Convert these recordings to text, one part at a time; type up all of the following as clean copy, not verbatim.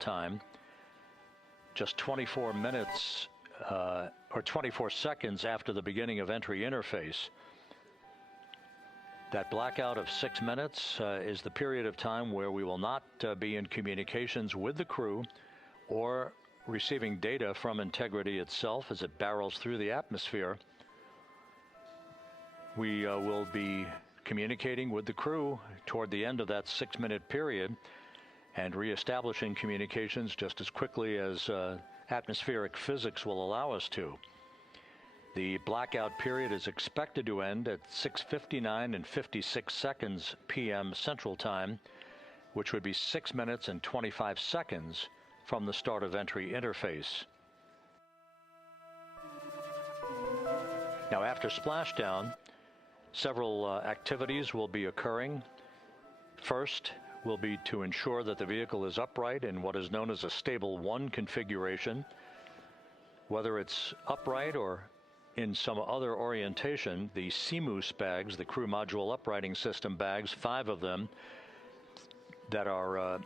time, just 24 minutes or 24 seconds after the beginning of entry interface. That blackout of 6 minutes is the period of time where we will not be in communications with the crew or receiving data from Integrity itself as it barrels through the atmosphere. We will be communicating with the crew toward the end of that 6-minute period and reestablishing communications just as quickly as atmospheric physics will allow us to. The blackout period is expected to end at 6:59 and 56 seconds p.m. Central Time, which would be 6 minutes and 25 seconds from the start of entry interface. Now, after splashdown, several activities will be occurring. First will be to ensure that the vehicle is upright in what is known as a stable 1 configuration. Whether it's upright or in some other orientation, the CMOOS bags, the crew module uprighting system bags, 5 of them that are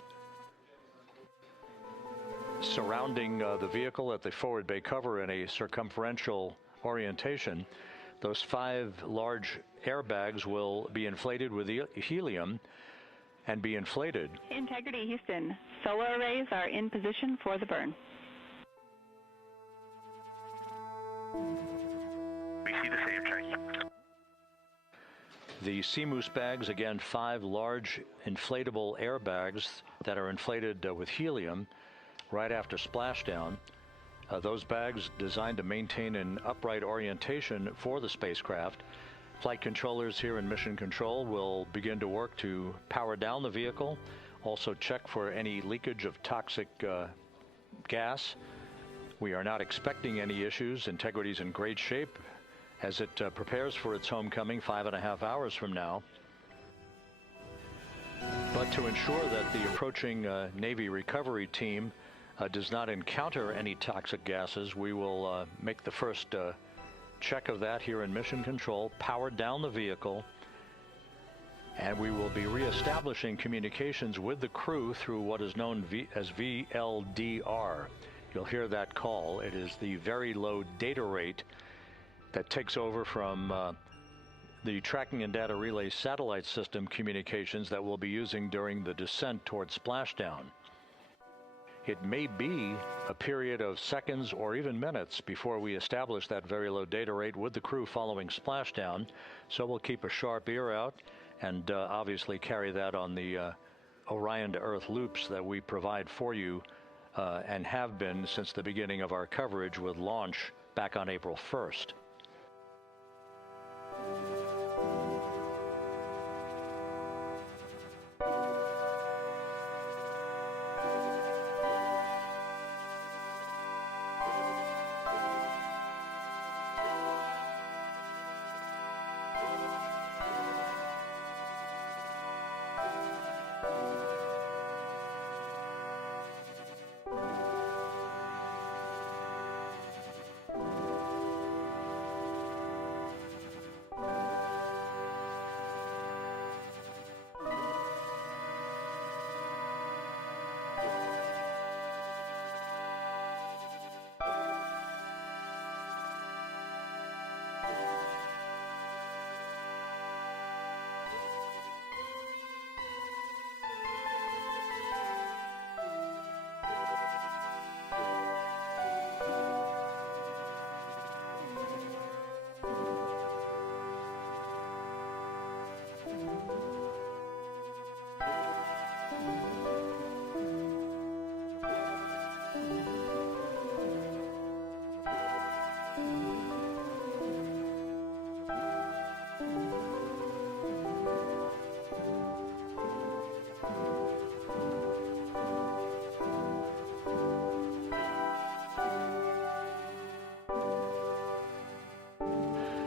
surrounding the vehicle at the forward bay cover in a circumferential orientation, those 5 large airbags will be inflated with helium and be inflated. Integrity, Houston. Solar arrays are in position for the burn. We see the same, Jackie. The CMOOS bags, again, 5 large inflatable airbags that are inflated with helium right after splashdown. Those bags designed to maintain an upright orientation for the spacecraft. Flight controllers here in Mission Control will begin to work to power down the vehicle, also check for any leakage of toxic gas. We are not expecting any issues. Integrity's in great shape as it prepares for its homecoming 5.5 hours from now. But to ensure that the approaching Navy recovery team does not encounter any toxic gases, we will make the first check of that here in Mission Control, power down the vehicle, and we will be reestablishing communications with the crew through what is known as VLDR. You'll hear that call. It is the very low data rate that takes over from the tracking and data relay satellite system communications that we'll be using during the descent towards splashdown. It may be a period of seconds or even minutes before we establish that very low data rate with the crew following splashdown, so we'll keep a sharp ear out and obviously carry that on the Orion to Earth loops that we provide for you and have been since the beginning of our coverage with launch back on April 1st.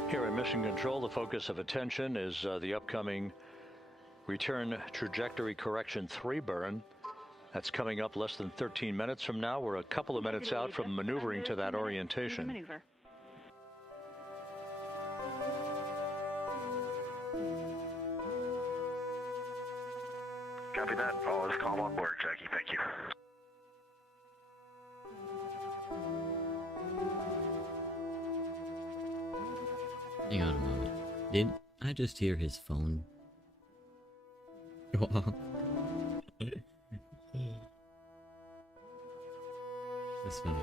Here in Mission Control, the focus of attention is the upcoming Return Trajectory Correction 3 burn. That's coming up less than 13 minutes from now. We're a couple of minutes out from maneuvering to that orientation. Copy that. All is calm on board, Jackie. Thank you. Hang on a moment. Did I just hear his phone go off? That's funny.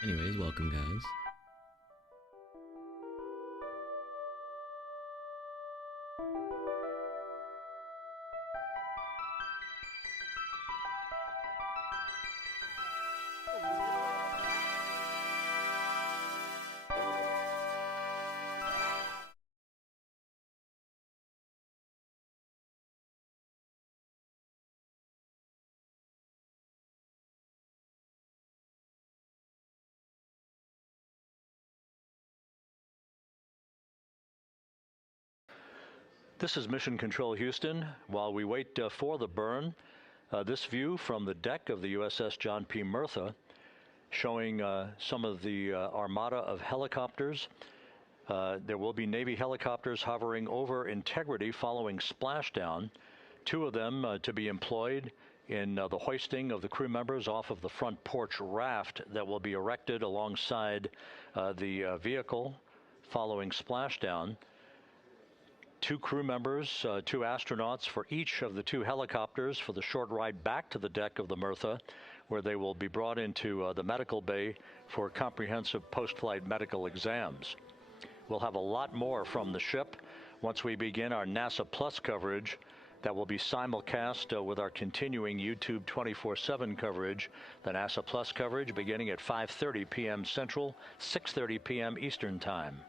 Anyways, welcome guys. This is Mission Control Houston. While we wait for the burn, this view from the deck of the USS John P. Murtha showing some of the armada of helicopters. There will be Navy helicopters hovering over Integrity following splashdown, 2 of them to be employed in the hoisting of the crew members off of the front porch raft that will be erected alongside the vehicle following splashdown. 2 crew members, 2 astronauts for each of the 2 helicopters for the short ride back to the deck of the Murtha, where they will be brought into the medical bay for comprehensive post-flight medical exams. We'll have a lot more from the ship once we begin our NASA Plus coverage that will be simulcast with our continuing YouTube 24/7 coverage, the NASA Plus coverage beginning at 5:30 p.m. Central, 6:30 p.m. Eastern Time.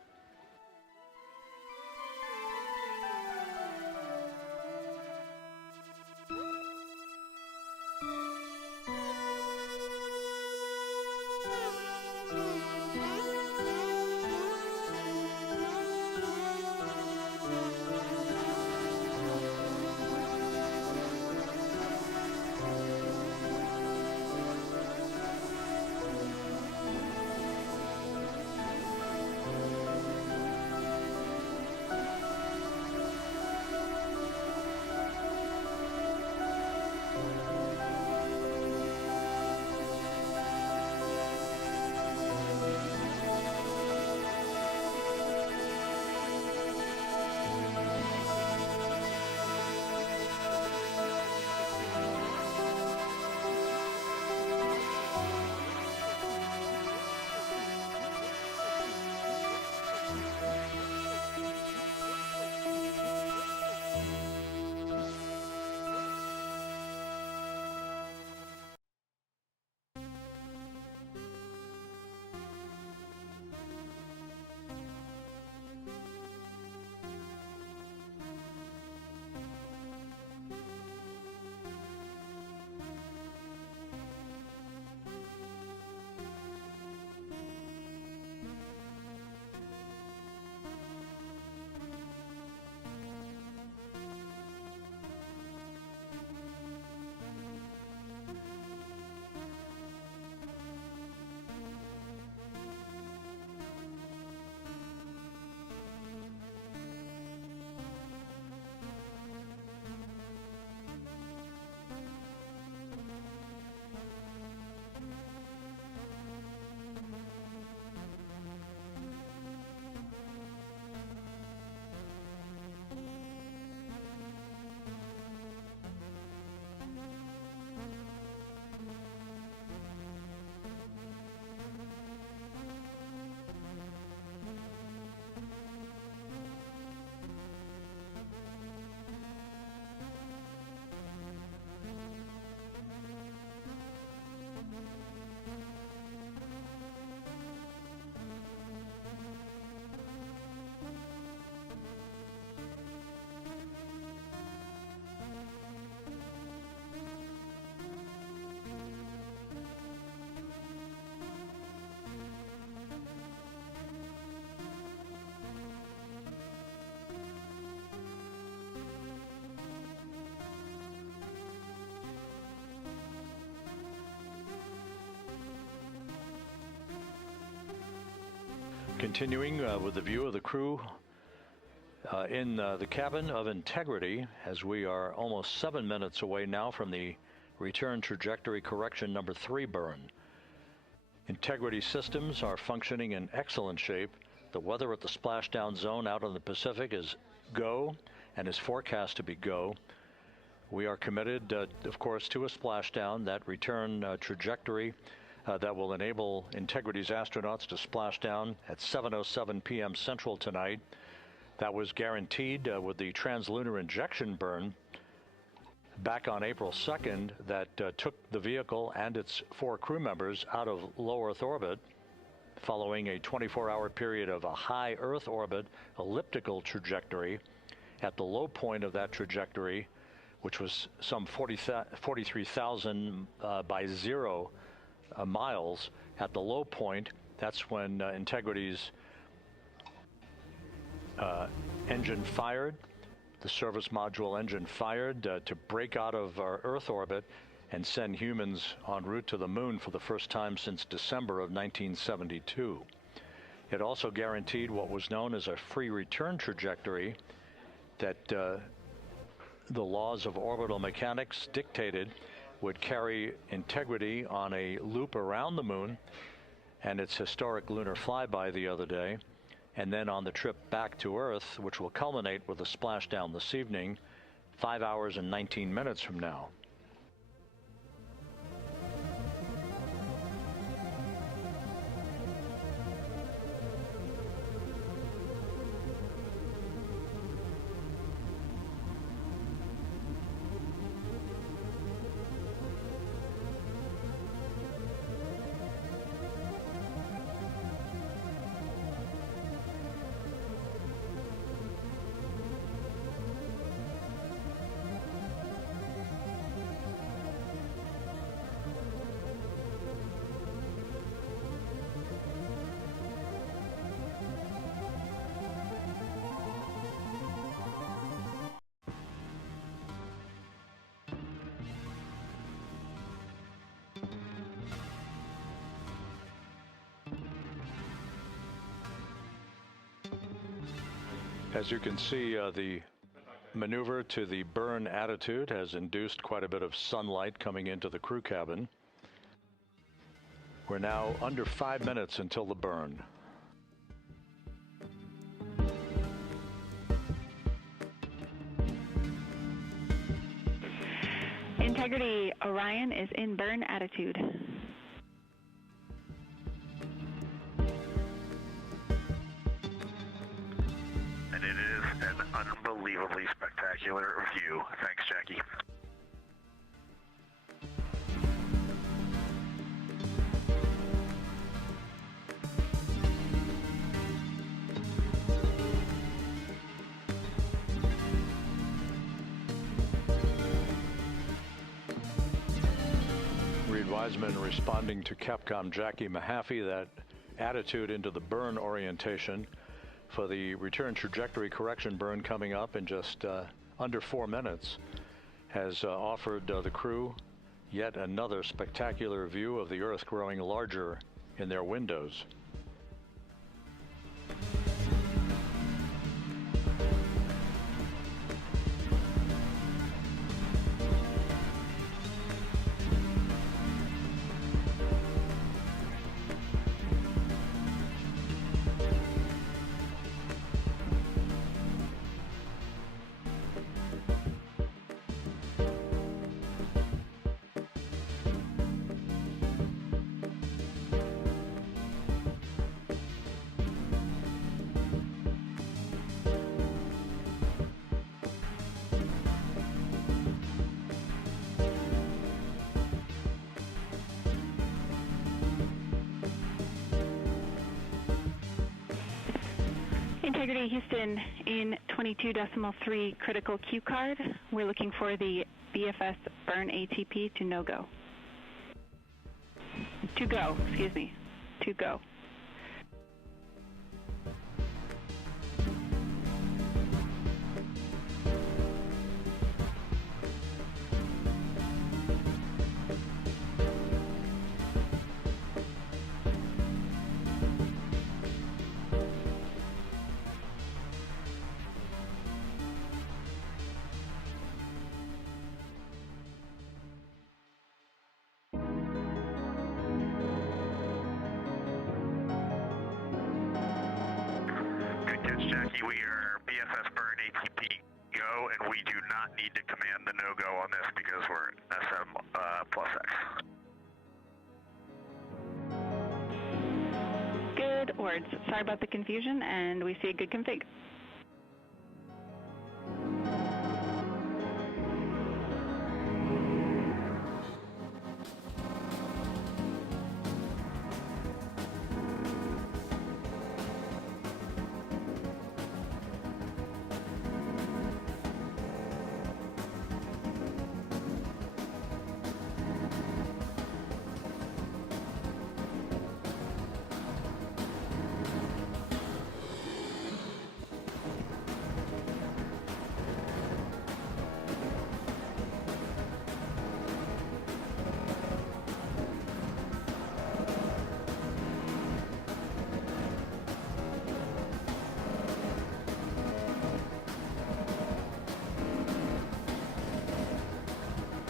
Continuing with the view of the crew in the cabin of Integrity, as we are almost 7 minutes away now from the return trajectory correction number 3 burn. Integrity systems are functioning in excellent shape. The weather at the splashdown zone out in the Pacific is go and is forecast to be go. We are committed, of course, to a splashdown, that return trajectory that will enable Integrity's astronauts to splash down at 7:07 p.m. Central tonight. That was guaranteed with the translunar injection burn back on April 2nd that took the vehicle and its 4 crew members out of low Earth orbit following a 24-hour period of a high Earth orbit elliptical trajectory. At the low point of that trajectory, which was some 43,000 by 0 miles, at the low point, that's when Integrity's engine fired, the service module engine fired to break out of our Earth orbit and send humans en route to the moon for the first time since December of 1972. It also guaranteed what was known as a free return trajectory that the laws of orbital mechanics dictated would carry Integrity on a loop around the moon and its historic lunar flyby the other day, and then on the trip back to Earth, which will culminate with a splashdown this evening, 5 hours and 19 minutes from now. As you can see, the maneuver to the burn attitude has induced quite a bit of sunlight coming into the crew cabin. We're now under 5 minutes until the burn. Integrity, Orion is in burn attitude. And it is an unbelievably spectacular view. Thanks, Jackie. Reed Wiseman responding to Capcom Jackie Mahaffey, that attitude into the burn orientation for the return trajectory correction burn coming up in just under 4 minutes, has offered the crew yet another spectacular view of the Earth growing larger in their windows. Integrity Houston in 22.3 critical Q card. We're looking for the BFS burn ATP to no go. To go, excuse me. To go. not need to command the no-go on this because we're SM plus X. Good words. Sorry about the confusion, and we see a good config.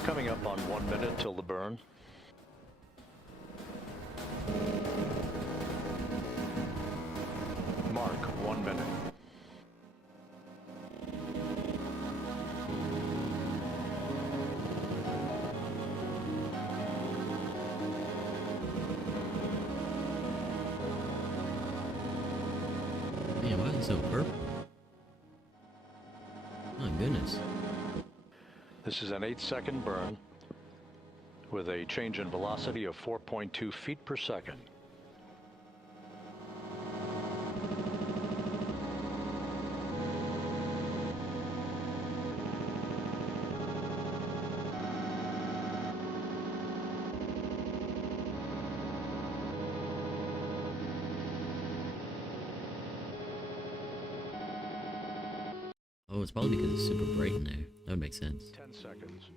Coming up on 1 minute till the burn. Mark, 1 minute. Man, why is it so purple? My goodness. This is an 8-second burn with a change in velocity of 4.2 feet per second. Oh, it's probably because it's super bright in there. That would make sense. 10 seconds.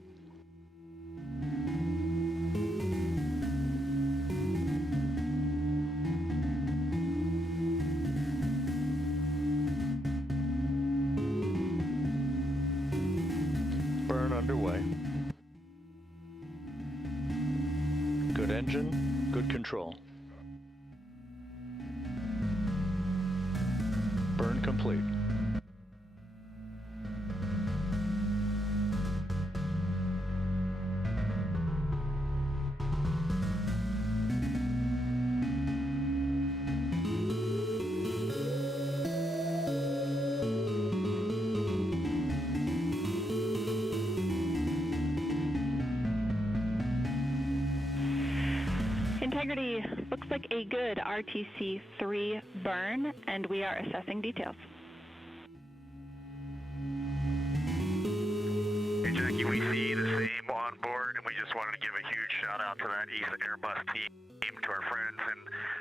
Burn underway. Good engine, good control. Burn complete. Integrity looks like a good RTC-3 burn, and we are assessing details. Hey Jackie, we see the same on board, and we just wanted to give a huge shout out to that ESA Airbus team, to our friends in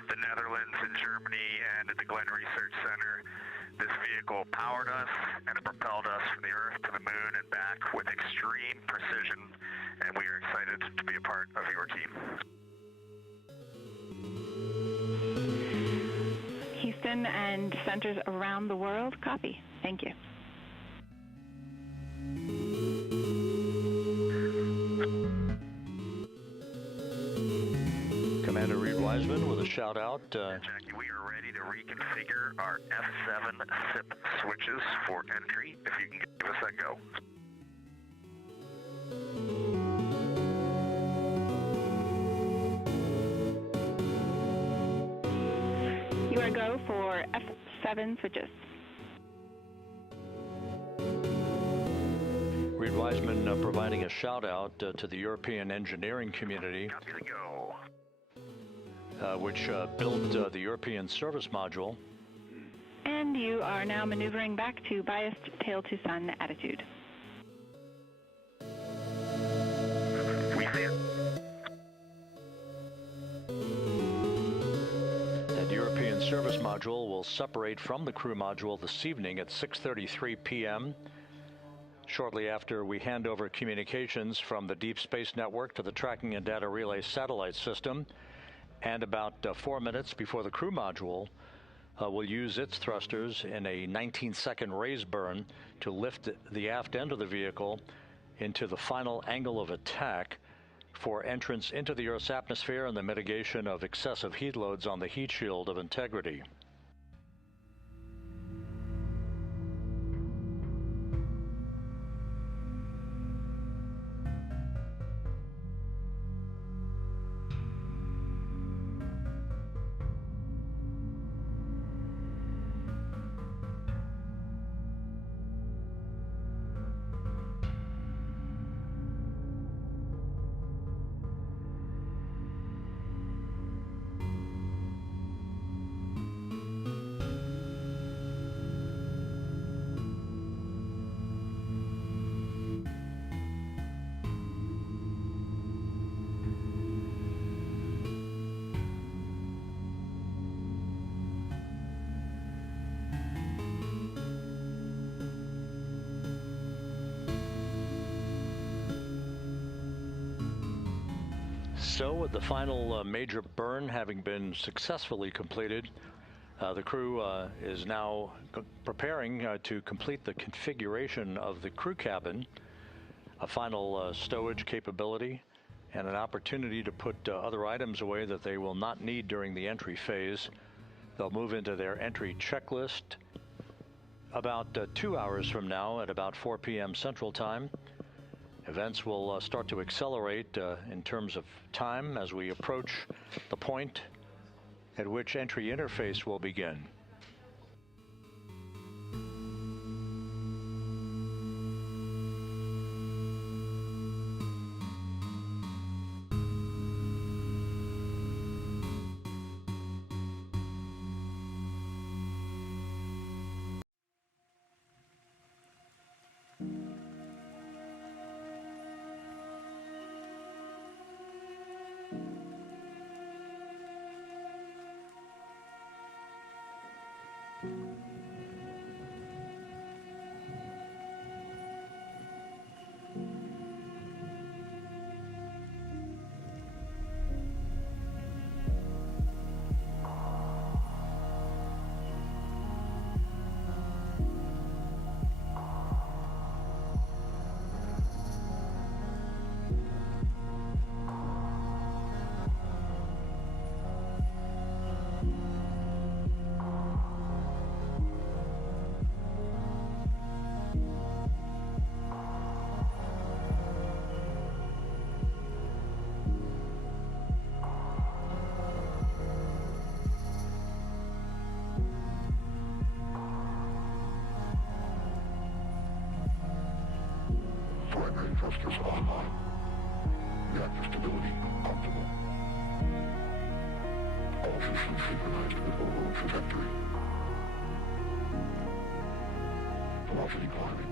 the Netherlands and Germany and at the Glenn Research Center. This vehicle powered us and it propelled us from the Earth to the Moon and back with extreme precision, and we are excited to be a part of your team. Houston and centers around the world, copy. Thank you. Commander Reed Wiseman with a shout out. Jackie, we are ready to reconfigure our F7 SIP switches for entry, if you can give us that go. You are go for F7 switches. Reed Wiseman providing a shout out to the European engineering community, Copy the go. which built the European service module. And you are now maneuvering back to biased tail to sun attitude. We see it. That European service module will separate from the crew module this evening at 6:33 p.m. shortly after we hand over communications from the Deep Space Network to the Tracking and Data Relay satellite system, and about 4 minutes before the crew module will use its thrusters in a 19-second raise burn to lift the aft end of the vehicle into the final angle of attack for entrance into the Earth's atmosphere and the mitigation of excessive heat loads on the heat shield of Integrity. So, with the final major burn having been successfully completed, the crew is now preparing to complete the configuration of the crew cabin, a final stowage capability, and an opportunity to put other items away that they will not need during the entry phase. They'll move into their entry checklist about 2 hours from now at about 4 p.m. Central Time. Events will start to accelerate in terms of time as we approach the point at which entry interface will begin. Thrusters online. Reactor stability optimal. All systems synchronized with overall trajectory. Velocity climbing.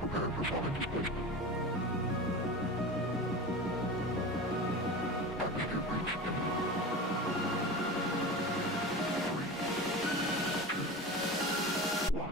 Prepare for solid displacement. Atmosphere breach imminent. 3, 2, 1.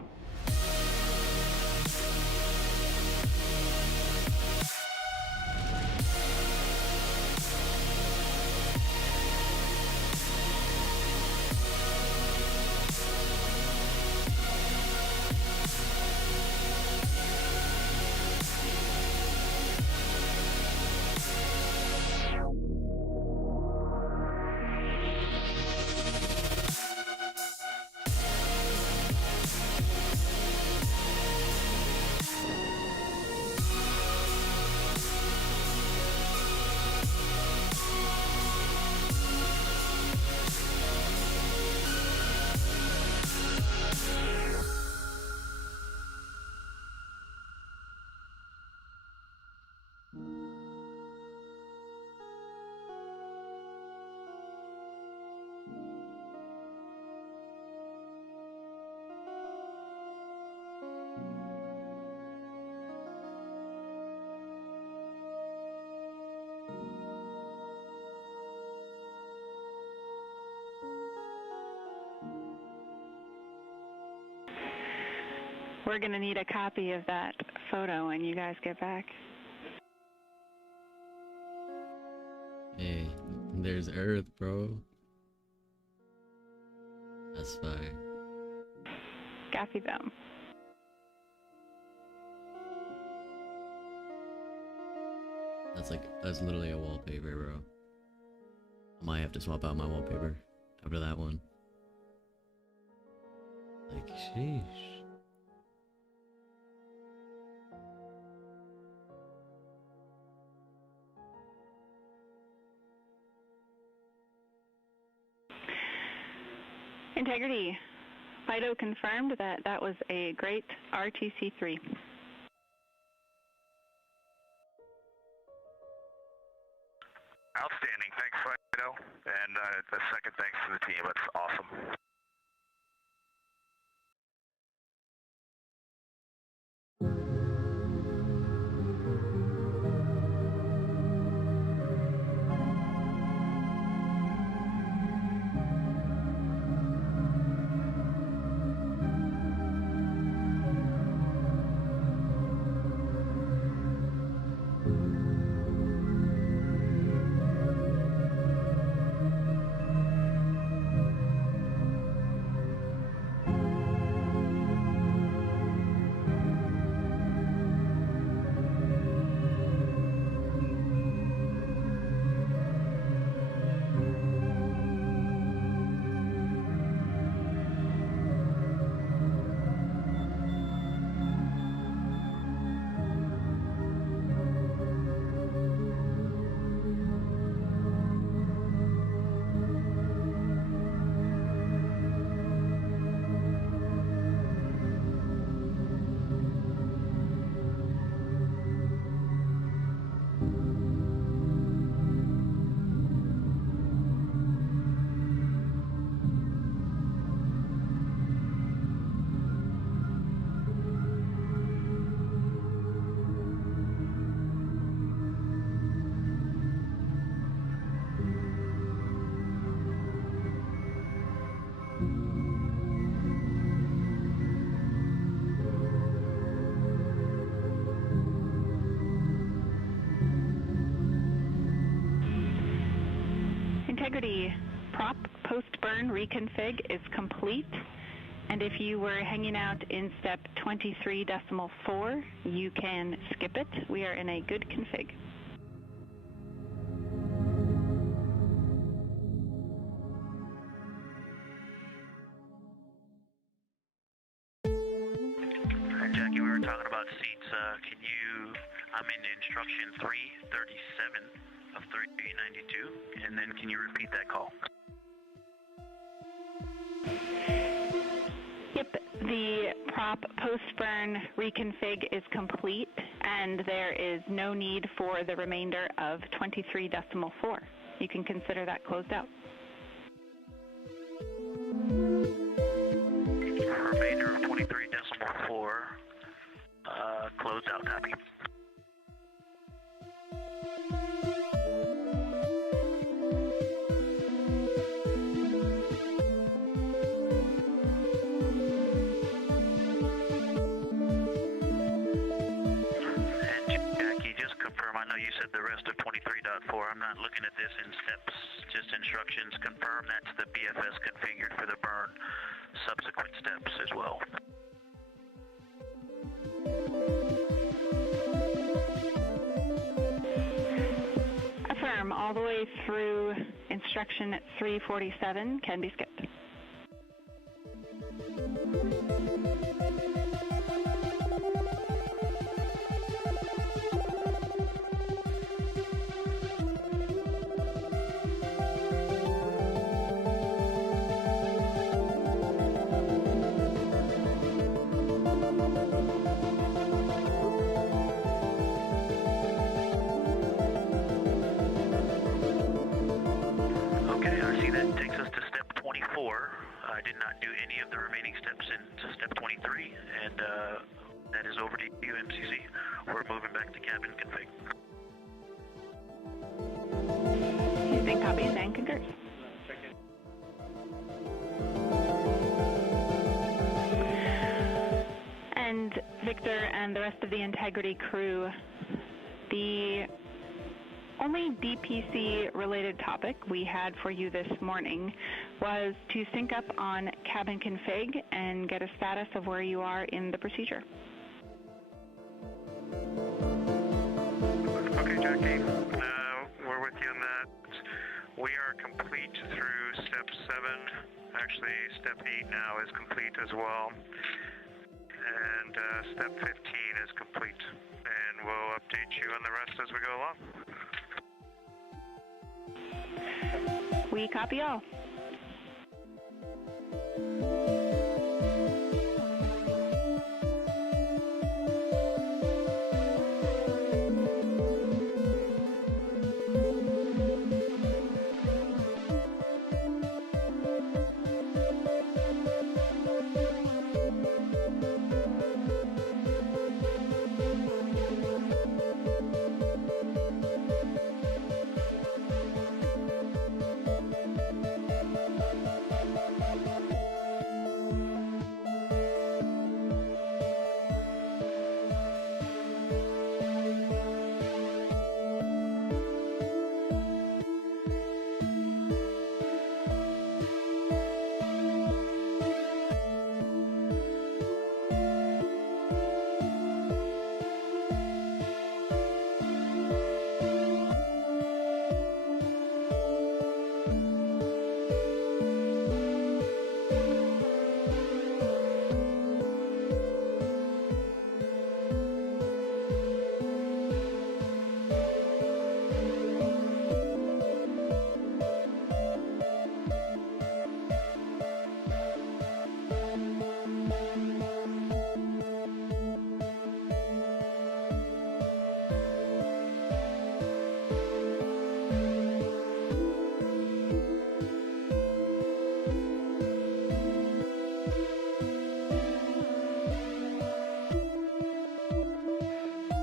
We're going to need a copy of that photo when you guys get back. Hey, there's Earth, bro. That's fire. Copy them. That's literally a wallpaper, bro. I might have to swap out my wallpaper after that one. Like, sheesh. Integrity. FIDO confirmed that that was a great RTC-3. Outstanding. Thanks, Fido. And a second thanks to the team. That's awesome. Integrity prop post-burn reconfig is complete. And if you were hanging out in step 23.4, you can skip it. We are in a good config. Jackie, we were talking about seats. I'm in instruction 337 of 392, and then can you repeat that call? Yep, the prop post-burn reconfig is complete, and there is no need for the remainder of 23.4. You can consider that closed out. Remainder of 23.4, closed out, copy. I know you said the rest of 23.4. I'm not looking at this in steps, just instructions. Confirm that's the BFS configured for the burn. Subsequent steps as well. Affirm, all the way through instruction 347 can be skipped. I did not do any of the remaining steps into step 23, and that is over to you, MCC. We're moving back to cabin config. Houston copies and concurs. And Victor and the rest of the Integrity crew, the only DPC-related topic we had for you this morning was to sync up on cabin config and get a status of where you are in the procedure. Okay, Jackie, we're with you on that. We are complete through step 7. Actually, step 8 now is complete as well. And step 15 is complete. And we'll update you on the rest as we go along. We copy all.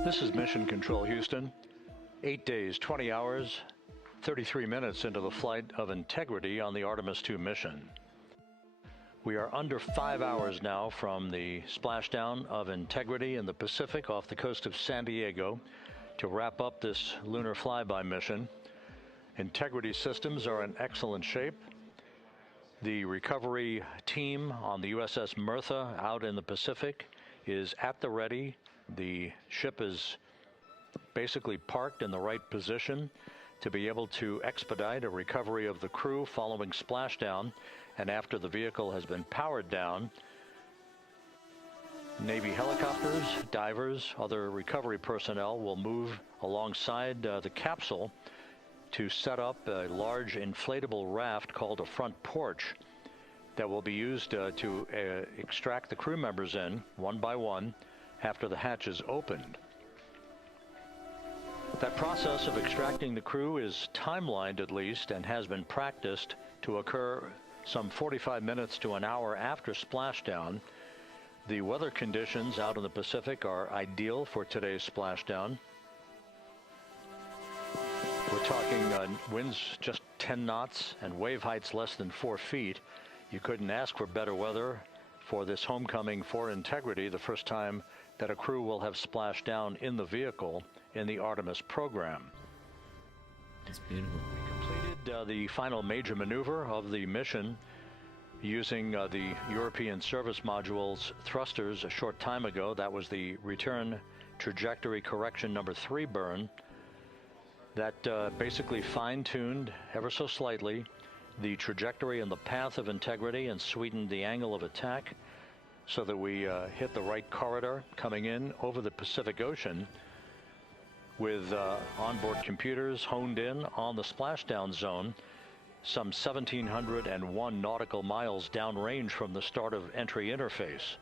This is Mission Control, Houston. 8 days, 20 hours, 33 minutes into the flight of Integrity on the Artemis 2 mission. We are under 5 hours now from the splashdown of Integrity in the Pacific off the coast of San Diego to wrap up this lunar flyby mission. Integrity systems are in excellent shape. The recovery team on the USS Merthyr out in the Pacific is at the ready. The ship is basically parked in the right position to be able to expedite a recovery of the crew following splashdown, and after the vehicle has been powered down, Navy helicopters, divers, other recovery personnel will move alongside the capsule to set up a large inflatable raft called a front porch that will be used to extract the crew members in one by one after the hatch is opened. That process of extracting the crew is timelined at least and has been practiced to occur some 45 minutes to an hour after splashdown. The weather conditions out in the Pacific are ideal for today's splashdown. We're talking winds just 10 knots and wave heights less than 4 feet. You couldn't ask for better weather for this homecoming for Integrity, the first time that a crew will have splashed down in the vehicle in the Artemis program. It's beautiful. We completed the final major maneuver of the mission using the European Service Module's thrusters a short time ago. That was the return trajectory correction number 3 burn that basically fine-tuned ever so slightly the trajectory and the path of Integrity and sweetened the angle of attack so that we hit the right corridor coming in over the Pacific Ocean with onboard computers honed in on the splashdown zone, some 1,701 nautical miles downrange from the start of entry interface.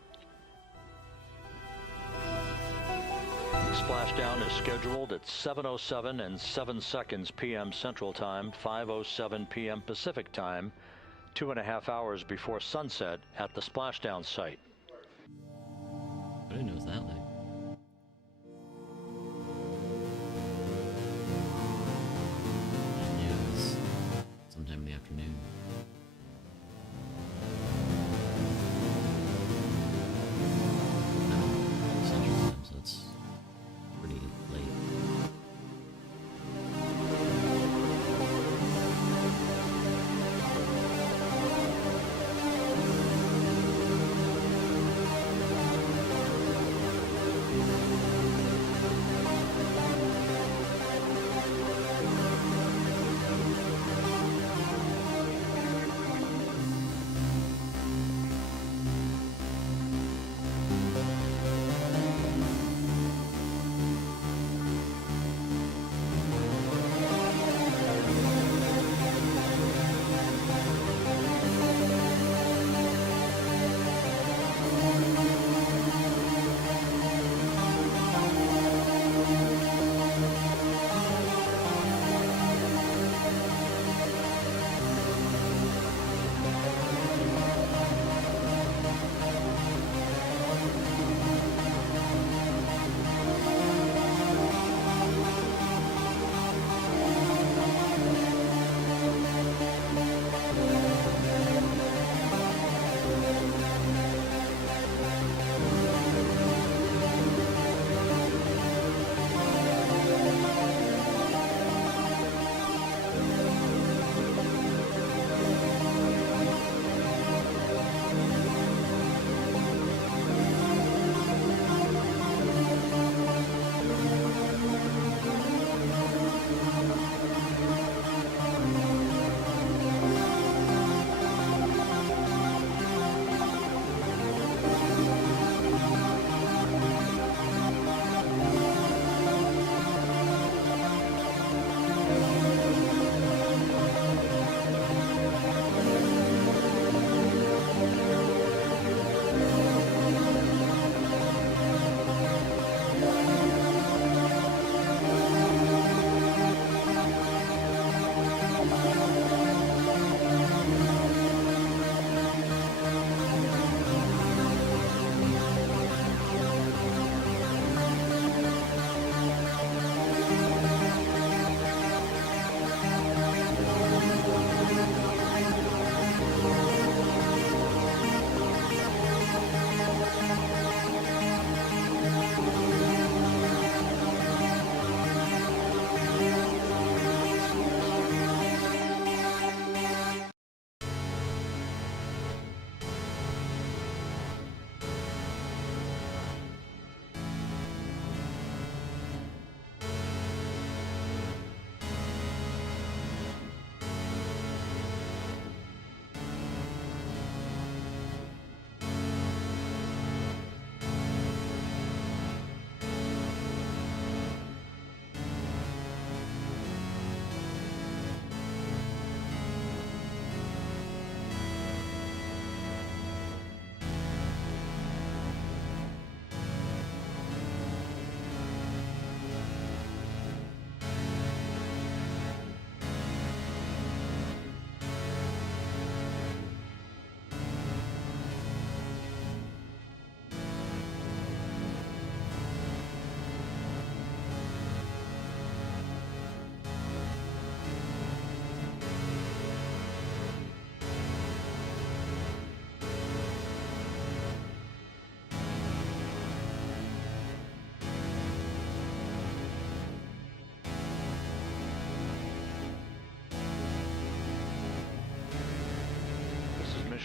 Splashdown is scheduled at 7:07 and 7 seconds p.m. Central Time, 5:07 p.m. Pacific Time, 2.5 hours before sunset at the splashdown site. I didn't know it was that late. I knew it was sometime in the afternoon. Central Time, so it's pretty late.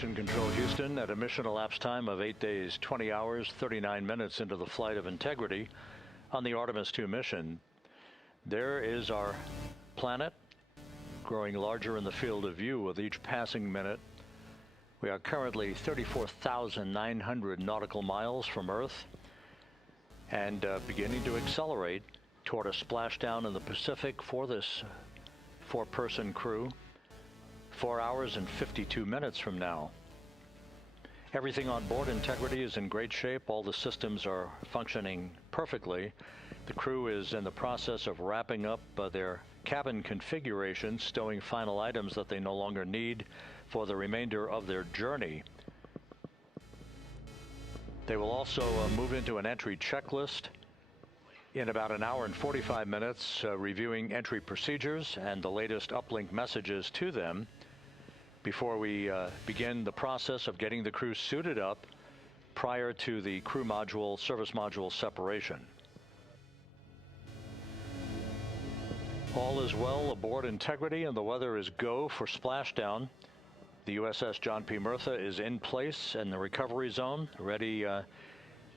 Mission Control Houston at a mission elapsed time of 8 days, 20 hours, 39 minutes into the flight of Integrity on the Artemis 2 mission. There is our planet growing larger in the field of view with each passing minute. We are currently 34,900 nautical miles from Earth and beginning to accelerate toward a splashdown in the Pacific for this four-person crew 4 hours and 52 minutes from now. Everything on board Integrity is in great shape. All the systems are functioning perfectly. The crew is in the process of wrapping up their cabin configuration, stowing final items that they no longer need for the remainder of their journey. They will also move into an entry checklist in about an hour and 45 minutes, reviewing entry procedures and the latest uplink messages to them before we begin the process of getting the crew suited up prior to the crew module, service module separation. All is well aboard Integrity and the weather is go for splashdown. The USS John P. Murtha is in place in the recovery zone, ready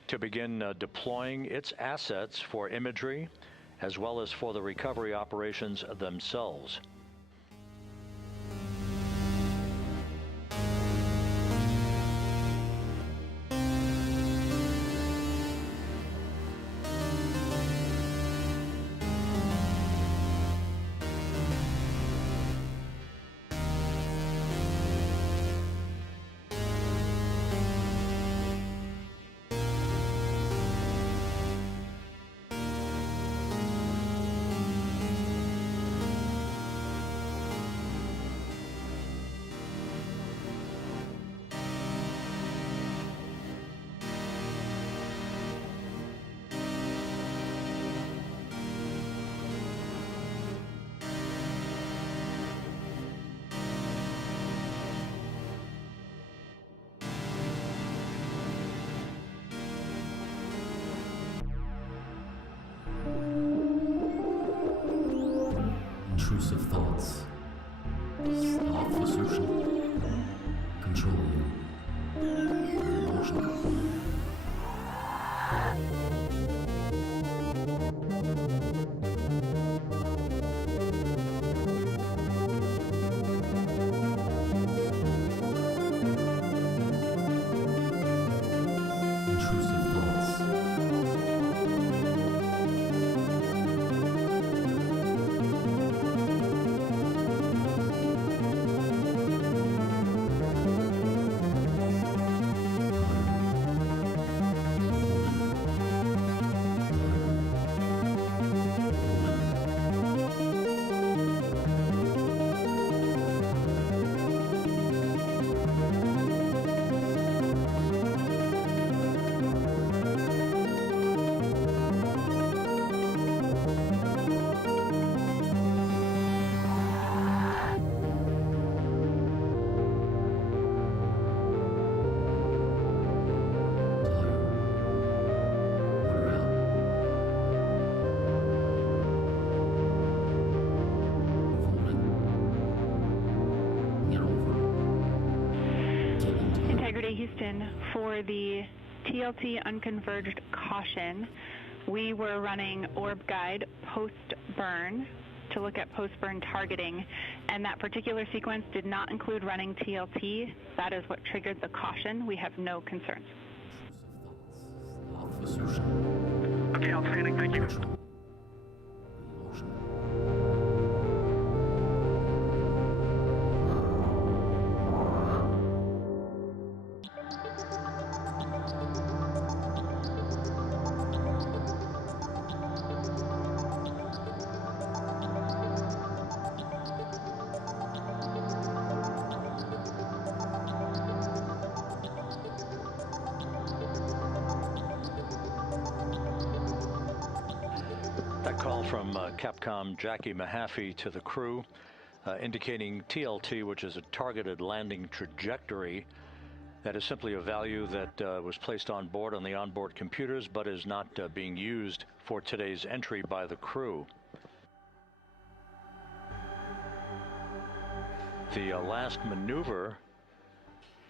to begin deploying its assets for imagery as well as for the recovery operations themselves. Intrusive thoughts. Self-assertion. Control you. Emotion. Houston, for the TLT unconverged caution, we were running orb guide post-burn to look at post-burn targeting, and that particular sequence did not include running TLT. That is what triggered the caution. We have no concerns. Okay, outstanding. Thank you. That call from Capcom Jackie Mahaffey to the crew, indicating TLT, which is a targeted landing trajectory. That is simply a value that was placed on board on the onboard computers, but is not being used for today's entry by the crew. The last maneuver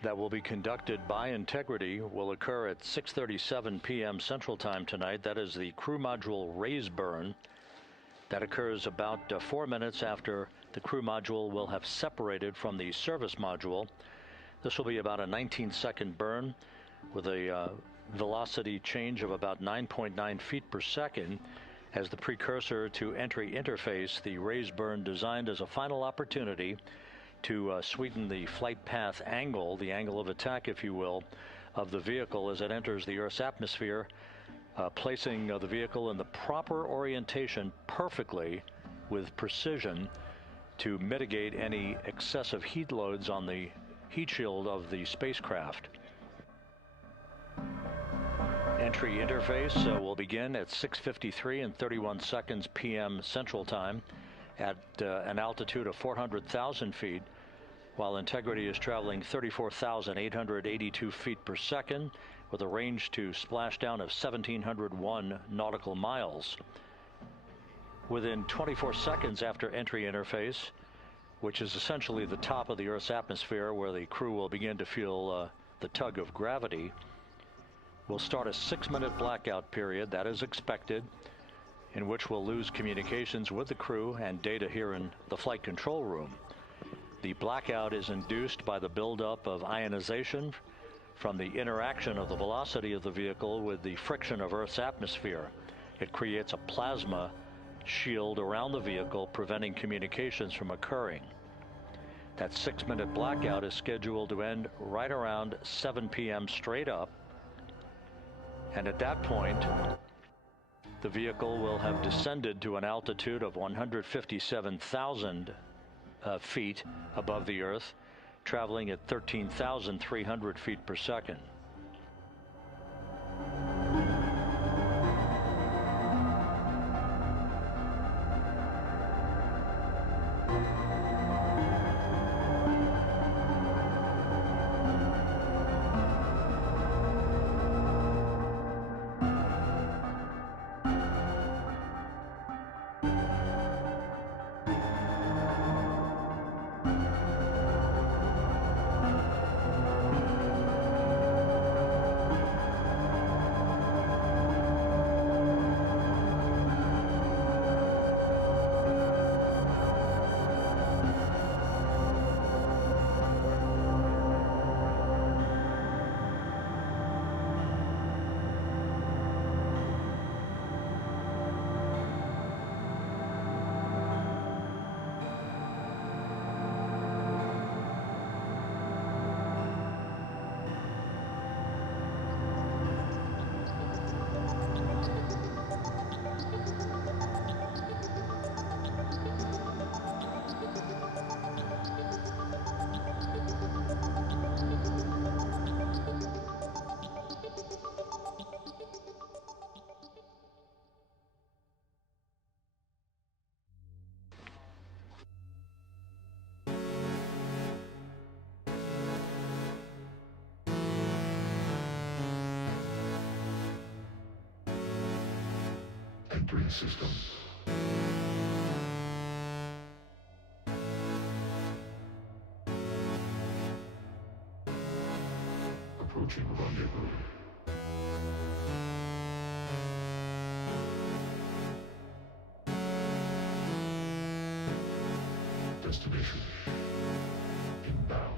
that will be conducted by Integrity will occur at 6:37 p.m. Central Time tonight. That is the crew module raise burn. That occurs about 4 minutes after the crew module will have separated from the service module. This will be about a 19-second burn with a velocity change of about 9.9 feet per second. As the precursor to entry interface, the raise burn designed as a final opportunity to sweeten the flight path angle, the angle of attack, if you will, of the vehicle as it enters the Earth's atmosphere, placing the vehicle in the proper orientation perfectly with precision to mitigate any excessive heat loads on the heat shield of the spacecraft. Entry interface will begin at 6:53 and 31 seconds p.m. Central Time at an altitude of 400,000 feet, while Integrity is traveling 34,882 feet per second with a range to splashdown of 1,701 nautical miles. Within 24 seconds after entry interface, which is essentially the top of the Earth's atmosphere where the crew will begin to feel the tug of gravity, we'll start a 6-minute blackout period that is expected, in which we'll lose communications with the crew and data here in the flight control room. The blackout is induced by the buildup of ionization from the interaction of the velocity of the vehicle with the friction of Earth's atmosphere. It creates a plasma shield around the vehicle, preventing communications from occurring. That 6-minute blackout is scheduled to end right around 7 p.m. straight up. And at that point, the vehicle will have descended to an altitude of 157,000 feet above the Earth, traveling at 13,300 feet per second. Entering system. Approaching rendezvous. Destination. Inbound.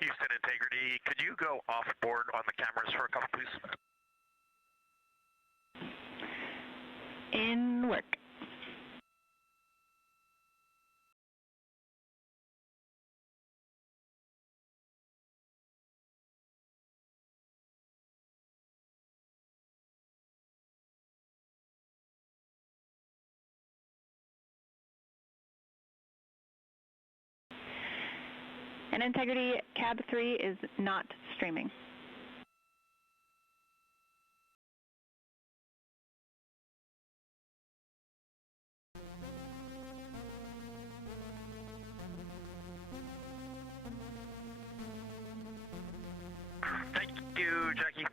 Houston Integrity, could you go off board on the cameras for a couple, please? In work. And Integrity, Cab 3 is not streaming. Thank you, Jackie.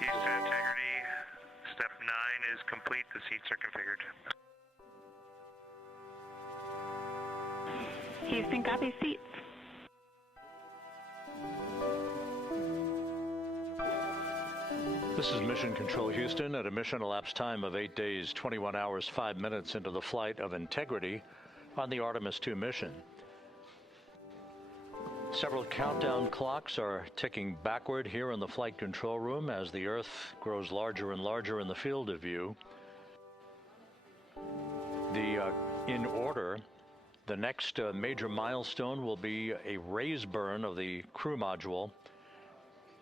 Houston integrity, step 9 is complete. The seats are configured. Houston, copy seats. This is Mission Control Houston at a mission elapsed time of 8 days, 21 hours, 5 minutes into the flight of Integrity on the Artemis 2 mission. Several countdown clocks are ticking backward here in the flight control room as the Earth grows larger and larger in the field of view. In order, the next major milestone will be a raise burn of the crew module.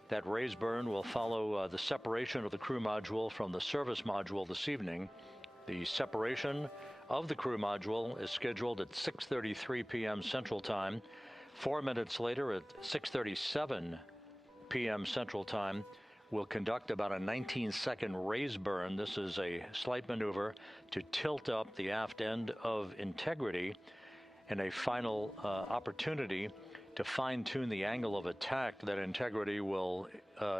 That raise burn will follow the separation of the crew module from the service module this evening. The separation of the crew module is scheduled at 6:33 p.m. Central Time. 4 minutes later, at 6:37 p.m. Central Time, we'll conduct about a 19-second raise burn. This is a slight maneuver to tilt up the aft end of Integrity and a final opportunity to fine-tune the angle of attack that Integrity will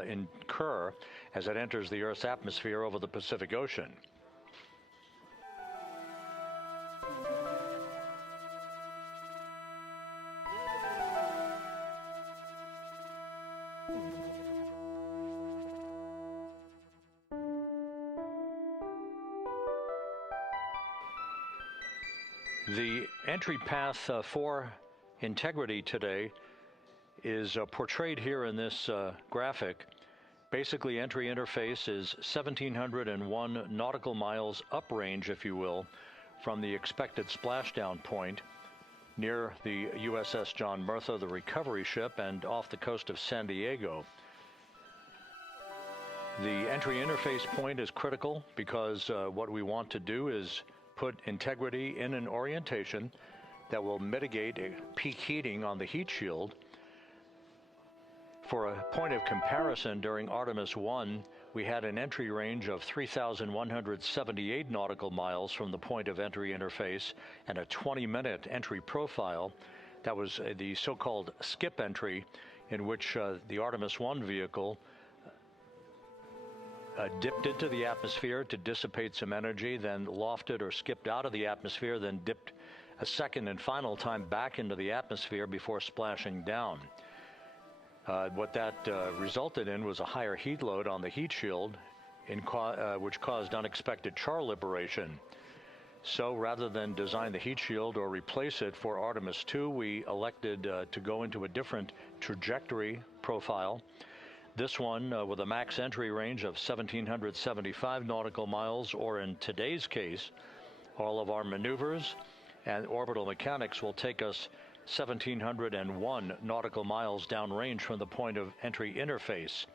incur as it enters the Earth's atmosphere over the Pacific Ocean. The entry path for Integrity today is portrayed here in this graphic. Basically, entry interface is 1,701 nautical miles uprange, if you will, from the expected splashdown point near the USS John Murtha, the recovery ship, and off the coast of San Diego. The entry interface point is critical because what we want to do is put Integrity in an orientation that will mitigate peak heating on the heat shield. For a point of comparison, during Artemis 1, we had an entry range of 3,178 nautical miles from the point of entry interface and a 20-minute entry profile. That was the so-called skip entry, in which the Artemis 1 vehicle dipped into the atmosphere to dissipate some energy, then lofted or skipped out of the atmosphere, then dipped a second and final time back into the atmosphere before splashing down. What that resulted in was a higher heat load on the heat shield, which caused unexpected char liberation. So rather than design the heat shield or replace it for Artemis 2, we elected to go into a different trajectory profile. This one with a max entry range of 1,775 nautical miles, or in today's case, all of our maneuvers and orbital mechanics will take us 1,701 nautical miles downrange from the point of entry interface.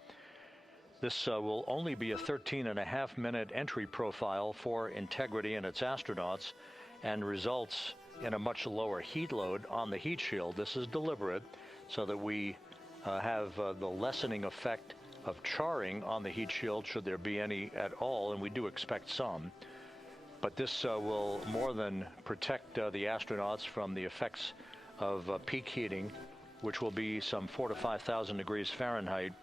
This will only be a 13.5-minute entry profile for Integrity and its astronauts, and results in a much lower heat load on the heat shield. This is deliberate so that we have the lessening effect of charring on the heat shield, should there be any at all, and we do expect some. But this will more than protect the astronauts from the effects of peak heating, which will be some 4,000 to 5,000 degrees Fahrenheit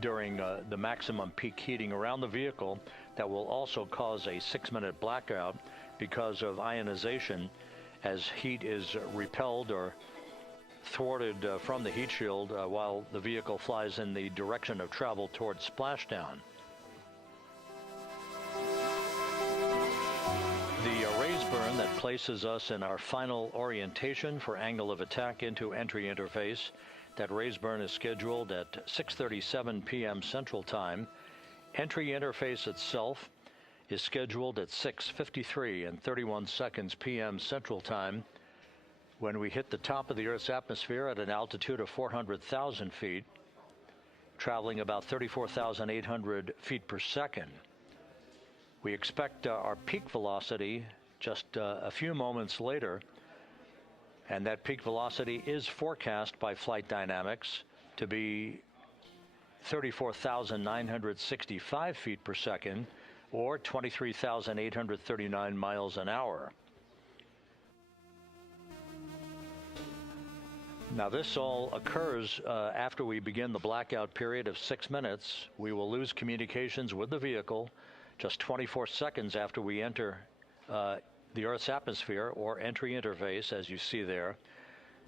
during the maximum peak heating around the vehicle. That will also cause a 6-minute blackout because of ionization, as heat is repelled or thwarted from the heat shield while the vehicle flies in the direction of travel towards splashdown. The raise burn that places us in our final orientation for angle of attack into entry interface. That raise burn is scheduled at 6:37 p.m. Central Time. Entry interface itself is scheduled at 6:53 and 31 seconds p.m. Central Time, when we hit the top of the Earth's atmosphere at an altitude of 400,000 feet, traveling about 34,800 feet per second. We expect our peak velocity just a few moments later, and that peak velocity is forecast by Flight Dynamics to be 34,965 feet per second, or 23,839 miles an hour. Now, this all occurs after we begin the blackout period of 6 minutes. We will lose communications with the vehicle just 24 seconds after we enter the Earth's atmosphere, or entry interface, as you see there.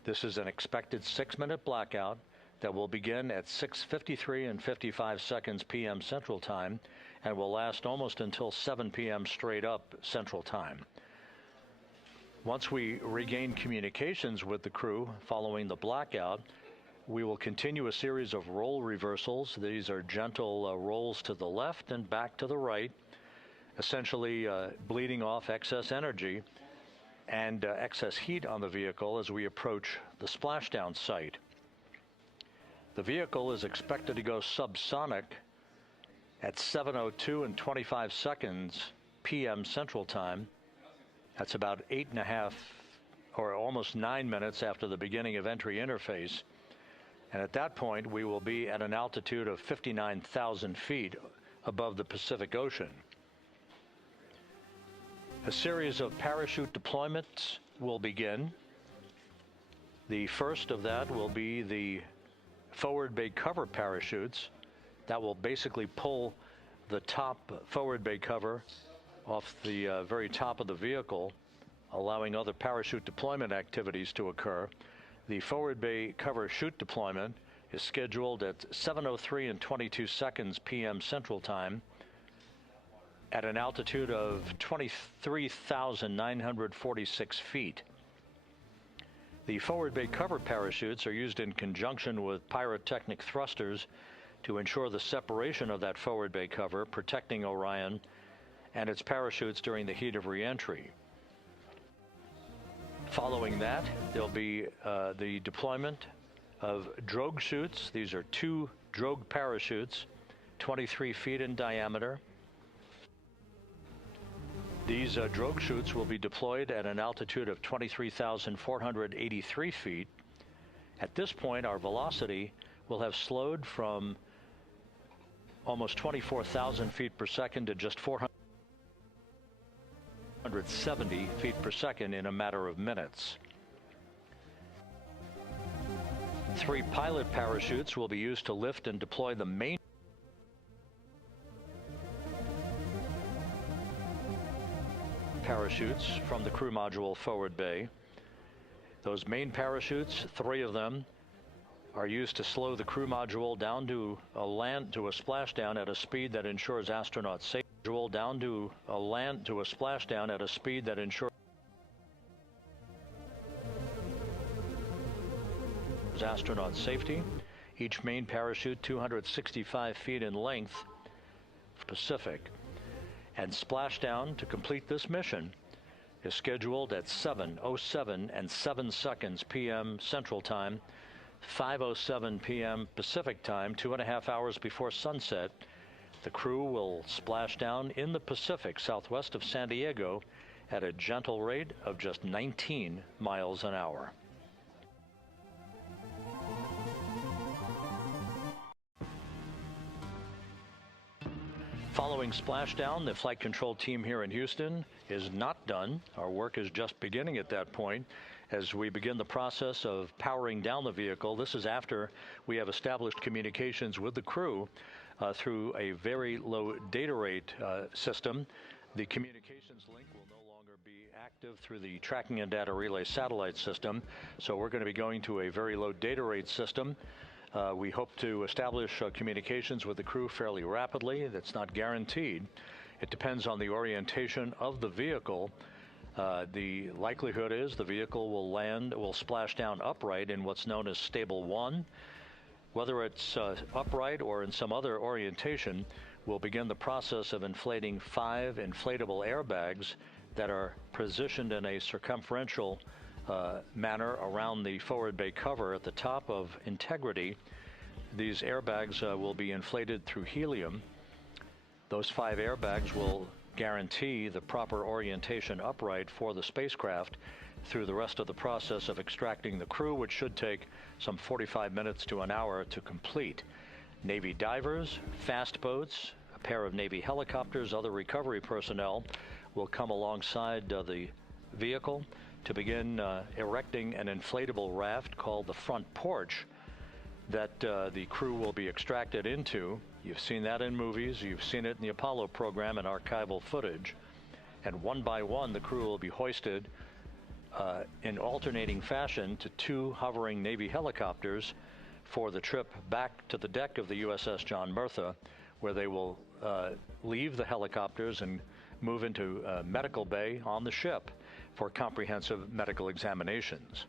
This is an expected 6-minute blackout that will begin at 6:53 and 55 seconds p.m. Central Time and will last almost until 7 p.m. straight up Central Time. Once we regain communications with the crew following the blackout, we will continue a series of roll reversals. These are gentle rolls to the left and back to the right, essentially bleeding off excess energy and excess heat on the vehicle as we approach the splashdown site. The vehicle is expected to go subsonic at 7:02 and 25 seconds p.m. Central Time. That's about 8.5 or almost 9 minutes after the beginning of entry interface. And at that point, we will be at an altitude of 59,000 feet above the Pacific Ocean. A series of parachute deployments will begin. The first of that will be the forward bay cover parachutes that will basically pull the top forward bay cover off the very top of the vehicle, allowing other parachute deployment activities to occur. The forward bay cover chute deployment is scheduled at 7:03 and 22 seconds p.m. Central Time at an altitude of 23,946 feet. The forward bay cover parachutes are used in conjunction with pyrotechnic thrusters to ensure the separation of that forward bay cover, protecting Orion and its parachutes during the heat of re-entry. Following that, there'll be the deployment of drogue chutes. These are 2 drogue parachutes, 23 feet in diameter. These drogue chutes will be deployed at an altitude of 23,483 feet. At this point, our velocity will have slowed from almost 24,000 feet per second to just 470 feet per second in a matter of minutes. 3 pilot parachutes will be used to lift and deploy the main parachutes from the crew module forward bay. Those main parachutes, 3 of them, are used to slow the crew module down to a splashdown at a speed that ensures astronaut safety. Down to a splashdown at a speed that ensures astronaut safety. Each main parachute 265 feet in length, Pacific. And splashdown to complete this mission is scheduled at 7:07 and 7 seconds p.m. Central Time, 5:07 p.m. Pacific Time, 2.5 hours before sunset. The crew will splash down in the Pacific southwest of San Diego at a gentle rate of just 19 miles an hour. Following splashdown, the flight control team here in Houston is not done. Our work is just beginning at that point as we begin the process of powering down the vehicle. This is after we have established communications with the crew through a very low data rate system. The communications link will no longer be active through the tracking and data relay satellite system, so we're going to be going to a very low data rate system. We hope to establish communications with the crew fairly rapidly. That's not guaranteed. It depends on the orientation of the vehicle. The likelihood is the vehicle will splash down upright in what's known as Stable 1. Whether it's upright or in some other orientation, we'll begin the process of inflating 5 inflatable airbags that are positioned in a circumferential manner around the forward bay cover at the top of integrity. These airbags will be inflated through helium. Those 5 airbags will guarantee the proper orientation upright for the spacecraft through the rest of the process of extracting the crew, which should take some 45 minutes to an hour to complete. Navy divers, fast boats, a pair of Navy helicopters, other recovery personnel will come alongside the vehicle to begin erecting an inflatable raft called the front porch that the crew will be extracted into. You've seen that in movies, you've seen it in the Apollo program and archival footage. And one by one, the crew will be hoisted in alternating fashion to 2 hovering Navy helicopters for the trip back to the deck of the USS John Murtha, where they will leave the helicopters and move into medical bay on the ship for comprehensive medical examinations.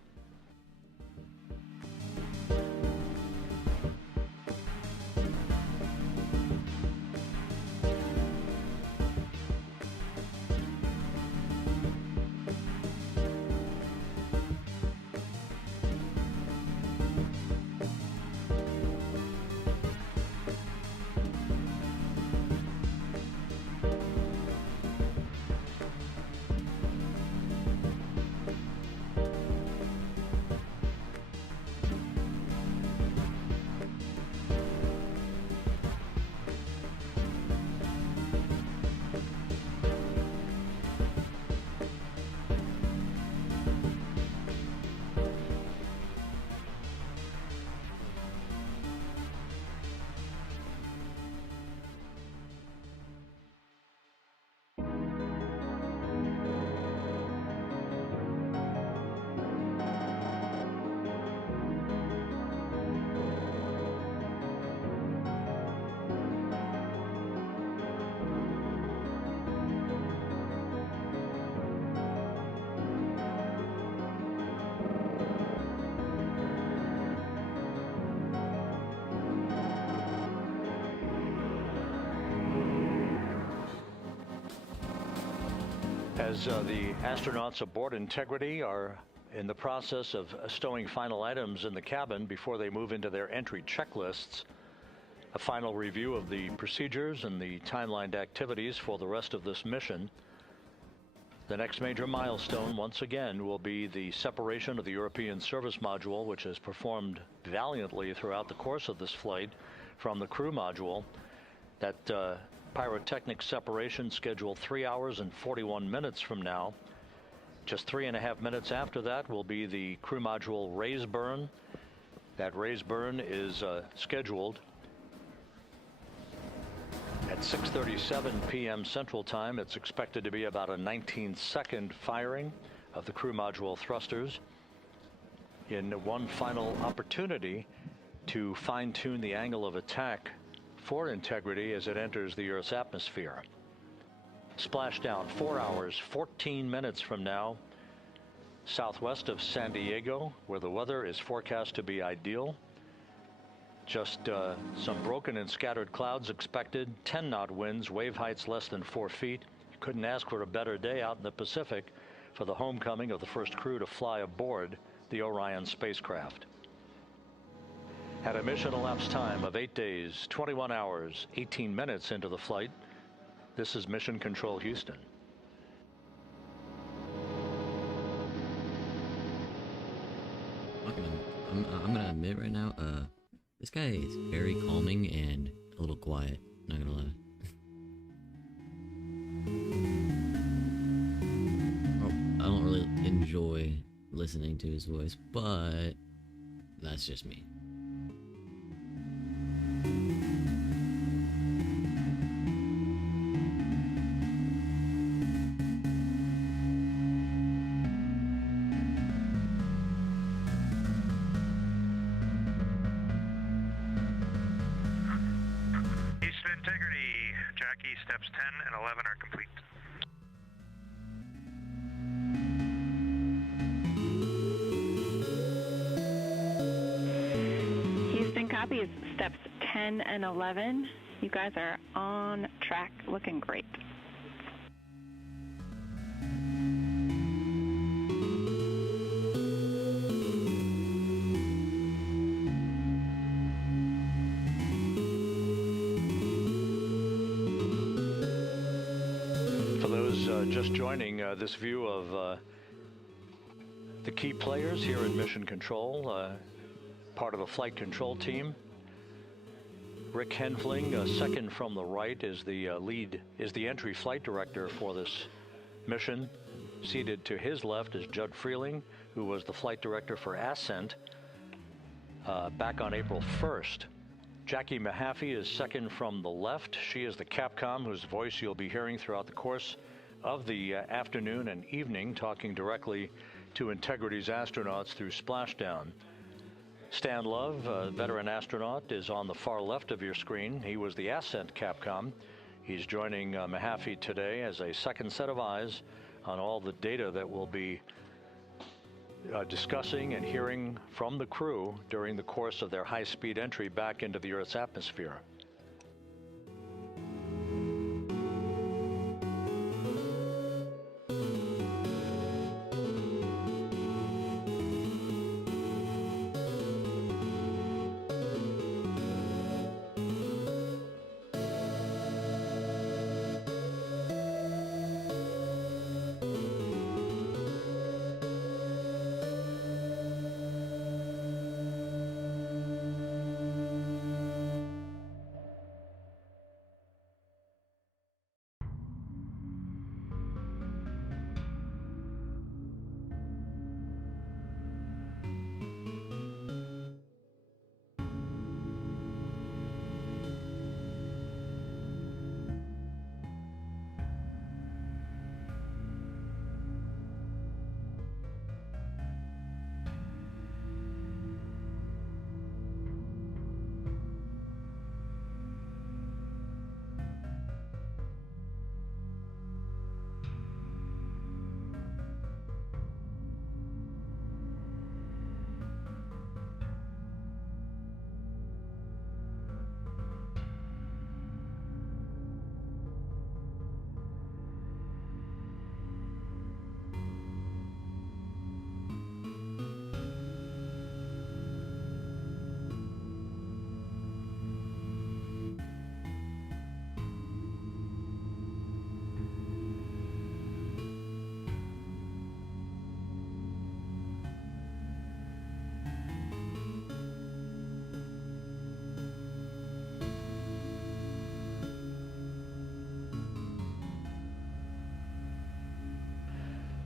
As the astronauts aboard Integrity are in the process of stowing final items in the cabin before they move into their entry checklists, a final review of the procedures and the timelined activities for the rest of this mission. The next major milestone, once again, will be the separation of the European service module, which has performed valiantly throughout the course of this flight, from the crew module. That pyrotechnic separation scheduled 3 hours and 41 minutes from now. Just 3.5 minutes after that will be the crew module raise burn. That raise burn is scheduled at At 6:37 p.m. Central Time, it's expected to be about a 19-second firing of the crew module thrusters in one final opportunity to fine-tune the angle of attack for Integrity as it enters the Earth's atmosphere. Splashdown 4 hours, 14 minutes from now, southwest of San Diego, where the weather is forecast to be ideal. Just some broken and scattered clouds expected, 10-knot winds, wave heights less than 4 feet. Couldn't ask for a better day out in the Pacific for the homecoming of the first crew to fly aboard the Orion spacecraft. At a mission elapsed time of 8 days, 21 hours, 18 minutes into the flight, this is Mission Control Houston. I'm gonna admit right now, this guy is very calming and a little quiet, not gonna lie. I don't really enjoy listening to his voice, but that's just me. Houston Integrity, Jackie, steps 10 and 11 are complete. Houston copies steps 10 and 11. You guys are on track, looking great. For those just joining this view of the key players here in Mission Control, part of the flight control team. Rick Henfling, second from the right, is the entry flight director for this mission. Seated to his left is Judd Freeling, who was the flight director for Ascent back on April 1st. Jackie Mahaffey is second from the left. She is the Capcom whose voice you'll be hearing throughout the course of the afternoon and evening, talking directly to Integrity's astronauts through Splashdown. Stan Love, a veteran astronaut, is on the far left of your screen. He was the Ascent Capcom. He's joining Mahaffey today as a second set of eyes on all the data that we'll be discussing and hearing from the crew during the course of their high-speed entry back into the Earth's atmosphere.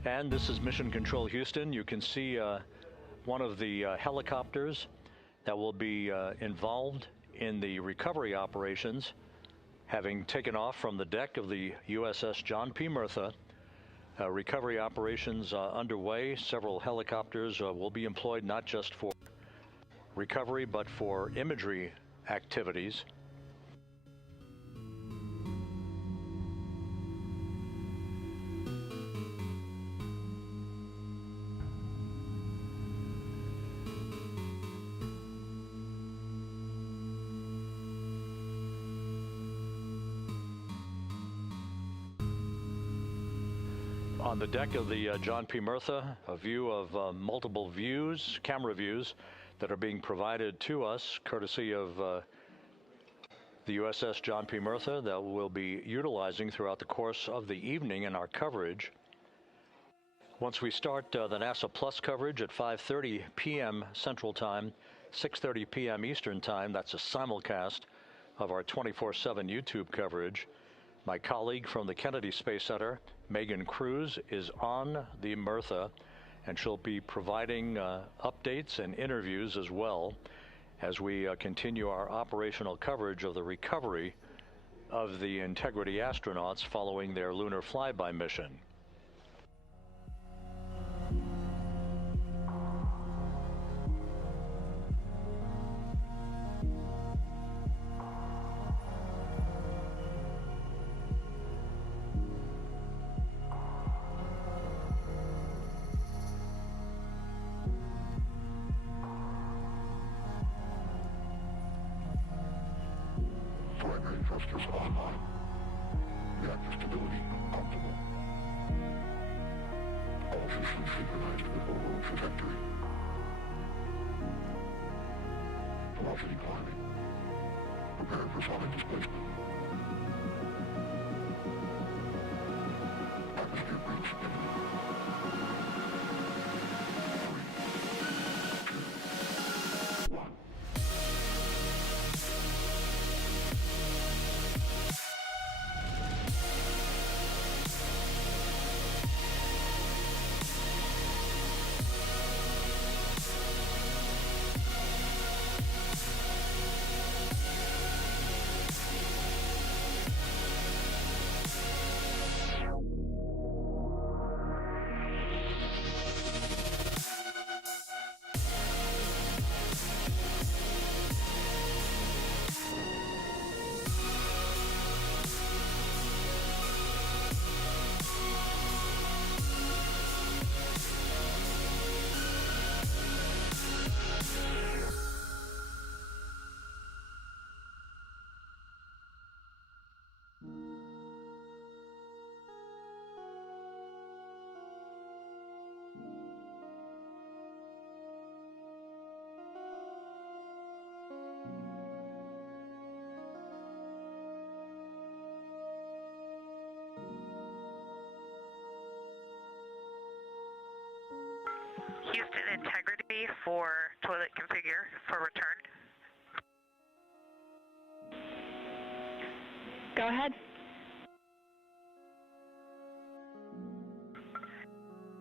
And this is Mission Control Houston. You can see one of the helicopters that will be involved in the recovery operations Having taken off from the deck of the USS John P. Murtha, recovery operations underway. Several helicopters will be employed not just for recovery but for imagery activities. On the deck of the John P. Murtha, a view of multiple views, camera views, that are being provided to us courtesy of the USS John P. Murtha that we'll be utilizing throughout the course of the evening in our coverage. Once we start the NASA Plus coverage at 5:30 p.m. Central Time, 6:30 p.m. Eastern Time, that's a simulcast of our 24/7 YouTube coverage. My colleague from the Kennedy Space Center, Megan Cruz, is on the Murtha, and she'll be providing updates and interviews as well as we continue our operational coverage of the recovery of the Integrity astronauts following their lunar flyby mission. Primary thrusters online. Reactor stability optimal. All systems synchronized with overall trajectory. Velocity climbing. Prepare for solid displacement. Atmosphere breach imminent. 3, 2, 1. Houston, integrity for toilet configure for return. Go ahead.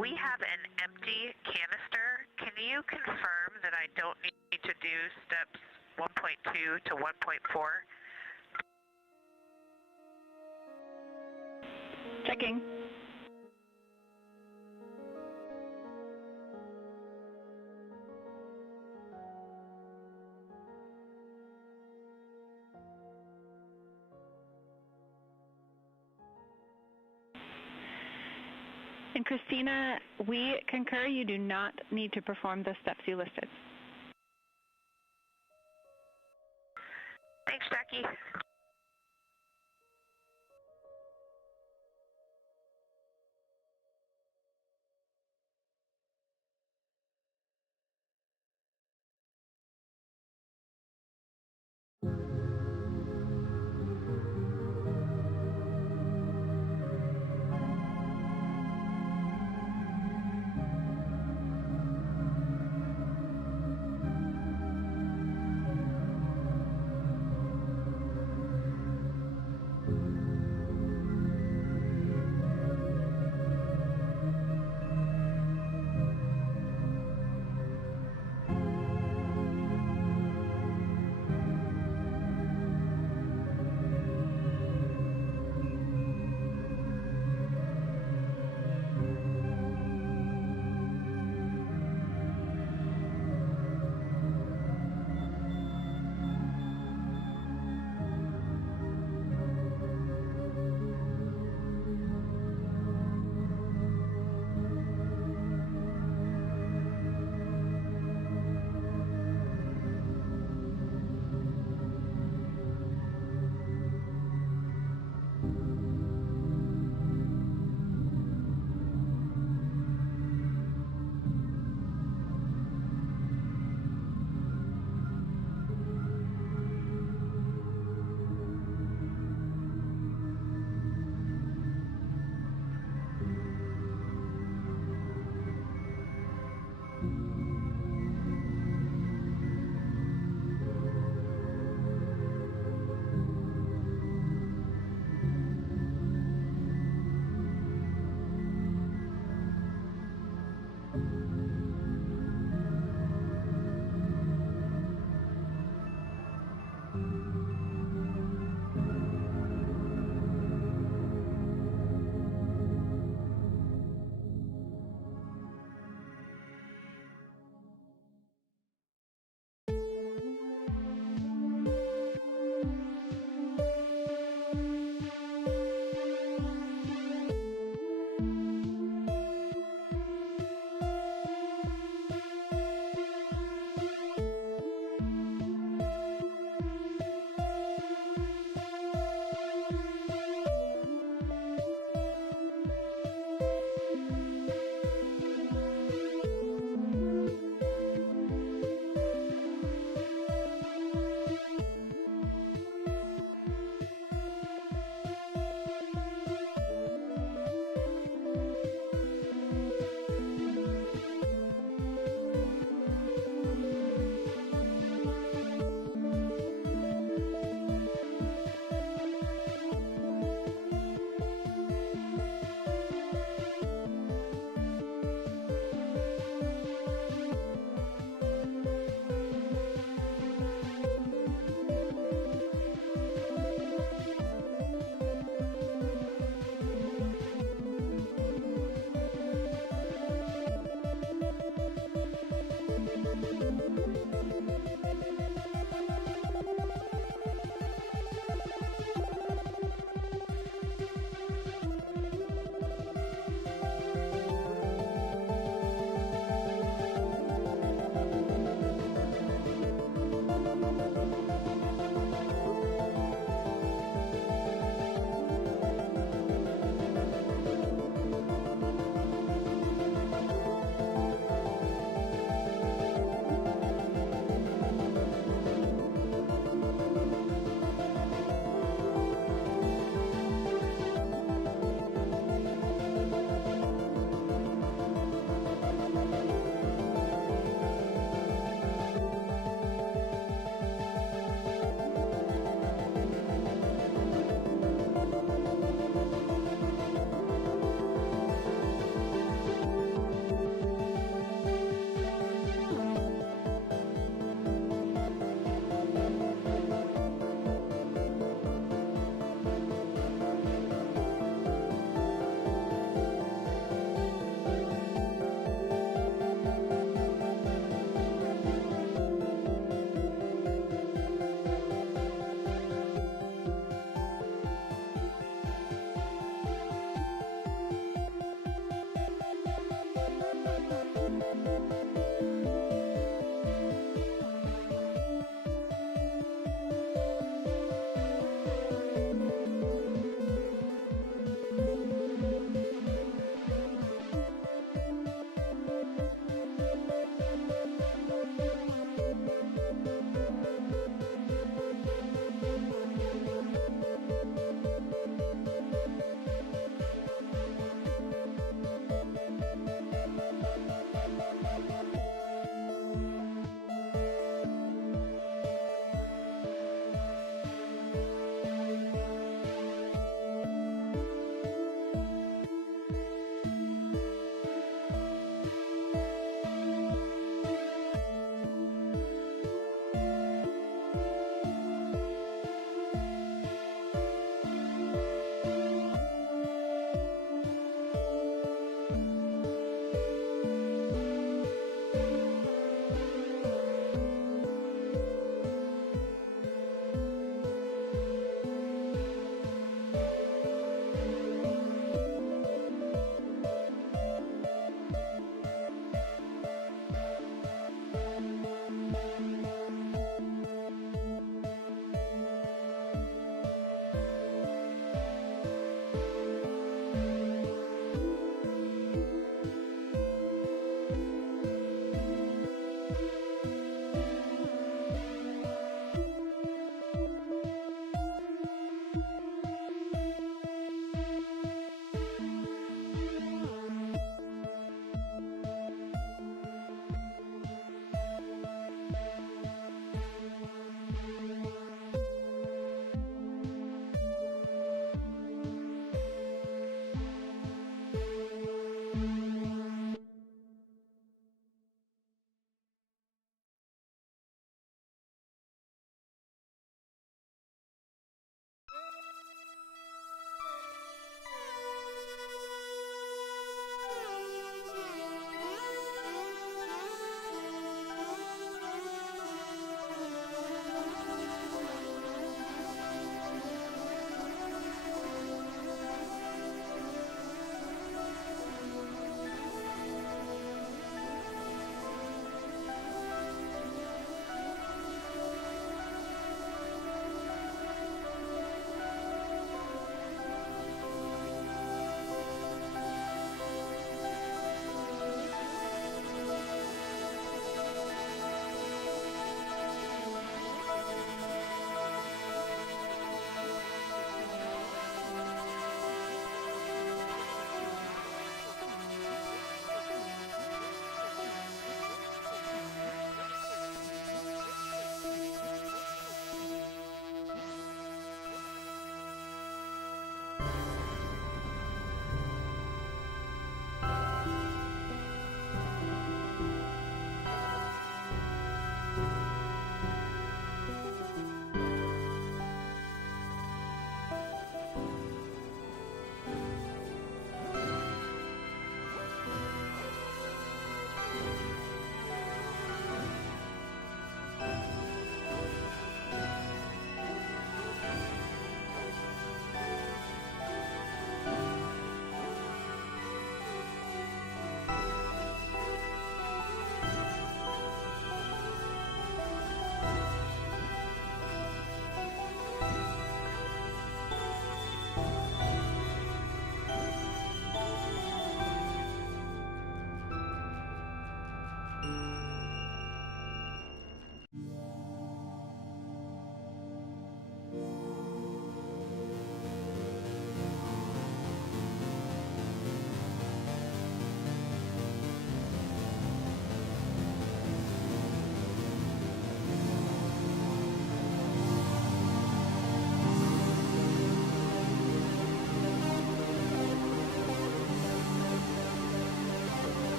We have an empty canister. Can you confirm that I don't need to do steps 1.2 to 1.4? Checking. And Christina, we concur you do not need to perform the steps you listed. Thanks, Jackie.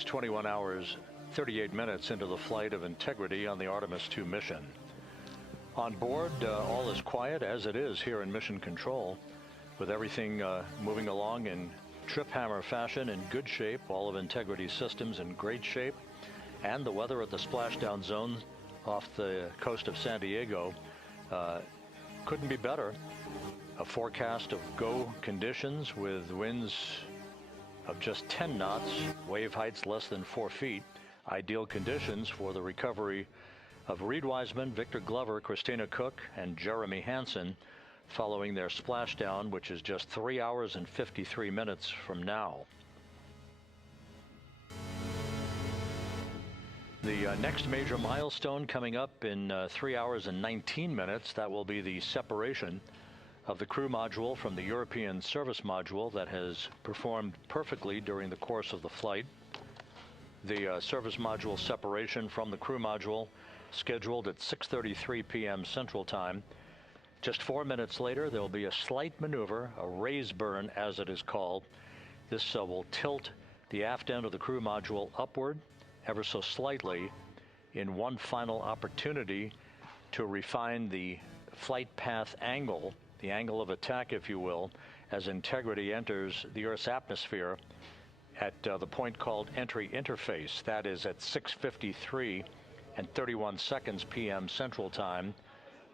days, 21 hours, 38 minutes into the flight of Integrity on the Artemis 2 mission. On board, all is quiet, as it is here in Mission Control, with everything moving along in trip hammer fashion, in good shape, all of Integrity's systems in great shape, and the weather at the splashdown zone off the coast of San Diego couldn't be better. A forecast of go conditions with winds of just 10 knots, wave heights less than 4 feet, ideal conditions for the recovery of Reed Wiseman, Victor Glover, Christina Cook, and Jeremy Hansen following their splashdown, which is just 3 hours and 53 minutes from now. The next major milestone coming up in 3 hours and 19 minutes, that will be the separation of the crew module from the European service module that has performed perfectly during the course of the flight. The service module separation from the crew module scheduled at 6:33 p.m. Central Time. Just 4 minutes later, there will be a slight maneuver, a raise burn as it is called. This will tilt the aft end of the crew module upward ever so slightly in one final opportunity to refine the flight path angle, the angle of attack, if you will, as Integrity enters the Earth's atmosphere at the point called entry interface. That is at 6:53 and 31 seconds p.m. Central Time,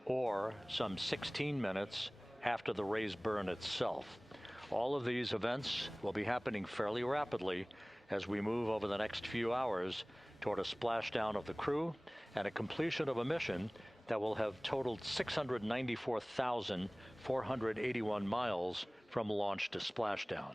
or some 16 minutes after the raise burn itself. All of these events will be happening fairly rapidly as we move over the next few hours toward a splashdown of the crew and a completion of a mission that will have totaled 694,481 miles from launch to splashdown.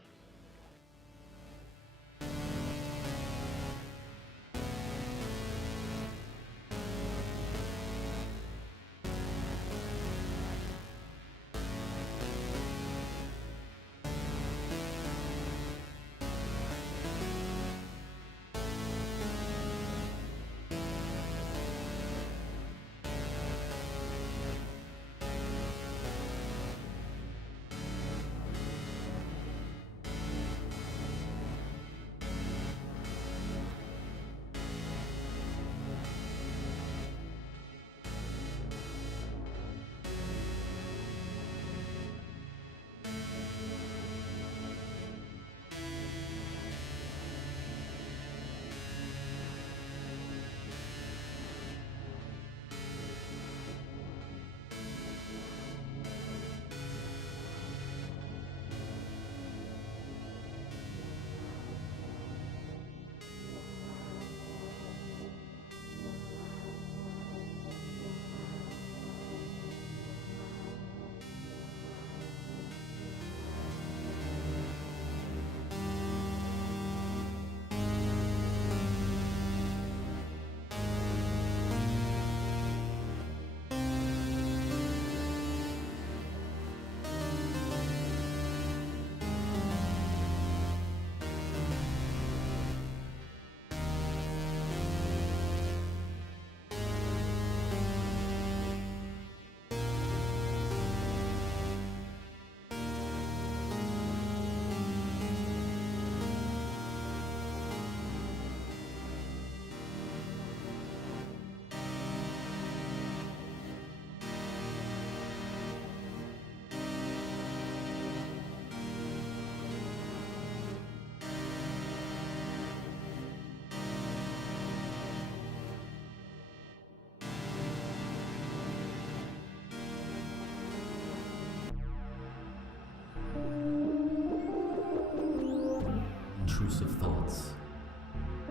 Intrusive thoughts.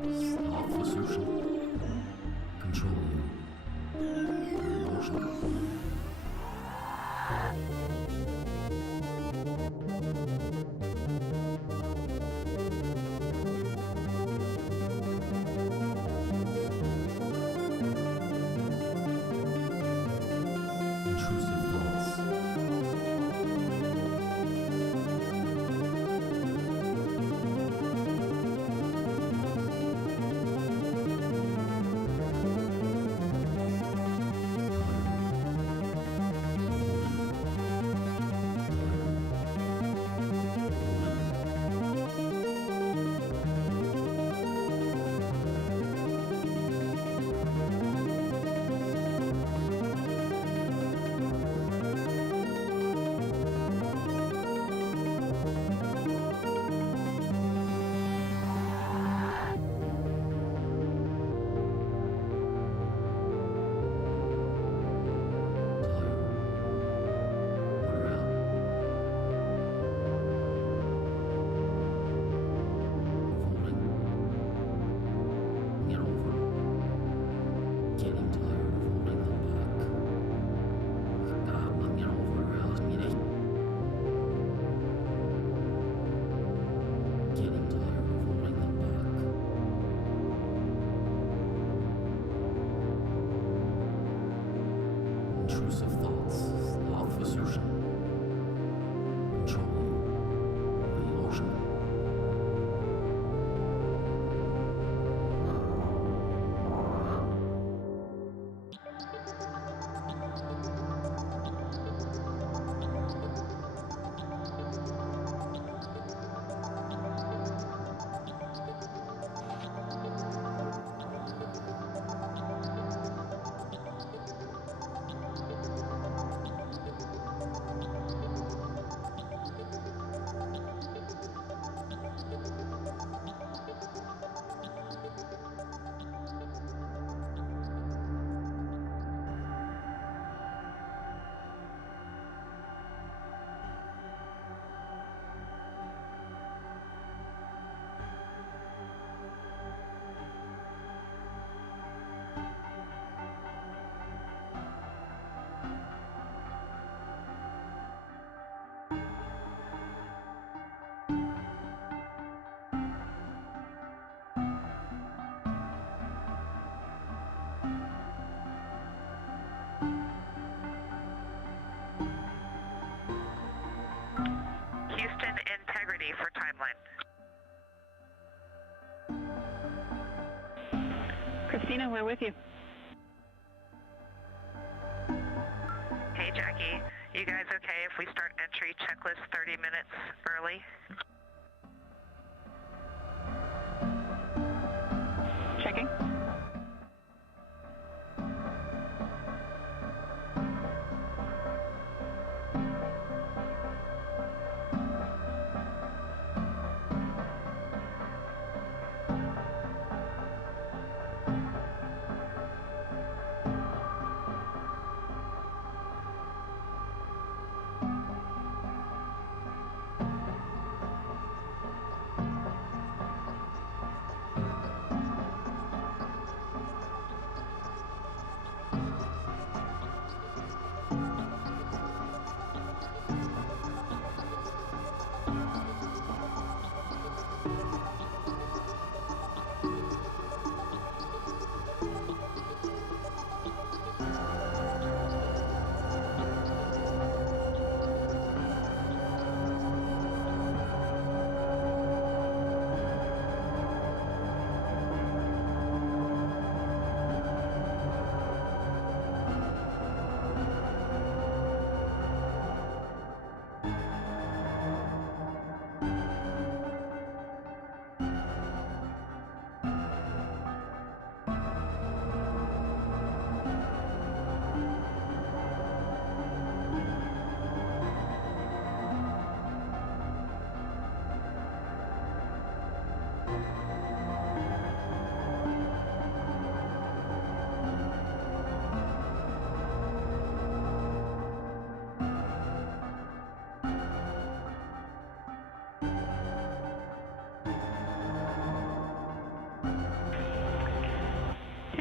Unofficial. Control you. Emotion. intrusive thoughts, self-assertion, control the emotion. Houston, integrity for timeline. Christina, we're with you. Hey, Jackie. You guys okay if we start entry checklist 30 minutes early? Checking.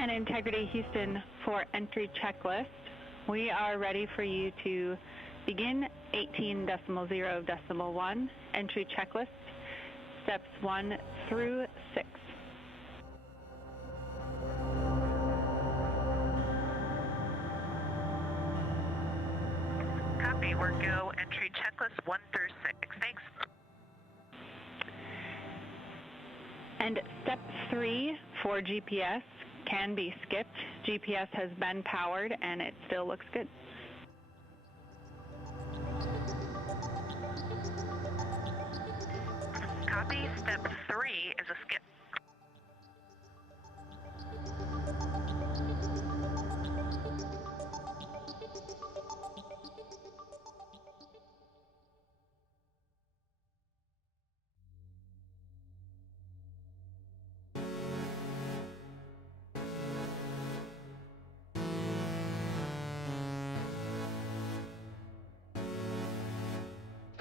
And Integrity Houston for entry checklist. We are ready for you to begin 18.0.1 entry checklist, steps 1 through 6. Copy. We're go. Entry checklist 1 through 6. Thanks. And step 3 for GPS can be skipped. GPS has been powered and it still looks good. Copy. Step 3 is a skip.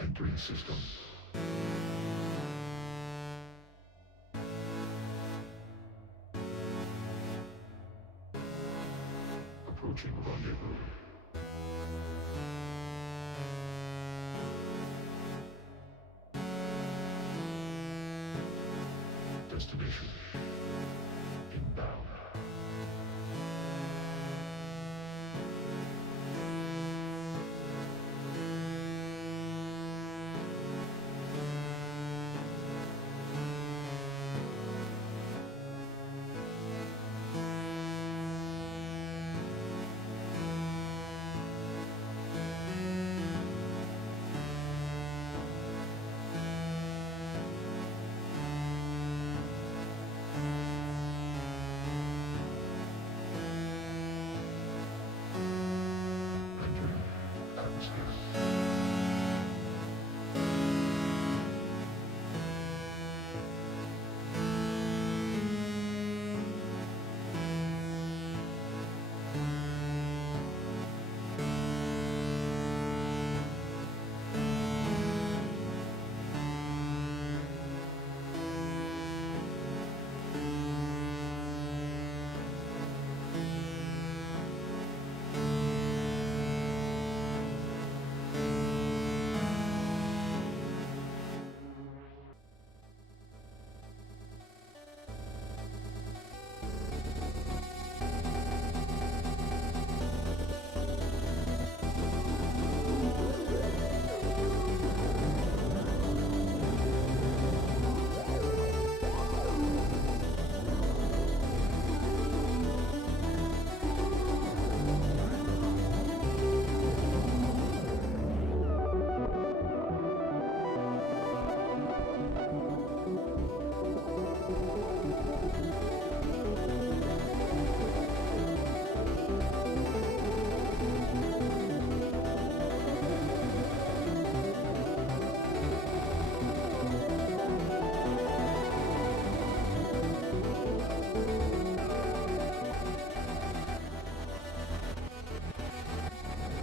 Entering system. Approaching rendezvous. Destination. Inbound.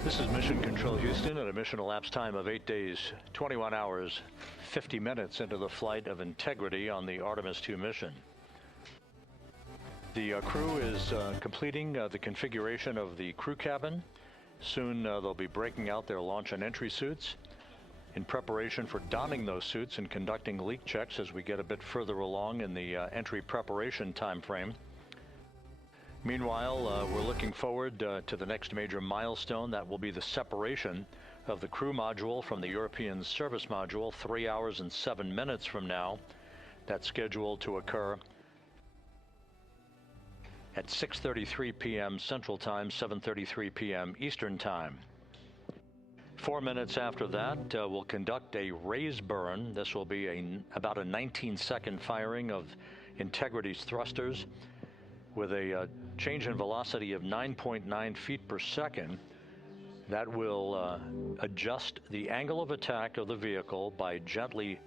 This is Mission Control Houston at a mission elapsed time of 8 days, 21 hours, 50 minutes into the flight of Integrity on the Artemis 2 mission. The crew is completing the configuration of the crew cabin. Soon they'll be breaking out their launch and entry suits in preparation for donning those suits and conducting leak checks as we get a bit further along in the entry preparation time frame. Meanwhile, we're looking forward to the next major milestone. That will be the separation of the crew module from the European service module 3 hours and 7 minutes from now. That's scheduled to occur at 6:33 p.m. Central Time, 7:33 p.m. Eastern Time. 4 minutes after that, we'll conduct a raise burn. This will be about a 19-second firing of Integrity's thrusters with a change in velocity of 9.9 feet per second. That will adjust the angle of attack of the vehicle by gently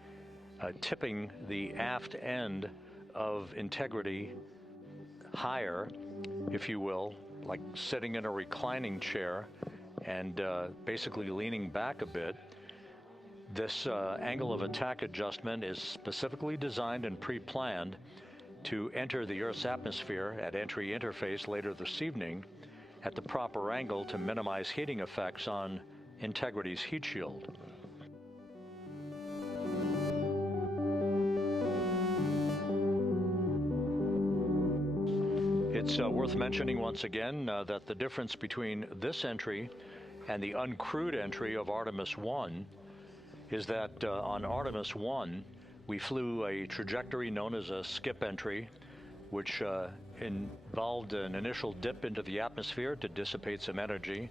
tipping the aft end of Integrity higher, if you will, like sitting in a reclining chair and basically leaning back a bit. This angle of attack adjustment is specifically designed and pre-planned to enter the Earth's atmosphere at entry interface later this evening at the proper angle to minimize heating effects on Integrity's heat shield. It's worth mentioning once again that the difference between this entry and the uncrewed entry of Artemis 1 is that on Artemis 1, we flew a trajectory known as a skip entry, which involved an initial dip into the atmosphere to dissipate some energy,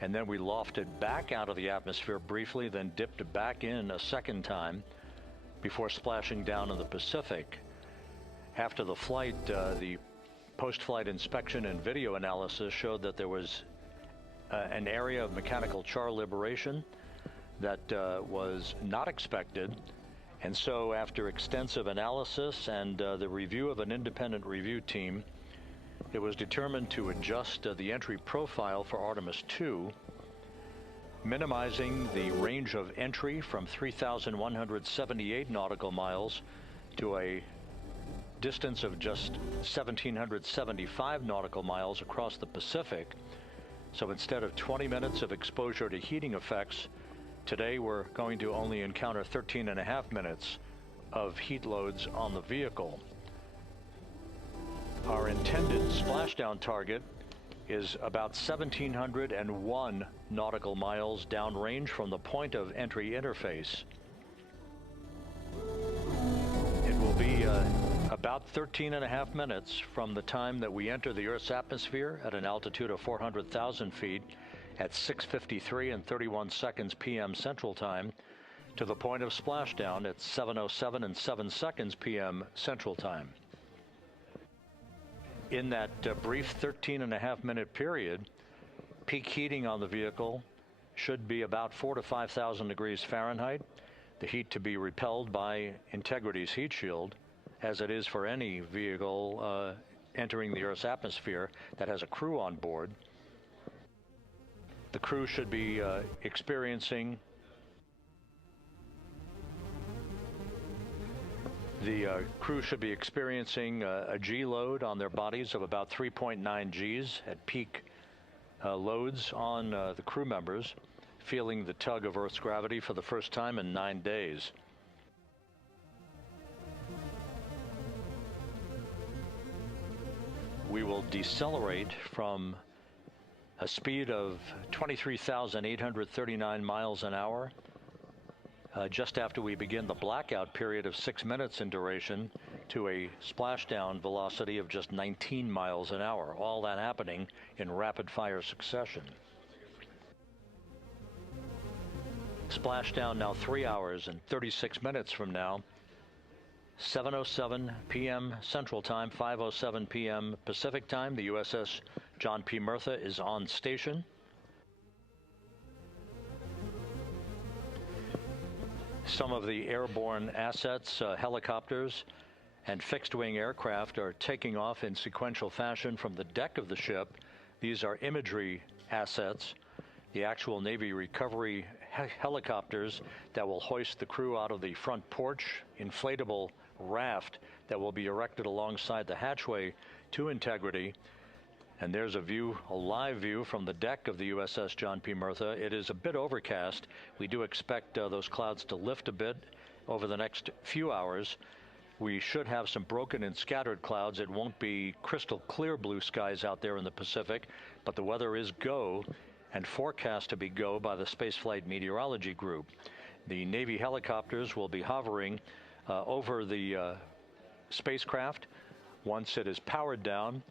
and then we lofted back out of the atmosphere briefly, then dipped back in a second time before splashing down in the Pacific. After the flight, the post-flight inspection and video analysis showed that there was an area of mechanical char liberation that was not expected. And so after extensive analysis and the review of an independent review team, it was determined to adjust the entry profile for Artemis 2, minimizing the range of entry from 3,178 nautical miles to a distance of just 1,775 nautical miles across the Pacific. So instead of 20 minutes of exposure to heating effects, today we're going to only encounter 13.5 minutes of heat loads on the vehicle. Our intended splashdown target is about 1,701 nautical miles downrange from the point of entry interface. It will be about 13.5 minutes from the time that we enter the Earth's atmosphere at an altitude of 400,000 feet at 6:53 and 31 seconds p.m. Central Time to the point of splashdown at 7:07 and 7 seconds p.m. Central Time. In that brief 13.5 minute period, peak heating on the vehicle should be about 4,000 to 5,000 degrees Fahrenheit. The heat to be repelled by Integrity's heat shield, as it is for any vehicle entering the Earth's atmosphere that has a crew on board. The crew should be experiencing a G load on their bodies of about 3.9 Gs at peak loads on the crew members, feeling the tug of Earth's gravity for the first time in 9 days. We will decelerate from a speed of 23,839 miles an hour just after we begin the blackout period of 6 minutes in duration to a splashdown velocity of just 19 miles an hour, all that happening in rapid fire succession. Splashdown now 3 hours and 36 minutes from now, 7:07 p.m. Central Time, 5:07 p.m. Pacific Time. The USS John P. Murtha is on station. Some of the airborne assets, helicopters, and fixed-wing aircraft are taking off in sequential fashion from the deck of the ship. These are imagery assets the actual Navy recovery helicopters that will hoist the crew out of the front porch inflatable raft that will be erected alongside the hatchway to Integrity. And there's a view, a live view from the deck of the USS John P. Murtha. It is a bit overcast. We do expect those clouds to lift a bit over the next few hours. We should have some broken and scattered clouds. It won't be crystal clear blue skies out there in the Pacific, but the weather is go and forecast to be go by the Spaceflight Meteorology Group. The Navy helicopters will be hovering over the spacecraft once it is powered down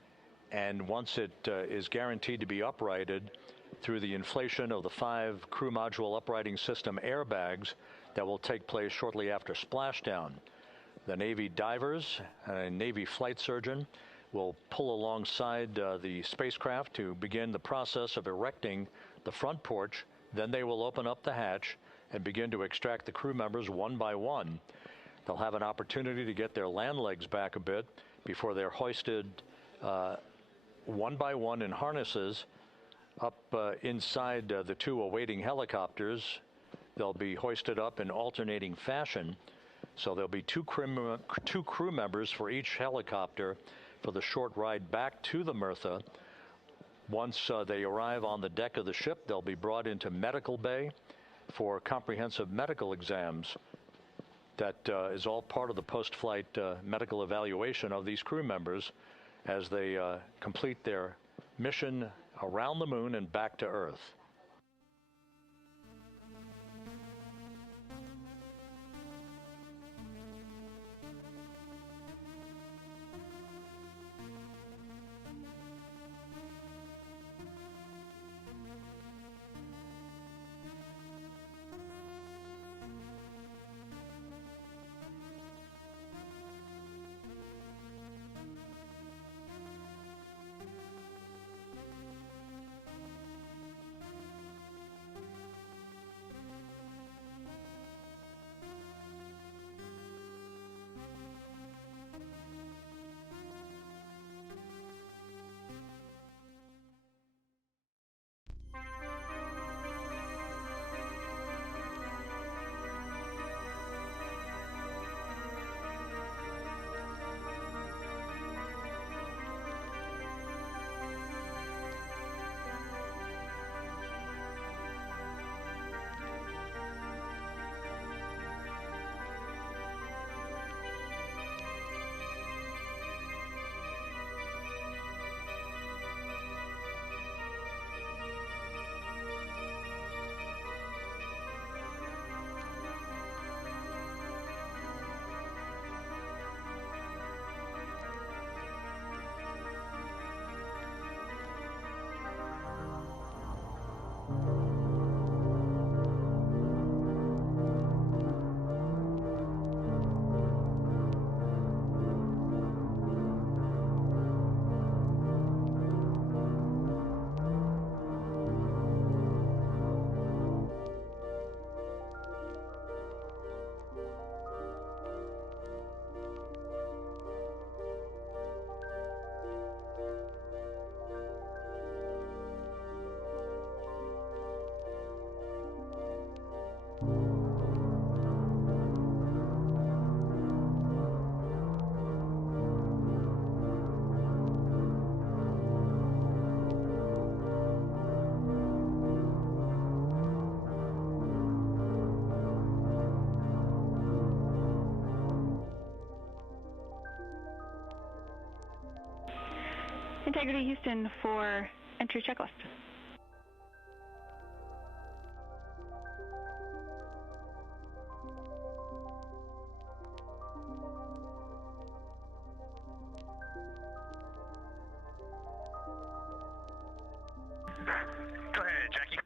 and once it is guaranteed to be uprighted through the inflation of the 5 crew module uprighting system airbags that will take place shortly after splashdown. The Navy divers and a Navy flight surgeon will pull alongside the spacecraft to begin the process of erecting the front porch. Then they will open up the hatch and begin to extract the crew members one by one. They'll have an opportunity to get their land legs back a bit before they're hoisted one by one in harnesses up inside the 2 awaiting helicopters. They'll be hoisted up in alternating fashion. So there'll be 2 crew members for each helicopter for the short ride back to the Murtha. Once they arrive on the deck of the ship, they'll be brought into medical bay for comprehensive medical exams. That is all part of the post-flight medical evaluation of these crew members as they complete their mission around the moon and back to Earth. Integrity Houston for entry checklist. Go ahead, Jackie.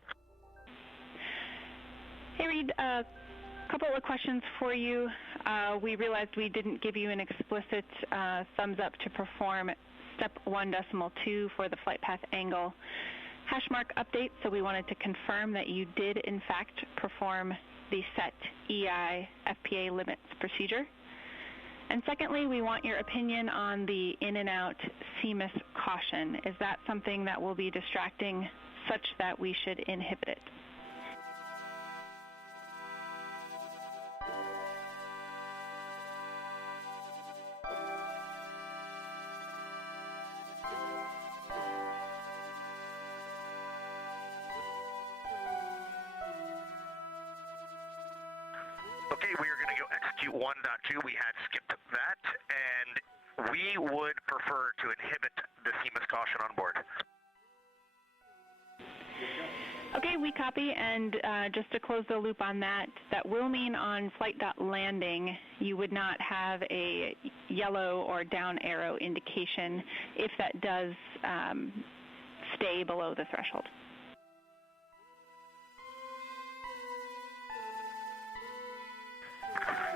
Hey, Reed, a couple of questions for you. We realized we didn't give you an explicit thumbs up to perform step 1.2 for the flight path angle hash mark update, so we wanted to confirm that you did in fact perform the set EI FPA limits procedure. And secondly, we want your opinion on the in and out CMIS caution. Is that something that will be distracting such that we should inhibit it. Okay, we are going to go execute 1.2. We had skipped that, and we would prefer to inhibit the CMIS caution on board. Okay, we copy, and just to close the loop on that, that will mean on flight.landing you would not have a yellow or down arrow indication if that does stay below the threshold.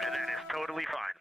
And that is totally fine.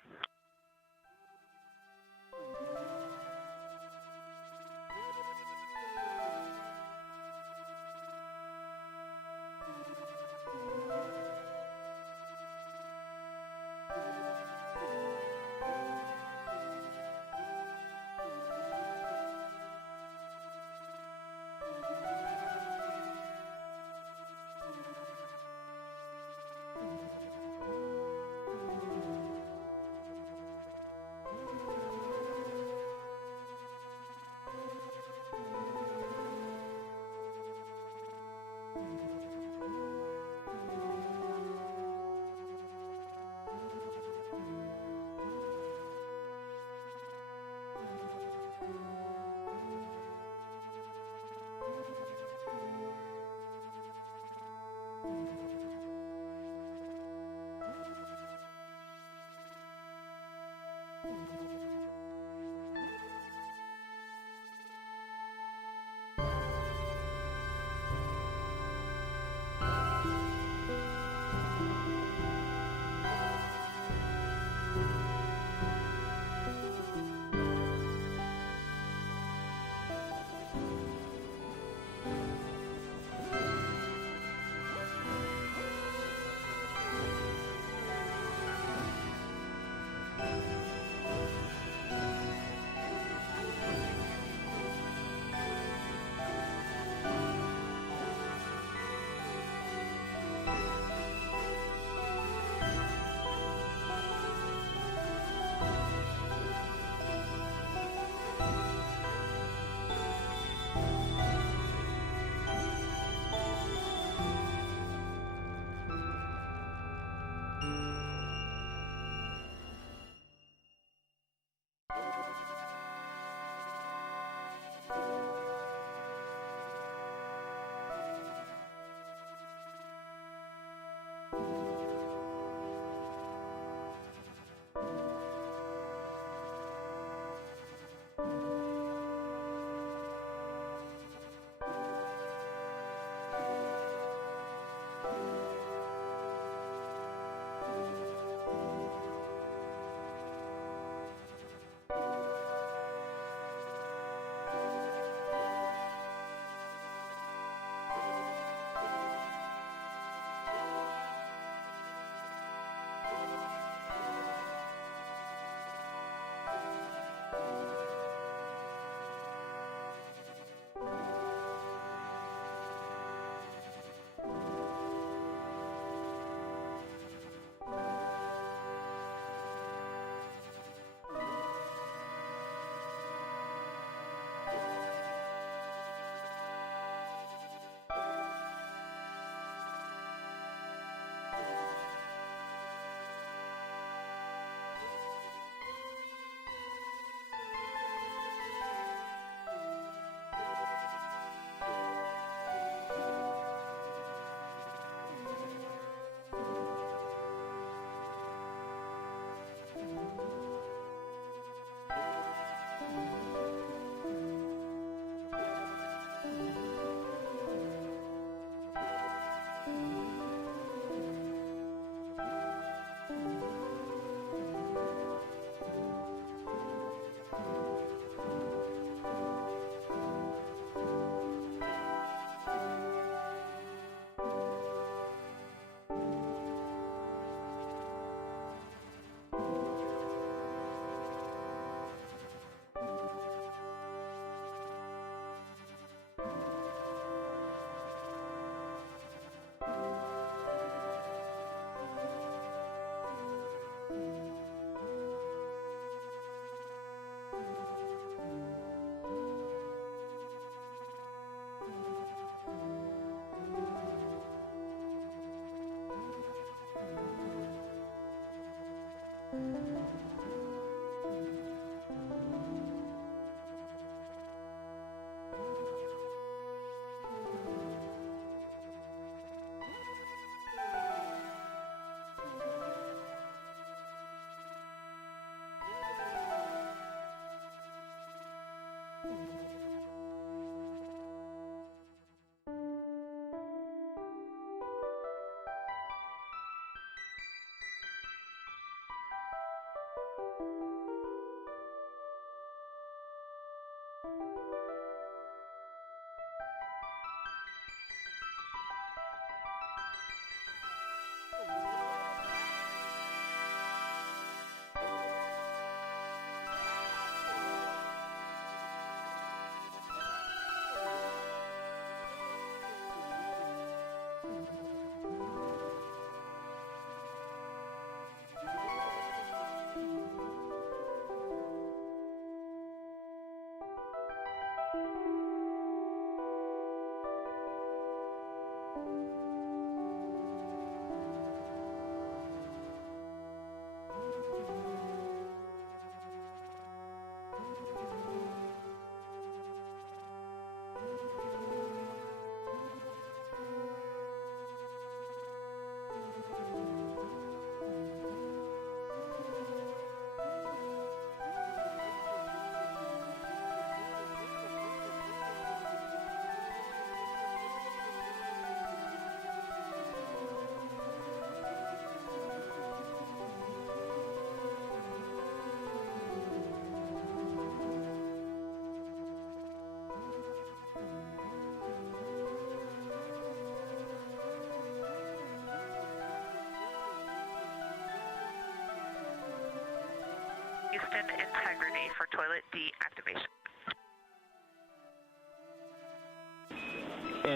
Houston, integrity for toilet deactivation.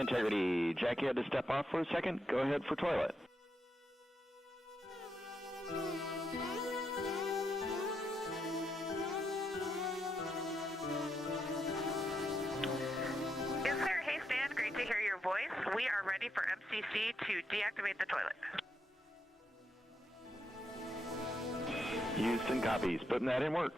Integrity, Jackie had to step off for a second. Go ahead for toilet. Yes, sir. Hey, Stan. Great to hear your voice. We are ready for MCC to deactivate the toilet. Houston copies. Putting that in work.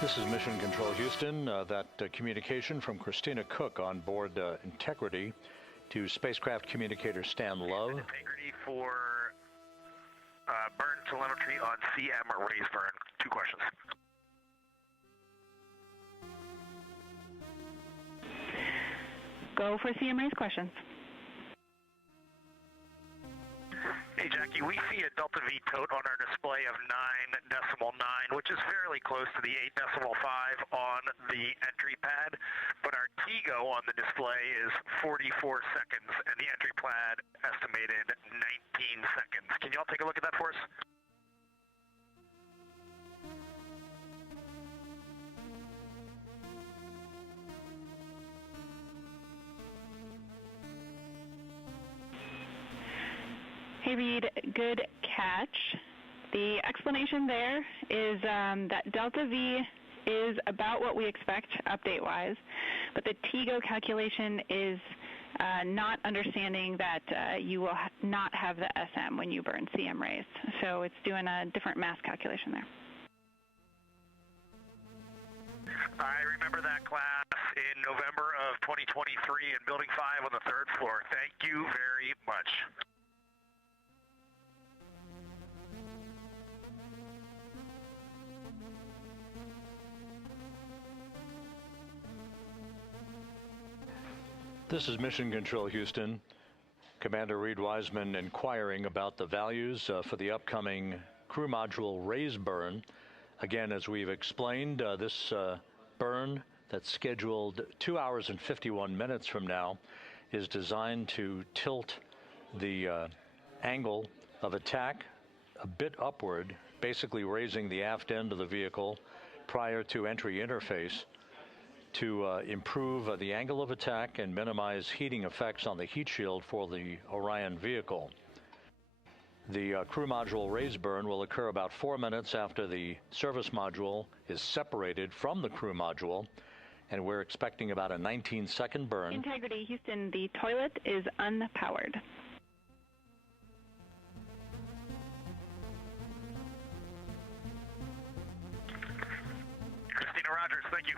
This is Mission Control Houston. That communication from Christina Cook on board Integrity to spacecraft communicator Stan Love. Integrity for burn telemetry on CM raise burn. 2 questions. Go for CMA's questions. Hey, Jackie, we see a Delta V tote on our display of 9.9, which is fairly close to the 8.5 on the entry pad, but our TGO on the display is 44 seconds, and the entry pad estimated 19 seconds. Can you all take a look at that for us? Hey, Reed, good catch. The explanation there is that Delta V is about what we expect update-wise, but the TGO calculation is not understanding that you will not have the SM when you burn CM raised. So it's doing a different mass calculation there. I remember that class in November of 2023 in Building 5 on the 3rd floor. Thank you very much. This is Mission Control Houston. Commander Reed Wiseman inquiring about the values for the upcoming crew module raise burn. Again, as we've explained, this burn that's scheduled 2 hours and 51 minutes from now is designed to tilt the angle of attack a bit upward, basically raising the aft end of the vehicle prior to entry interface to improve the angle of attack and minimize heating effects on the heat shield for the Orion vehicle. The crew module raise burn will occur about 4 minutes after the service module is separated from the crew module, and we're expecting about a 19-second burn. Integrity, Houston, the toilet is unpowered. Christina Rogers, thank you.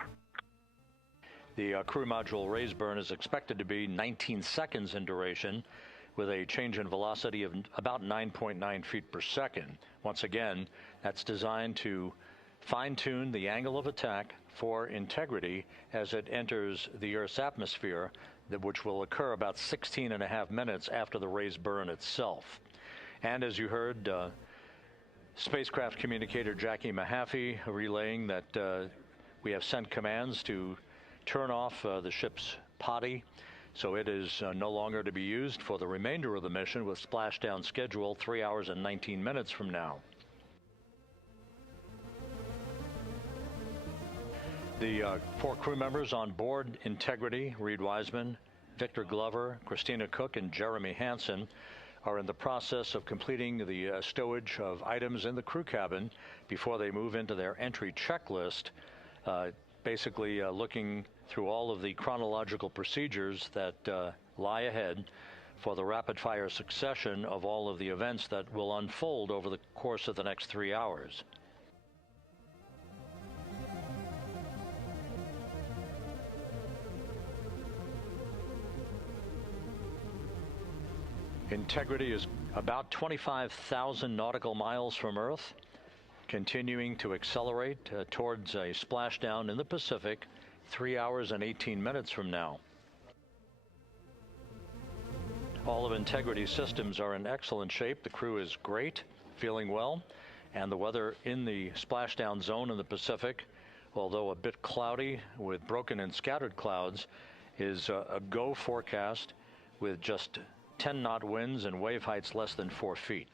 The crew module raise burn is expected to be 19 seconds in duration, with a change in velocity of about 9.9 feet per second. Once again, that's designed to fine-tune the angle of attack for Integrity as it enters the Earth's atmosphere, which will occur about 16.5 minutes after the raise burn itself. And as you heard, spacecraft communicator Jackie Mahaffey relaying that we have sent commands to turn off the ship's potty, so it is no longer to be used for the remainder of the mission, with splashdown scheduled 3 hours and 19 minutes from now. The 4 crew members on board Integrity, Reed Wiseman, Victor Glover, Christina Cook, and Jeremy Hansen, are in the process of completing the stowage of items in the crew cabin before they move into their entry checklist, basically looking through all of the chronological procedures that lie ahead for the rapid-fire succession of all of the events that will unfold over the course of the next 3 hours. Integrity is about 25,000 nautical miles from Earth, continuing to accelerate towards a splashdown in the Pacific 3 hours and 18 minutes from now. All of Integrity's systems are in excellent shape. The crew is great, feeling well, and the weather in the splashdown zone in the Pacific, although a bit cloudy with broken and scattered clouds, is a go forecast with just 10-knot winds and wave heights less than 4 feet.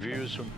Views from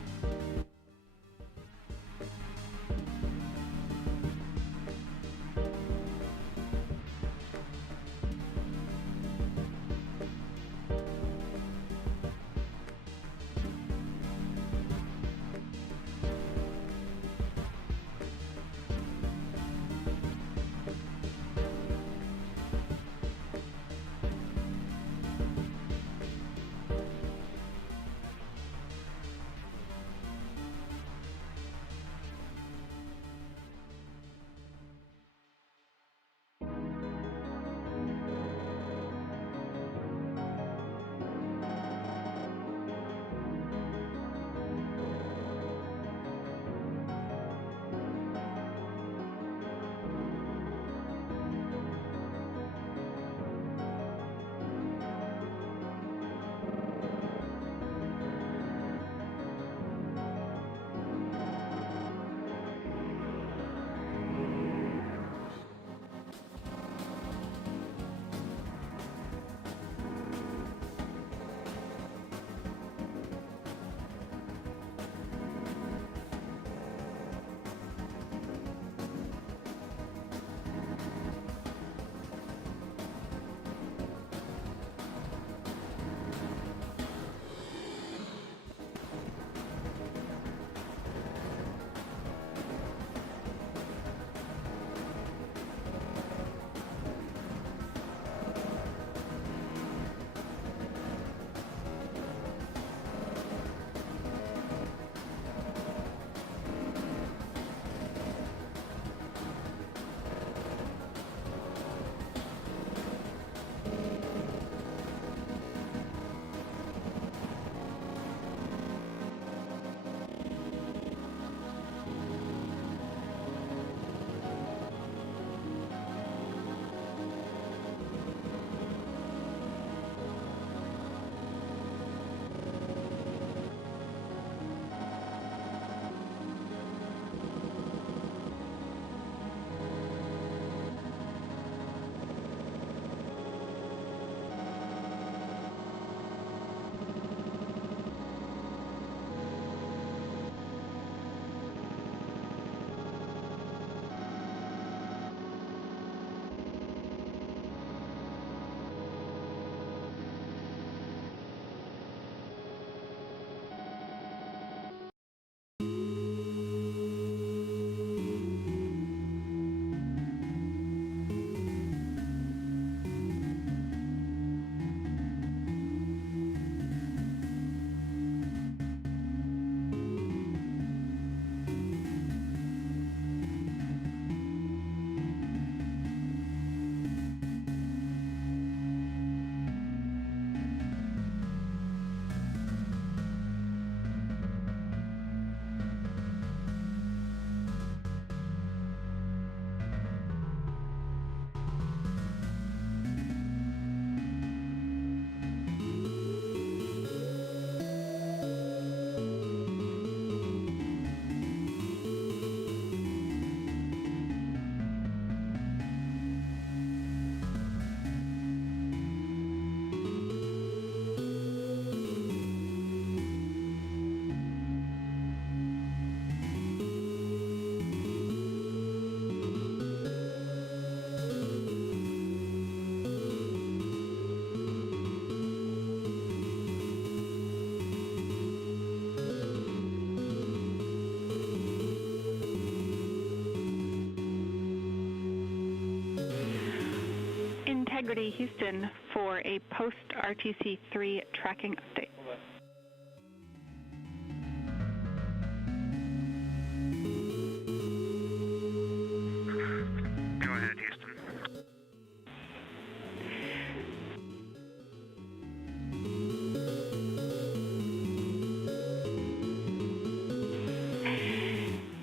Integrity Houston for a post-RTC3 tracking update. Go ahead, Houston.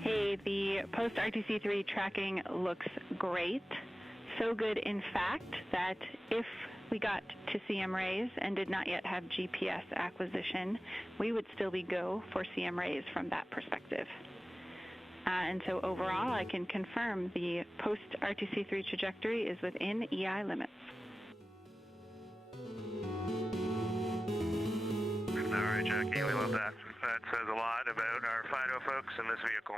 Hey, the post-RTC3 tracking looks great. So good, in fact, that if we got to CM rays and did not yet have GPS acquisition, we would still be go for CM rays from that perspective. And so overall, I can confirm the post-RTC3 trajectory is within EI limits. All right, Jackie, we love that. That says a lot about our FIDO folks in this vehicle.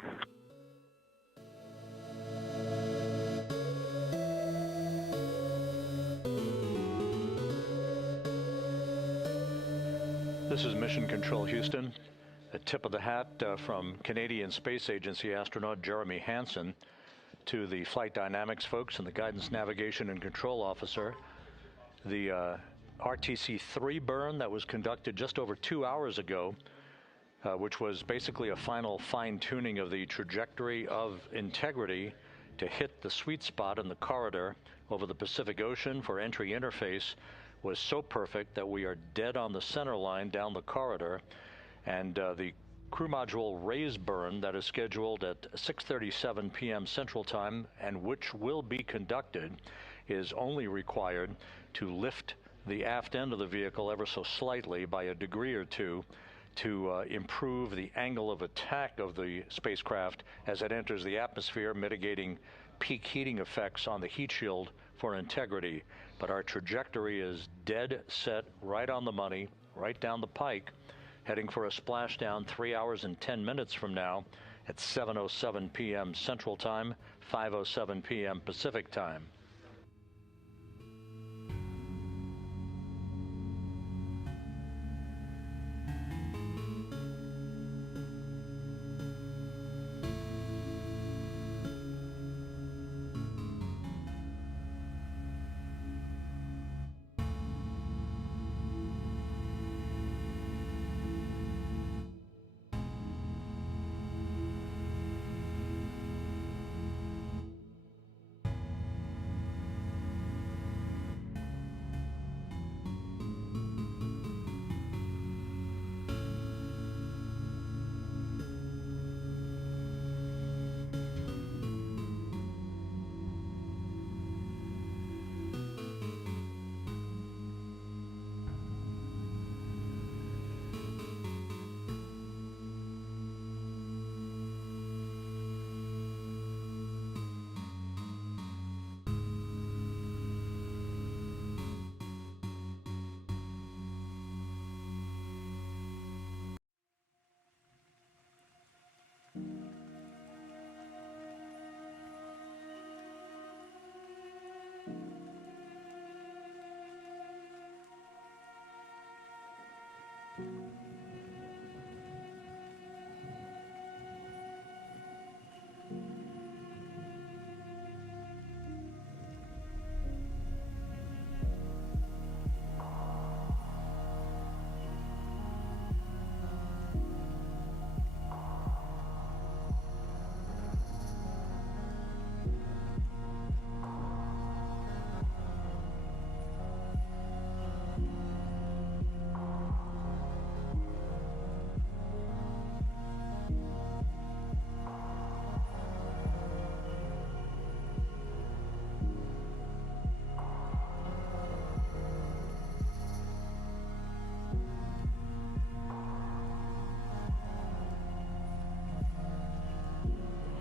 This is Mission Control Houston. A tip of the hat from Canadian Space Agency astronaut Jeremy Hansen to the flight dynamics folks and the guidance, navigation, and control officer. The RTC-3 burn that was conducted just over 2 hours ago, which was basically a final fine-tuning of the trajectory of Integrity to hit the sweet spot in the corridor over the Pacific Ocean for entry interface, was so perfect that we are dead on the center line down the corridor. And the crew module raise burn that is scheduled at 6:37 p.m. Central Time, and which will be conducted, is only required to lift the aft end of the vehicle ever so slightly by a degree or two to improve the angle of attack of the spacecraft as it enters the atmosphere, mitigating peak heating effects on the heat shield for Integrity. But our trajectory is dead set, right on the money, right down the pike, heading for a splashdown 3 hours and 10 minutes from now at 7:07 p.m. Central Time, 5:07 p.m. Pacific Time.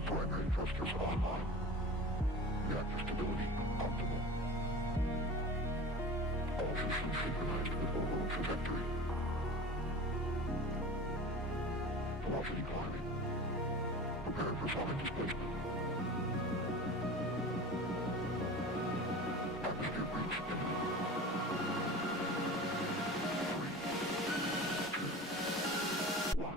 Primary thrusters online. Reactor stability optimal. All systems synchronized with overall trajectory. Velocity climbing. Prepared for solid displacement. Atmosphere breach imminent. 3, 2, 1.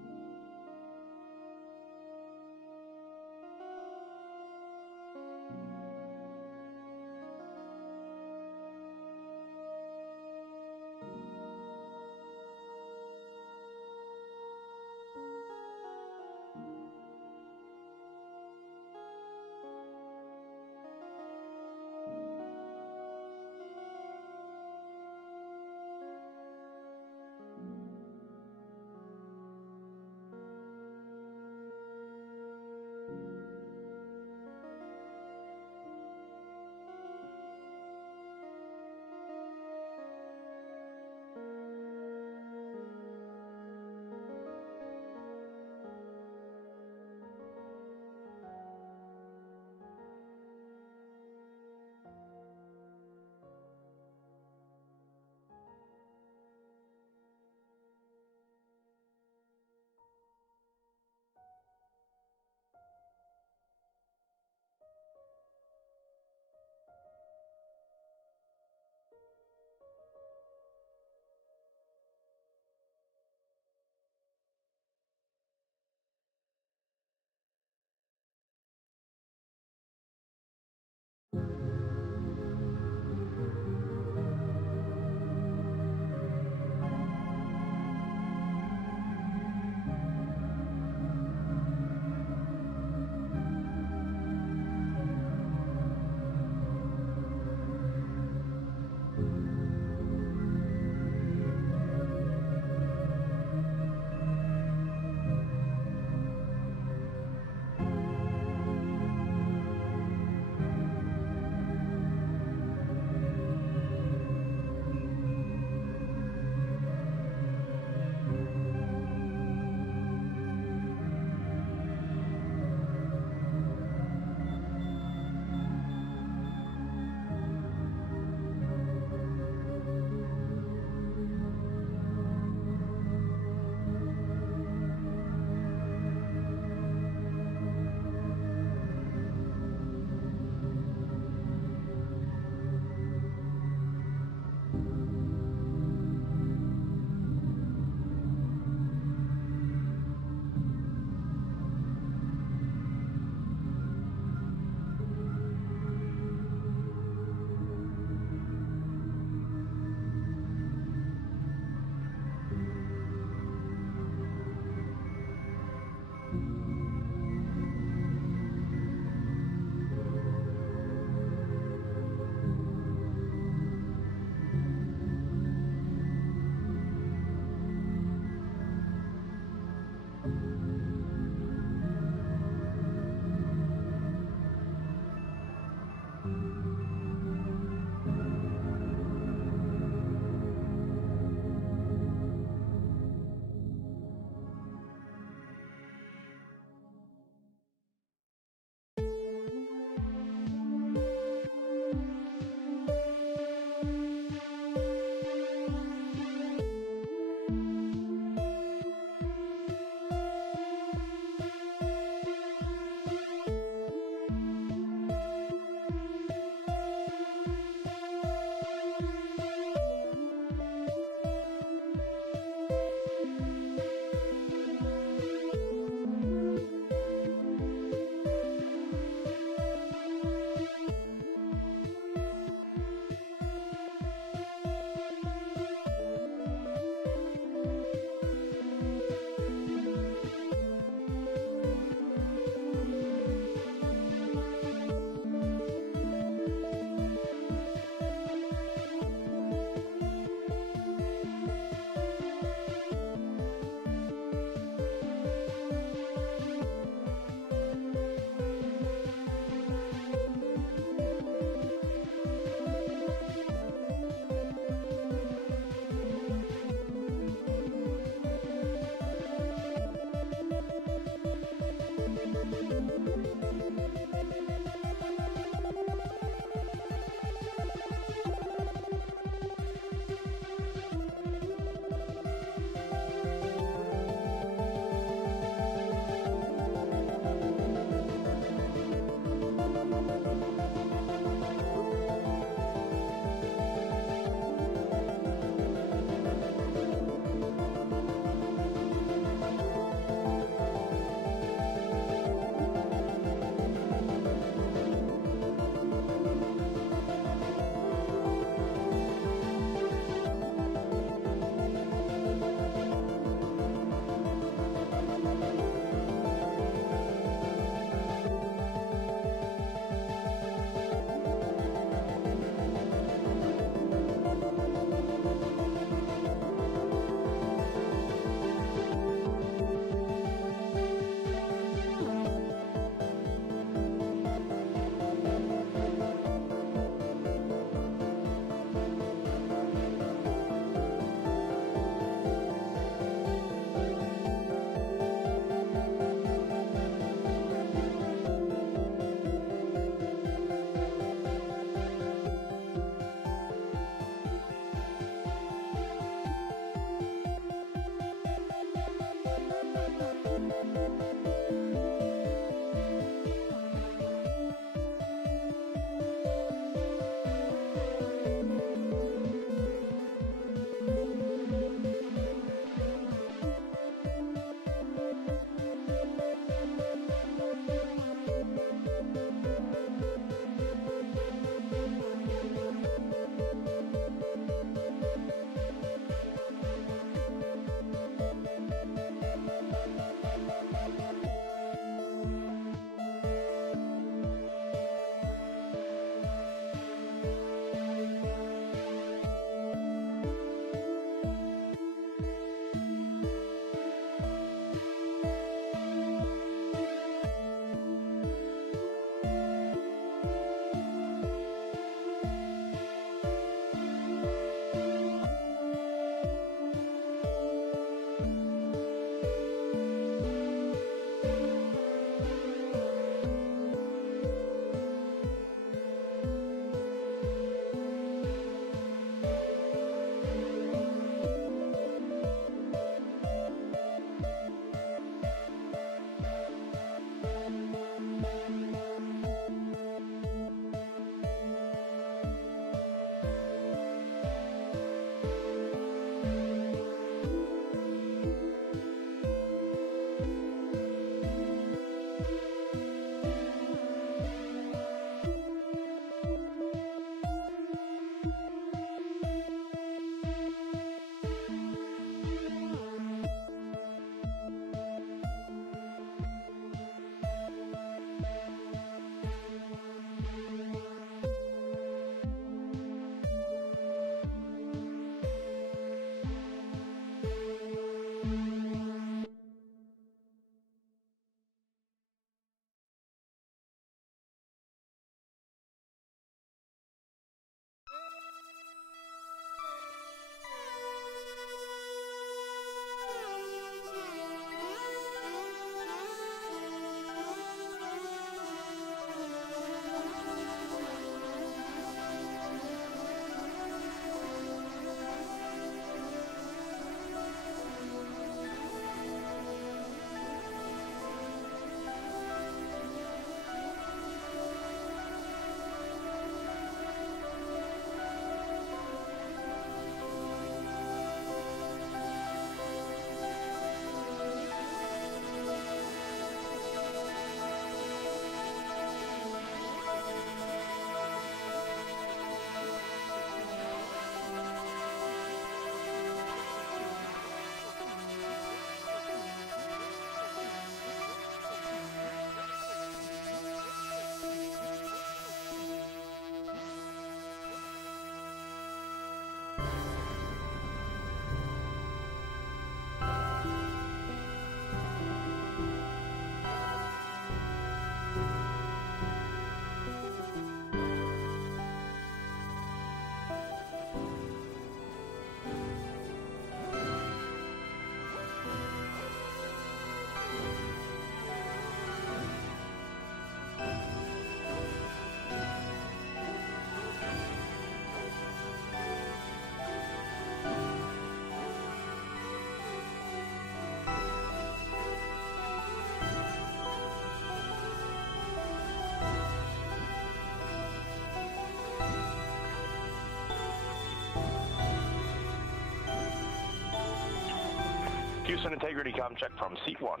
Houston integrity com check from seat 1.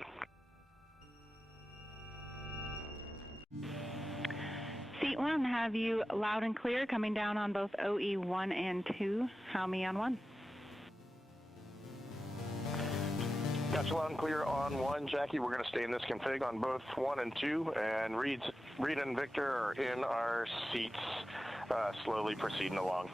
Seat 1, have you loud and clear coming down on both OE 1 and 2? How me on 1? Got you loud and clear on 1, Jackie. We're going to stay in this config on both 1 and 2, and Reed and Victor are in our seats, slowly proceeding along.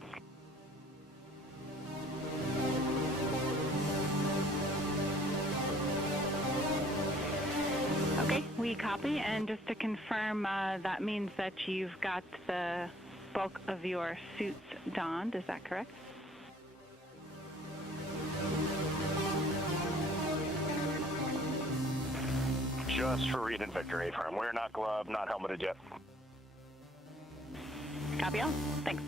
Okay, we copy, and just to confirm, that means that you've got the bulk of your suits donned, is that correct? Just for Reed and Victor, A-firm. We're not gloved, not helmeted yet. Copy all. Thanks.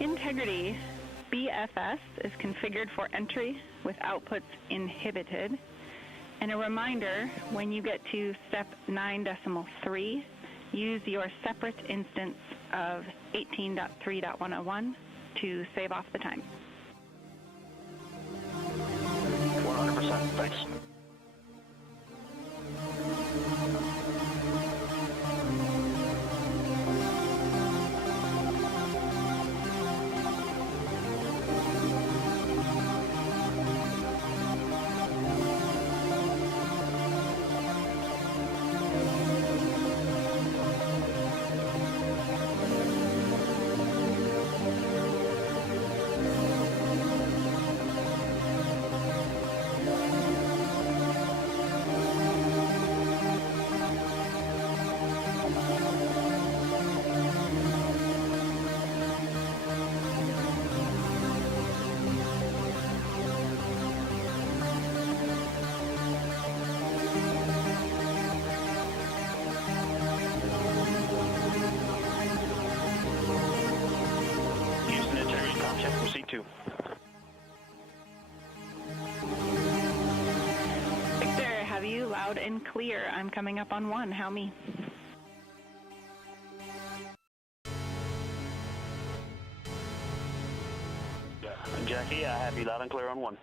Integrity BFS is configured for entry with outputs inhibited. And a reminder, when you get to step 9.3, use your separate instance of 18.3.101 to save off the time. 100%, thanks. Victor, have you loud and clear? I'm coming up on 1. How me? Jackie, I have you loud and clear on 1.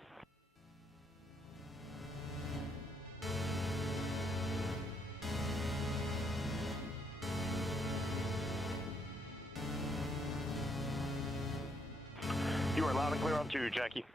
You are loud and clear on 2, Jackie.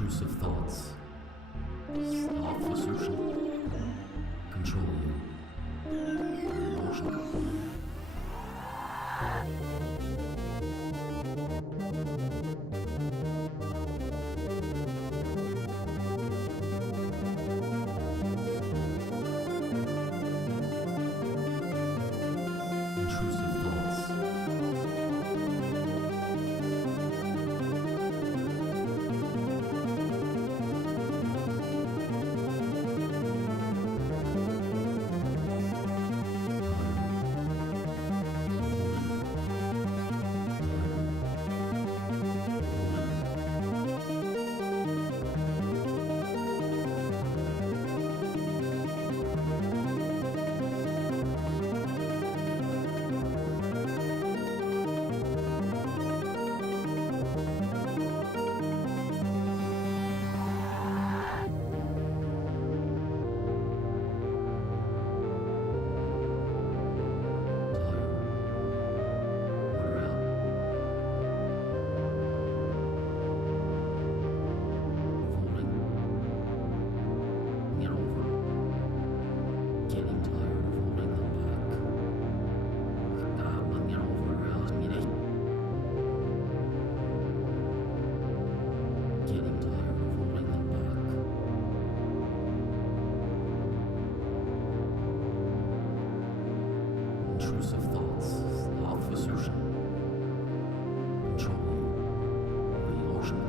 Intrusive thoughts. Starversuchen. Control you. Emotion. Intrusive thoughts. Intrusive thoughts. Starversuchen. Control you. Emotion.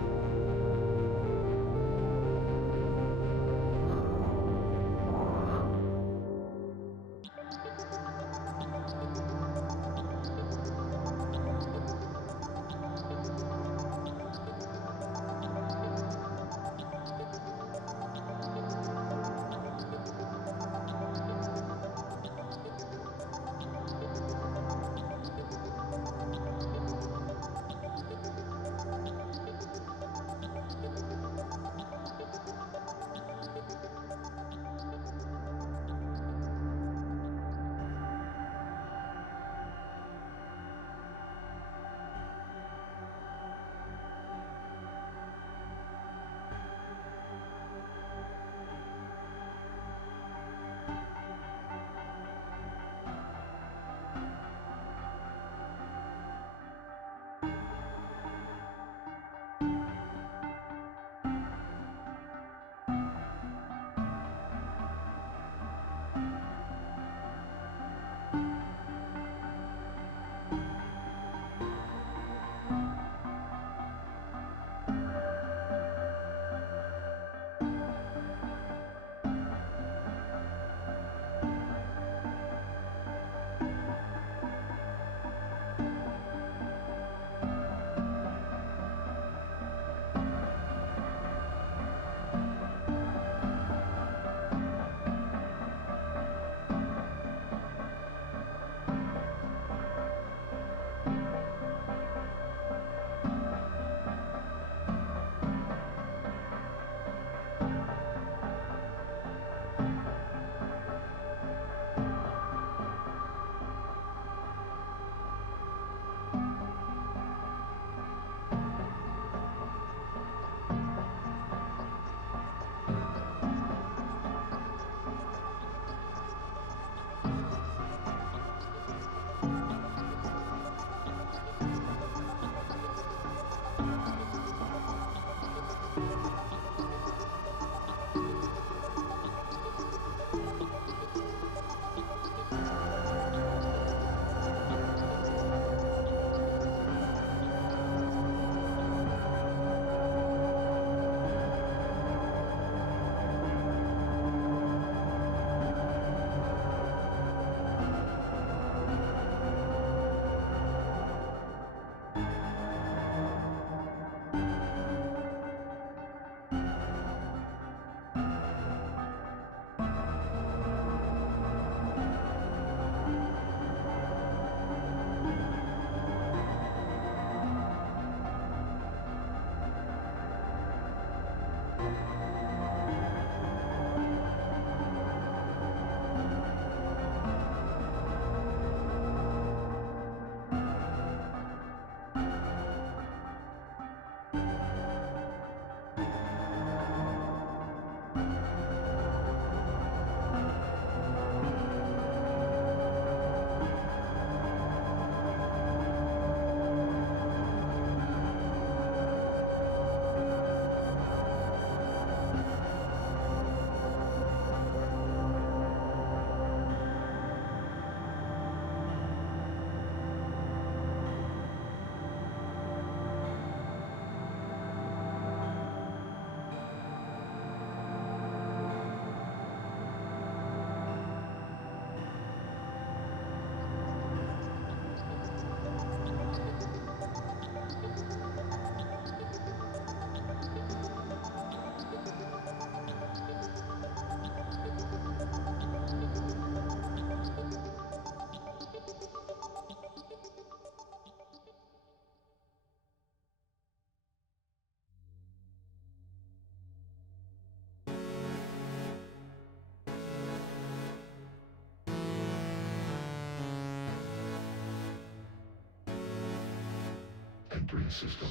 Entering system.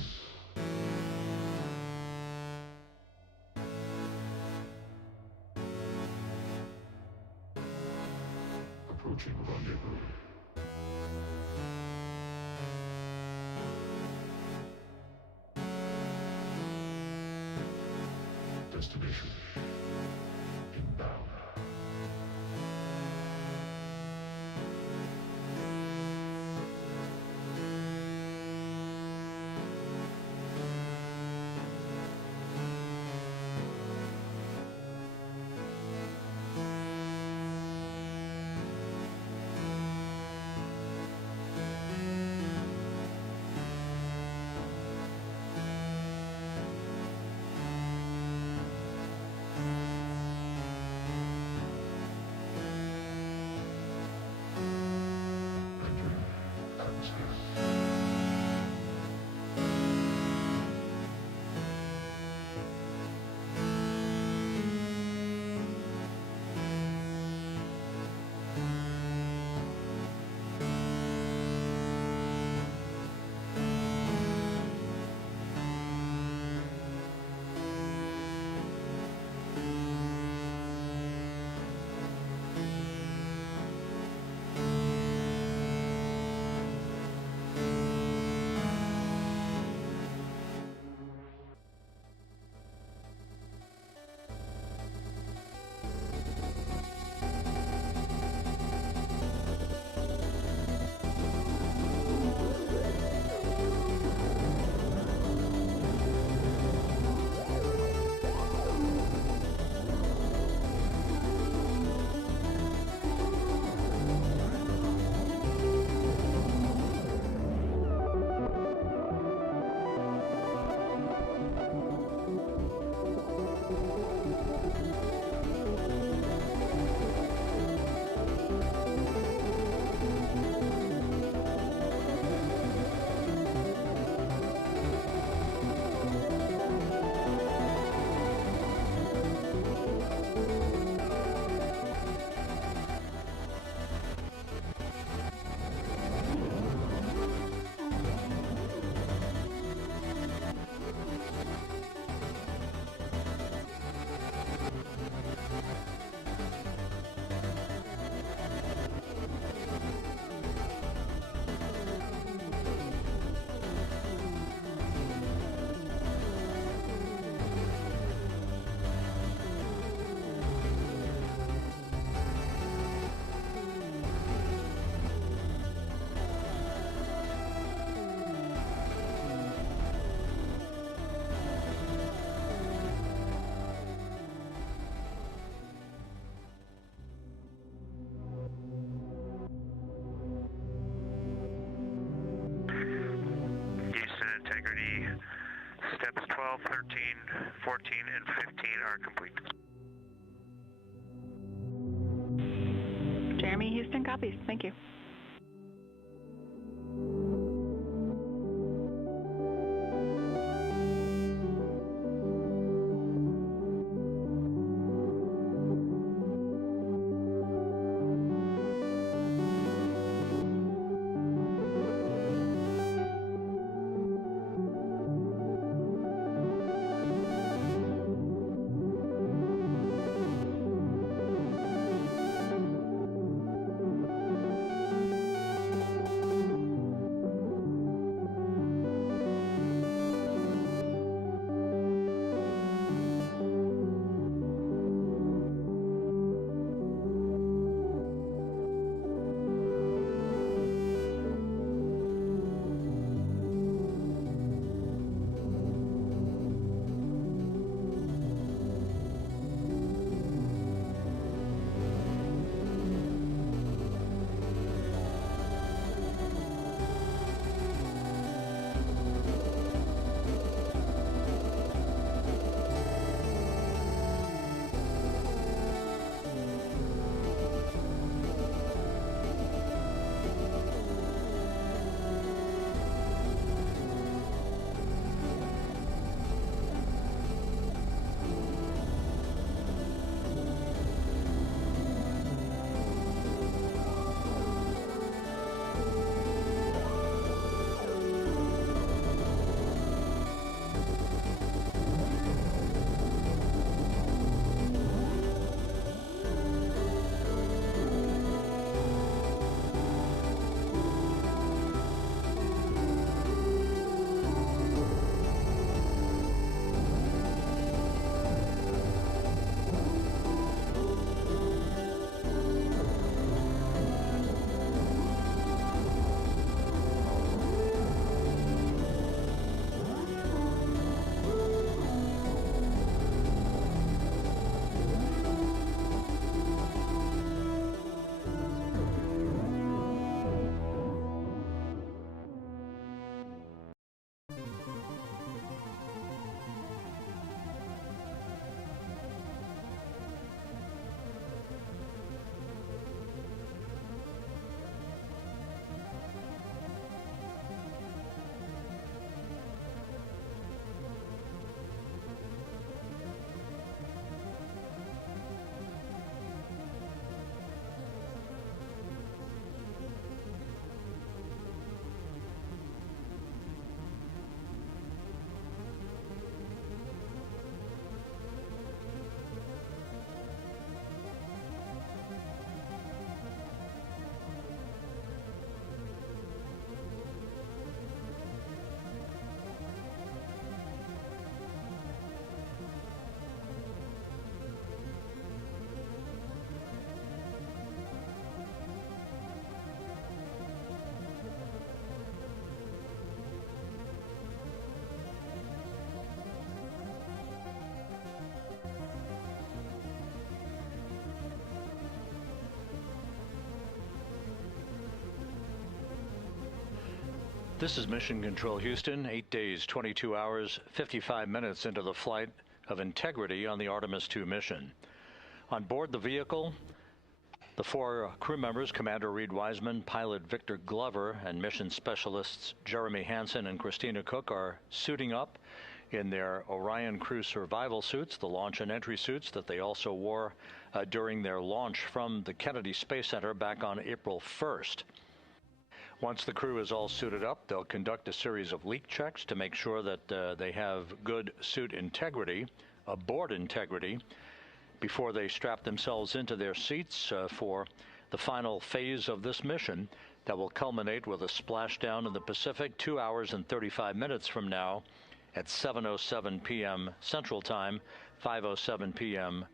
Approaching rendezvous. Destination. Inbound. Integrity. Steps 12, 13, 14, and 15 are complete. Jeremy, Houston copies. Thank you. This is Mission Control Houston, 8 days, 22 hours, 55 minutes into the flight of Integrity on the Artemis II mission. On board the vehicle, the 4 crew members, Commander Reed Wiseman, pilot Victor Glover, and mission specialists Jeremy Hansen and Christina Cook are suiting up in their Orion crew survival suits, the launch and entry suits that they also wore during their launch from the Kennedy Space Center back on April 1st. Once the crew is all suited up, they'll conduct a series of leak checks to make sure that they have good suit integrity, aboard integrity, before they strap themselves into their seats for the final phase of this mission that will culminate with a splashdown in the Pacific 2 hours and 35 minutes from now at 7:07 p.m. Central Time, 5:07 p.m.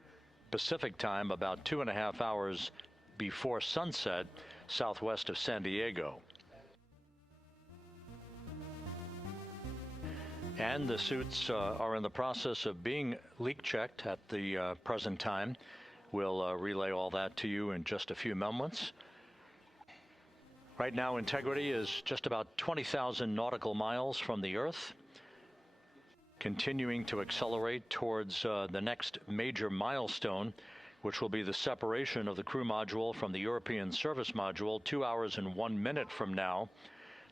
Pacific Time, about 2.5 hours before sunset southwest of San Diego. And the suits are in the process of being leak checked at the present time. We'll relay all that to you in just a few moments. Right now, Integrity is just about 20,000 nautical miles from the Earth, continuing to accelerate towards the next major milestone, which will be the separation of the crew module from the European service module 2 hours and 1 minute from now.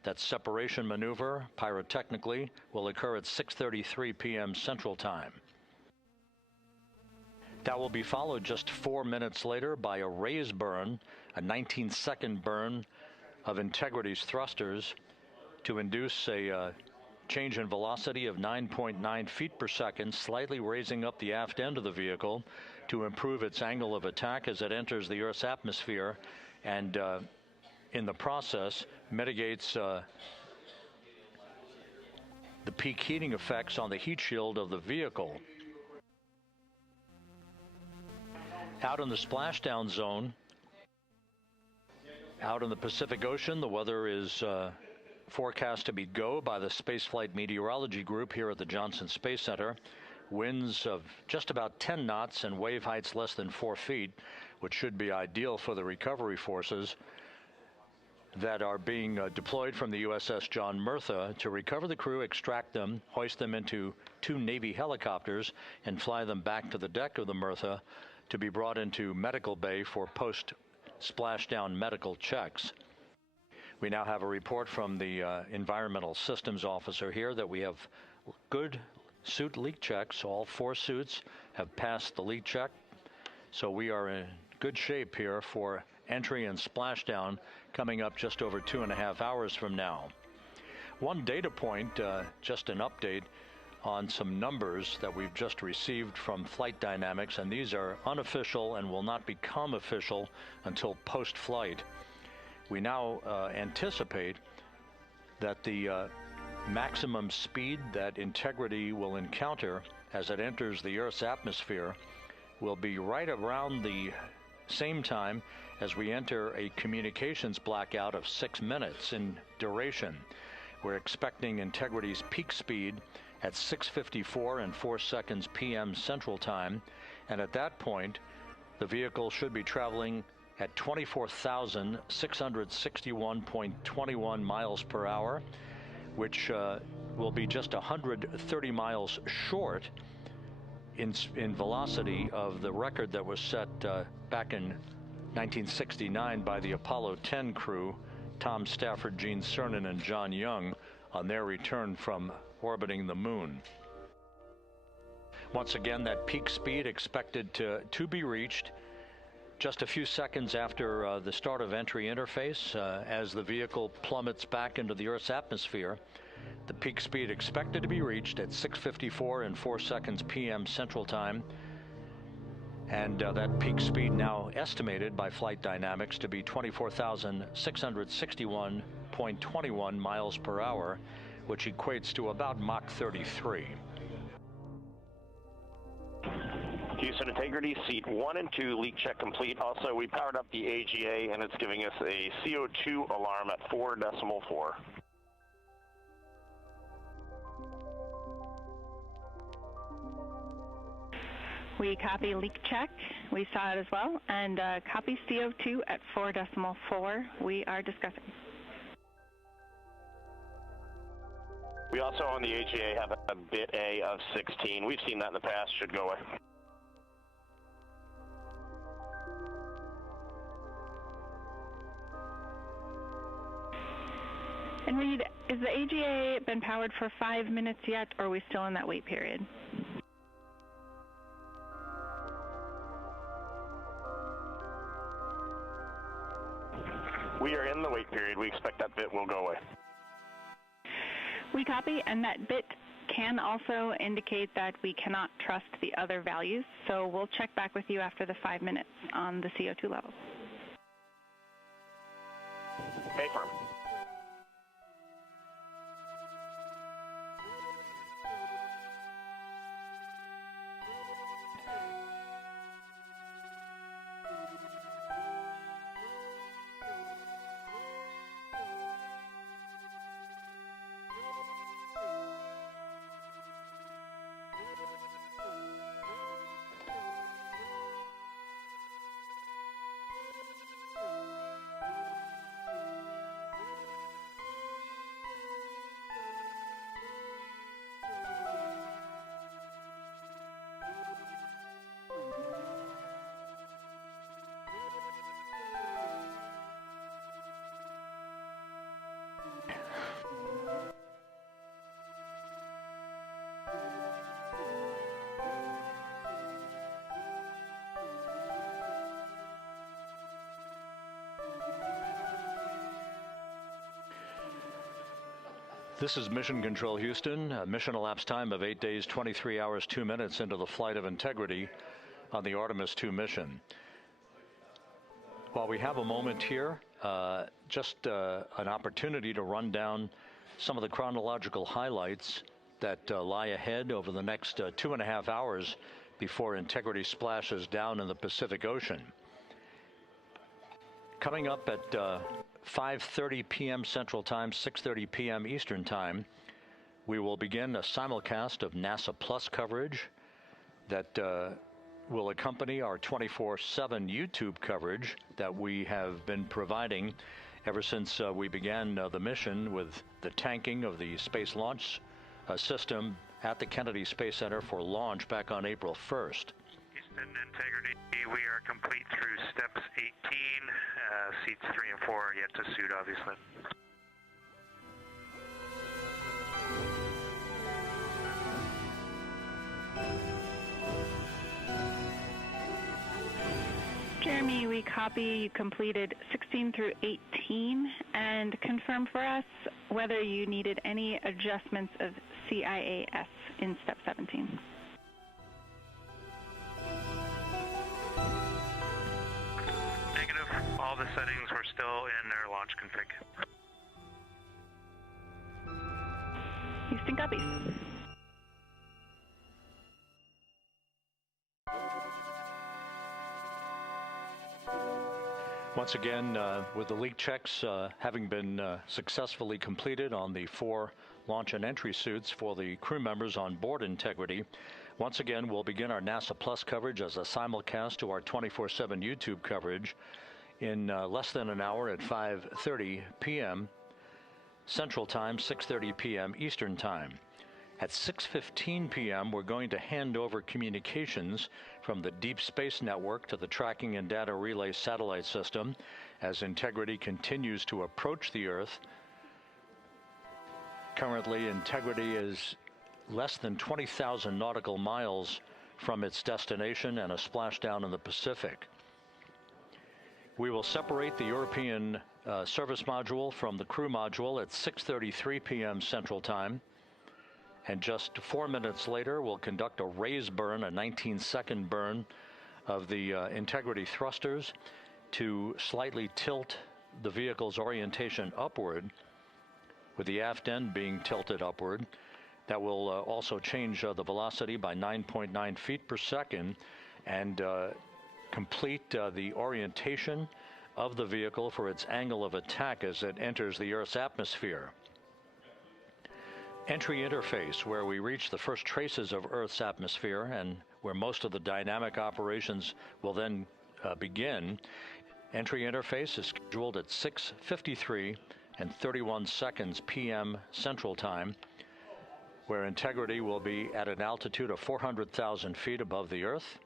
That separation maneuver, pyrotechnically, will occur at 6:33 p.m. Central Time. That will be followed just 4 minutes later by a raise burn, a 19-second burn of Integrity's thrusters to induce a change in velocity of 9.9 feet per second, slightly raising up the aft end of the vehicle to improve its angle of attack as it enters the Earth's atmosphere, and in the process mitigates the peak heating effects on the heat shield of the vehicle. Out in the splashdown zone, out in the Pacific Ocean, the weather is forecast to be go by the Spaceflight Meteorology Group here at the Johnson Space Center. Winds of just about 10 knots and wave heights less than 4 feet, which should be ideal for the recovery forces that are being deployed from the USS John Murtha to recover the crew, extract them, hoist them into 2 Navy helicopters, and fly them back to the deck of the Murtha to be brought into medical bay for post-splashdown medical checks. We now have a report from the environmental systems officer here that we have good suit leak checks. All 4 suits have passed the leak check, so we are in good shape here for entry and splashdown coming up just over 2.5 hours from now. One data point, just an update on some numbers that we've just received from Flight Dynamics, and these are unofficial and will not become official until post-flight. We now anticipate that the maximum speed that Integrity will encounter as it enters the Earth's atmosphere will be right around the same time as we enter a communications blackout of 6 minutes in duration. We're expecting Integrity's peak speed at 6:54 and 4 seconds p.m. Central Time, and at that point the vehicle should be traveling at 24,661.21 miles per hour, which will be just 130 miles short in velocity of the record that was set back in 1969 by the Apollo 10 crew, Tom Stafford, Gene Cernan, and John Young, on their return from orbiting the moon. Once again, that peak speed expected to be reached just a few seconds after the start of entry interface, as the vehicle plummets back into the Earth's atmosphere. The peak speed expected to be reached at 6:54 and 4 seconds p.m. Central Time, and that peak speed now estimated by Flight Dynamics to be 24,661.21 miles per hour, which equates to about Mach 33. Houston Integrity, seat 1 and 2, leak check complete. Also, we powered up the AGA, and it's giving us a CO2 alarm at 4.4. We copy leak check. We saw it as well. And copy CO2 at 4.4. We are discussing. We also on the AGA have a bit A of 16. We've seen that in the past, should go away. And Reed, is the AGA been powered for 5 minutes yet, or are we still in that wait period? We are in the wait period. We expect that bit will go away. We copy, and that bit can also indicate that we cannot trust the other values, so we'll check back with you after the 5 minutes on the CO2 levels. Hey, firm. This is Mission Control Houston. Mission elapsed time of 8 days, 23 hours, 2 minutes into the flight of integrity on the Artemis 2 mission. While we have a moment here, just an opportunity to run down some of the chronological highlights that lie ahead over the next 2.5 hours before integrity splashes down in the Pacific Ocean. Coming up at 5:30 p.m. Central Time, 6:30 p.m. Eastern Time, we will begin a simulcast of NASA Plus coverage that will accompany our 24/7 YouTube coverage that we have been providing ever since we began the mission with the tanking of the Space Launch System at the Kennedy Space Center for launch back on April 1st. Houston Integrity, we are complete through steps 18. Seats 3 and 4 are yet to suit, obviously. Jeremy, we copy. You completed 16 through 18, and confirm for us whether you needed any adjustments of CIAS in step 17. Negative. All the settings were still in their launch config. Houston copies. Once again, with the leak checks having been successfully completed on the 4 launch and entry suits for the crew members on board Integrity, once again we'll begin our NASA Plus coverage as a simulcast to our 24/7 YouTube coverage in less than an hour at 5:30 p.m. Central Time, 6:30 p.m. Eastern Time. At 6:15 p.m., we're going to hand over communications from the Deep Space Network to the Tracking and Data Relay Satellite System as Integrity continues to approach the Earth. Currently, Integrity is less than 20,000 nautical miles from its destination and a splashdown in the Pacific. We will separate the European service module from the crew module at 6:33 p.m. Central Time. And just 4 minutes later, we'll conduct a raise burn, a 19-second burn of the Integrity thrusters to slightly tilt the vehicle's orientation upward, with the aft end being tilted upward. That will also change the velocity by 9.9 feet per second and complete the orientation of the vehicle for its angle of attack as it enters the Earth's atmosphere. Entry interface, where we reach the first traces of Earth's atmosphere and where most of the dynamic operations will then begin. Entry interface is scheduled at 6:53 and 31 seconds p.m. Central Time. where Integrity will be at an altitude of 400,000 feet above the Earth,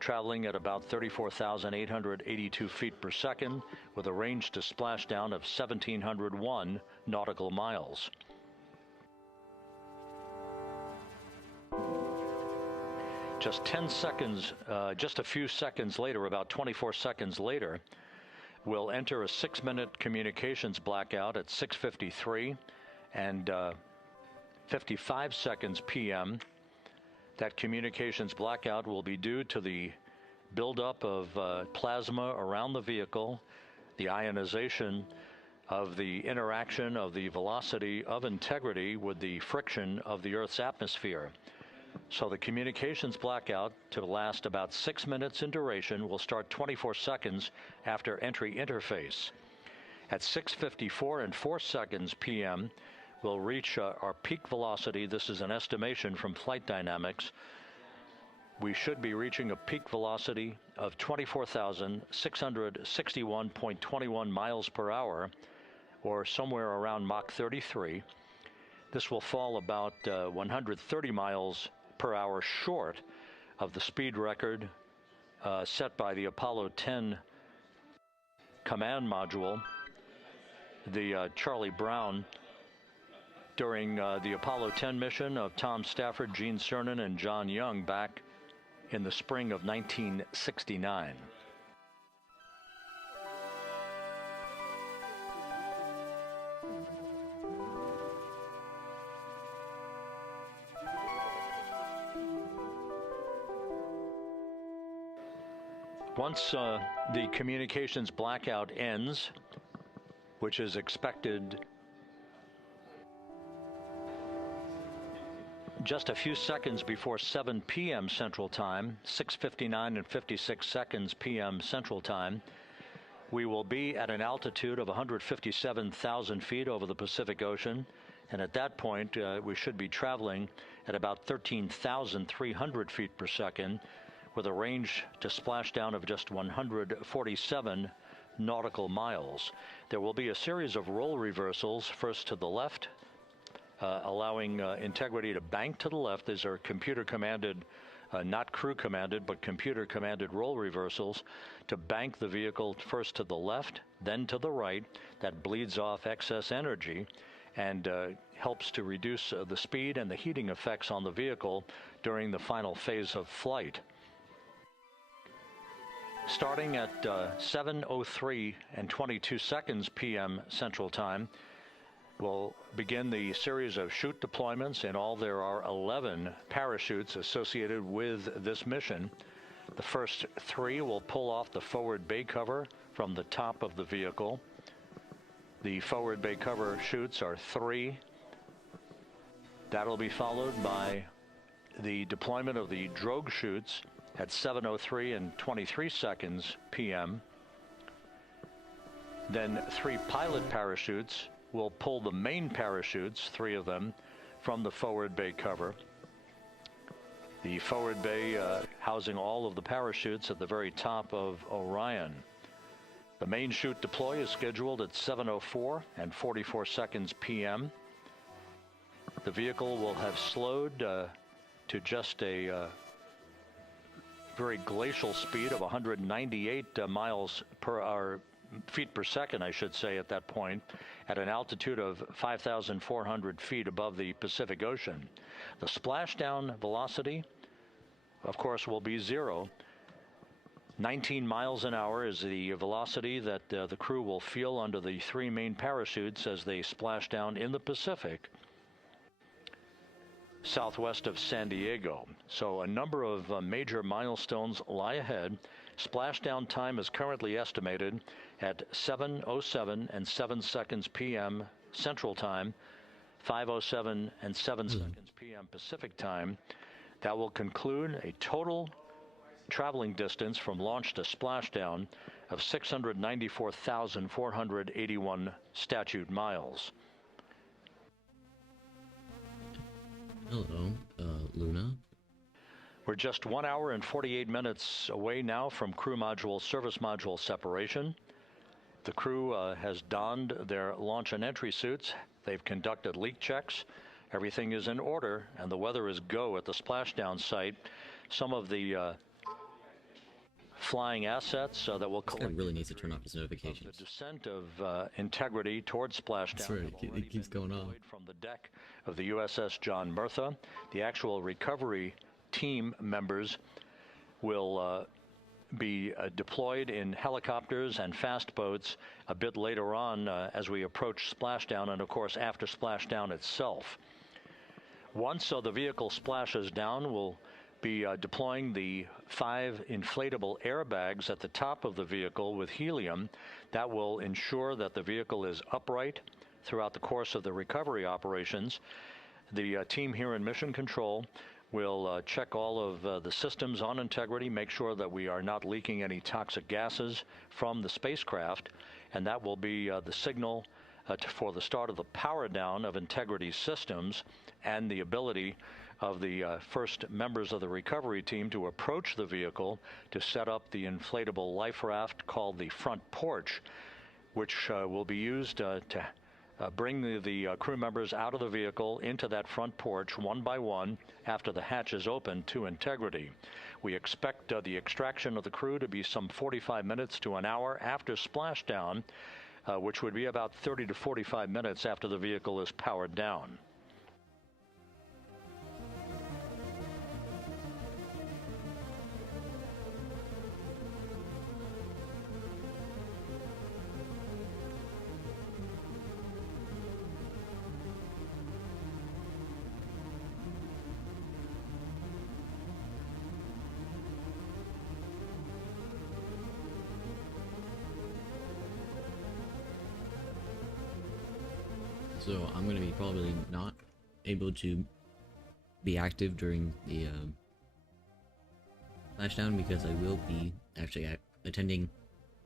traveling at about 34,882 feet per second with a range to splashdown of 1,701 nautical miles. Just 10 seconds, just a few seconds later, about 24 seconds later, we'll enter a 6-minute communications blackout at 6:53 and 55 seconds p.m. That communications blackout will be due to the buildup of plasma around the vehicle, the ionization of the interaction of the velocity of Integrity with the friction of the Earth's atmosphere. So the communications blackout, to last about 6 minutes in duration, will start 24 seconds after entry interface. At 6:54 and 4 seconds p.m., we'll reach our peak velocity. This is an estimation from Flight Dynamics. We should be reaching a peak velocity of 24,661.21 miles per hour, or somewhere around Mach 33. This will fall about 130 miles per hour short of the speed record set by the Apollo 10 command module, the Charlie Brown, during the Apollo 10 mission of Tom Stafford, Gene Cernan, and John Young back in the spring of 1969. Once the communications blackout ends, which is expected just a few seconds before 7 p.m. Central Time, 6:59 and 56 seconds p.m. Central Time, we will be at an altitude of 157,000 feet over the Pacific Ocean, and at that point we should be traveling at about 13,300 feet per second, with a range to splashdown of just 147 nautical miles. There will be a series of roll reversals, first to the left, allowing Integrity to bank to the left. These are computer-commanded, not crew-commanded, but computer-commanded roll reversals to bank the vehicle first to the left, then to the right. That bleeds off excess energy and helps to reduce the speed and the heating effects on the vehicle during the final phase of flight. Starting at 7:03 and 22 seconds p.m. Central Time, we'll begin the series of chute deployments. In all, there are 11 parachutes associated with this mission. The first 3 will pull off the forward bay cover from the top of the vehicle. The forward bay cover chutes are 3. That'll be followed by the deployment of the drogue chutes at 7:03 and 23 seconds p.m. Then 3 pilot parachutes will pull the main parachutes, 3 of them, from the forward bay cover. The forward bay housing all of the parachutes at the very top of Orion. The main chute deploy is scheduled at 7:04 and 44 seconds p.m. The vehicle will have slowed to just a very glacial speed of 198 miles per hour, feet per second, I should say, at that point, at an altitude of 5,400 feet above the Pacific Ocean. The splashdown velocity, of course, will be 0. 19 miles an hour is the velocity that the crew will feel under the 3 main parachutes as they splash down in the Pacific, southwest of San Diego. So a number of major milestones lie ahead. Splashdown time is currently estimated at 7:07 and 7 seconds p.m. Central Time, 5:07 and 7 seconds p.m. Pacific Time. That will conclude a total traveling distance from launch to splashdown of 694,481 statute miles. Hello, Luna. We're just 1 hour and 48 minutes away now from crew module, service module separation. The crew has donned their launch and entry suits. They've conducted leak checks. everything is in order and the weather is go at the splashdown site. Some of the flying assets that will collect. This guy really needs to turn off his notifications. The descent of Integrity towards splashdown. That's right, it keeps going on. From the deck of the USS John Murtha, the actual recovery team members will be deployed in helicopters and fast boats a bit later on as we approach splashdown, and of course after splashdown itself. Once the vehicle splashes down, we'll be deploying the 5 inflatable airbags at the top of the vehicle with helium. That will ensure that the vehicle is upright throughout the course of the recovery operations. The team here in Mission Control will check all of the systems on Integrity, make sure that we are not leaking any toxic gases from the spacecraft, and that will be the signal for the start of the power down of Integrity systems and the ability of the first members of the recovery team to approach the vehicle to set up the inflatable life raft called the front porch, which will be used to bring the crew members out of the vehicle into that front porch one by one after the hatch is open to Integrity. We expect the extraction of the crew to be some 45 minutes to an hour after splashdown, which would be about 30 to 45 minutes after the vehicle is powered down. So I'm going to be probably not able to be active during the splashdown because I will be actually attending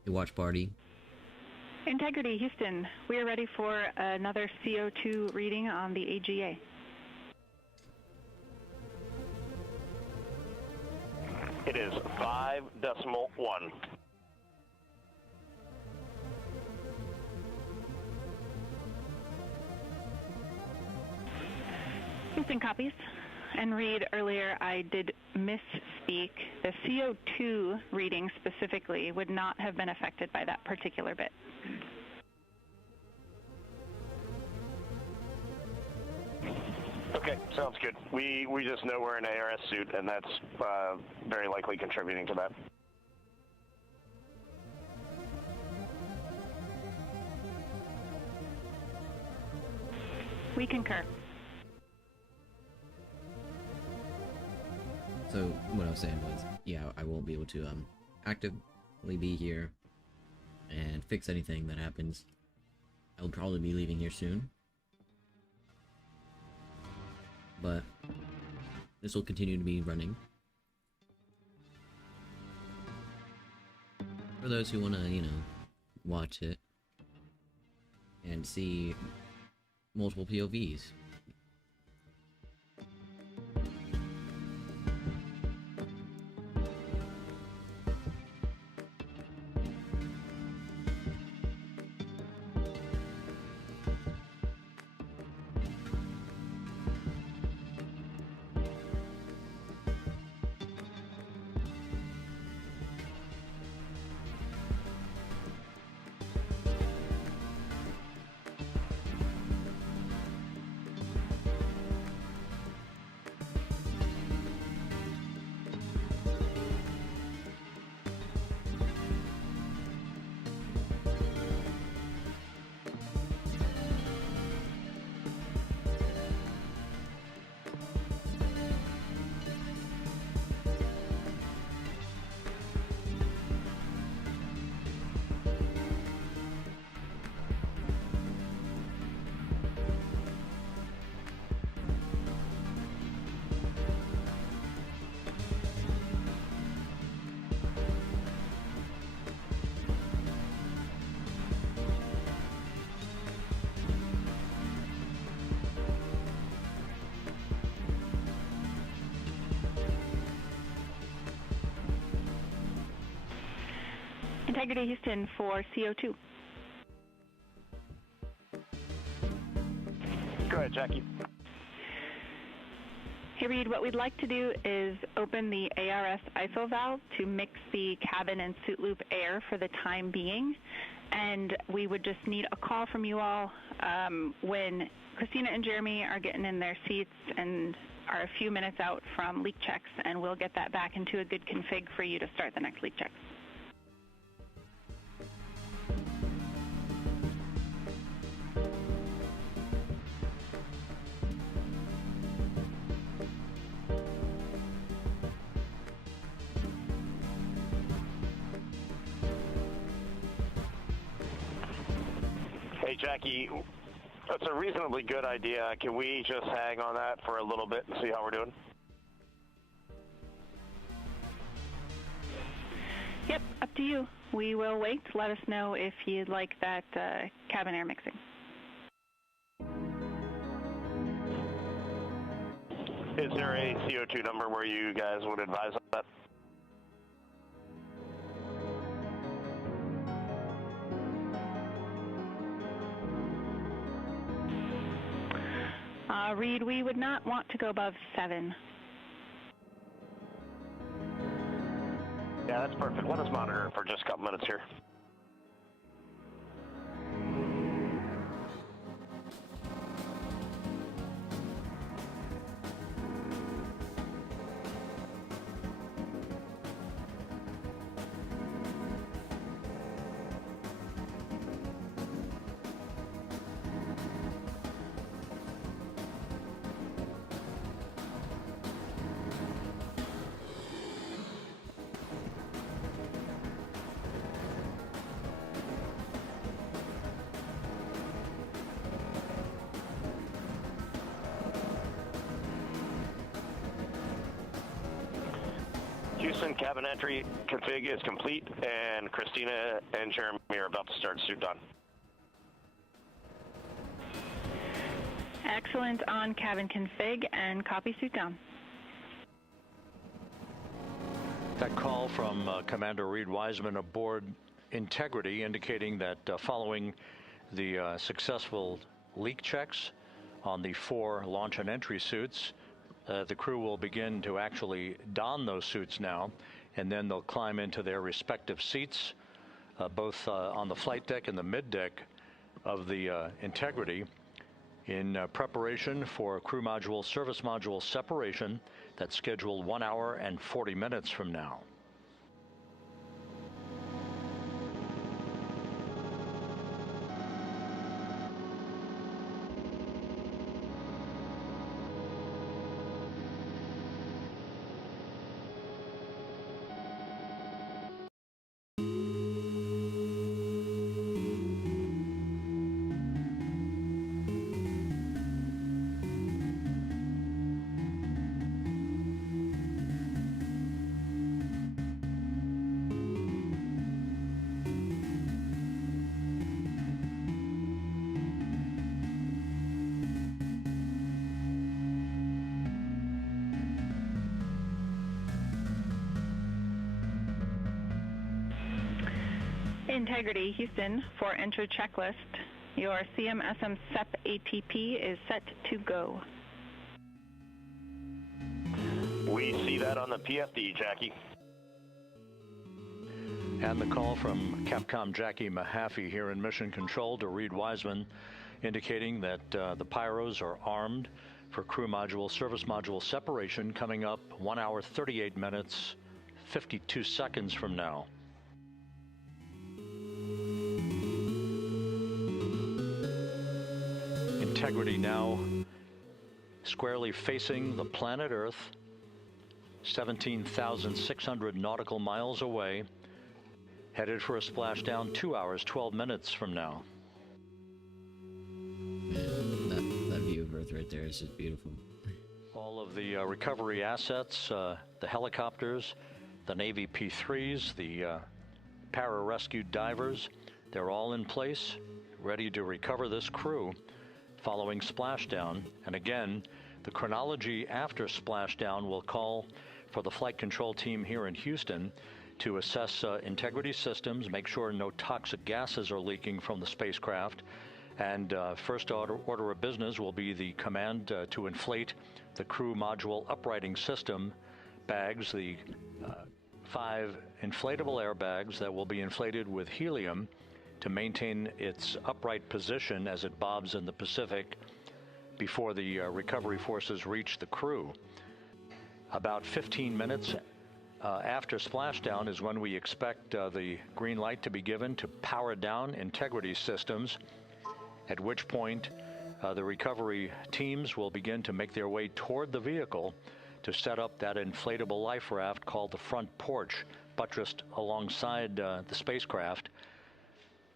a watch party. Integrity, Houston, we are ready for another CO2 reading on the AGA. It is 5.1. Houston copies. And Reed, earlier I did misspeak. The CO2 reading specifically would not have been affected by that particular bit. Okay, sounds good. We just know we're in an ARS suit, and that's very likely contributing to that. We concur. So what I was saying was, yeah, I won't be able to actively be here and fix anything that happens. I'll probably be leaving here soon, but this will continue to be running. For those who want to, you know, watch it and see multiple POVs. Integrity Houston for CO2. Go ahead, Jackie. Hey Reed, what we'd like to do is open the ARS ISO valve to mix the cabin and suit loop air for the time being, and we would just need a call from you all when Christina and Jeremy are getting in their seats and are a few minutes out from leak checks, and we'll get that back into a good config for you to start the next leak check. Hey, Jackie, that's a reasonably good idea. Can we just hang on that for a little bit and see how we're doing? Yep, up to you. We will wait. Let us know if you'd like that cabin air mixing. Is there a CO2 number where you guys would advise on that? Reed, we would not want to go above 7. Yeah, that's perfect. Let us monitor for just a couple minutes here. Houston, cabin entry config is complete, and Christina and Jeremy are about to start suit done. Excellent on cabin config, and copy suit down. That call from Commander Reed Wiseman aboard Integrity indicating that following the successful leak checks on the 4 launch and entry suits, the crew will begin to actually don those suits now, and then they'll climb into their respective seats, both on the flight deck and the mid deck of the Integrity, in preparation for crew module service module separation that's scheduled 1 hour and 40 minutes from now. Integrity, Houston, for entry checklist. Your CMSM SEP ATP is set to go. We see that on the PFD, Jackie. And the call from Capcom Jackie Mahaffey here in Mission Control to Reed Wiseman, indicating that the pyros are armed for crew module service module separation coming up 1 hour 38 minutes 52 seconds from now. Integrity now squarely facing the planet Earth, 17,600 nautical miles away, headed for a splashdown 2 hours 12 minutes from now. Man, that view of Earth right there is just beautiful. All of the recovery assets, the helicopters, the Navy P-3s, the para-rescue divers, they're all in place, ready to recover this crew following splashdown. And again, the chronology after splashdown will call for the flight control team here in Houston to assess integrity systems, make sure no toxic gases are leaking from the spacecraft, And first order of business will be the command to inflate the crew module uprighting system bags, the 5 inflatable airbags that will be inflated with helium to maintain its upright position as it bobs in the Pacific before the recovery forces reach the crew. About 15 minutes after splashdown is when we expect the green light to be given to power down integrity systems, at which point the recovery teams will begin to make their way toward the vehicle to set up that inflatable life raft called the front porch, buttressed alongside the spacecraft.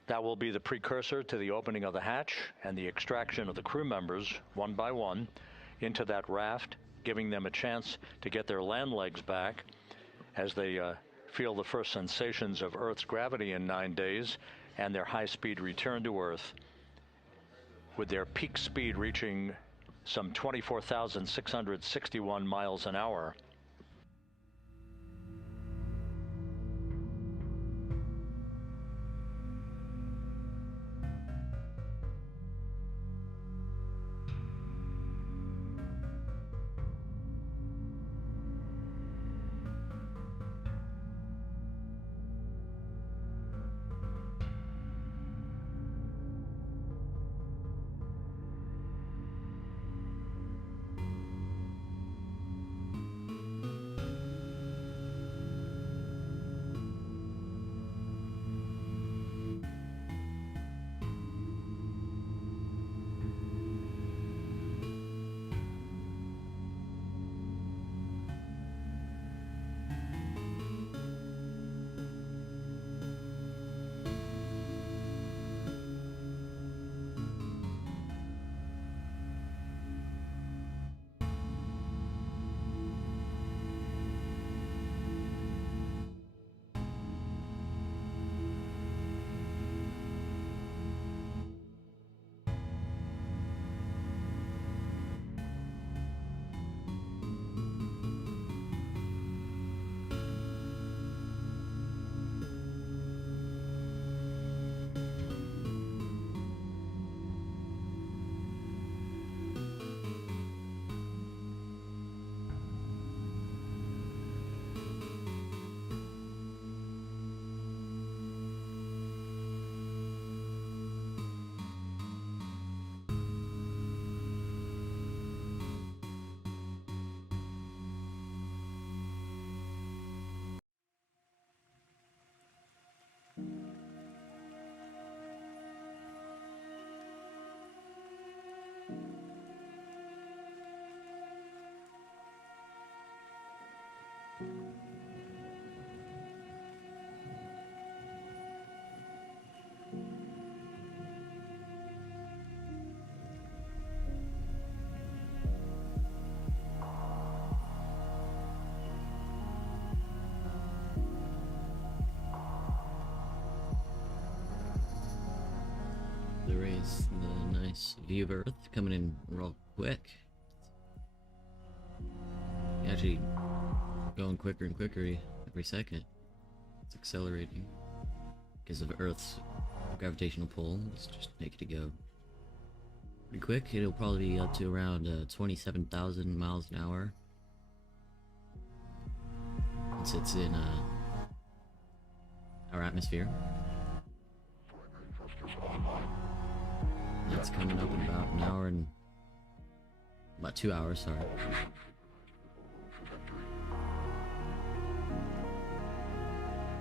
That will be the precursor to the opening of the hatch and the extraction of the crew members, one by one, into that raft, giving them a chance to get their land legs back as they feel the first sensations of Earth's gravity in 9 days and their high-speed return to Earth, with their peak speed reaching some 24,661 miles an hour. There is the nice view of Earth coming in real quick. Actually going quicker and quicker every second. It's accelerating because of Earth's gravitational pull. Let's just make it go pretty quick. It'll probably be up to around 27,000 miles an hour once it's in our atmosphere. It's coming up in about an hour and about 2 hours, sorry.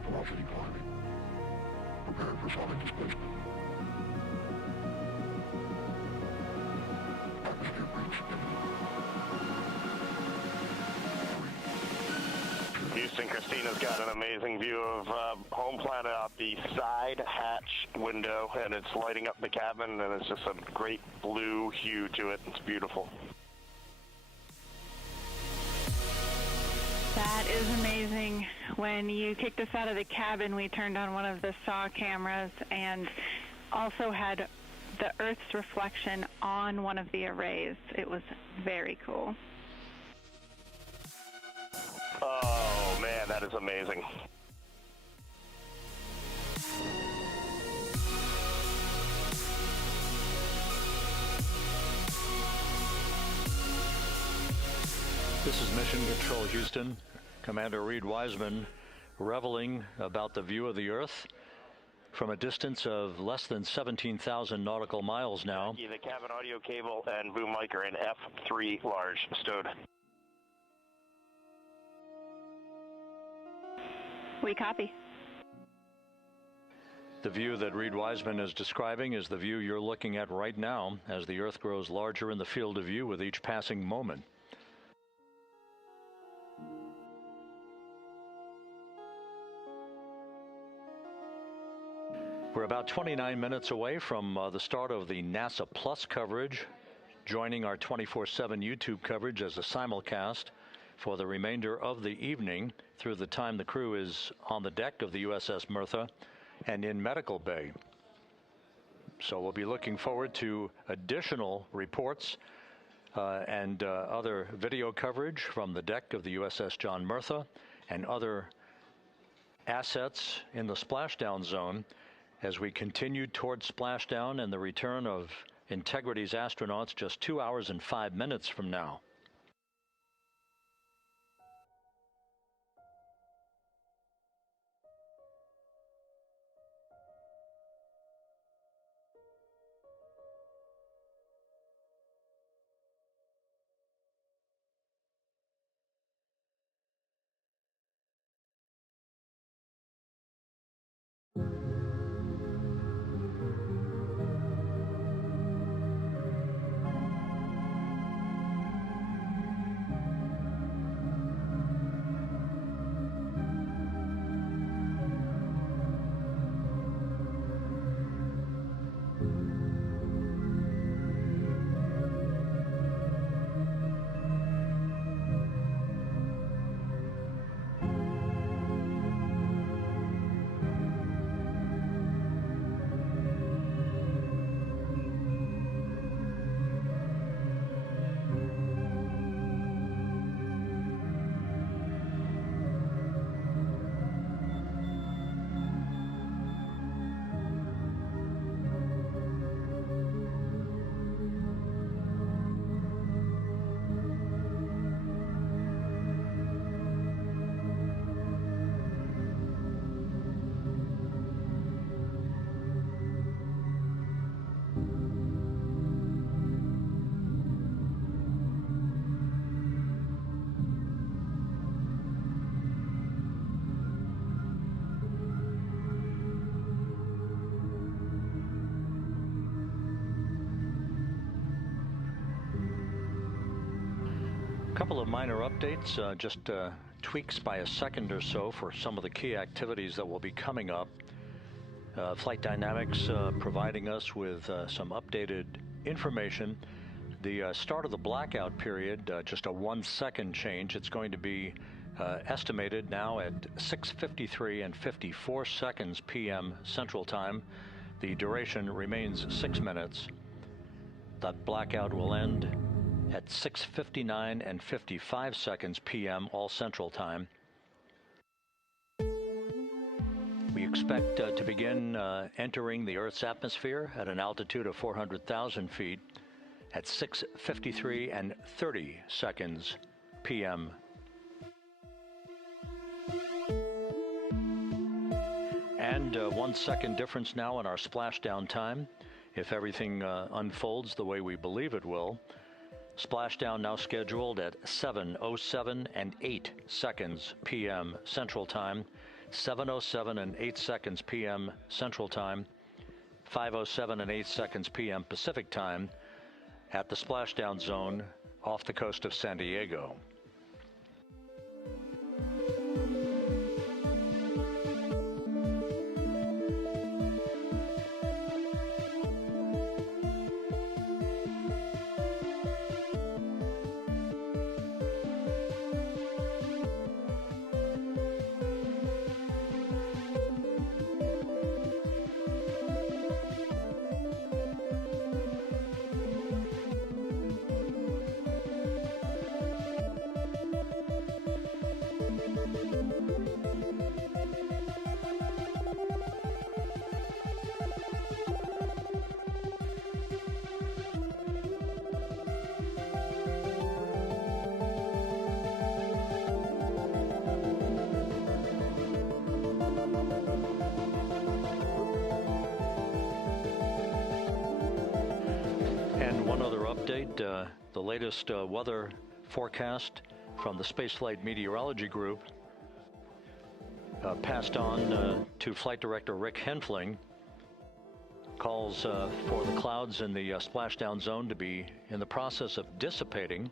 Velocity climbing. Prepared for solid displacement. Atmosphere breach. Houston, Christina's got an amazing view of home planet out the side hatch window, and it's lighting up the cabin, and it's just a great blue hue to it. It's beautiful. That is amazing. When you kicked us out of the cabin, we turned on one of the SAW cameras and also had the Earth's reflection on one of the arrays. It was very cool. Oh man, that is amazing. This is Mission Control Houston. Commander Reed Wiseman reveling about the view of the Earth from a distance of less than 17,000 nautical miles now. The cabin audio cable and boom mic are in F3 large stowed. We copy. The view that Reed Wiseman is describing is the view you're looking at right now as the Earth grows larger in the field of view with each passing moment. We're about 29 minutes away from the start of the NASA Plus coverage, joining our 24/7 YouTube coverage as a simulcast for the remainder of the evening through the time the crew is on the deck of the USS Mertha and in medical bay. So we'll be looking forward to additional reports and other video coverage from the deck of the USS John Mertha and other assets in the splashdown zone as we continue toward splashdown and the return of Integrity's astronauts just 2 hours and 5 minutes from now. Couple of minor updates, just tweaks by a second or so for some of the key activities that will be coming up. Flight Dynamics providing us with some updated information. The start of the blackout period, just a 1 second change. It's going to be estimated now at 6:53 and 54 seconds p.m. Central Time. The duration remains 6 minutes. That blackout will end at 6:59 and 55 seconds p.m. all Central Time. We expect to begin entering the Earth's atmosphere at an altitude of 400,000 feet at 6:53 and 30 seconds p.m. And 1 second difference now in our splashdown time. If everything unfolds the way we believe it will. Splashdown now scheduled at 7:07 and 8 seconds p.m. Central Time, 7:07 and 8 seconds p.m. Central Time, 5:07 and 8 seconds p.m. Pacific Time at the splashdown zone off the coast of San Diego. update. The latest weather forecast from the Spaceflight Meteorology Group passed on to Flight Director Rick Henfling. Calls for the clouds in the splashdown zone to be in the process of dissipating.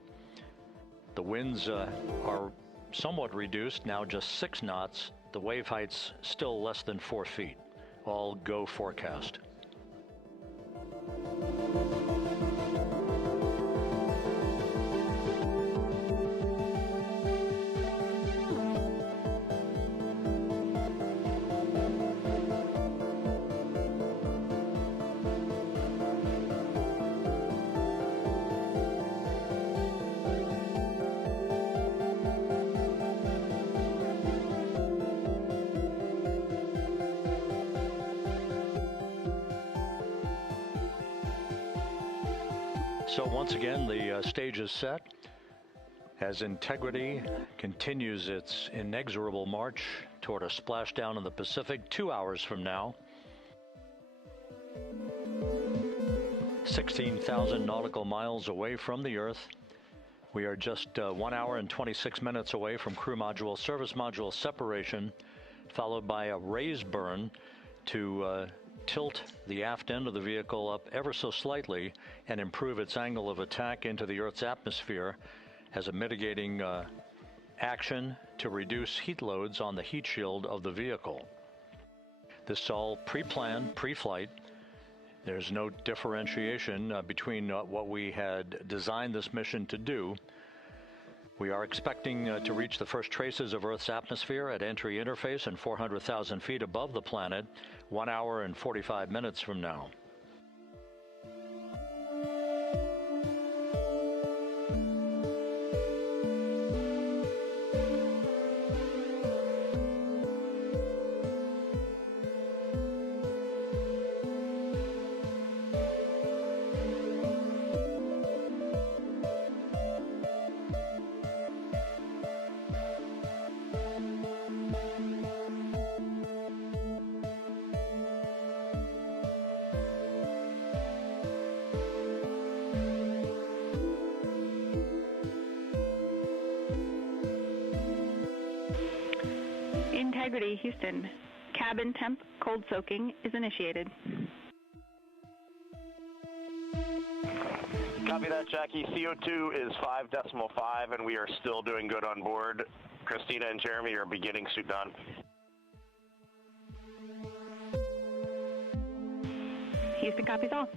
The winds are somewhat reduced, now just 6 knots. The wave height's still less than 4 feet. All go forecast. So once again, the stage is set as Integrity continues its inexorable march toward a splashdown in the Pacific 2 hours from now. 16,000 nautical miles away from the Earth. We are just 1 hour and 26 minutes away from crew module, service module separation, followed by a raise burn to tilt the aft end of the vehicle up ever so slightly and improve its angle of attack into the Earth's atmosphere as a mitigating action to reduce heat loads on the heat shield of the vehicle. This is all pre-planned, pre-flight. There's no differentiation between what we had designed this mission to do. We are expecting to reach the first traces of Earth's atmosphere at entry interface and 400,000 feet above the planet 1 hour and 45 minutes from now. Integrity, Houston. Cabin temp cold soaking is initiated. Copy that, Jackie. CO2 is 5.5, and we are still doing good on board. Christina and Jeremy are beginning suit down. Houston copies all.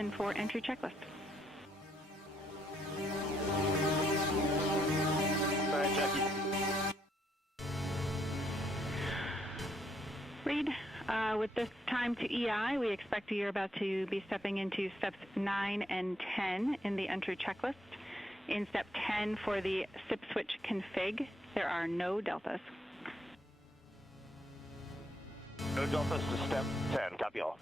listen for entry checklist. All right, Jackie. Reed, with this time to EI, we expect you're about to be stepping into steps 9 and 10 in the entry checklist. In step 10 for the SIP switch config, there are no deltas. No deltas to step 10. Copy all.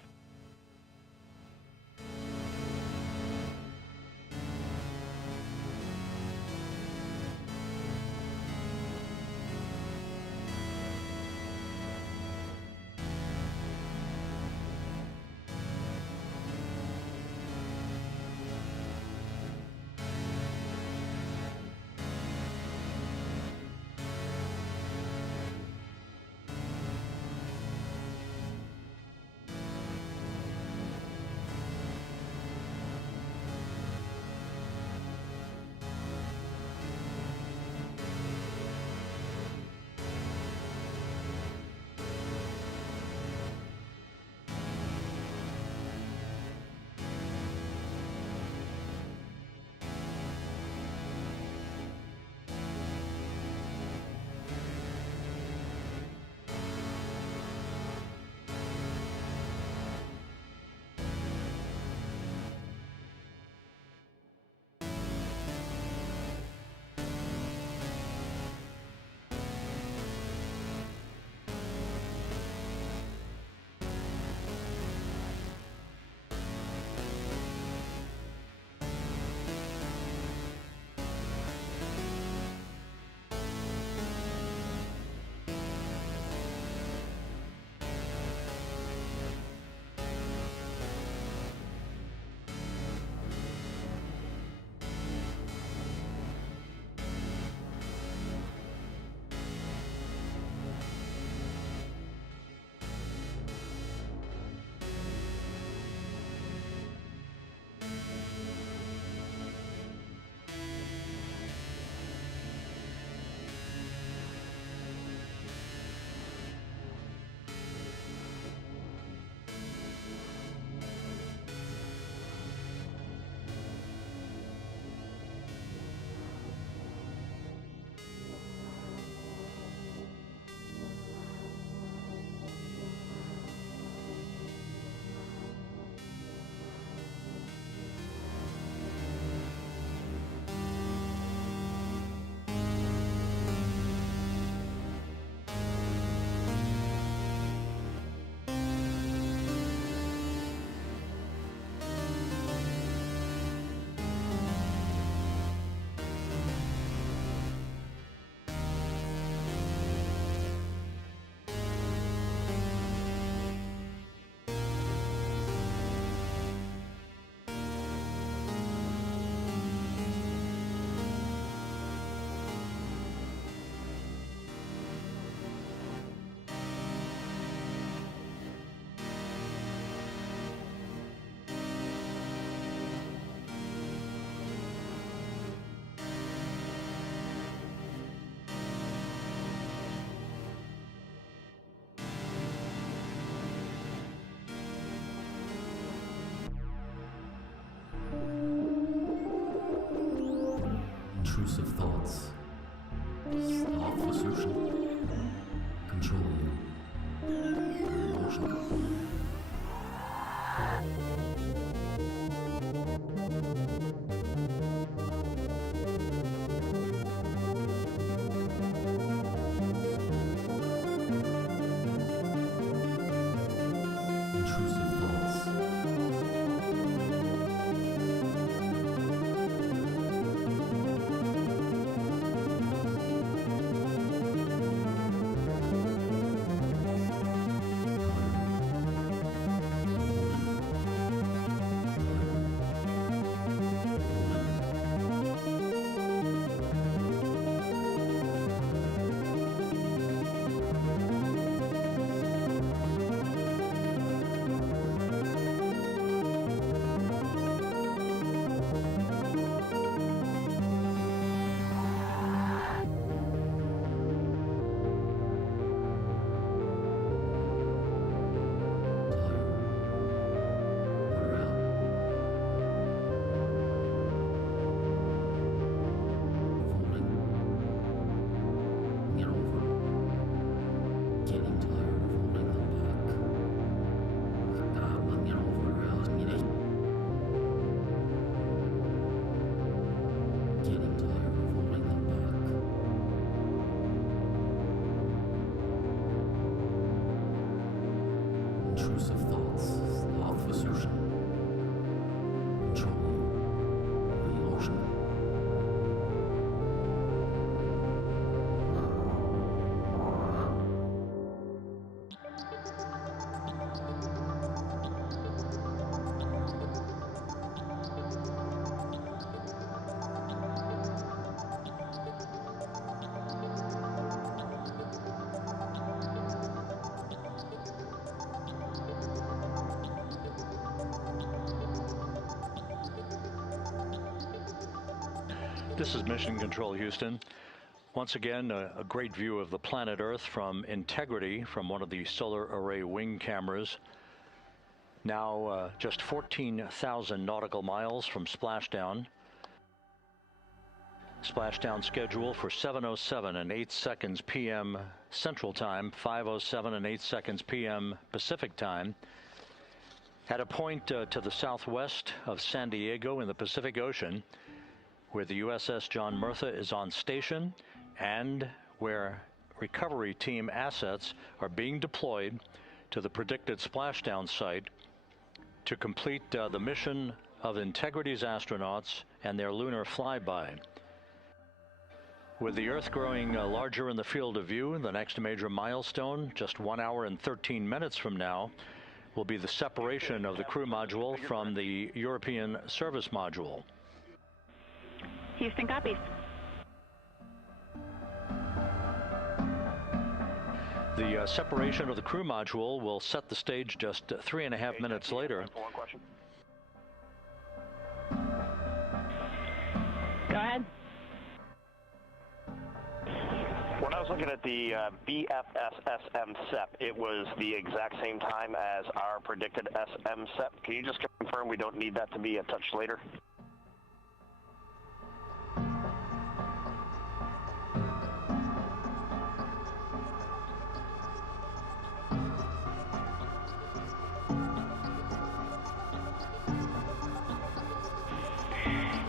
Intrusive thoughts. Does the Aufversuchen control you? Emotional. Intrusive thoughts. This is Mission Control, Houston. Once again, a great view of the planet Earth from Integrity from one of the solar array wing cameras. Now just 14,000 nautical miles from Splashdown. Splashdown schedule for 7:07 and 8 seconds p.m. Central Time, 5:07 and 8 seconds p.m. Pacific Time. At a point to the southwest of San Diego in the Pacific Ocean, where the USS John Murtha is on station and where recovery team assets are being deployed to the predicted splashdown site to complete the mission of Integrity's astronauts and their lunar flyby. With the Earth growing larger in the field of view, the next major milestone, just 1 hour and 13 minutes from now, will be the separation of the crew module from the European service module. Houston copies. The separation of the crew module will set the stage just 3.5 minutes later. One question. Go ahead. When I was looking at the BFS-SM SEP, it was the exact same time as our predicted SM SEP. Can you just confirm we don't need that to be a touch later?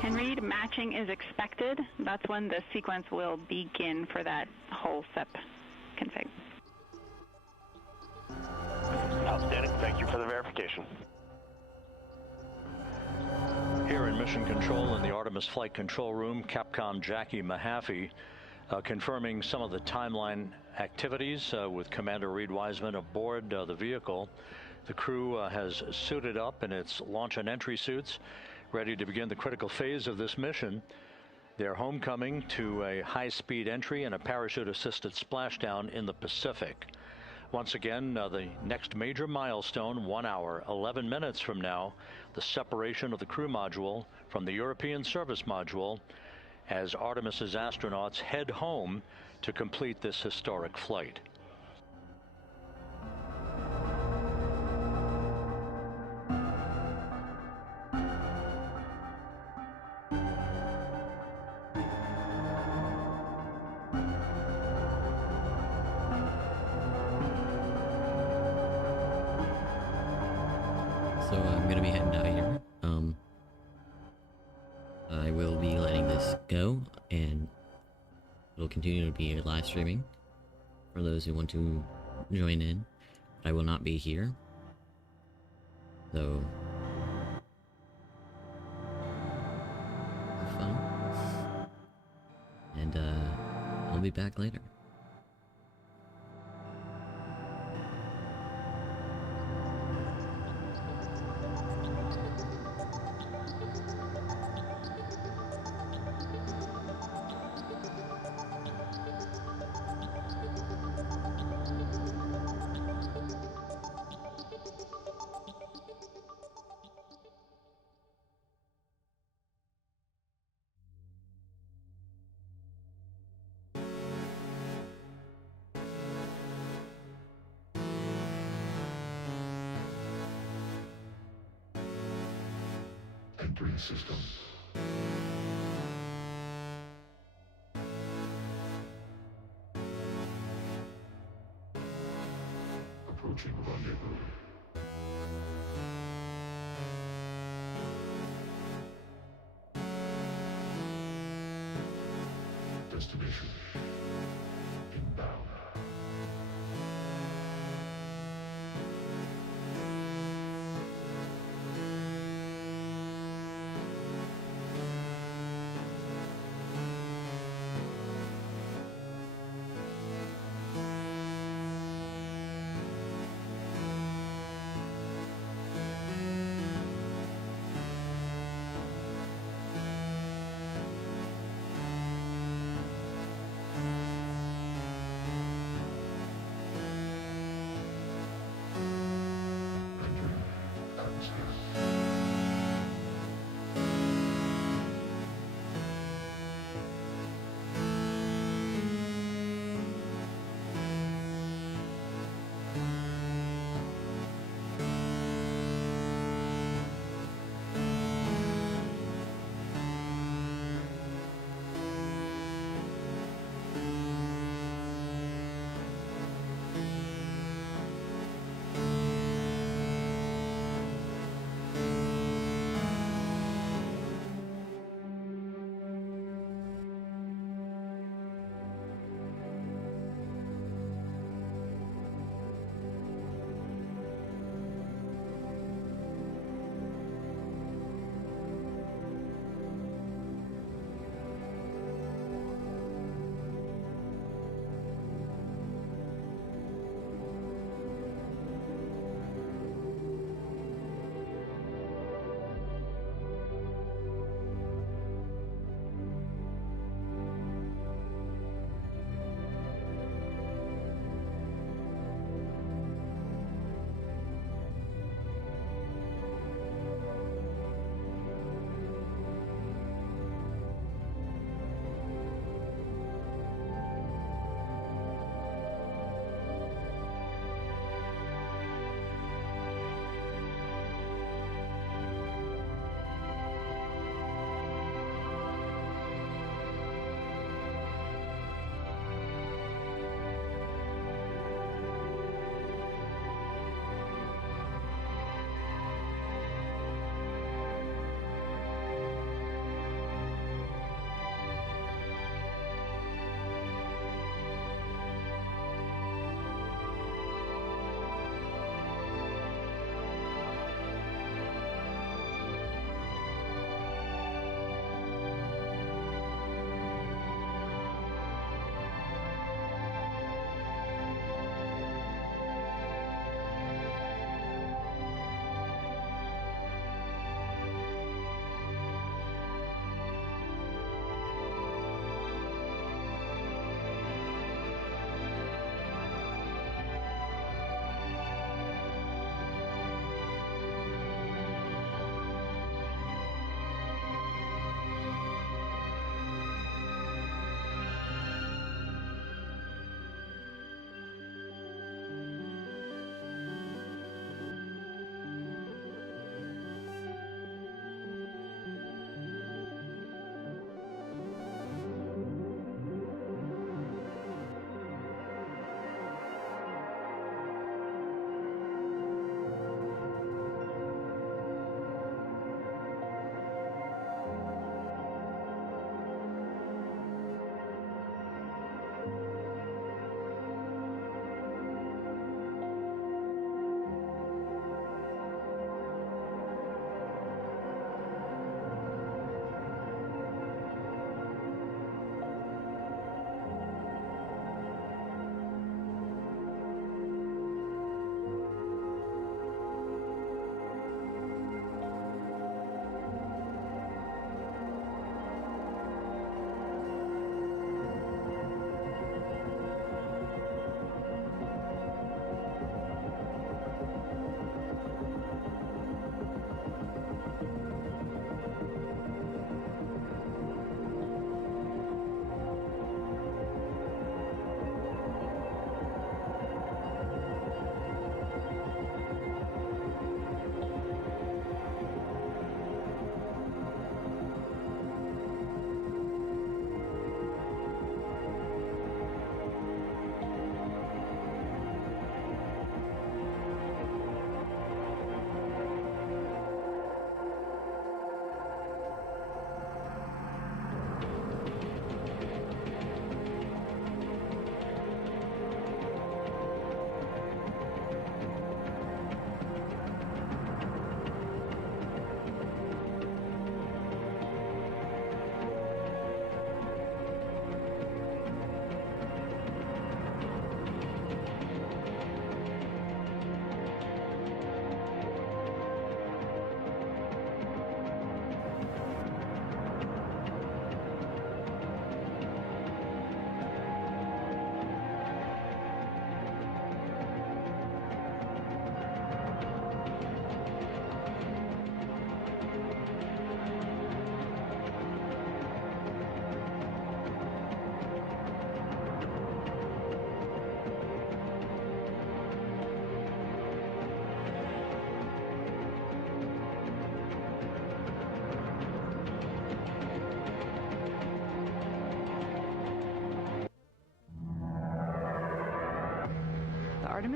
And read, matching is expected. That's when the sequence will begin for that whole SEP config. Outstanding. Thank you for the verification. Here in Mission Control in the Artemis Flight Control Room, Capcom Jackie Mahaffey confirming some of the timeline activities with Commander Reed Wiseman aboard the vehicle. The crew has suited up in its launch and entry suits, ready to begin the critical phase of this mission. Their homecoming to a high-speed entry and a parachute-assisted splashdown in the Pacific. Once again, the next major milestone, 1 hour, 11 minutes from now, the separation of the crew module from the European service module as Artemis's astronauts head home to complete this historic flight. So I'm gonna be heading out here. I will be letting this go, and it'll continue to be live streaming for those who want to join in. But I will not be here, so have fun, and I'll be back later. Entering system. Approaching rendezvous. Destination. Inbound.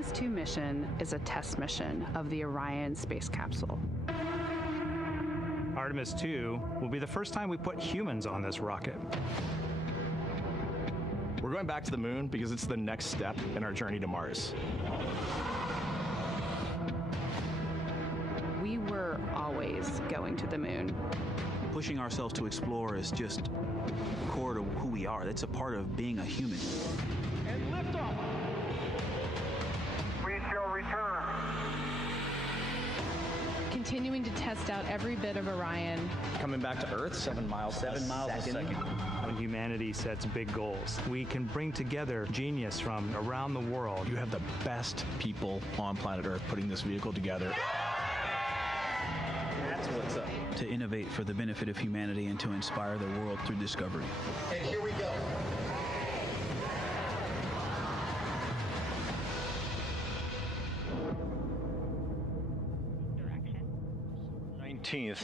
Artemis II mission is a test mission of the Orion space capsule. Artemis II will be the first time we put humans on this rocket. We're going back to the moon because it's the next step in our journey to Mars. We were always going to the moon. Pushing ourselves to explore is just core to who we are. That's a part of being a human. And liftoff. We shall return. Continuing to test out every bit of Orion. Coming back to Earth, 7 miles a second. When humanity sets big goals, we can bring together genius from around the world. You have the best people on planet Earth putting this vehicle together. That's what's up. To innovate for the benefit of humanity and to inspire the world through discovery. And here we go. Direction.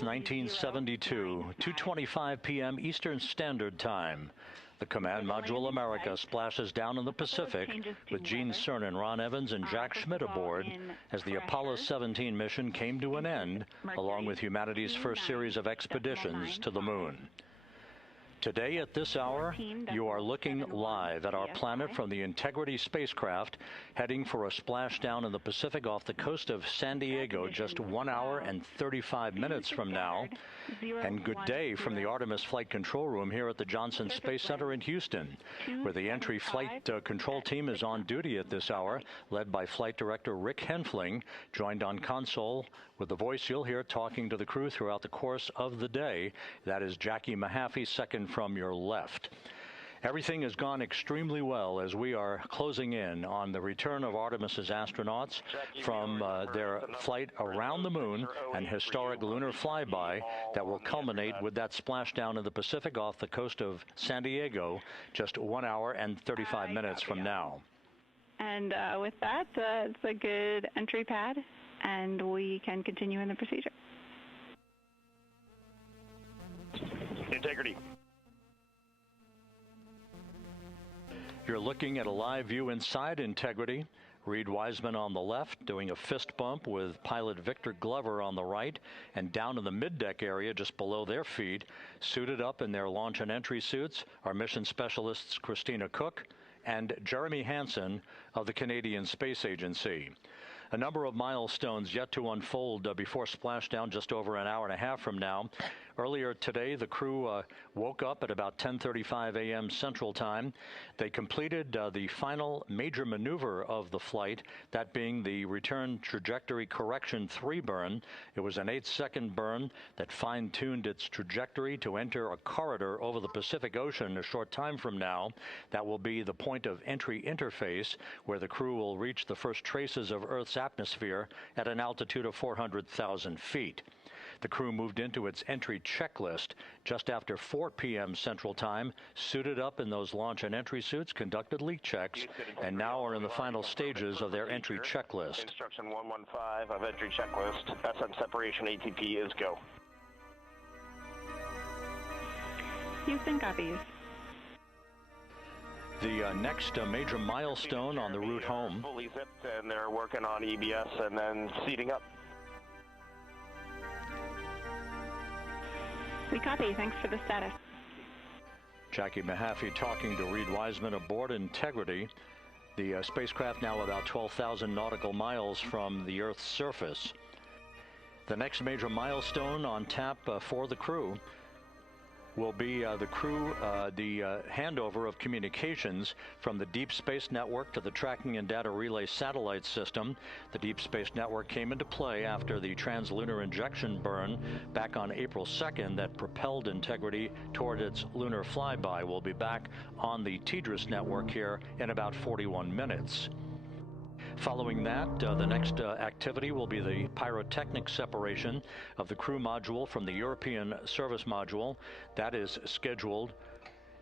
1972, 2:25 p.m. Eastern Standard Time. The Command Module America splashes down in the Pacific with Gene Cernan, Ron Evans, and Jack Schmidt aboard as the Apollo 17 mission came to an end, along with humanity's first series of expeditions to the moon. Today at this hour, you are looking live at our planet from the Integrity spacecraft, heading for a splashdown in the Pacific off the coast of San Diego just 1 hour and 35 minutes from now. And good day from the Artemis Flight Control Room here at the Johnson Space Center in Houston, where the entry flight control team is on duty at this hour, led by Flight Director Rick Henfling, joined on console with the voice you'll hear talking to the crew throughout the course of the day. That is Jackie Mahaffey, second from your left. Everything has gone extremely well as we are closing in on the return of Artemis's astronauts from their flight around the moon and historic lunar flyby that will culminate with that splashdown in the Pacific off the coast of San Diego just 1 hour and 35 minutes from now. And with that, it's a good entry pad, and we can continue in the procedure. Integrity. You're looking at a live view inside Integrity. Reed Wiseman on the left doing a fist bump with pilot Victor Glover on the right, and down in the middeck area just below their feet, suited up in their launch and entry suits, are mission specialists Christina Cook and Jeremy Hansen of the Canadian Space Agency. A number of milestones yet to unfold before splashdown just over an hour and a half from now. Earlier today, the crew woke up at about 10:35 a.m. Central Time. They completed the final major maneuver of the flight, that being the return trajectory correction 3 burn. It was an 8-second burn that fine-tuned its trajectory to enter a corridor over the Pacific Ocean a short time from now. That will be the point of entry interface, where the crew will reach the first traces of Earth's atmosphere at an altitude of 400,000 feet. The crew moved into its entry checklist just after 4 p.m. Central Time, suited up in those launch and entry suits, conducted leak checks, and now are in the final stages of their entry checklist. Instruction 115 of entry checklist. SM separation ATP is go. Houston copies. The next major milestone on the route home. Fully zipped, and they're working on EBS and then seating up. We copy. Thanks for the status. Jackie Mahaffey talking to Reed Wiseman aboard Integrity. The spacecraft now about 12,000 nautical miles from the Earth's surface. The next major milestone on tap for the crew will be the handover of communications from the Deep Space Network to the Tracking and Data Relay Satellite System. The Deep Space Network came into play after the translunar injection burn back on April 2nd that propelled Integrity toward its lunar flyby. We'll be back on the TDRS network here in about 41 minutes. Following that, the next activity will be the pyrotechnic separation of the crew module from the European service module. That is scheduled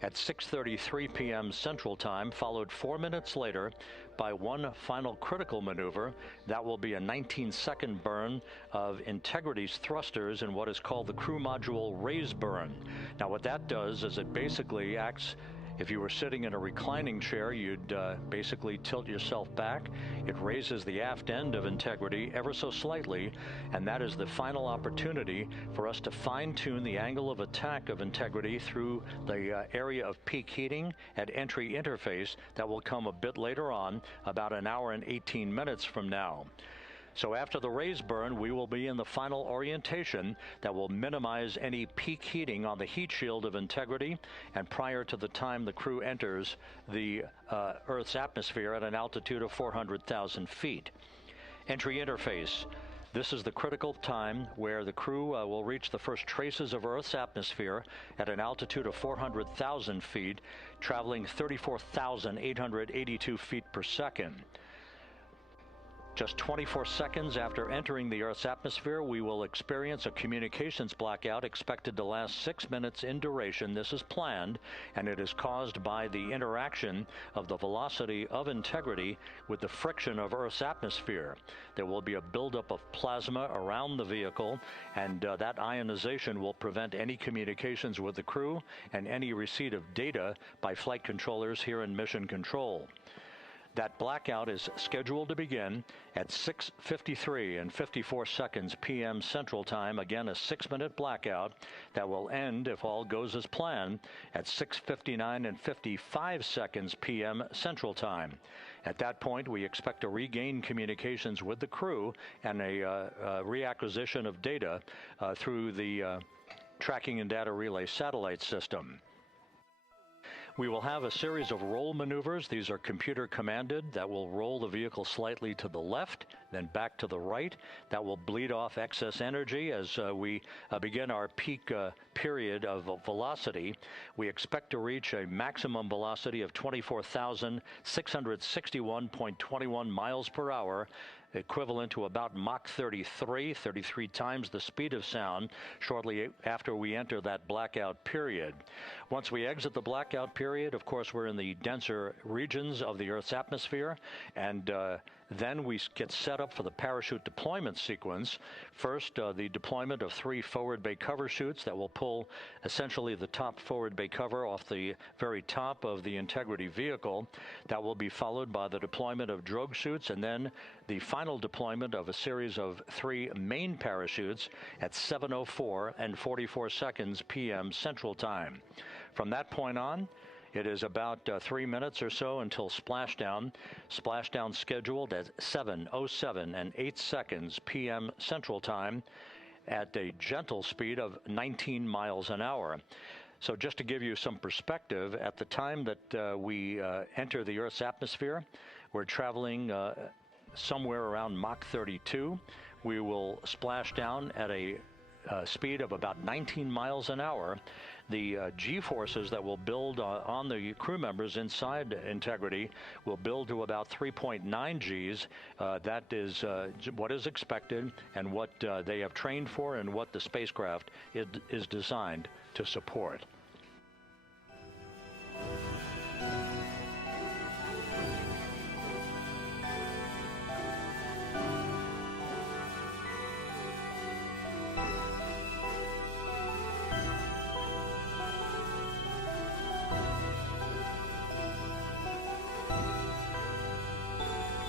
at 6:33 p.m. Central Time, followed 4 minutes later by one final critical maneuver. That will be a 19-second burn of Integrity's thrusters in what is called the crew module raise burn. Now, what that does is it basically acts If you were sitting in a reclining chair, you'd basically tilt yourself back. It raises the aft end of Integrity ever so slightly, and that is the final opportunity for us to fine-tune the angle of attack of Integrity through the area of peak heating at entry interface that will come a bit later on, about an hour and 18 minutes from now. So after the raise burn, we will be in the final orientation that will minimize any peak heating on the heat shield of Integrity, and prior to the time the crew enters the Earth's atmosphere at an altitude of 400,000 feet. Entry interface. This is the critical time where the crew will reach the first traces of Earth's atmosphere at an altitude of 400,000 feet, traveling 34,882 feet per second. Just 24 seconds after entering the Earth's atmosphere, we will experience a communications blackout expected to last 6 minutes in duration. This is planned, and it is caused by the interaction of the velocity of Integrity with the friction of Earth's atmosphere. There will be a buildup of plasma around the vehicle, and that ionization will prevent any communications with the crew and any receipt of data by flight controllers here in Mission Control. That blackout is scheduled to begin at 6:53 and 54 seconds p.m. Central Time. Again, a 6-minute blackout that will end, if all goes as planned, at 6:59 and 55 seconds p.m. Central Time. At that point, we expect to regain communications with the crew and a reacquisition of data through the Tracking and Data Relay satellite system. We will have a series of roll maneuvers. These are computer commanded that will roll the vehicle slightly to the left, then back to the right. That will bleed off excess energy as we begin our peak period of velocity. We expect to reach a maximum velocity of 24,661.21 miles per hour, equivalent to about Mach 33 times the speed of sound, shortly after we enter that blackout period. Once we exit the blackout period, of course, we're in the denser regions of the Earth's atmosphere, and then we get set up for the parachute deployment sequence. First, the deployment of 3 forward bay cover chutes that will pull essentially the top forward bay cover off the very top of the Integrity vehicle. That will be followed by the deployment of drogue chutes, and then the final deployment of a series of 3 main parachutes at 7:04 and 44 seconds p.m. Central Time. From that point on, it is about 3 minutes or so until splashdown. Splashdown scheduled at 7:07 and 8 seconds p.m. Central Time at a gentle speed of 19 miles an hour. So just to give you some perspective, at the time that we enter the Earth's atmosphere, we're traveling somewhere around Mach 32. We will splash down at a speed of about 19 miles an hour. The G-forces that will build on the crew members inside Integrity will build to about 3.9 Gs. That is what is expected and what they have trained for and what the spacecraft is designed to support.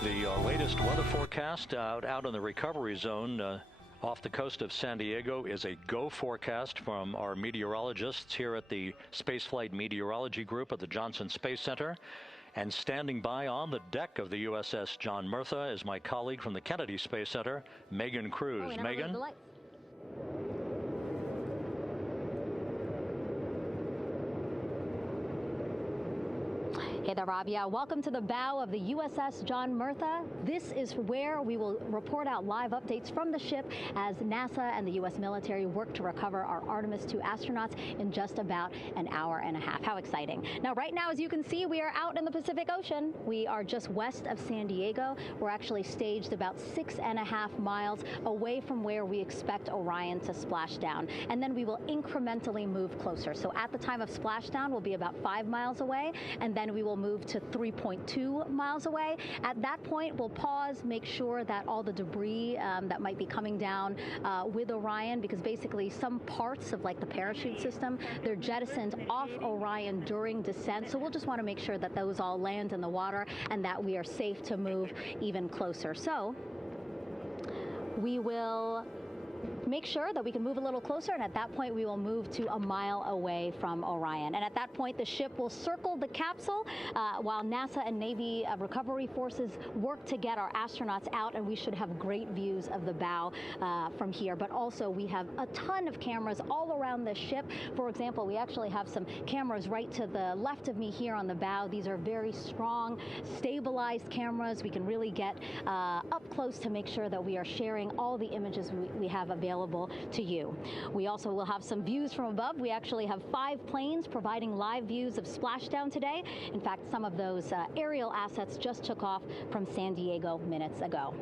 The latest weather forecast out in the recovery zone off the coast of San Diego is a go forecast from our meteorologists here at the Spaceflight Meteorology Group at the Johnson Space Center. And standing by on the deck of the USS John Murtha is my colleague from the Kennedy Space Center, Megan Cruz. Megan? Hey there, Rob. Yeah, welcome to the bow of the USS John Murtha. This is where we will report out live updates from the ship as NASA and the U.S. military work to recover our Artemis 2 astronauts in just about an hour and a half. How exciting. Now, right now, as you can see, we are out in the Pacific Ocean. We are just west of San Diego. We're actually staged about 6.5 miles away from where we expect Orion to splash down. And then we will incrementally move closer. So at the time of splashdown, we'll be about 5 miles away, and then we will move to 3.2 miles away. At that point, we'll pause, make sure that all the debris that might be coming down with Orion, because basically some parts of like the parachute system, they're jettisoned off Orion during descent. So we'll just want to make sure that those all land in the water and that we are safe to move even closer. So we will make sure that we can move a little closer, and at that point we will move to a mile away from Orion. And at that point the ship will circle the capsule while NASA and Navy recovery forces work to get our astronauts out, and we should have great views of the bow from here. But also we have a ton of cameras all around the ship. For example, we actually have some cameras right to the left of me here on the bow. These are very strong, stabilized cameras. We can really get up close to make sure that we are sharing all the images we have available to you. We also will have some views from above. We actually have 5 planes providing live views of Splashdown today. In fact, some of those aerial assets just took off from San Diego minutes ago.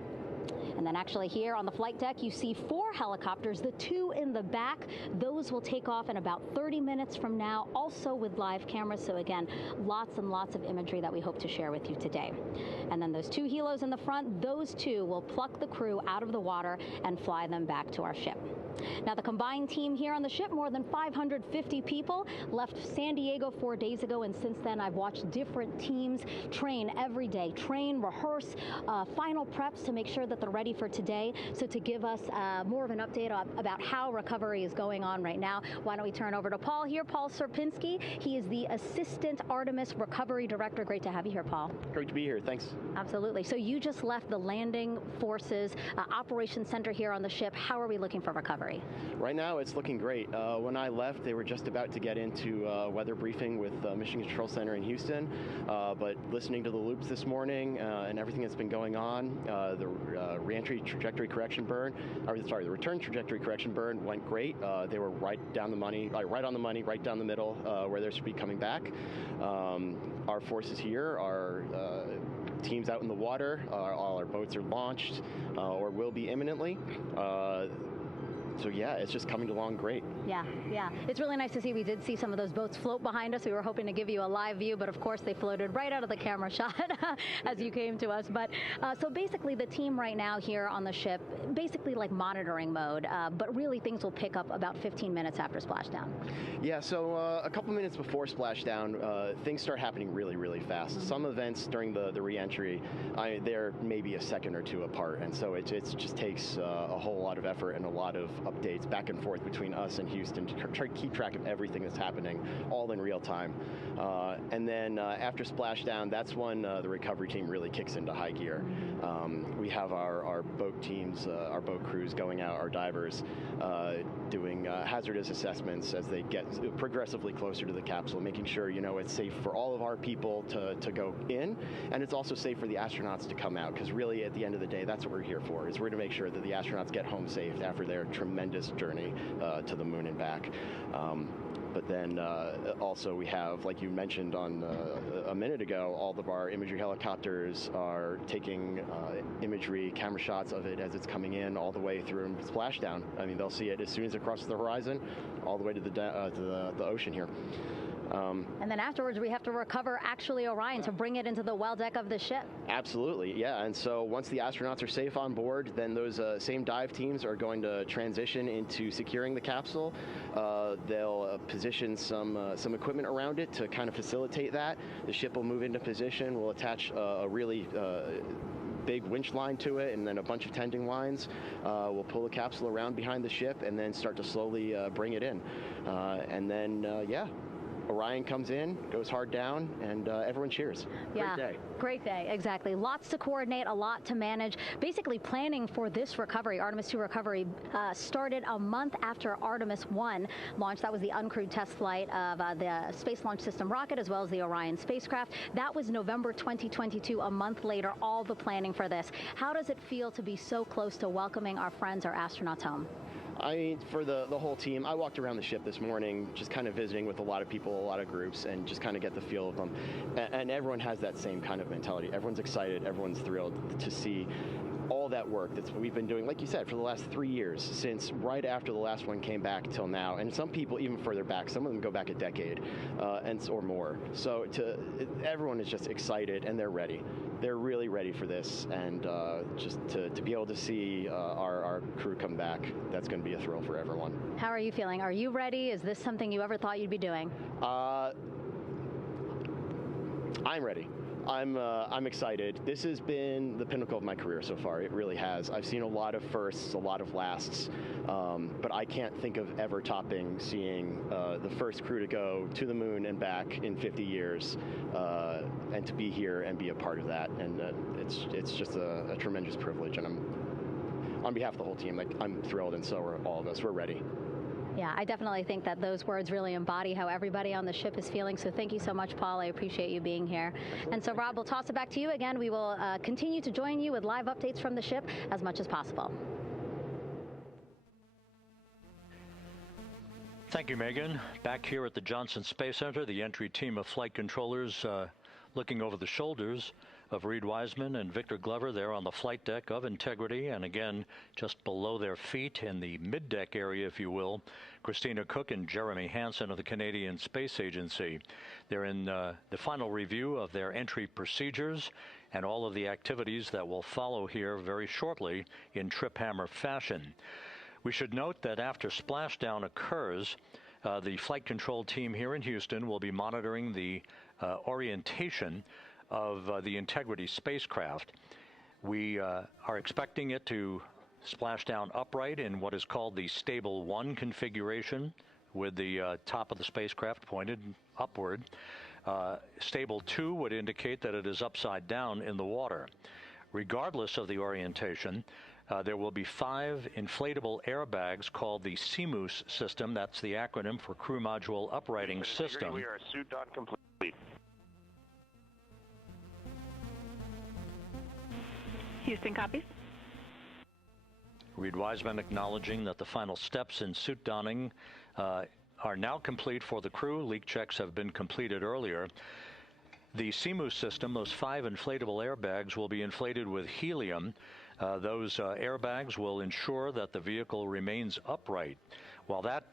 And then actually here on the flight deck, you see 4 helicopters, the 2 in the back. Those will take off in about 30 minutes from now, also with live cameras. So again, lots and lots of imagery that we hope to share with you today. And then those 2 helos in the front, those 2 will pluck the crew out of the water and fly them back to our ship. Now, the combined team here on the ship, more than 550 people, left San Diego 4 days ago, and since then I've watched different teams train every day, rehearse, final preps to make sure that they're ready for today. So to give us more of an update about how recovery is going on right now, why don't we turn over to Paul here, Paul Serpinski. He is the Assistant Artemis Recovery Director. Great to have you here, Paul. Great to be here, thanks. Absolutely. So you just left the landing forces operations center here on the ship. How are we looking for recovery? Right now it's looking great. When I left, they were just about to get into weather briefing with Mission Control Center in Houston, but listening to the loops this morning and everything that's been going on, the reentry trajectory correction burn, the return trajectory correction burn went great. They were right down the money, right down the middle where they should be coming back. Our forces here are teams out in the water. All our boats are launched or will be imminently. So yeah, it's just coming along great. Yeah. It's really nice to see. We did see some of those boats float behind us. We were hoping to give you a live view, but of course they floated right out of the camera shot as you came to us. But so basically the team right now here on the ship, basically like monitoring mode, but really things will pick up about 15 minutes after Splashdown. Yeah, so a couple minutes before Splashdown, things start happening really, really fast. Mm-hmm. Some events during the re-entry, they're maybe a second or 2 apart, and so it just takes a whole lot of effort and a lot of updates back and forth between us and Houston to try to keep track of everything that's happening, all in real time. And then after Splashdown, that's when the recovery team really kicks into high gear. We have our boat teams, our boat crews going out, our divers doing hazardous assessments as they get progressively closer to the capsule, making sure it's safe for all of our people to go in, and it's also safe for the astronauts to come out, because really at the end of the day, that's what we're here for, is we're to make sure that the astronauts get home safe after their tremendous journey to the moon and back. But then also we have, like you mentioned on a minute ago, all of our imagery helicopters are taking imagery, camera shots of it as it's coming in all the way through Splashdown. I mean, they'll see it as soon as it crosses the horizon, all the way to the ocean here. And then afterwards, we have to recover actually Orion to bring it into the well deck of the ship. Absolutely, yeah. And so once the astronauts are safe on board, then those same dive teams are going to transition into securing the capsule. They'll position some equipment around it to kind of facilitate that. The ship will move into position. We'll attach a really big winch line to it, and then a bunch of tending lines. We'll pull the capsule around behind the ship and then start to slowly bring it in. And then, Orion comes in, goes hard down, and everyone cheers. Great day. Great day, exactly. Lots to coordinate, a lot to manage. Basically planning for this recovery, Artemis 2 recovery, started a month after Artemis 1 launched. That was the uncrewed test flight of the Space Launch System rocket, as well as the Orion spacecraft. That was November 2022, a month later, all the planning for this. How does it feel to be so close to welcoming our friends, our astronauts home? I mean, for the whole team, I walked around the ship this morning just kind of visiting with a lot of people, a lot of groups, and just kind of get the feel of them. And everyone has that same kind of mentality. Everyone's excited, everyone's thrilled to see all all that work that's what we've been doing, like you said, for the last 3 years, since right after the last one came back till now. And some people even further back. Some of them go back a decade or more. So everyone is just excited, and they're ready. They're really ready for this. And just to be able to see our crew come back, that's going to be a thrill for everyone. How are you feeling? Are you ready? Is this something you ever thought you'd be doing? I'm ready. I'm excited. This has been the pinnacle of my career so far. It really has. I've seen a lot of firsts, a lot of lasts, but I can't think of ever topping seeing the first crew to go to the moon and back in 50 years, and to be here and be a part of that. And it's just a tremendous privilege. And on behalf of the whole team, I'm thrilled, and so are all of us. We're ready. Yeah, I definitely think that those words really embody how everybody on the ship is feeling. So thank you so much, Paul. I appreciate you being here. And so, Rob, we'll toss it back to you again. We will continue to join you with live updates from the ship as much as possible. Thank you, Megan. Back here at the Johnson Space Center, the entry team of flight controllers looking over the shoulders of Reed Wiseman and Victor Glover there on the flight deck of Integrity, and again just below their feet in the mid-deck area, if you will, Christina Cook and Jeremy Hansen of the Canadian Space Agency. They're in the final review of their entry procedures and all of the activities that will follow here very shortly in trip hammer fashion. We should note that after splashdown occurs, the flight control team here in Houston will be monitoring the orientation of the Integrity spacecraft. We are expecting it to splash down upright in what is called the Stable 1 configuration, with the top of the spacecraft pointed upward. Stable 2 would indicate that it is upside down in the water. Regardless of the orientation, there will be 5 inflatable airbags called the CMOOS system. That's the acronym for Crew Module Uprighting System. We are suit on complete. Houston copies. Reed Wiseman acknowledging that the final steps in suit donning are now complete for the crew. Leak checks have been completed earlier. The CMOOS system, those 5 inflatable airbags, will be inflated with helium. Those airbags will ensure that the vehicle remains upright. While that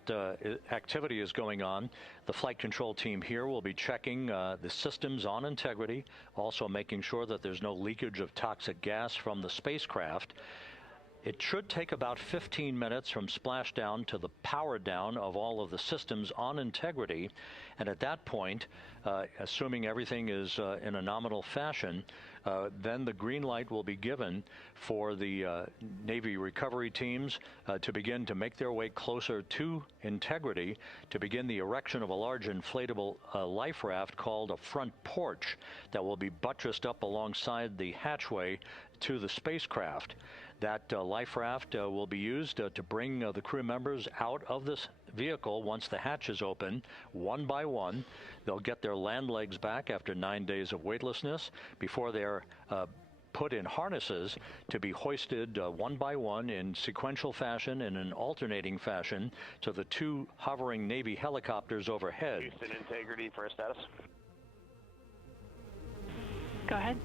activity is going on, the flight control team here will be checking the systems on Integrity, also making sure that there's no leakage of toxic gas from the spacecraft. It should take about 15 minutes from splashdown to the power down of all of the systems on Integrity. And at that point, assuming everything is in a nominal fashion, then the green light will be given for the Navy recovery teams to begin to make their way closer to Integrity to begin the erection of a large inflatable life raft called a front porch that will be buttressed up alongside the hatchway to the spacecraft. That life raft will be used to bring the crew members out of this vehicle once the hatch is open, one by one. They'll get their land legs back after 9 days of weightlessness before they're put in harnesses to be hoisted one by one in sequential fashion, in an alternating fashion, to the 2 hovering Navy helicopters overhead. Houston Integrity for status. Go ahead.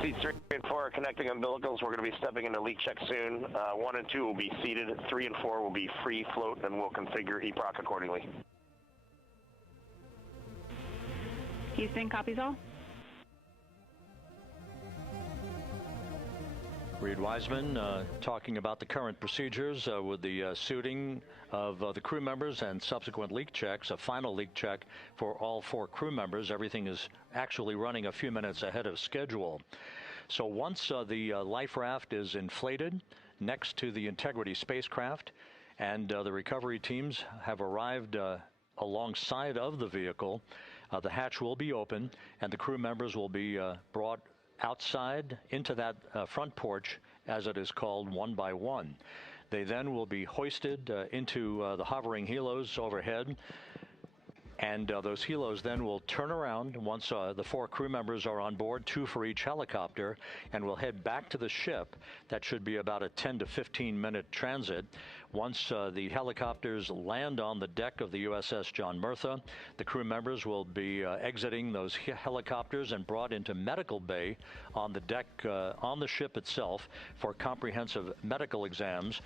Seats 3 and 4 are connecting umbilicals. We're going to be stepping into leak check soon. 1 and 2 will be seated. 3 and 4 will be free float, and we'll configure EPROC accordingly. Houston copies all. Reed Wiseman talking about the current procedures with the suiting of the crew members and subsequent leak checks, a final leak check for all 4 crew members. Everything is actually running a few minutes ahead of schedule. So once the life raft is inflated next to the Integrity spacecraft and the recovery teams have arrived alongside of the vehicle, the hatch will be open and the crew members will be brought outside into that front porch, as it is called, one by one. They then will be hoisted into the hovering helos overhead And those helos then will turn around once the 4 crew members are on board, 2 for each helicopter, and will head back to the ship. That should be about a 10 to 15-minute transit. Once the helicopters land on the deck of the USS John Murtha, the crew members will be exiting those helicopters and brought into medical bay on the deck on the ship itself for comprehensive medical exams.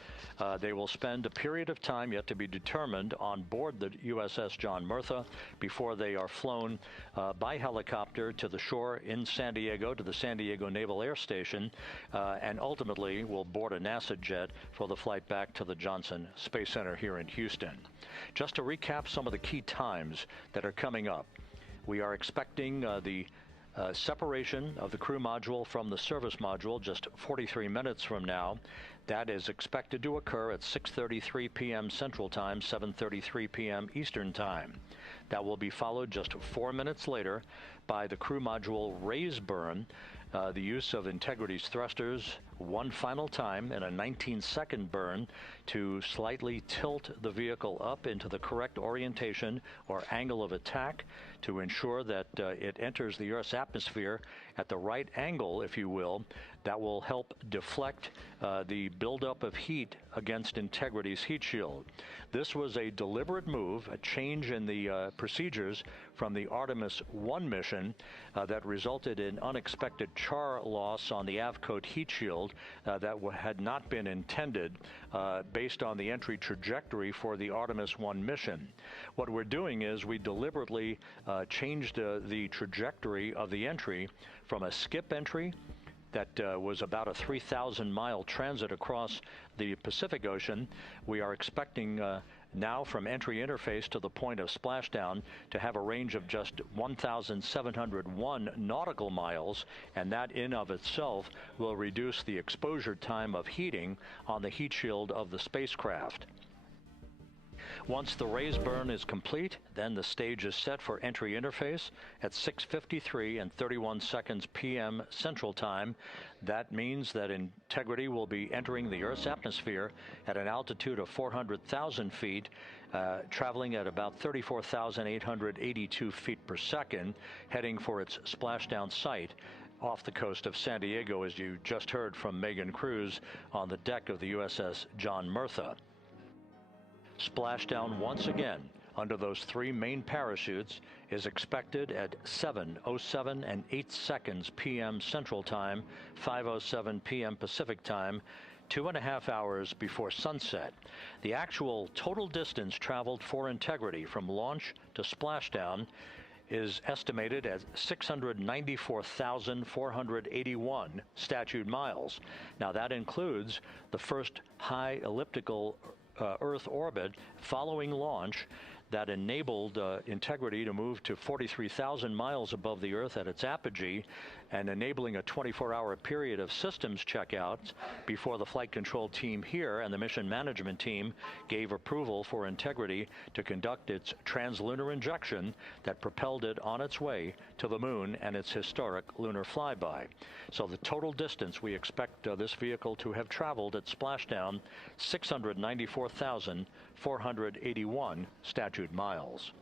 They will spend a period of time yet to be determined on board the USS John Murtha before they are flown by helicopter to the shore in San Diego, to the San Diego Naval Air Station, and ultimately will board a NASA jet for the flight back to the Johnson Space Center here in Houston. Just to recap some of the key times that are coming up. We are expecting the separation of the crew module from the service module just 43 minutes from now. That is expected to occur at 6:33 p.m. Central Time, 7:33 p.m. Eastern Time. That will be followed just 4 minutes later by the crew module raise burn, the use of Integrity's thrusters one final time in a 19-second burn to slightly tilt the vehicle up into the correct orientation or angle of attack to ensure that it enters the Earth's atmosphere at the right angle, if you will. That will help deflect the buildup of heat against Integrity's heat shield. This was a deliberate move, a change in the procedures from the Artemis 1 mission that resulted in unexpected char loss on the Avcode heat shield that had not been intended based on the entry trajectory for the Artemis 1 mission. What we're doing is we deliberately changed the trajectory of the entry from a skip entry that was about a 3,000-mile transit across the Pacific Ocean. We are expecting now from entry interface to the point of splashdown to have a range of just 1,701 nautical miles, and that in of itself will reduce the exposure time of heating on the heat shield of the spacecraft. Once the raise burn is complete, then the stage is set for entry interface at 6:53 and 31 seconds p.m. Central Time. That means that Integrity will be entering the Earth's atmosphere at an altitude of 400,000 feet, traveling at about 34,882 feet per second, heading for its splashdown site off the coast of San Diego, as you just heard from Megan Cruz on the deck of the USS John Murtha. Splashdown once again under those 3 main parachutes is expected at 7:07 and 8 seconds p.m. Central Time, 5:07 p.m. Pacific Time, 2.5 hours before sunset. The actual total distance traveled for Integrity from launch to splashdown is estimated at 694,481 statute miles. Now that includes the first high elliptical Earth orbit following launch that enabled Integrity to move to 43,000 miles above the Earth at its apogee, and enabling a 24-hour period of systems checkouts before the flight control team here and the mission management team gave approval for Integrity to conduct its translunar injection that propelled it on its way to the moon and its historic lunar flyby. So the total distance we expect this vehicle to have traveled at splashdown, 694,481 statute miles.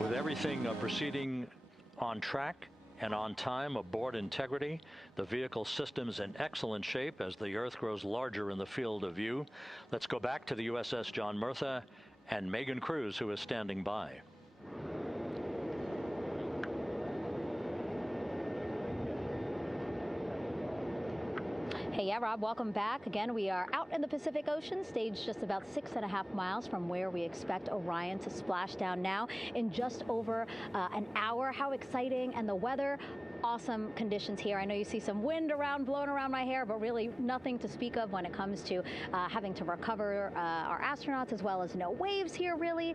With everything proceeding on track and on time aboard Integrity, the vehicle system's in excellent shape as the Earth grows larger in the field of view. Let's go back to the USS John Murtha and Megan Cruz, who is standing by. Hey, yeah, Rob, welcome back. Again, we are out in the Pacific Ocean, staged just about 6.5 miles from where we expect Orion to splash down now in just over an hour. How exciting. And the weather awesome conditions here. I know you see some wind blowing around my hair, but really nothing to speak of when it comes to having to recover our astronauts, as well as no waves here, really.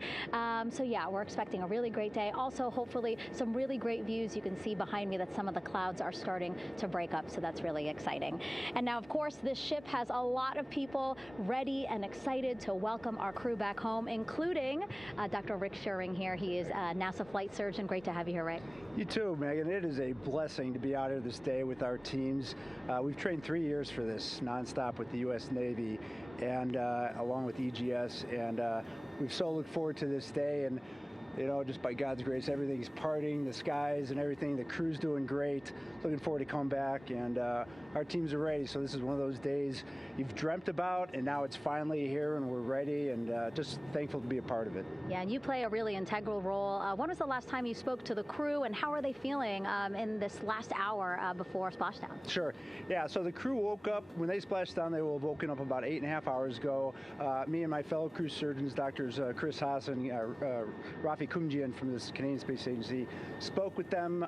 So yeah, we're expecting a really great day. Also, hopefully, some really great views. You can see behind me that some of the clouds are starting to break up, so that's really exciting. And now, of course, this ship has a lot of people ready and excited to welcome our crew back home, including Dr. Rick Schuring here. He is a NASA flight surgeon. Great to have you here, Rick. You too, Megan. It is a blessing to be out here this day with our teams. We've trained 3 years for this nonstop with the U.S. Navy and along with EGS, and we've so looked forward to this day. And you know, just by God's grace, everything's parting, the skies and everything. The crew's doing great. Looking forward to come back, and our teams are ready. So this is one of those days you've dreamt about, and now it's finally here, and we're ready, and just thankful to be a part of it. Yeah, and you play a really integral role. When was the last time you spoke to the crew, and how are they feeling in this last hour before splashdown? Sure. Yeah, so the crew woke up, when they splashed down, they were woken up about 8.5 hours ago. Me and my fellow crew surgeons, Doctors Chris Haas and Rafi Kumjian from the Canadian Space Agency, spoke with them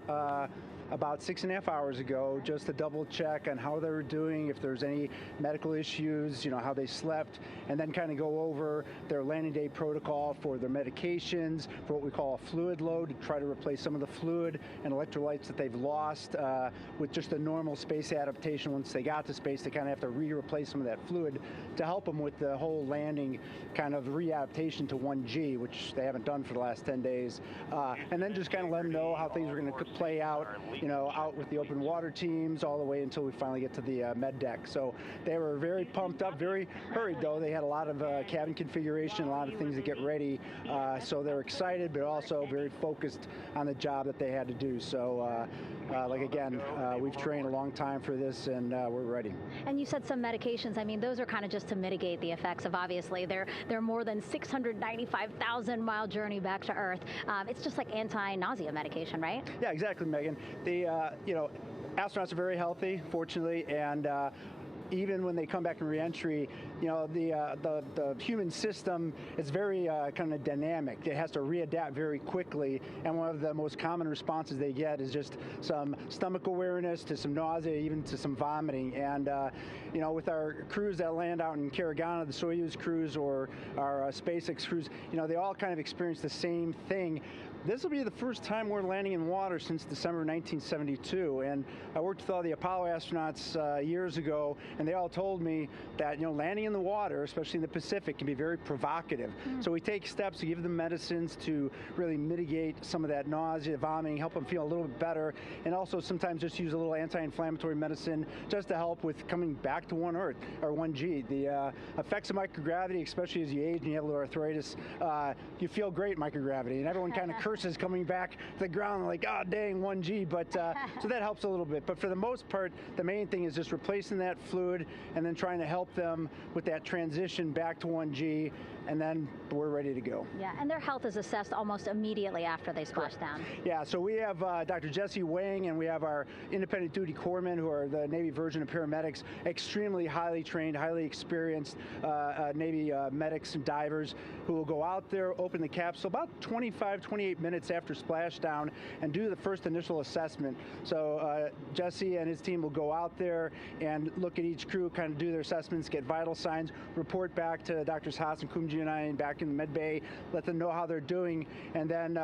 about 6.5 hours ago, just to double check on how they were doing, if there's any medical issues, you know, how they slept, and then kind of go over their landing day protocol for their medications, for what we call a fluid load, to try to replace some of the fluid and electrolytes that they've lost with just a normal space adaptation. Once they got to space, they kind of have to replace some of that fluid to help them with the whole landing kind of readaptation to 1G, which they haven't done for the last 10 days. And then just kind of let them know how things are going to play out, you know, out with the open water teams all the way until we finally get to the med deck. So they were very pumped up, very hurried though. They had a lot of cabin configuration, a lot of things to get ready. So they're excited, but also very focused on the job that they had to do. So like again, we've trained a long time for this, and we're ready. And you said some medications. I mean, those are kind of just to mitigate the effects of, obviously, their more than 695,000 mile journey back to Earth. It's just like anti-nausea medication, right? Yeah, exactly, Megan. You know, astronauts are very healthy, fortunately, and even when they come back in reentry, you know, the human system is very kind of dynamic. It has to readapt very quickly, and one of the most common responses they get is just some stomach awareness, to some nausea, even to some vomiting. And you know, with our crews that land out in Karagana, the Soyuz crews or our SpaceX crews, you know, they all kind of experience the same thing. This will be the first time we're landing in water since December 1972, and I worked with all the Apollo astronauts years ago, and they all told me that, you know, landing in the water, especially in the Pacific, can be very provocative. So we take steps to give them medicines to really mitigate some of that nausea, vomiting, help them feel a little bit better, and also sometimes just use a little anti-inflammatory medicine just to help with coming back to 1 Earth, or 1G. The effects of microgravity, especially as you age and you have a little arthritis, you feel great in microgravity, and everyone kind of curses coming back to the ground like, oh dang, 1G, but so that helps a little bit. But for the most part, the main thing is just replacing that fluid and then trying to help them with that transition back to 1G, and then we're ready to go. Yeah, and their health is assessed almost immediately after they splash down. Yeah, so we have Dr. Jesse Wang, and we have our independent duty corpsmen, who are the Navy version of paramedics, extremely highly trained, highly experienced Navy medics and divers, who will go out there, open the capsule about 28 minutes after splashdown, and do the first initial assessment. So Jesse and his team will go out there and look at each crew, kind of do their assessments, get vital signs, report back to Drs. Haas and Kumji and I back in the med bay, let them know how they're doing, and then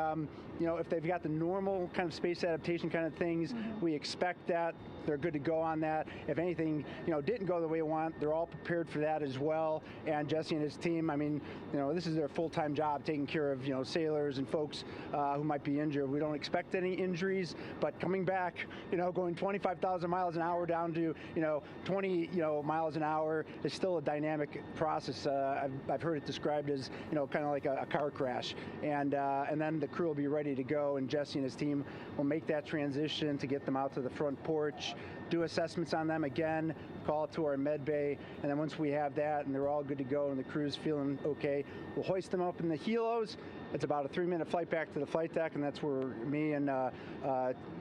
you know, if they've got the normal kind of space adaptation kind of things, we expect that they're good to go on that. If anything, you know, didn't go the way we want, they're all prepared for that as well. And Jesse and his team, I mean, you know, this is their full-time job, taking care of, you know, sailors and folks who might be injured. We don't expect any injuries, but coming back, you know, going 25,000 miles an hour down to, you know, 20, you know, miles an hour is still a dynamic process. I've heard it described as, you know, kind of like a car crash. And then the crew will be ready to go, and Jesse and his team will make that transition to get them out to the front porch. do assessments on them again, call it to our med bay, and then once we have that and they're all good to go and the crew's feeling okay, we'll hoist them up in the helos. It's about a 3-minute flight back to the flight deck, and that's where me and the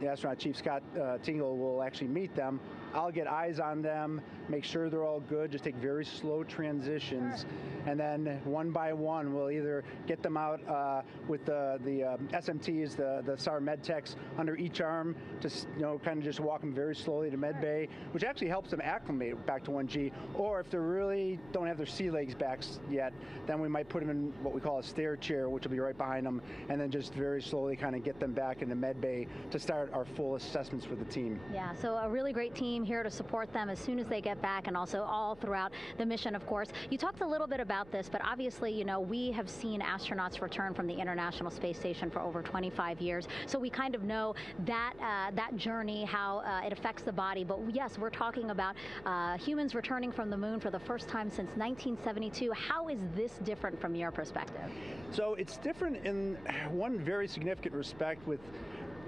astronaut chief, Scott Tingle, will actually meet them. I'll get eyes on them, make sure they're all good, just take very slow transitions, and then one by one we'll either get them out with the SMTs, the SAR med techs under each arm, to kind of just walk them very slowly to med bay, which actually helps them acclimate back to 1G. Or if they really don't have their sea legs back yet, then we might put them in what we call a stair chair, which will be right behind them, and then just very slowly kind of get them back into med bay to start our full assessments for the team. Yeah, so a really great team here to support them as soon as they get back, and also all throughout the mission, of course. You talked a little bit about this, but obviously, we have seen astronauts return from the International Space Station for over 25 years, so we kind of know that that journey, how it affects the body. But yes, we're talking about humans returning from the moon for the first time since 1972. How is this different from your perspective? So it's different in one very significant respect.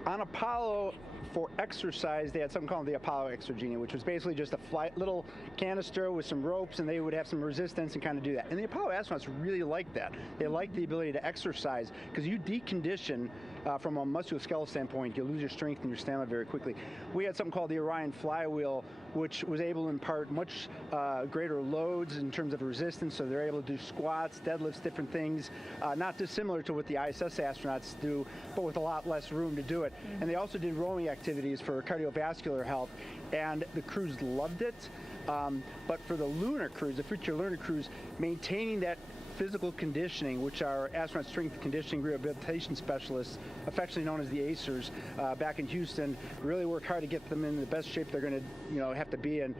On Apollo, for exercise, they had something called the Apollo Exergenia, which was basically just a little canister with some ropes, and they would have some resistance and kind of do that. And the Apollo astronauts really liked that. They liked the ability to exercise, because you decondition from a musculoskeletal standpoint, you lose your strength and your stamina very quickly. We had something called the Orion flywheel, which was able to impart much greater loads in terms of resistance, so they're able to do squats, deadlifts, different things, not dissimilar to what the ISS astronauts do, but with a lot less room to do it. Mm-hmm. And they also did rowing activities for cardiovascular health, and the crews loved it. But for the lunar crews, the future lunar crews, maintaining that physical conditioning, which our astronaut strength conditioning rehabilitation specialists, affectionately known as the ACERs, back in Houston, really work hard to get them in the best shape they're going to, have to be in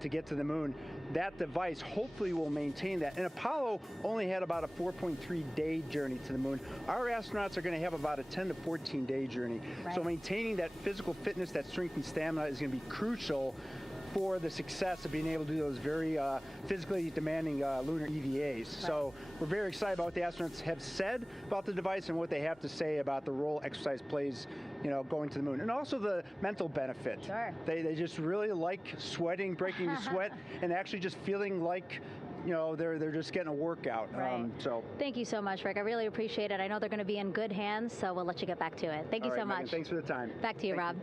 to get to the moon. That device hopefully will maintain that. And Apollo only had about a 4.3-day journey to the moon. Our astronauts are going to have about a 10 to 14-day journey. Right. So maintaining that physical fitness, that strength and stamina is going to be crucial for the success of being able to do those very physically demanding lunar EVAs. Right. So we're very excited about what the astronauts have said about the device and what they have to say about the role exercise plays, going to the moon. And also the mental benefit. Sure. They just really like sweating, breaking the sweat, and actually just feeling like they're just getting a workout. Right. Thank you so much, Rick. I really appreciate it. I know they're going to be in good hands, so we'll let you get back to it. Thank you so much. Megan, thanks for the time. Back to you, Rob.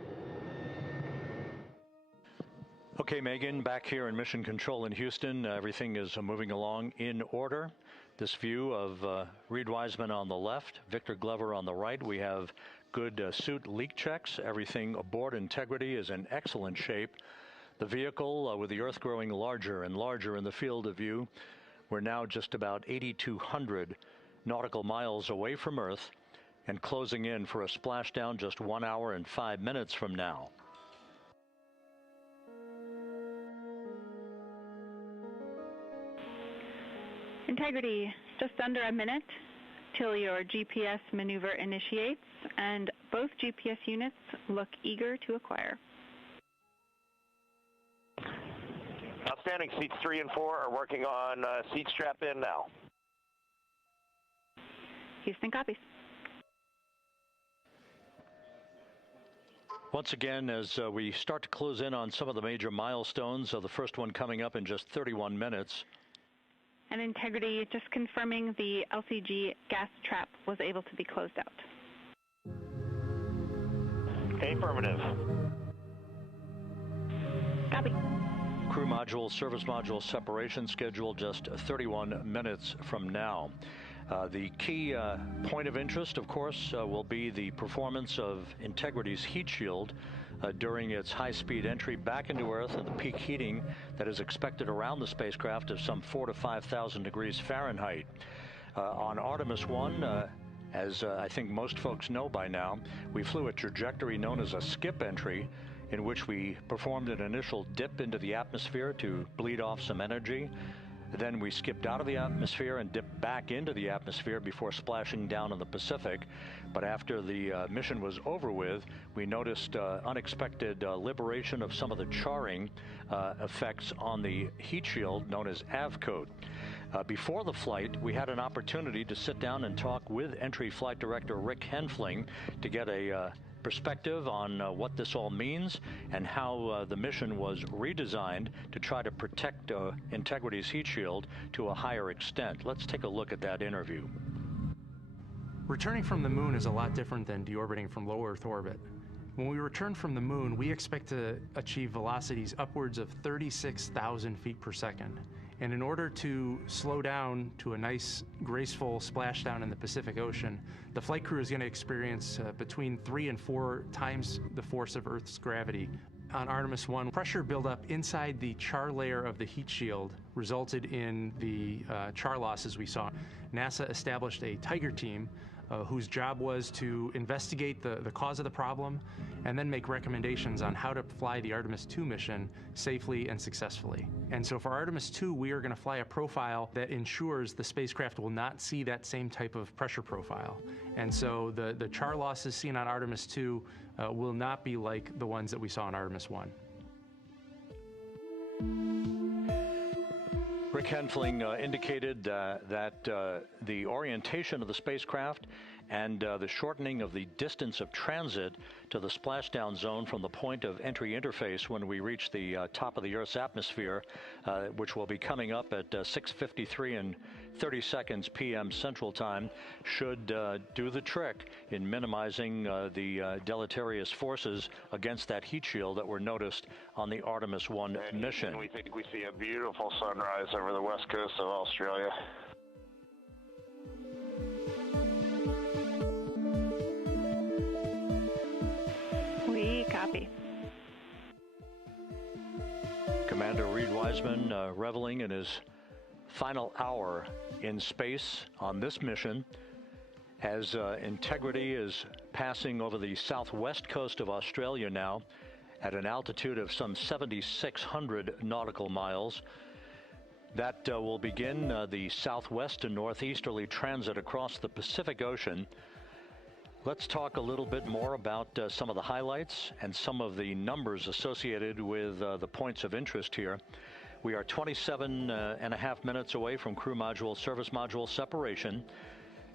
Okay, Megan, back here in Mission Control in Houston. Everything is moving along in order. This view of Reed Wiseman on the left, Victor Glover on the right. We have good suit leak checks. Everything aboard Integrity is in excellent shape. The vehicle, with the Earth growing larger and larger in the field of view, we're now just about 8,200 nautical miles away from Earth and closing in for a splashdown just 1 hour and 5 minutes from now. Integrity, just under a minute till your GPS maneuver initiates, and both GPS units look eager to acquire. Outstanding. Seats 3 and 4 are working on seat strap in now. Houston copies. Once again, as we start to close in on some of the major milestones, the first one coming up in just 31 minutes. And Integrity, just confirming the LCG gas trap was able to be closed out. Affirmative. Copy. Crew module, service module separation scheduled just 31 minutes from now. The key point of interest, of course, will be the performance of Integrity's heat shield during its high-speed entry back into Earth and the peak heating that is expected around the spacecraft of some 4,000 to 5,000 degrees Fahrenheit. On Artemis 1, as I think most folks know by now, we flew a trajectory known as a skip entry, in which we performed an initial dip into the atmosphere to bleed off some energy. Then we skipped out of the atmosphere and dipped back into the atmosphere before splashing down in the Pacific. But after the mission was over with, we noticed unexpected liberation of some of the charring effects on the heat shield known as AVCOAT. Before the flight, we had an opportunity to sit down and talk with Entry Flight Director Rick Henfling to get a perspective on what this all means and how the mission was redesigned to try to protect Integrity's heat shield to a higher extent. Let's take a look at that interview. Returning from the moon is a lot different than deorbiting from low Earth orbit. When we return from the moon, we expect to achieve velocities upwards of 36,000 feet per second. And in order to slow down to a nice, graceful splashdown in the Pacific Ocean, the flight crew is going to experience between 3 and 4 times the force of Earth's gravity. On Artemis 1, pressure buildup inside the char layer of the heat shield resulted in the char losses we saw. NASA established a Tiger team whose job was to investigate the cause of the problem and then make recommendations on how to fly the Artemis 2 mission safely and successfully. And so for Artemis 2, we are going to fly a profile that ensures the spacecraft will not see that same type of pressure profile. And so the char losses seen on Artemis 2 will not be like the ones that we saw on Artemis 1. Rick Henfling indicated that the orientation of the spacecraft and the shortening of the distance of transit to the splashdown zone from the point of entry interface when we reach the top of the Earth's atmosphere, which will be coming up at 6:53 and 30 seconds p.m. Central Time, should do the trick in minimizing the deleterious forces against that heat shield that were noticed on the Artemis 1 mission. We think we see a beautiful sunrise over the west coast of Australia. We copy. Commander Reed Wiseman reveling in his final hour in space on this mission as Integrity is passing over the southwest coast of Australia now at an altitude of some 7,600 nautical miles. That will begin the southwest and northeasterly transit across the Pacific Ocean. Let's talk a little bit more about some of the highlights and some of the numbers associated with the points of interest here. We are 27 and a half minutes away from crew module, service module separation.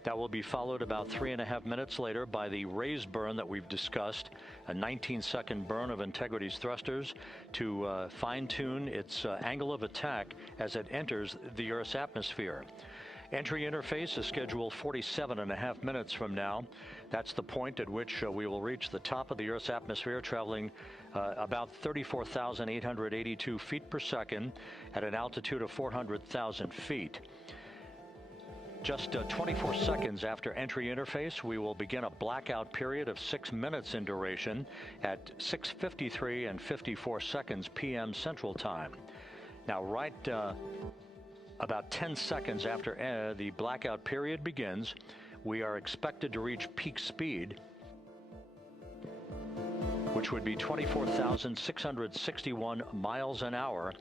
That will be followed about 3.5 minutes later by the raise burn that we've discussed, a 19-second burn of Integrity's thrusters to fine-tune its angle of attack as it enters the Earth's atmosphere. Entry interface is scheduled 47 and a half minutes from now. That's the point at which we will reach the top of the Earth's atmosphere, traveling about 34,882 feet per second at an altitude of 400,000 feet. Just 24 seconds after entry interface, we will begin a blackout period of 6 minutes in duration at 6:53 and 54 seconds p.m. Central Time. Now, right about 10 seconds after the blackout period begins, we are expected to reach peak speed, which would be 24,661 miles an hour.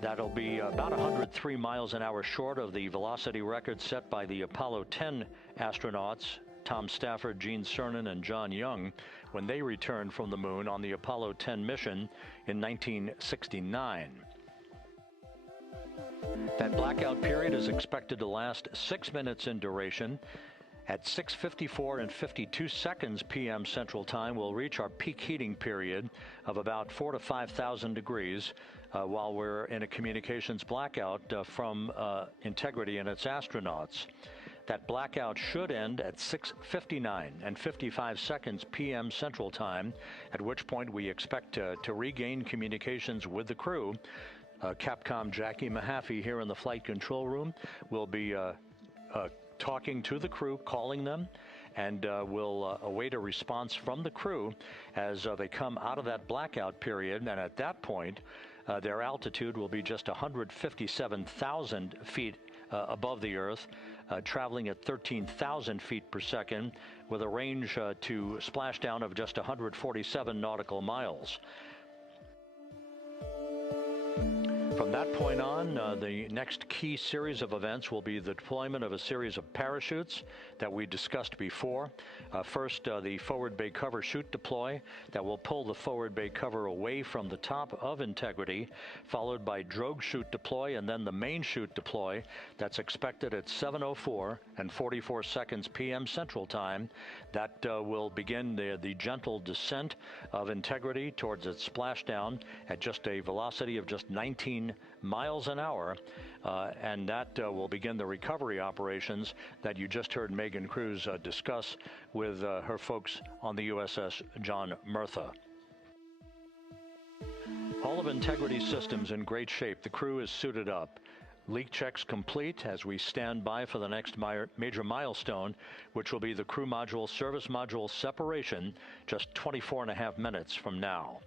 That'll be about 103 miles an hour short of the velocity record set by the Apollo 10 astronauts, Tom Stafford, Gene Cernan, and John Young, when they returned from the moon on the Apollo 10 mission in 1969. That blackout period is expected to last 6 minutes in duration. At 6:54 and 52 seconds p.m. Central Time, we'll reach our peak heating period of about 4,000 to 5,000 degrees while we're in a communications blackout from Integrity and its astronauts. That blackout should end at 6:59 and 55 seconds p.m. Central Time, at which point we expect to regain communications with the crew. Capcom Jackie Mahaffey here in the flight control room will be talking to the crew, calling them, and we'll await a response from the crew as they come out of that blackout period. And at that point, their altitude will be just 157,000 feet above the Earth, traveling at 13,000 feet per second with a range to splashdown of just 147 nautical miles. From that point on, the next key series of events will be the deployment of a series of parachutes that we discussed before. First, the forward bay cover chute deploy that will pull the forward bay cover away from the top of Integrity, followed by drogue chute deploy and then the main chute deploy that's expected at 7:04 and 44 seconds p.m. Central Time. That will begin the gentle descent of Integrity towards its splashdown at just a velocity of just 19 miles an hour, and that will begin the recovery operations that you just heard Megan Cruz discuss with her folks on the USS John Murtha. All of Integrity's systems in great shape. The crew is suited up. Leak checks complete as we stand by for the next major milestone, which will be the crew module service module separation just 24.5 minutes from now.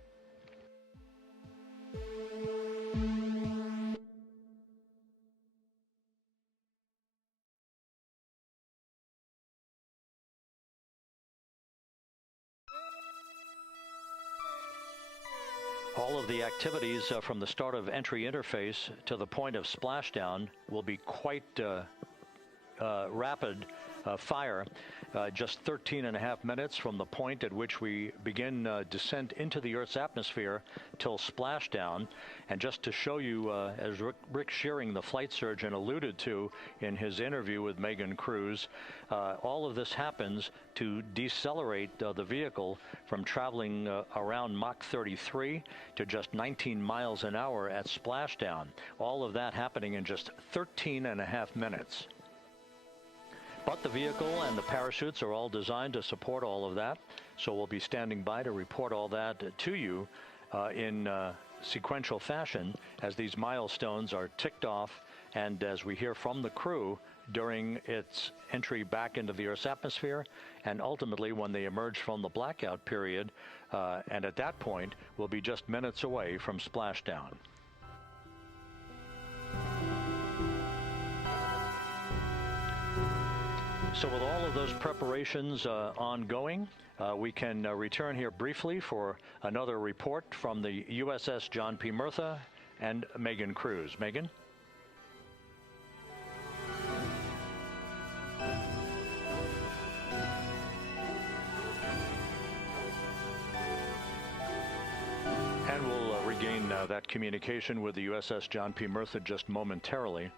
All of the activities from the start of entry interface to the point of splashdown will be quite rapid fire, just 13.5 minutes from the point at which we begin descent into the Earth's atmosphere till splashdown. And just to show you, as Rick Shearing, the flight surgeon, alluded to in his interview with Megan Cruz, all of this happens to decelerate the vehicle from traveling around Mach 33 to just 19 miles an hour at splashdown. All of that happening in just 13.5 minutes. But the vehicle and the parachutes are all designed to support all of that, so we'll be standing by to report all that to you in sequential fashion as these milestones are ticked off and as we hear from the crew during its entry back into the Earth's atmosphere and ultimately when they emerge from the blackout period, and at that point we'll be just minutes away from splashdown. So with all of those preparations ongoing, we can return here briefly for another report from the USS John P. Murtha and Megan Cruz. Megan? And we'll regain that communication with the USS John P. Murtha just momentarily.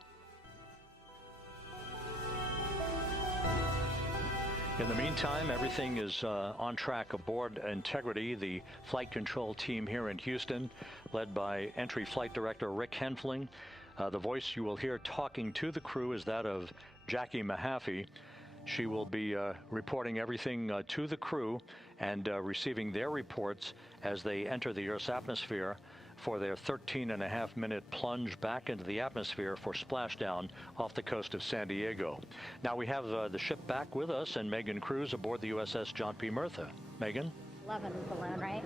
In the meantime, everything is on track aboard Integrity, the flight control team here in Houston, led by Entry Flight Director Rick Henfling. The voice you will hear talking to the crew is that of Jackie Mahaffey. She will be reporting everything to the crew and receiving their reports as they enter the Earth's atmosphere for their 13.5-minute plunge back into the atmosphere for splashdown off the coast of San Diego. Now we have the ship back with us and Megan Cruz aboard the USS John P. Murtha. Megan? 11 balloon, right?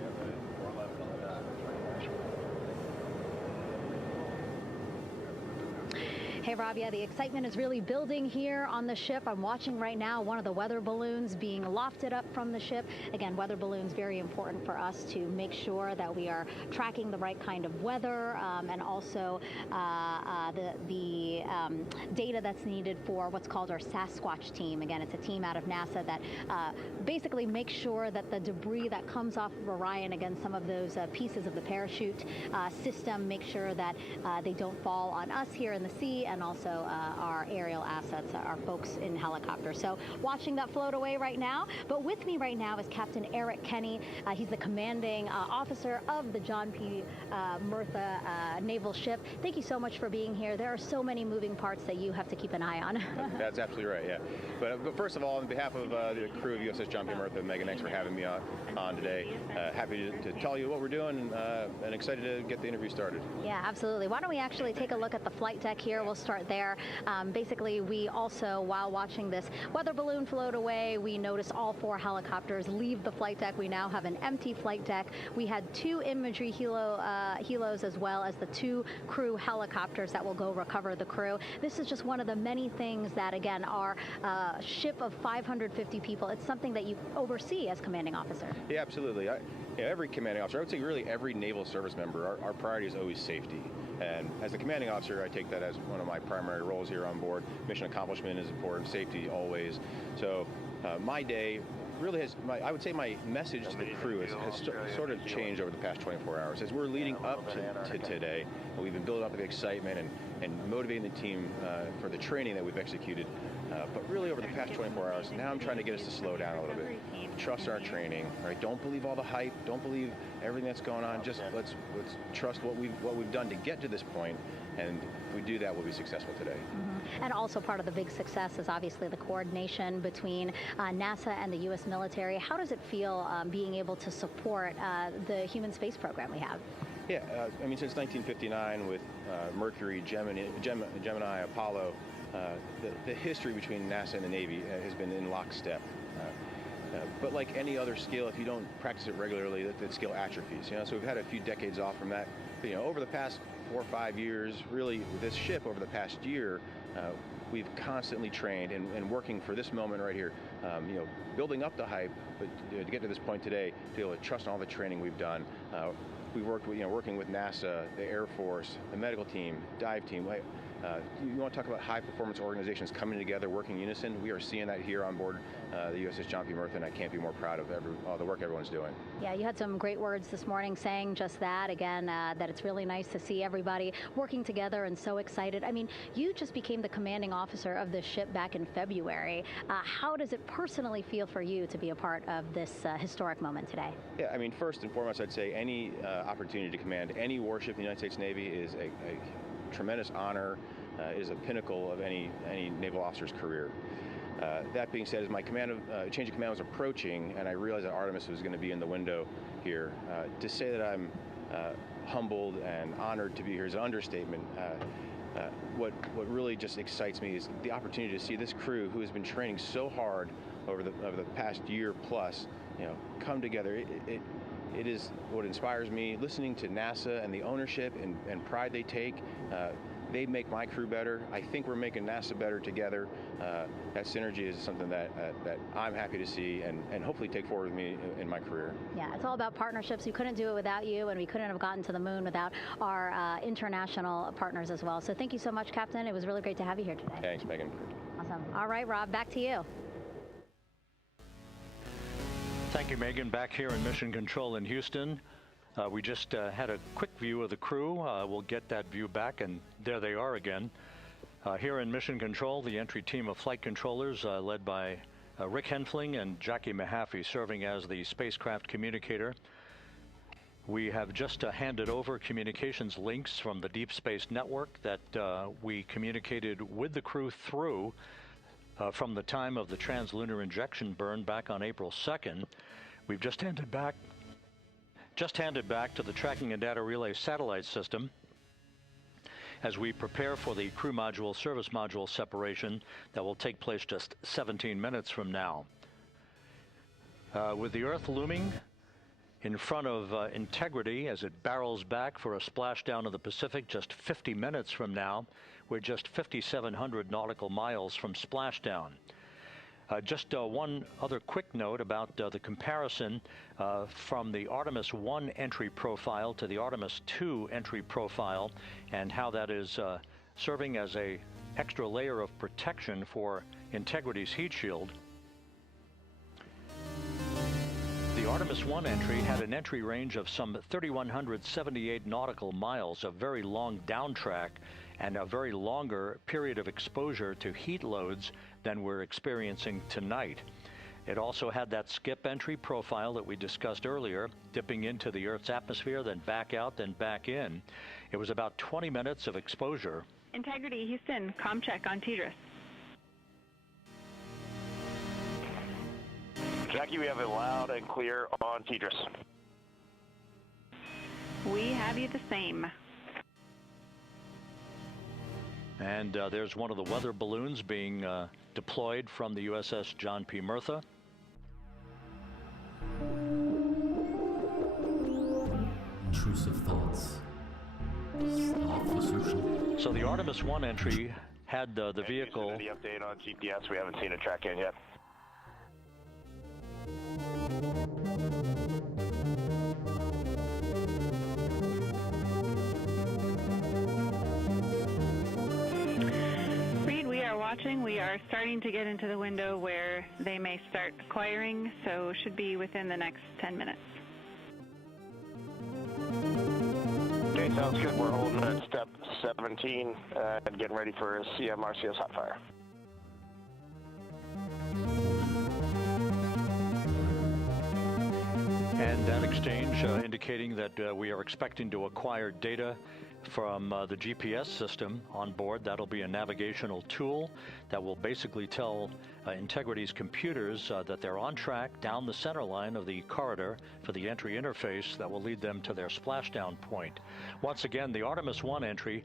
Hey, Rob, yeah, the excitement is really building here on the ship. I'm watching right now one of the weather balloons being lofted up from the ship. Again, weather balloons, very important for us to make sure that we are tracking the right kind of weather and also the data that's needed for what's called our Sasquatch team. Again, it's a team out of NASA that basically makes sure that the debris that comes off of Orion, again, some of those pieces of the parachute system, make sure that they don't fall on us here in the sea, and also our aerial assets, our folks in helicopters. So watching that float away right now. But with me right now is Captain Eric Kenny. He's the commanding officer of the John P. Murtha naval ship. Thank you so much for being here. There are so many moving parts that you have to keep an eye on. That's absolutely right, yeah. But first of all, on behalf of the crew of USS John P. Murtha, Megan, thanks for having me on today. Happy to tell you what we're doing and excited to get the interview started. Yeah, absolutely. Why don't we actually take a look at the flight deck here? We'll start there. Basically, we also, while watching this weather balloon float away, we noticed all 4 helicopters leave the flight deck. We now have an empty flight deck. We had 2 imagery helos as well as the 2 crew helicopters that will go recover the crew. This is just one of the many things that, again, our ship of 550 people, it's something that you oversee as commanding officer. Yeah, absolutely. Yeah, every commanding officer, I would say really every naval service member, our priority is always safety. And as the commanding officer, I take that as one of my primary roles here on board. Mission accomplishment is important, safety always. So my day really has, I would say my message to the crew has sort of changed over the past 24 hours. As we're leading up to today, we've been building up the excitement and motivating the team for the training that we've executed. But really over the past 24 hours, now I'm trying to get us to slow down a little bit. Trust our training, right? Don't believe all the hype. Don't believe everything that's going on. Just let's trust what we've done to get to this point, and if we do that, we'll be successful today. Mm-hmm. And also part of the big success is obviously the coordination between NASA and the U.S. military. How does it feel being able to support the human space program we have? Yeah, I mean, since 1959 with Mercury, Gemini, Apollo, the history between NASA and the Navy has been in lockstep. But like any other skill, if you don't practice it regularly, that skill atrophies. So we've had a few decades off from that. But, over the past 4 or 5 years, really with this ship over the past year, we've constantly trained and working for this moment right here. Building up the hype, but to get to this point today, to be able to trust all the training we've done. We've worked with, working with NASA, the Air Force, the medical team, dive team. You want to talk about high-performance organizations coming together, working in unison? We are seeing that here on board the USS John P. Murtha, and I can't be more proud of all the work everyone's doing. Yeah, you had some great words this morning saying just that, again, that it's really nice to see everybody working together and so excited. I mean, you just became the commanding officer of this ship back in February. How does it personally feel for you to be a part of this historic moment today? Yeah, I mean, first and foremost, I'd say any opportunity to command any warship in the United States Navy is a tremendous honor. Is a pinnacle of any naval officer's career. That being said, as my change of command was approaching, and I realized that Artemis was going to be in the window here, to say that I'm humbled and honored to be here is an understatement. What really just excites me is the opportunity to see this crew, who has been training so hard over the past year plus, come together. It is what inspires me. Listening to NASA and the ownership and pride they take. They make my crew better. I think we're making NASA better together. That synergy is something that I'm happy to see and hopefully take forward with me in my career. Yeah, it's all about partnerships. We couldn't do it without you, and we couldn't have gotten to the moon without our international partners as well. So thank you so much, Captain. It was really great to have you here today. Thanks, Megan. Awesome. All right, Rob, back to you. Thank you, Megan. Back here in Mission Control in Houston. We just had a quick view of the crew. We'll get that view back, and there they are again. Here in Mission Control, the entry team of flight controllers led by Rick Henfling and Jackie Mahaffey serving as the spacecraft communicator. We have just handed over communications links from the Deep Space Network that we communicated with the crew through from the time of the translunar injection burn back on April 2nd. We've just handed back to the Tracking and Data Relay satellite system as we prepare for the crew module service module separation that will take place just 17 minutes from now. With the Earth looming in front of Integrity as it barrels back for a splashdown of the Pacific just 50 minutes from now, we're just 5,700 nautical miles from splashdown. Just one other quick note about the comparison from the Artemis 1 entry profile to the Artemis 2 entry profile and how that is serving as an extra layer of protection for Integrity's heat shield. The Artemis 1 entry had an entry range of some 3,178 nautical miles, a very long down track and a very longer period of exposure to heat loads than we're experiencing tonight. It also had that skip entry profile that we discussed earlier, dipping into the Earth's atmosphere, then back out, then back in. It was about 20 minutes of exposure. Integrity, Houston, comm check on TDRS. Jackie, we have it loud and clear on TDRS. We have you the same. And there's one of the weather balloons being deployed from the USS John P. Murtha. Intrusive thoughts. Self-assertion. So the Artemis 1 entry had the vehicle. Any update on GPS? We haven't seen a track in yet. we are starting to get into the window where they may start acquiring, so should be within the next 10 minutes. Okay, sounds good. We're holding at step 17 and getting ready for CM RCS hot fire. And that exchange indicating that we are expecting to acquire data from the GPS system on board. That'll be a navigational tool that will basically tell Integrity's computers that they're on track down the center line of the corridor for the entry interface that will lead them to their splashdown point. Once again, the Artemis 1 entry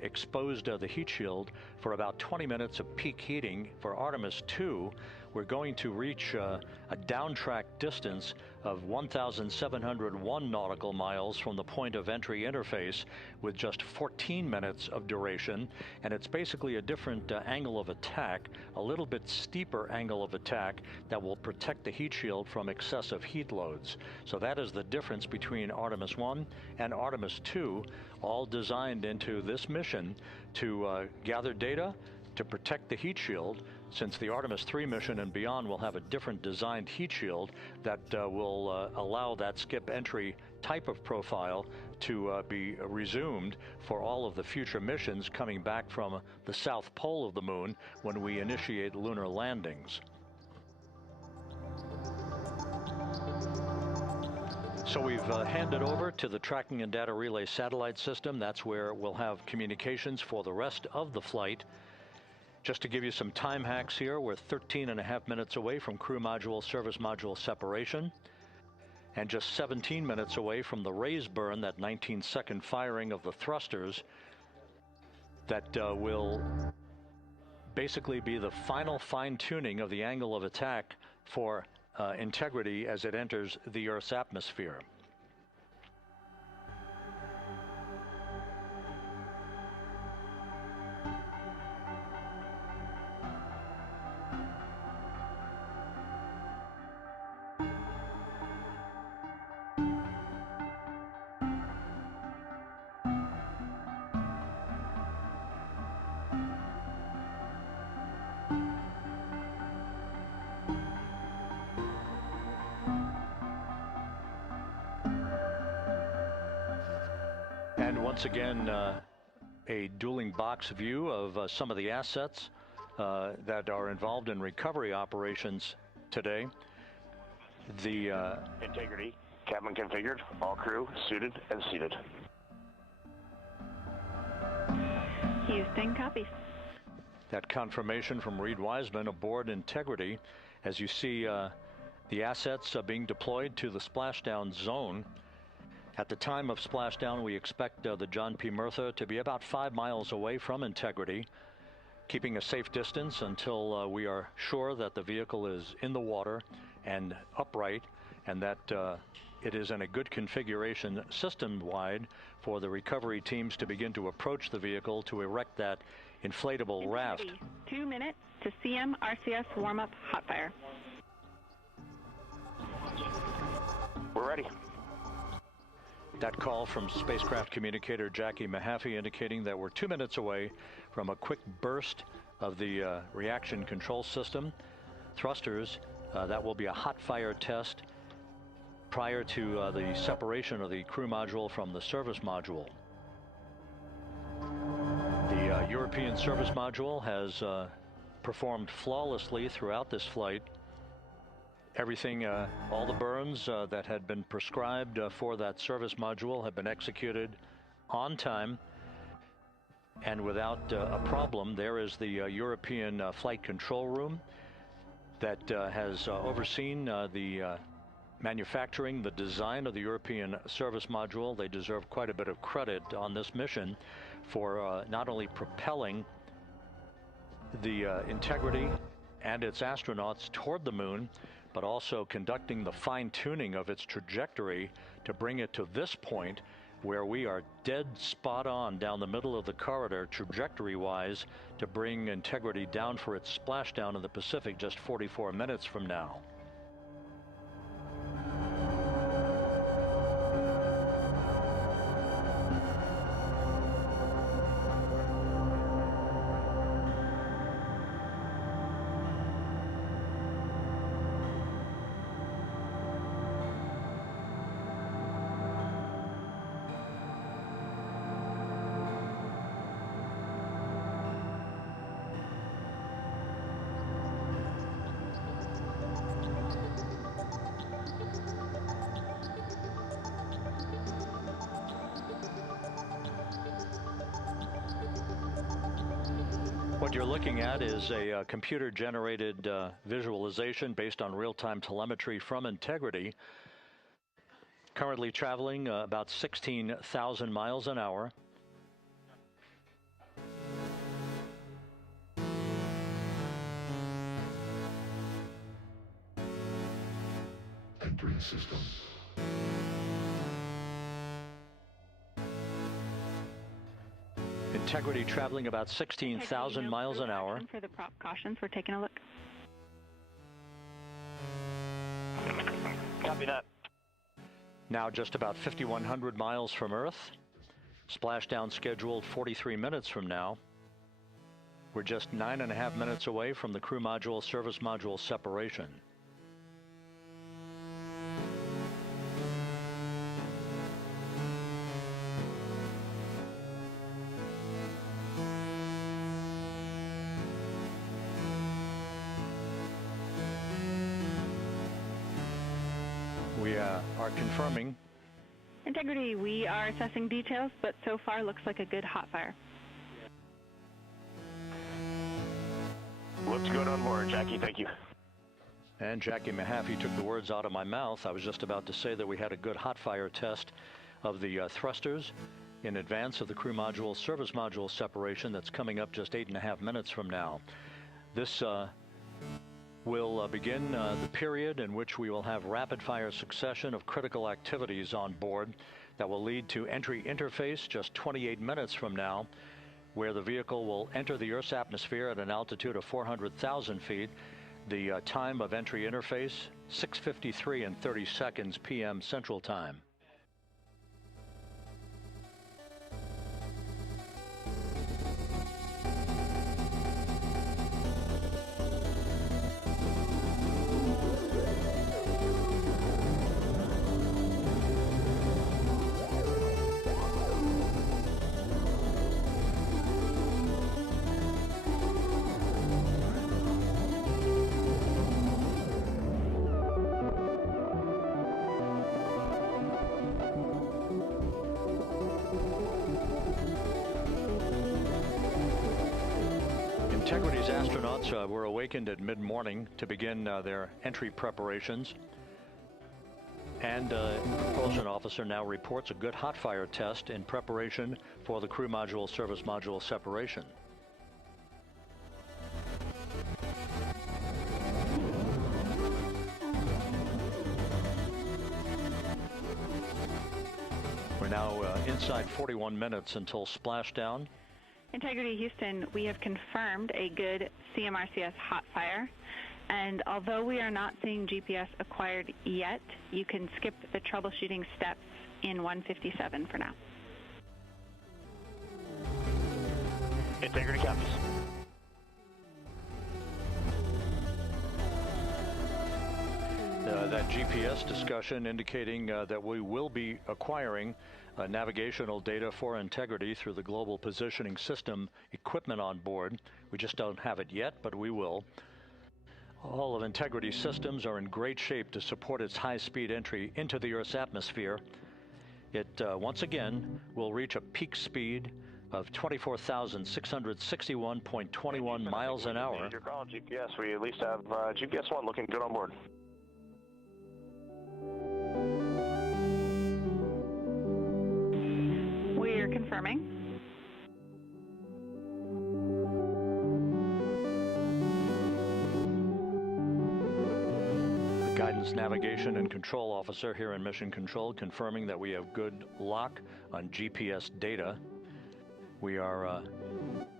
exposed the heat shield for about 20 minutes of peak heating. For Artemis 2, we're going to reach a downtrack distance of 1,701 nautical miles from the point of entry interface with just 14 minutes of duration. And it's basically a different angle of attack, a little bit steeper angle of attack that will protect the heat shield from excessive heat loads. So that is the difference between Artemis 1 and Artemis 2, all designed into this mission to gather data, to protect the heat shield, since the Artemis 3 mission and beyond will have a different designed heat shield that will allow that skip entry type of profile to be resumed for all of the future missions coming back from the south pole of the moon when we initiate lunar landings. So we've handed over to the tracking and data relay satellite system. That's where we'll have communications for the rest of the flight. Just to give you some time hacks here, we're 13.5 minutes away from crew module, service module separation, and just 17 minutes away from the raise burn, that 19-second firing of the thrusters that will basically be the final fine-tuning of the angle of attack for Integrity as it enters the Earth's atmosphere. Once again, a dueling box view of some of the assets that are involved in recovery operations today. The Integrity, cabin configured, all crew suited and seated. Houston, copy. That confirmation from Reed Wiseman aboard Integrity as you see the assets being deployed to the splashdown zone. At the time of splashdown, we expect the John P. Murtha to be about 5 miles away from Integrity, keeping a safe distance until we are sure that the vehicle is in the water and upright, and that it is in a good configuration system-wide for the recovery teams to begin to approach the vehicle to erect that inflatable raft. 2 minutes to CM RCS warm-up hot fire. We're ready. That call from spacecraft communicator Jackie Mahaffey indicating that we're 2 minutes away from a quick burst of the reaction control system. Thrusters, that will be a hot fire test prior to the separation of the crew module from the service module. The European service module has performed flawlessly throughout this flight. Everything, all the burns that had been prescribed for that service module have been executed on time and without a problem. There is the European flight control room that has overseen the manufacturing, the design of the European service module. They deserve quite a bit of credit on this mission for not only propelling the Integrity and its astronauts toward the moon, but also conducting the fine-tuning of its trajectory to bring it to this point where we are dead spot on down the middle of the corridor trajectory-wise to bring Integrity down for its splashdown in the Pacific just 44 minutes from now. What you're looking at is a computer-generated visualization based on real-time telemetry from Integrity. Currently traveling about 16,000 miles an hour. Entering system. Integrity traveling about 16,000 miles an hour. For the prop cautions, we're taking a look. Copy that. Now just about 5,100 miles from Earth. Splashdown scheduled 43 minutes from now. We're just 9.5 minutes away from the crew module service module separation. We are confirming. Integrity, we are assessing details, but so far looks like a good hot fire. Looks good on board, Jackie. Thank you. And Jackie Mahaffey took the words out of my mouth. I was just about to say that we had a good hot fire test of the thrusters in advance of the crew module service module separation that's coming up just 8.5 minutes from now. This will begin the period in which we will have rapid-fire succession of critical activities on board that will lead to entry interface just 28 minutes from now, where the vehicle will enter the Earth's atmosphere at an altitude of 400,000 feet. The time of entry interface, 6:53 and 30 seconds p.m. Central Time. Integrity's astronauts were awakened at mid-morning to begin their entry preparations. And propulsion officer now reports a good hot fire test in preparation for the crew module service module separation. We're now inside 41 minutes until splashdown. Integrity Houston, we have confirmed a good CMRCS hot fire, and although we are not seeing GPS acquired yet, you can skip the troubleshooting steps in 157 for now. Integrity copies. That GPS discussion indicating that we will be acquiring navigational data for Integrity through the Global Positioning System equipment on board. We just don't have it yet, but we will. All of Integrity's systems are in great shape to support its high-speed entry into the Earth's atmosphere. It, once again, will reach a peak speed of 24,661.21 miles an hour. Your call, GPS. We at least have GPS 1 looking good on board. We're confirming. The Guidance, Navigation, and Control Officer here in Mission Control confirming that we have good lock on GPS data. We are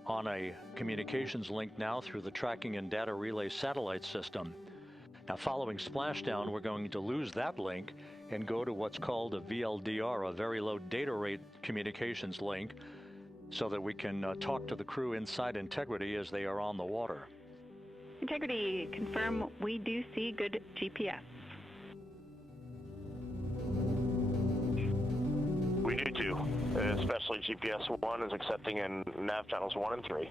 on a communications link now through the Tracking and Data Relay satellite system. Now, following splashdown, we're going to lose that link and go to what's called a VLDR, a very low data rate communications link, so that we can talk to the crew inside Integrity as they are on the water. Integrity, confirm we do see good GPS. We do too, especially GPS 1 is accepting in nav channels 1 and 3.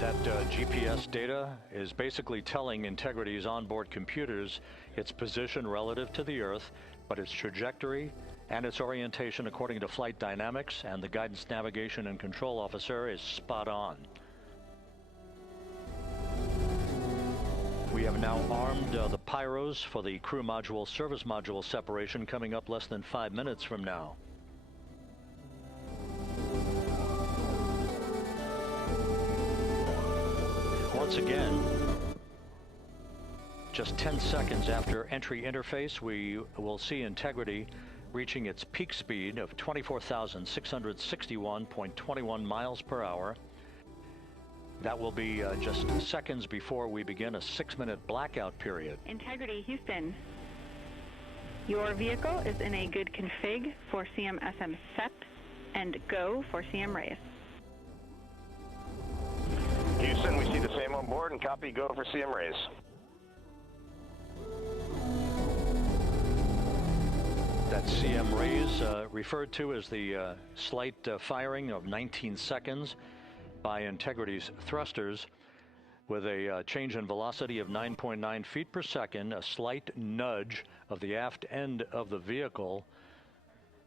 That GPS data is basically telling Integrity's onboard computers its position relative to the Earth, but its trajectory and its orientation according to flight dynamics, and the guidance, navigation, and control officer is spot on. We have now armed the pyros for the crew module service module separation coming up less than 5 minutes from now. Once again, just 10 seconds after entry interface, we will see Integrity reaching its peak speed of 24,661.21 miles per hour. That will be just seconds before we begin a 6-minute blackout period. Integrity, Houston. Your vehicle is in a good config for CM-SM set and go for CM raise. Houston, we see the same on board and copy go for CM raise. That CM raise referred to as the slight firing of 19 seconds by Integrity's thrusters with a change in velocity of 9.9 feet per second, a slight nudge of the aft end of the vehicle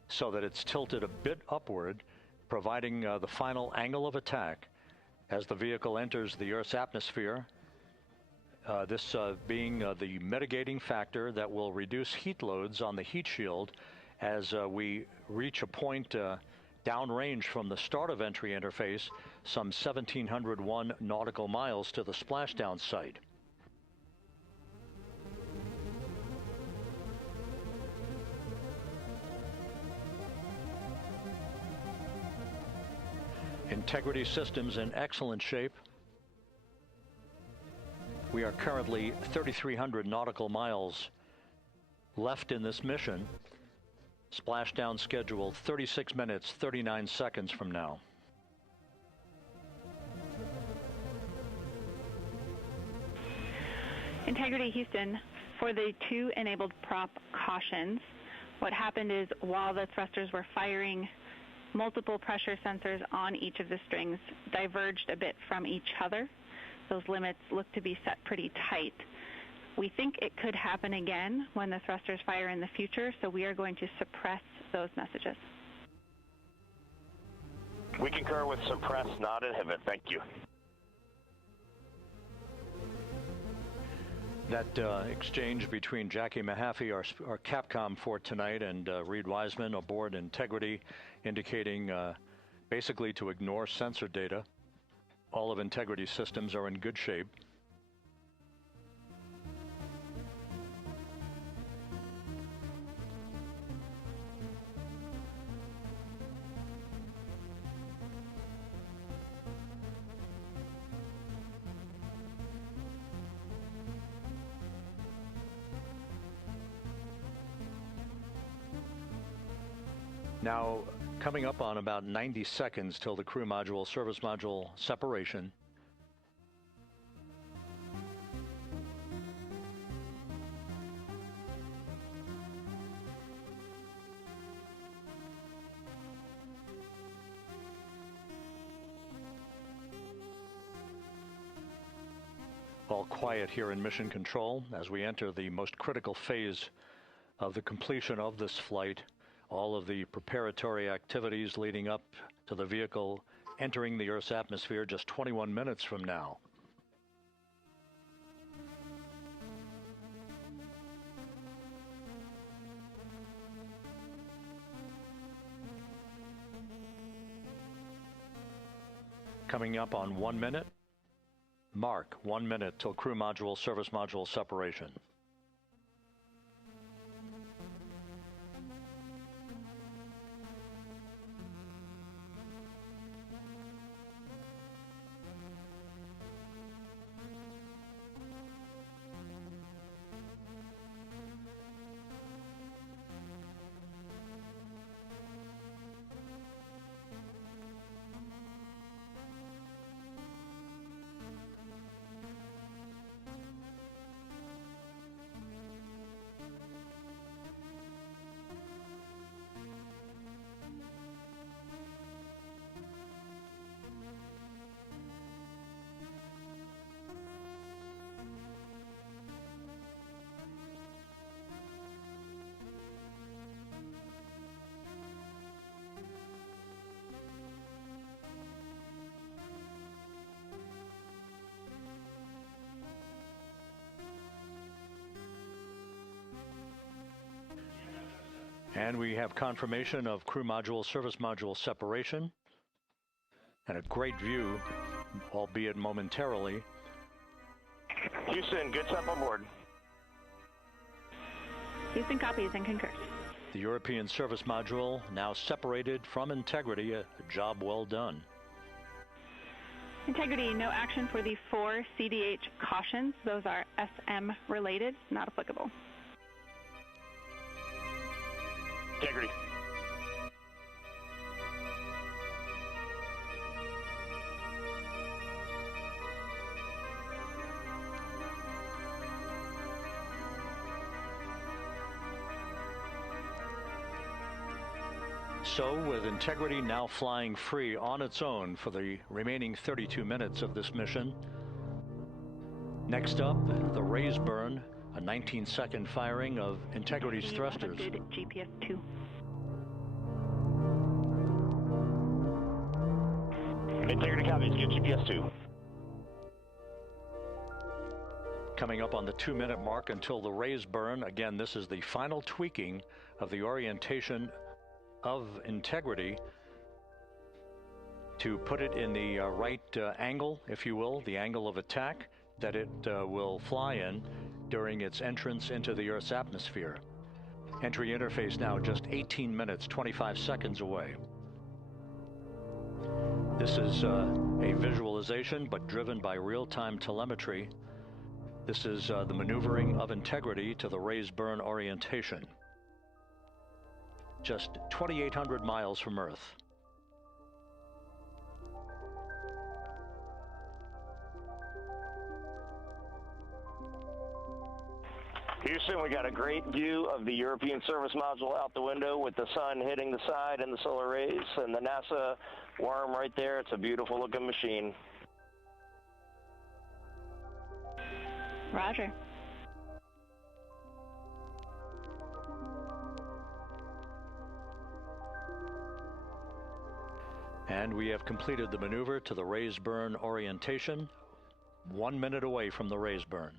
so that it's tilted a bit upward, providing the final angle of attack as the vehicle enters the Earth's atmosphere. This being the mitigating factor that will reduce heat loads on the heat shield as we reach a point downrange from the start of entry interface, some 1,701 nautical miles to the splashdown site. Integrity systems in excellent shape. We are currently 3,300 nautical miles left in this mission. Splashdown scheduled 36 minutes, 39 seconds from now. Integrity, Houston. For the 2 enabled prop cautions, what happened is while the thrusters were firing, multiple pressure sensors on each of the strings diverged a bit from each other. Those limits look to be set pretty tight. We think it could happen again when the thrusters fire in the future, so we are going to suppress those messages. We concur with suppress, not inhibit. Thank you. That exchange between Jackie Mahaffey, our Capcom for tonight, and Reed Wiseman aboard Integrity, indicating basically to ignore sensor data. All of Integrity's systems are in good shape. Now, coming up on about 90 seconds till the crew module, service module separation. All quiet here in Mission Control as we enter the most critical phase of the completion of this flight. All of the preparatory activities leading up to the vehicle entering the Earth's atmosphere just 21 minutes from now. Coming up on 1 minute. Mark 1 minute till crew module, service module separation. And we have confirmation of crew module, service module separation. And a great view, albeit momentarily. Houston, good stuff on board. Houston copies and concurs. The European service module now separated from Integrity, a job well done. Integrity, no action for the 4 CDH cautions. Those are SM related, not applicable. Integrity. So, with Integrity now flying free on its own for the remaining 32 minutes of this mission. Next up, the raise burn, a 19-second firing of Integrity's thrusters. GPS 2. Integrity copies, get GPS 2. Coming up on the 2-minute mark until the raise burn. Again, this is the final tweaking of the orientation of Integrity to put it in the right angle, if you will, the angle of attack that it will fly in during its entrance into the Earth's atmosphere. Entry interface now just 18 minutes, 25 seconds away. This is a visualization, but driven by real-time telemetry. This is the maneuvering of Integrity to the raise burn orientation. Just 2,800 miles from Earth. Houston, we got a great view of the European service module out the window with the sun hitting the side and the solar rays and the NASA worm right there. It's a beautiful looking machine. Roger. And we have completed the maneuver to the raise burn orientation, 1 minute away from the raise burn.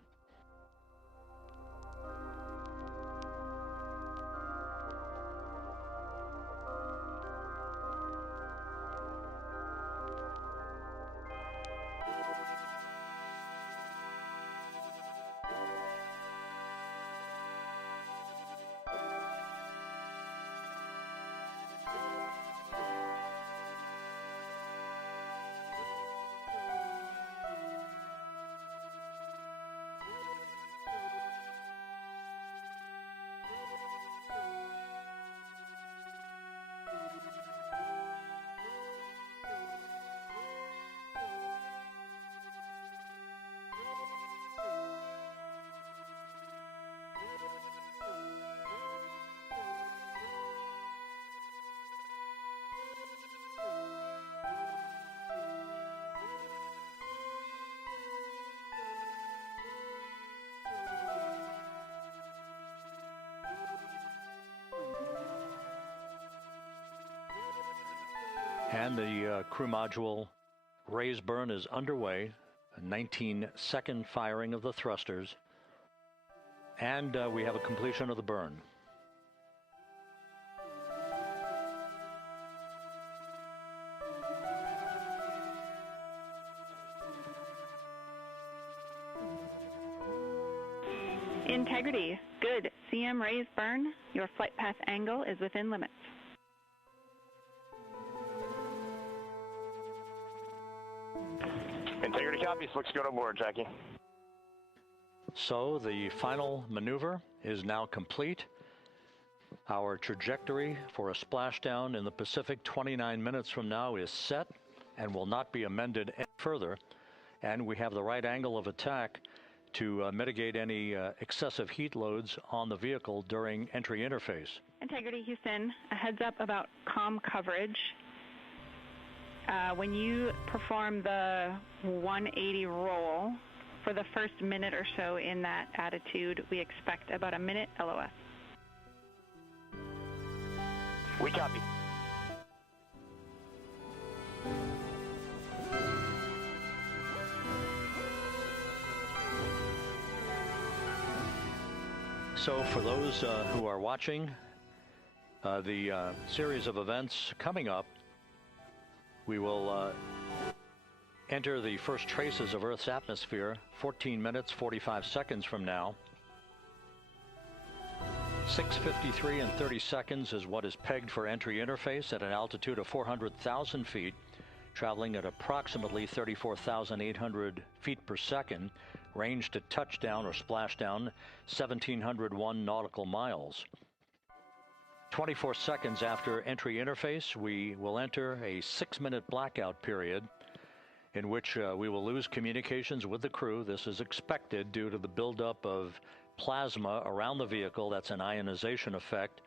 And the crew module raise burn is underway, a 19-second firing of the thrusters, and we have a completion of the burn. Integrity, good. CM raise burn. Your flight path angle is within limits. Integrity copies. Looks good on board, Jackie. So the final maneuver is now complete. Our trajectory for a splashdown in the Pacific 29 minutes from now is set and will not be amended any further. And we have the right angle of attack to mitigate any excessive heat loads on the vehicle during entry interface. Integrity, Houston, a heads up about comm coverage. When you perform the 180 roll, for the first minute or so in that attitude, we expect about a minute LOS. We copy. So for those who are watching, The series of events coming up, we will enter the first traces of Earth's atmosphere 14 minutes, 45 seconds from now. 6:53 and 30 seconds is what is pegged for entry interface at an altitude of 400,000 feet, traveling at approximately 34,800 feet per second, range to touchdown or splashdown 1,701 nautical miles. 24 seconds after entry interface, we will enter a 6-minute blackout period in which we will lose communications with the crew. This is expected due to the buildup of plasma around the vehicle. That's an ionization effect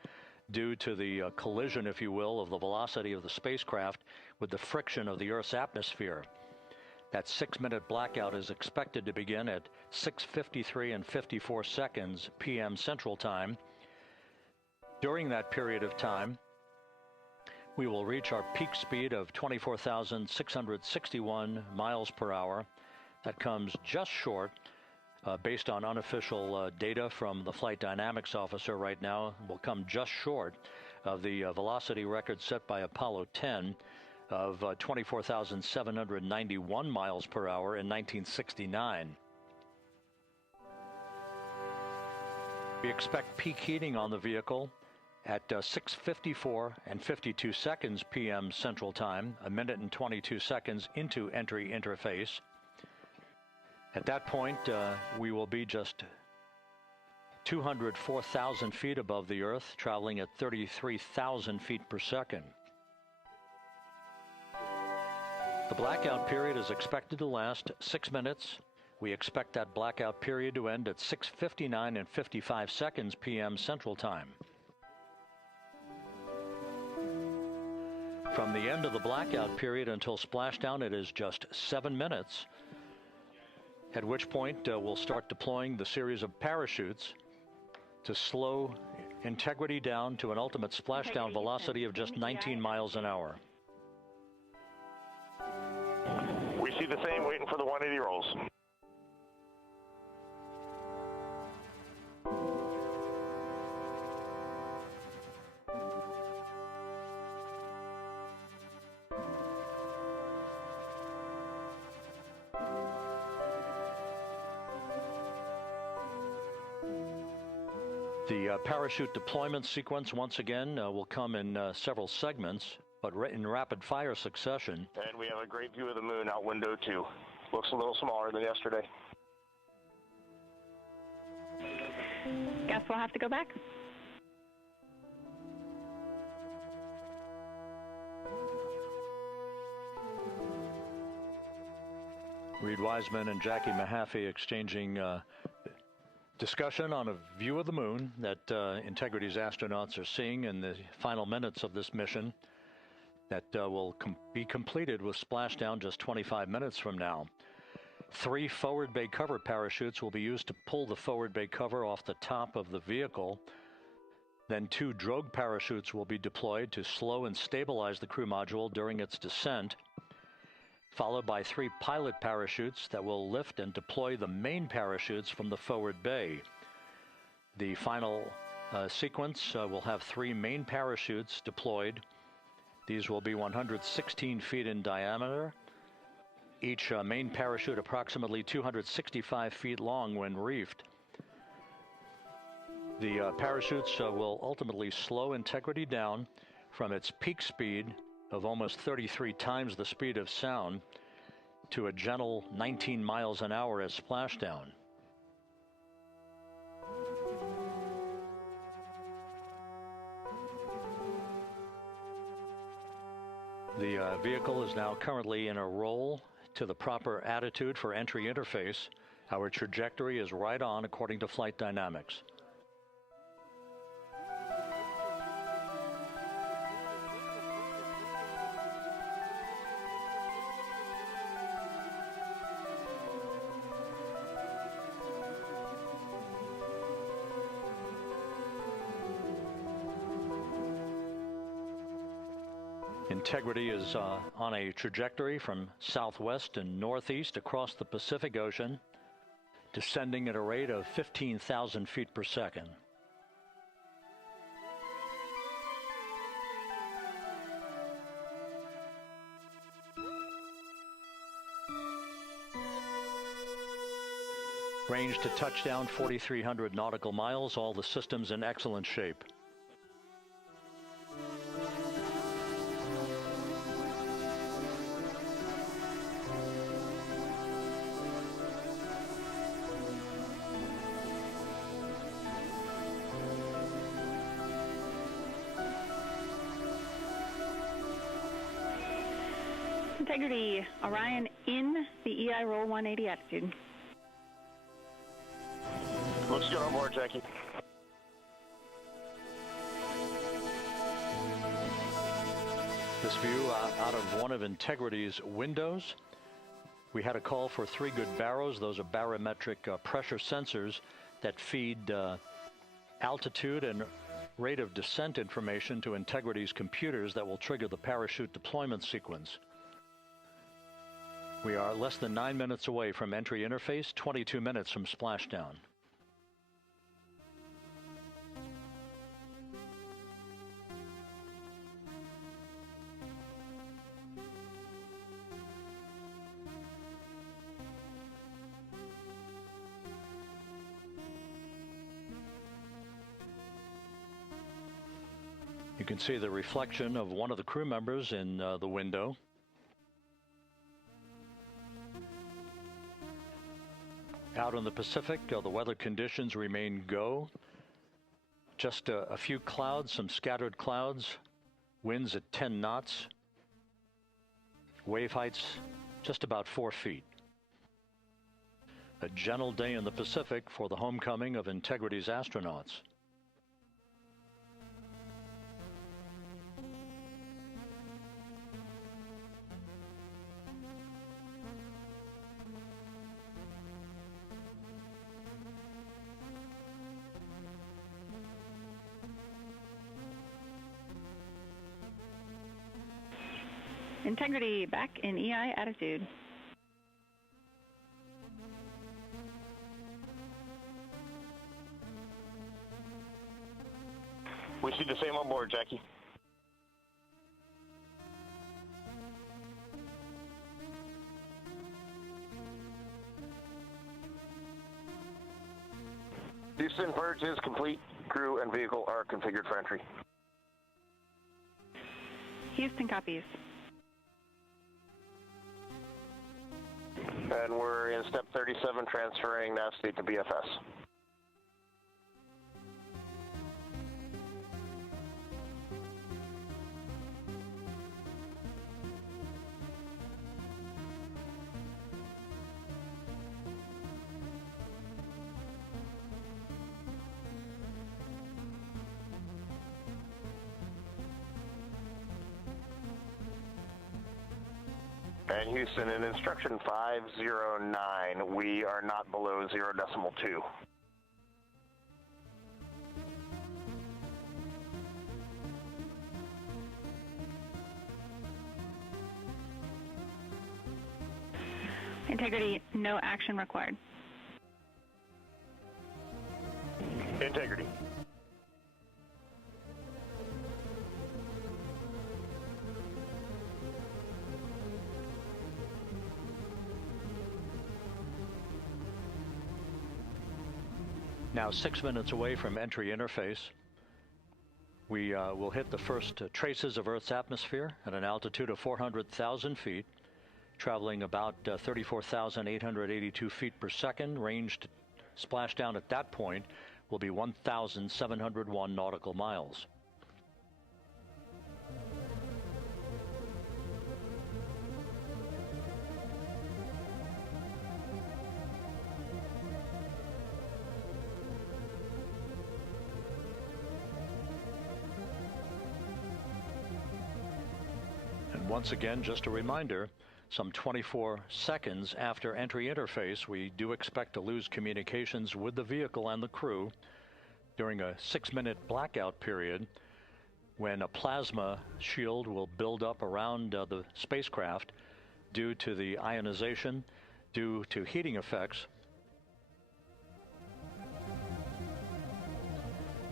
due to the collision, if you will, of the velocity of the spacecraft with the friction of the Earth's atmosphere. That 6-minute blackout is expected to begin at 6:53 and 54 seconds p.m. Central Time. During that period of time, we will reach our peak speed of 24,661 miles per hour. That comes just short, based on unofficial data from the flight dynamics officer right now, will come just short of the velocity record set by Apollo 10 of 24,791 miles per hour in 1969. We expect peak heating on the vehicle at 6:54 and 52 seconds p.m. Central Time, a minute and 22 seconds into entry interface. At that point, we will be just 204,000 feet above the Earth, traveling at 33,000 feet per second. The blackout period is expected to last 6 minutes. We expect that blackout period to end at 6:59 and 55 seconds p.m. Central Time. From the end of the blackout period until splashdown, it is just 7 minutes, at which point we'll start deploying the series of parachutes to slow integrity down to an ultimate splashdown velocity of just 19 miles an hour. We see the same, waiting for the 180 rolls. The parachute deployment sequence, once again, will come in several segments, but in rapid fire succession. And we have a great view of the moon out window 2. Looks a little smaller than yesterday. Guess we'll have to go back. Reed Wiseman and Jackie Mahaffey exchanging discussion on a view of the moon that Integrity's astronauts are seeing in the final minutes of this mission that will be completed with splashdown just 25 minutes from now. 3 forward bay cover parachutes will be used to pull the forward bay cover off the top of the vehicle. Then 2 drogue parachutes will be deployed to slow and stabilize the crew module during its descent, followed by 3 pilot parachutes that will lift and deploy the main parachutes from the forward bay. The final sequence will have 3 main parachutes deployed. These will be 116 feet in diameter, each main parachute approximately 265 feet long when reefed. The parachutes will ultimately slow Integrity down from its peak speed of almost 33 times the speed of sound to a gentle 19 miles an hour at splashdown. The vehicle is now currently in a roll to the proper attitude for entry interface. Our trajectory is right on according to flight dynamics. Integrity is on a trajectory from southwest and northeast across the Pacific Ocean, descending at a rate of 15,000 feet per second. Range to touchdown 4,300 nautical miles, all the systems in excellent shape. Integrity, Orion in the EI roll 180 attitude. Looks good on board, Jackie. This view out of one of Integrity's windows. We had a call for 3 good baros. Those are barometric pressure sensors that feed altitude and rate of descent information to Integrity's computers that will trigger the parachute deployment sequence. We are less than 9 minutes away from entry interface, 22 minutes from splashdown. You can see the reflection of one of the crew members in the window. Out in the Pacific, the weather conditions remain go. Just a few clouds, some scattered clouds, winds at 10 knots, wave heights just about 4 feet. A gentle day in the Pacific for the homecoming of Integrity's astronauts. Integrity back in EI attitude. We see the same on board, Jackie. Houston, purge is complete. Crew and vehicle are configured for entry. Houston copies. And we're in step 37, transferring nav state to BFS. And Houston, in instruction 509, we are not below 0.2. Integrity, no action required. Integrity. Now 6 minutes away from entry interface. We will hit the first traces of Earth's atmosphere at an altitude of 400,000 feet, traveling about 34,882 feet per second. Range to splashdown at that point will be 1,701 nautical miles. Once again, just a reminder, some 24 seconds after entry interface, we do expect to lose communications with the vehicle and the crew during a 6-minute blackout period when a plasma shield will build up around the spacecraft due to the ionization, due to heating effects.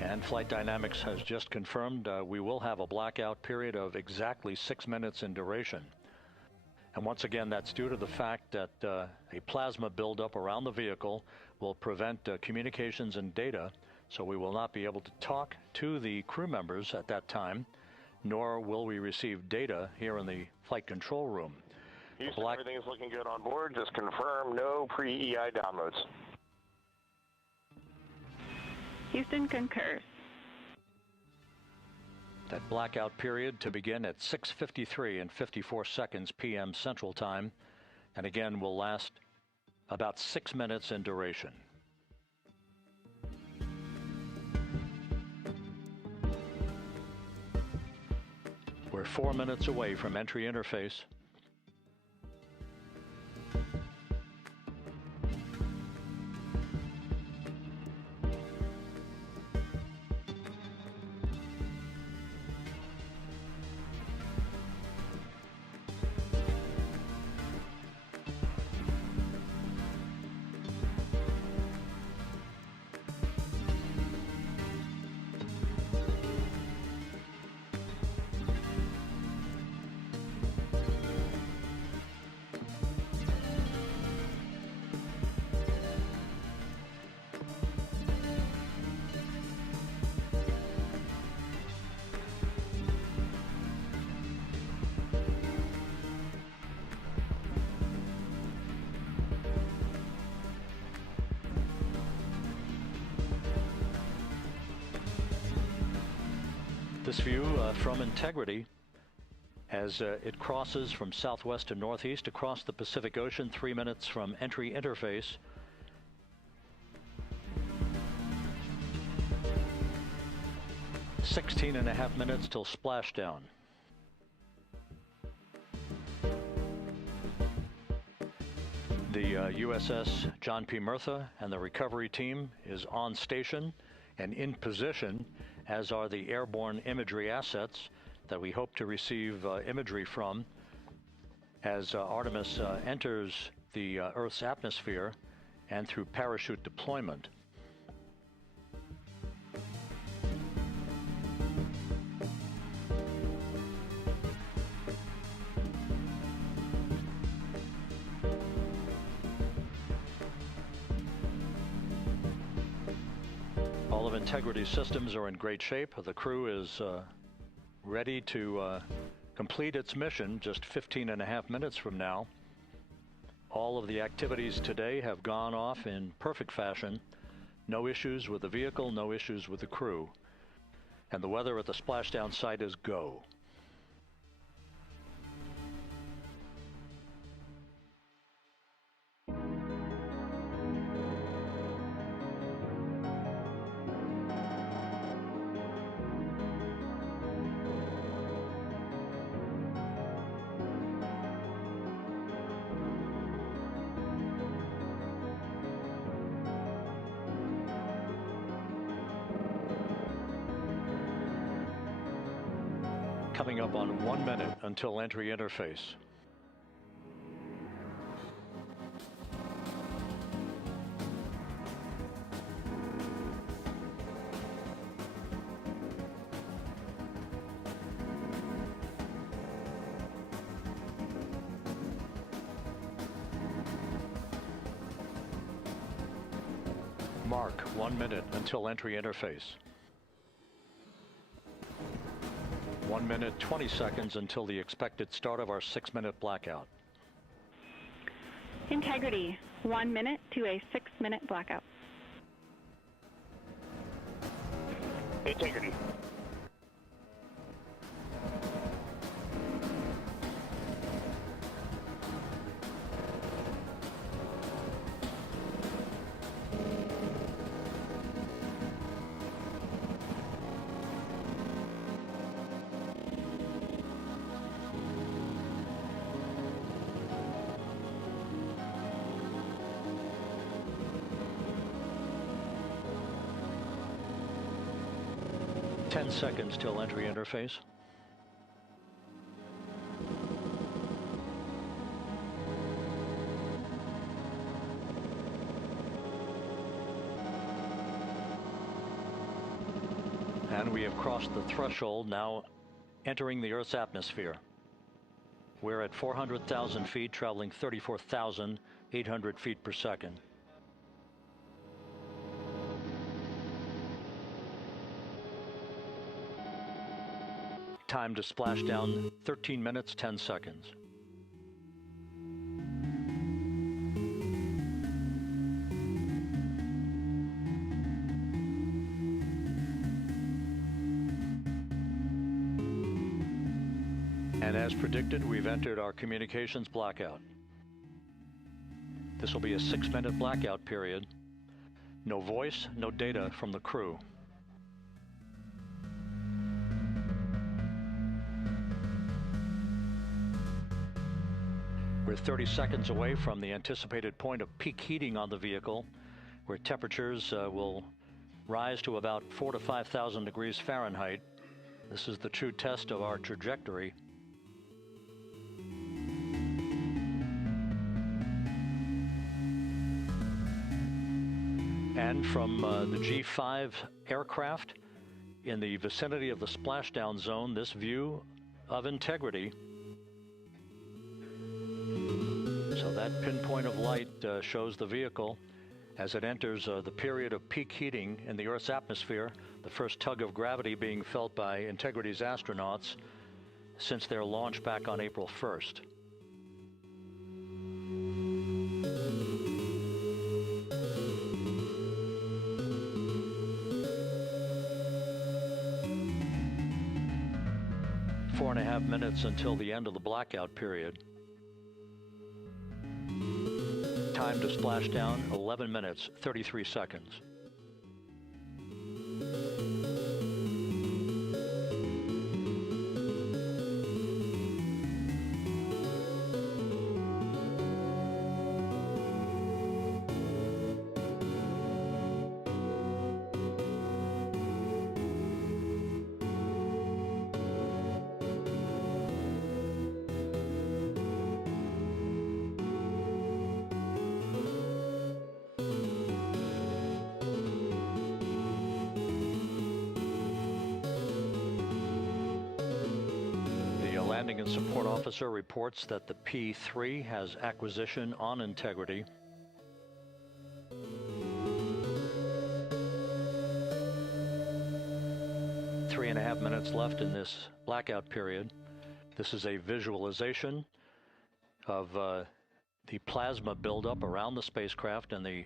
And Flight Dynamics has just confirmed we will have a blackout period of exactly 6 minutes in duration. And once again, that's due to the fact that a plasma buildup around the vehicle will prevent communications and data, so we will not be able to talk to the crew members at that time, nor will we receive data here in the flight control room. Houston, everything is looking good on board. Just confirm no pre-EI downloads. Houston concurs. That blackout period to begin at 6:53 and 54 seconds p.m. Central Time, and again will last about 6 minutes in duration. We're 4 minutes away from entry interface. This view from Integrity as it crosses from southwest to northeast across the Pacific Ocean, 3 minutes from entry interface. "16.5 minutes till splashdown." The USS John P. Murtha and the recovery team is on station and in position, as are the airborne imagery assets that we hope to receive imagery from as Artemis enters the Earth's atmosphere and through parachute deployment. All of Integrity's systems are in great shape. The crew is ready to complete its mission just 15.5 minutes from now. All of the activities today have gone off in perfect fashion. No issues with the vehicle, no issues with the crew. And the weather at the splashdown site is go. Coming up on 1 minute until entry interface. Mark 1 minute until entry interface. 1 minute, 20 seconds until the expected start of our 6-minute blackout. Integrity, 1 minute to a 6-minute blackout. Integrity. Ten seconds till entry interface. And we have crossed the threshold, now entering the Earth's atmosphere. We're at 400,000 feet, traveling 34,800 feet per second. Time to splashdown, 13 minutes, 10 seconds. And as predicted, we've entered our communications blackout. This will be a 6-minute blackout period. No voice, no data from the crew. We're 30 seconds away from the anticipated point of peak heating on the vehicle, where temperatures will rise to about 4,000 to 5,000 degrees Fahrenheit. This is the true test of our trajectory. And from the G5 aircraft in the vicinity of the splashdown zone, this view of integrity. So that pinpoint of light shows the vehicle as it enters the period of peak heating in the Earth's atmosphere, the first tug of gravity being felt by Integrity's astronauts since their launch back on April 1st. Four and a half minutes until the end of the blackout period. Time to splashdown, 11 minutes, 33 seconds. Landing and Support Officer reports that the P-3 has acquisition on integrity. Three and a half minutes left in this blackout period. This is a visualization of the plasma buildup around the spacecraft and the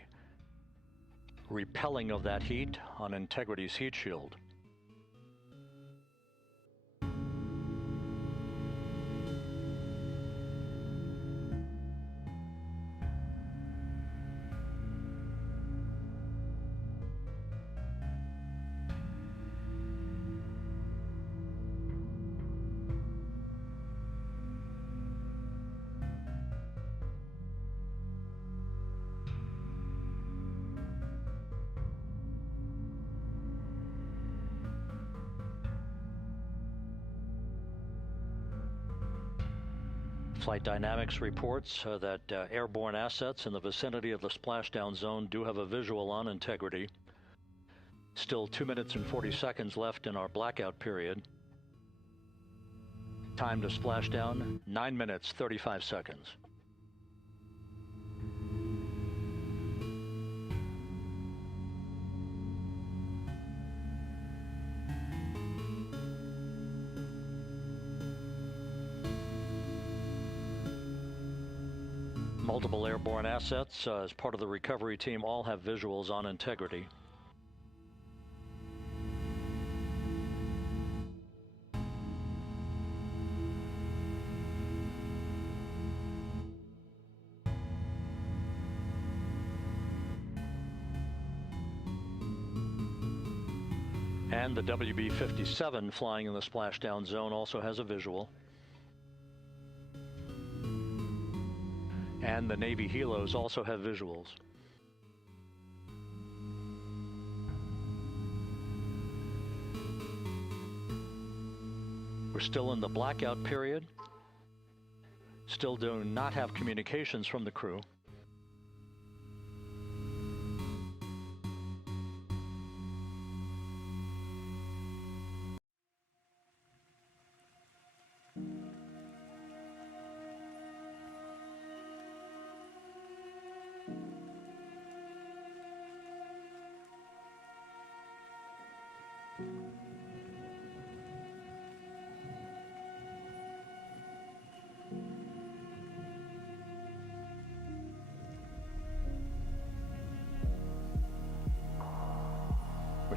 repelling of that heat on Integrity's heat shield. Flight Dynamics reports that airborne assets in the vicinity of the splashdown zone do have a visual on integrity. Still 2 minutes and 40 seconds left in our blackout period. Time to splashdown, 9 minutes, 35 seconds. Multiple airborne assets as part of the recovery team all have visuals on integrity. And the WB-57 flying in the splashdown zone also has a visual. And the Navy helos also have visuals. We're still in the blackout period. Still do not have communications from the crew.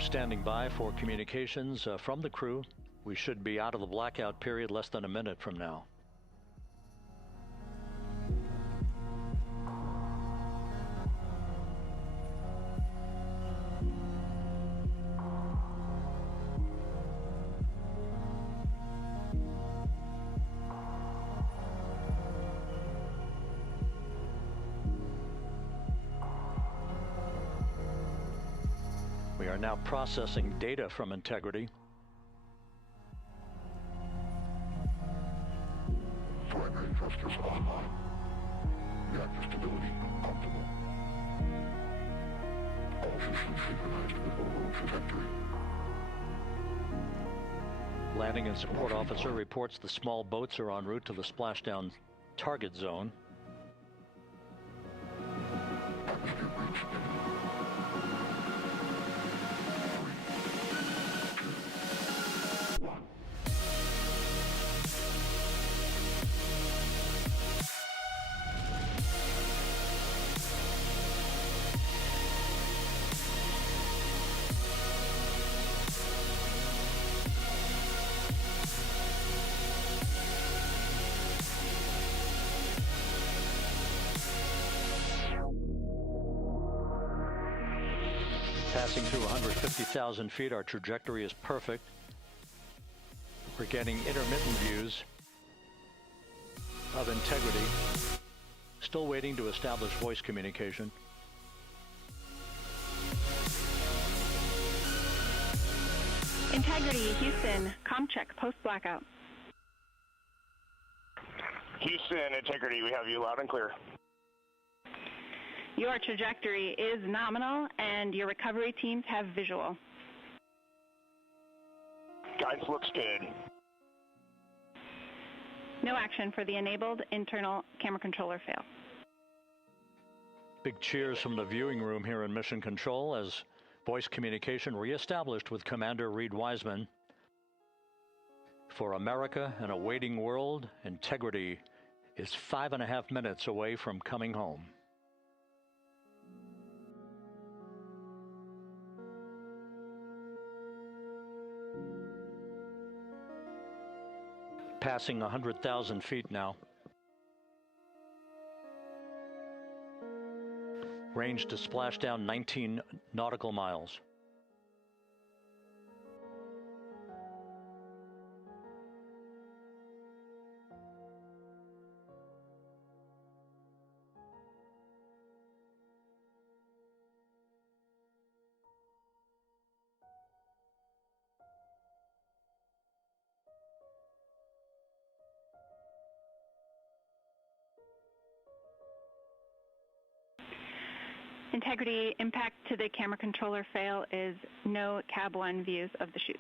standing by for communications from the crew. We should be out of the blackout period less than a minute from now. We are now processing data from integrity. Primary thrusters online. Reactor stability optimal. All systems synchronized with overall trajectory. Landing and support officer reports the small boats are en route to the splashdown target zone. Atmosphere breach imminent. Passing through 150,000 feet, our trajectory is perfect. We're getting intermittent views of integrity. Still waiting to establish voice communication. Integrity, Houston, comm check, post-blackout. Houston, Integrity, we have you loud and clear. Your trajectory is nominal, and your recovery teams have visual. Guidance looks good. No action for the enabled internal camera controller fail. Big cheers from the viewing room here in Mission Control as voice communication reestablished with Commander Reed Wiseman. For America and a waiting world, Integrity is 5.5 minutes away from coming home. Passing 100,000 feet now. Range to splashdown 19 nautical miles. Integrity impact to the camera controller fail is no cab 1 views of the chutes.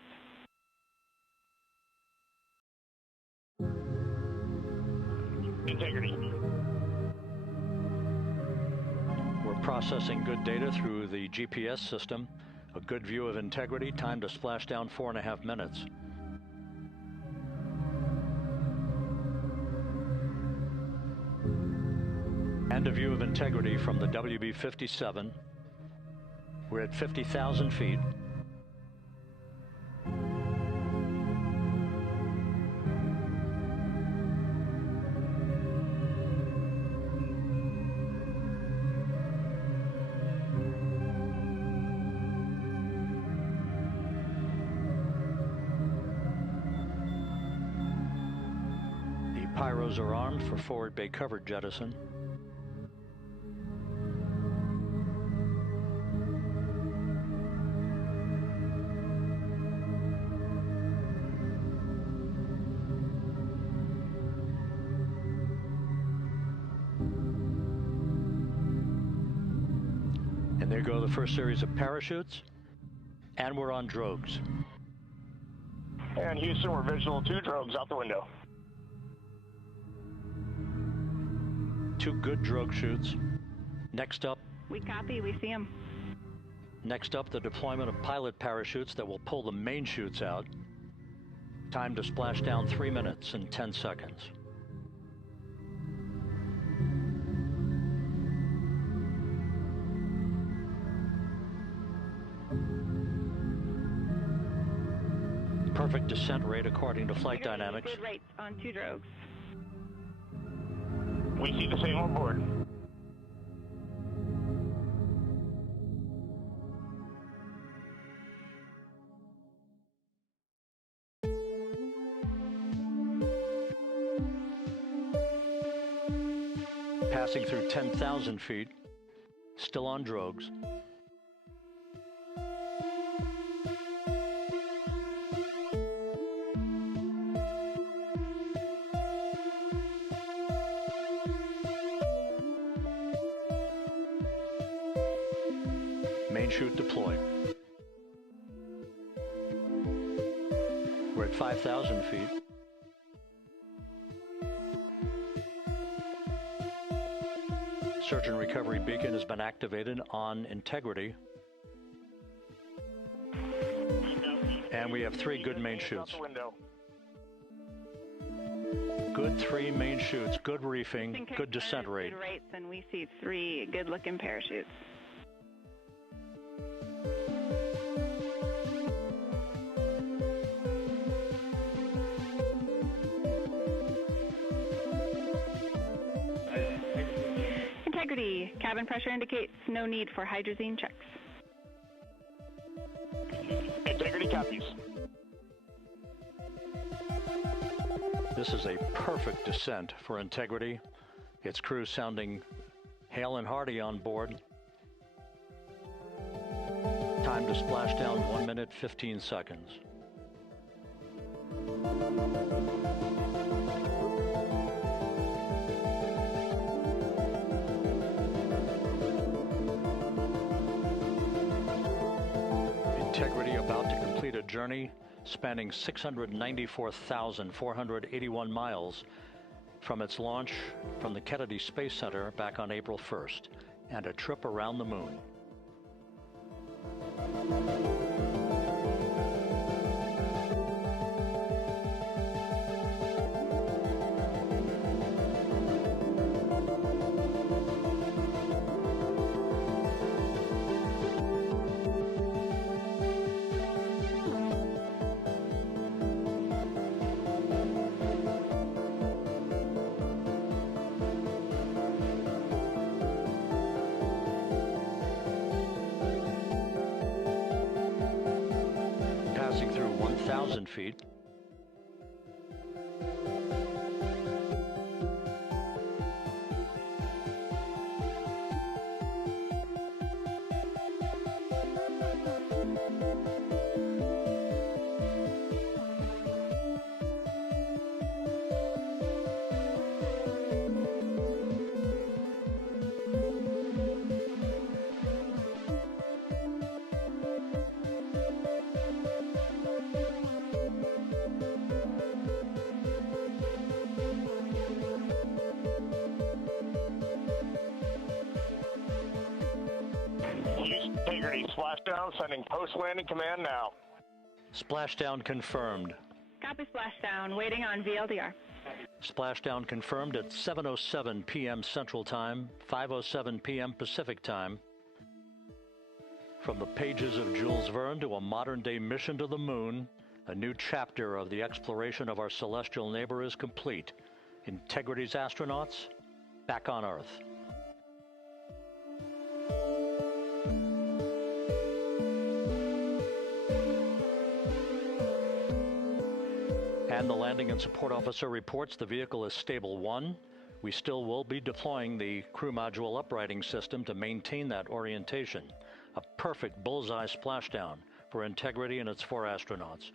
Integrity. We're processing good data through the GPS system. A good view of Integrity, time to splashdown 4.5 minutes. And a view of Integrity from the WB-57. We're at 50,000 feet. The pyros are armed for forward bay covered jettison. There go the first series of parachutes, and we're on drogues. And Houston, we're visual 2 drogues out the window. 2 good drogue chutes. Next up. We copy, we see them. Next up, the deployment of pilot parachutes that will pull the main chutes out. Time to splash down 3 minutes and 10 seconds. perfect descent rate according to flight dynamics. Good rates on 2 drogues. We see the same on board. Passing through 10,000 feet, still on drogues. Main chute deployed. We're at 5,000 feet. Search and recovery beacon has been activated on integrity. And we have 3 good main chutes. Good 3 main chutes, good reefing, good descent rate. Good rates, and we see 3 good-looking parachutes. Integrity. Cabin pressure indicates no need for hydrazine checks. Integrity copies. This is a perfect descent for Integrity. Its crew sounding hale and hearty on board. Time to splash down 1 minute, 15 seconds. Integrity about to complete a journey spanning 694,481 miles from its launch from the Kennedy Space Center back on April 1st, and a trip around the moon. Through 1,000 feet. Integrity, Splashdown, sending post-landing command now. Splashdown confirmed. Copy Splashdown, waiting on VLDR. Splashdown confirmed at 7:07 p.m. Central Time, 5:07 p.m. Pacific Time. From the pages of Jules Verne to a modern-day mission to the moon, a new chapter of the exploration of our celestial neighbor is complete. Integrity's astronauts back on Earth. And the landing and support officer reports the vehicle is stable 1. We still will be deploying the crew module uprighting system to maintain that orientation. A perfect bullseye splashdown for Integrity and its 4 astronauts.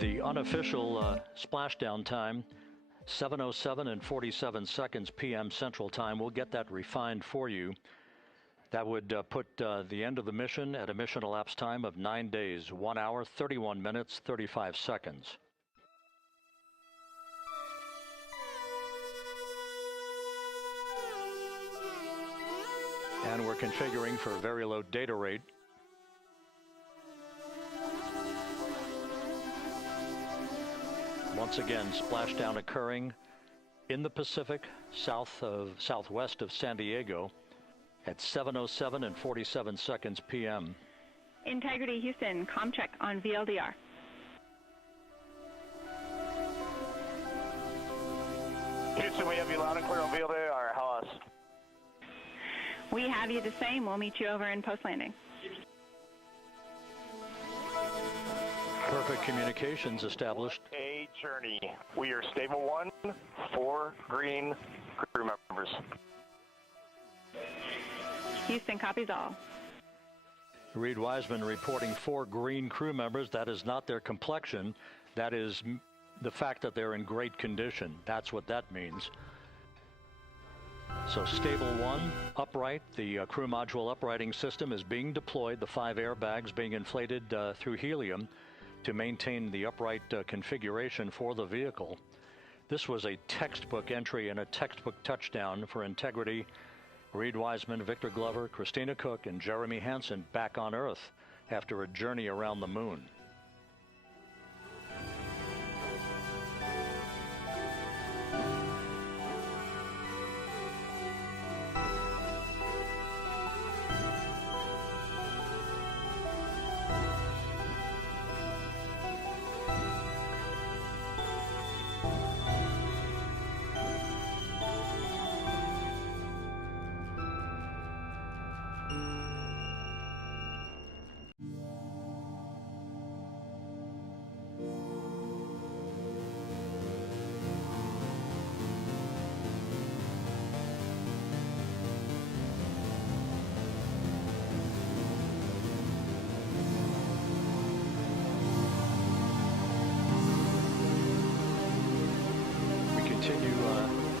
The unofficial splashdown time, 7:07 and 47 seconds p.m. Central Time. We'll get that refined for you. That would put the end of the mission at a mission elapsed time of 9 days, 1 hour, 31 minutes, 35 seconds. And we're configuring for very low data rate. Once again, splashdown occurring in the Pacific, southwest of San Diego at 7:07 and 47 seconds p.m. Integrity Houston, comm check on VLDR. Houston, we have you loud and clear on VLDR. How us? We have you the same. We'll meet you over in post-landing. Perfect communications established. A journey. We are stable 1, 4 green crew members. Houston copies all. Reed Wiseman reporting 4 green crew members. That is not their complexion. That is the fact that they're in great condition. That's what that means. So stable 1, upright. The crew module uprighting system is being deployed. The 5 airbags being inflated through helium to maintain the upright configuration for the vehicle. This was a textbook entry and a textbook touchdown for Integrity. Reed Wiseman, Victor Glover, Christina Cook, and Jeremy Hansen back on Earth after a journey around the moon.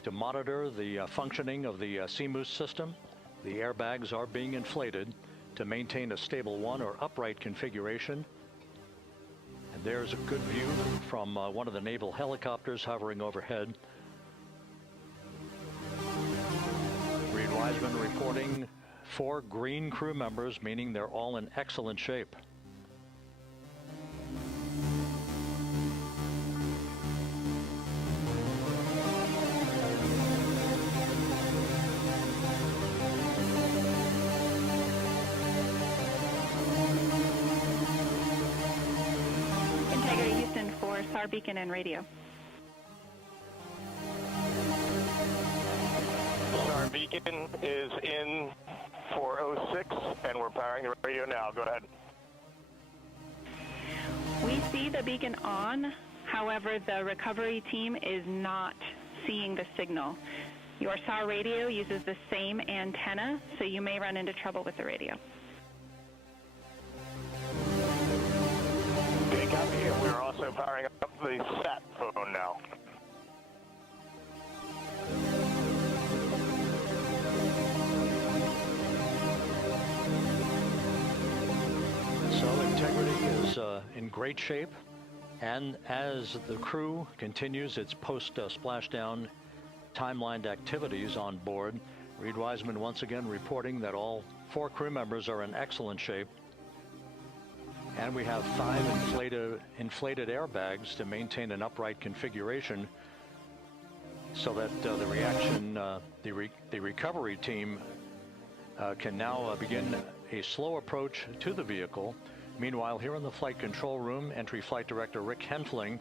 To monitor the functioning of the CMOOS system. The airbags are being inflated to maintain a stable 1 or upright configuration. And there's a good view from one of the naval helicopters hovering overhead. Reed Wiseman reporting 4 green crew members, meaning they're all in excellent shape. Star beacon and radio. Star beacon is in 406, and we're powering the radio now. Go ahead. We see the beacon on. However, the recovery team is not seeing the signal. Your SAR radio uses the same antenna, so you may run into trouble with the radio. Okay, copy. We're also powering up the sat phone now. So Integrity is in great shape, and as the crew continues its post-splashdown timelined activities on board, Reed Wiseman once again reporting that all 4 crew members are in excellent shape. And we have 5 inflated airbags to maintain an upright configuration so that the recovery team can now begin a slow approach to the vehicle. Meanwhile, here in the flight control room, Entry Flight Director Rick Henfling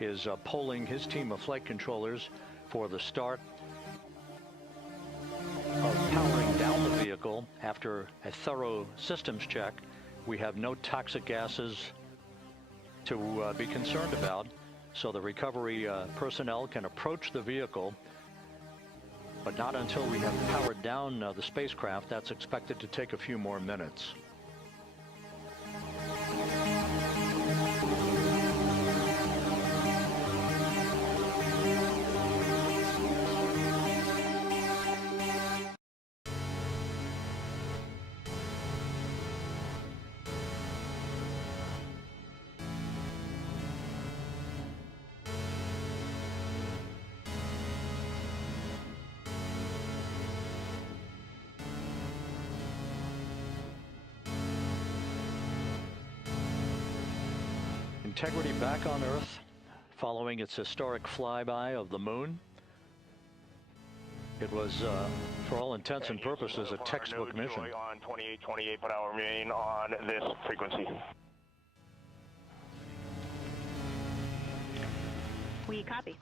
is polling his team of flight controllers for the start of powering down the vehicle after a thorough systems check. We have no toxic gases to be concerned about, so the recovery personnel can approach the vehicle, but not until we have powered down the spacecraft. That's expected to take a few more minutes. Integrity back on Earth following its historic flyby of the moon. It was, for all intents and purposes, a textbook mission. On 2828, but I'll remain on this frequency. We copy.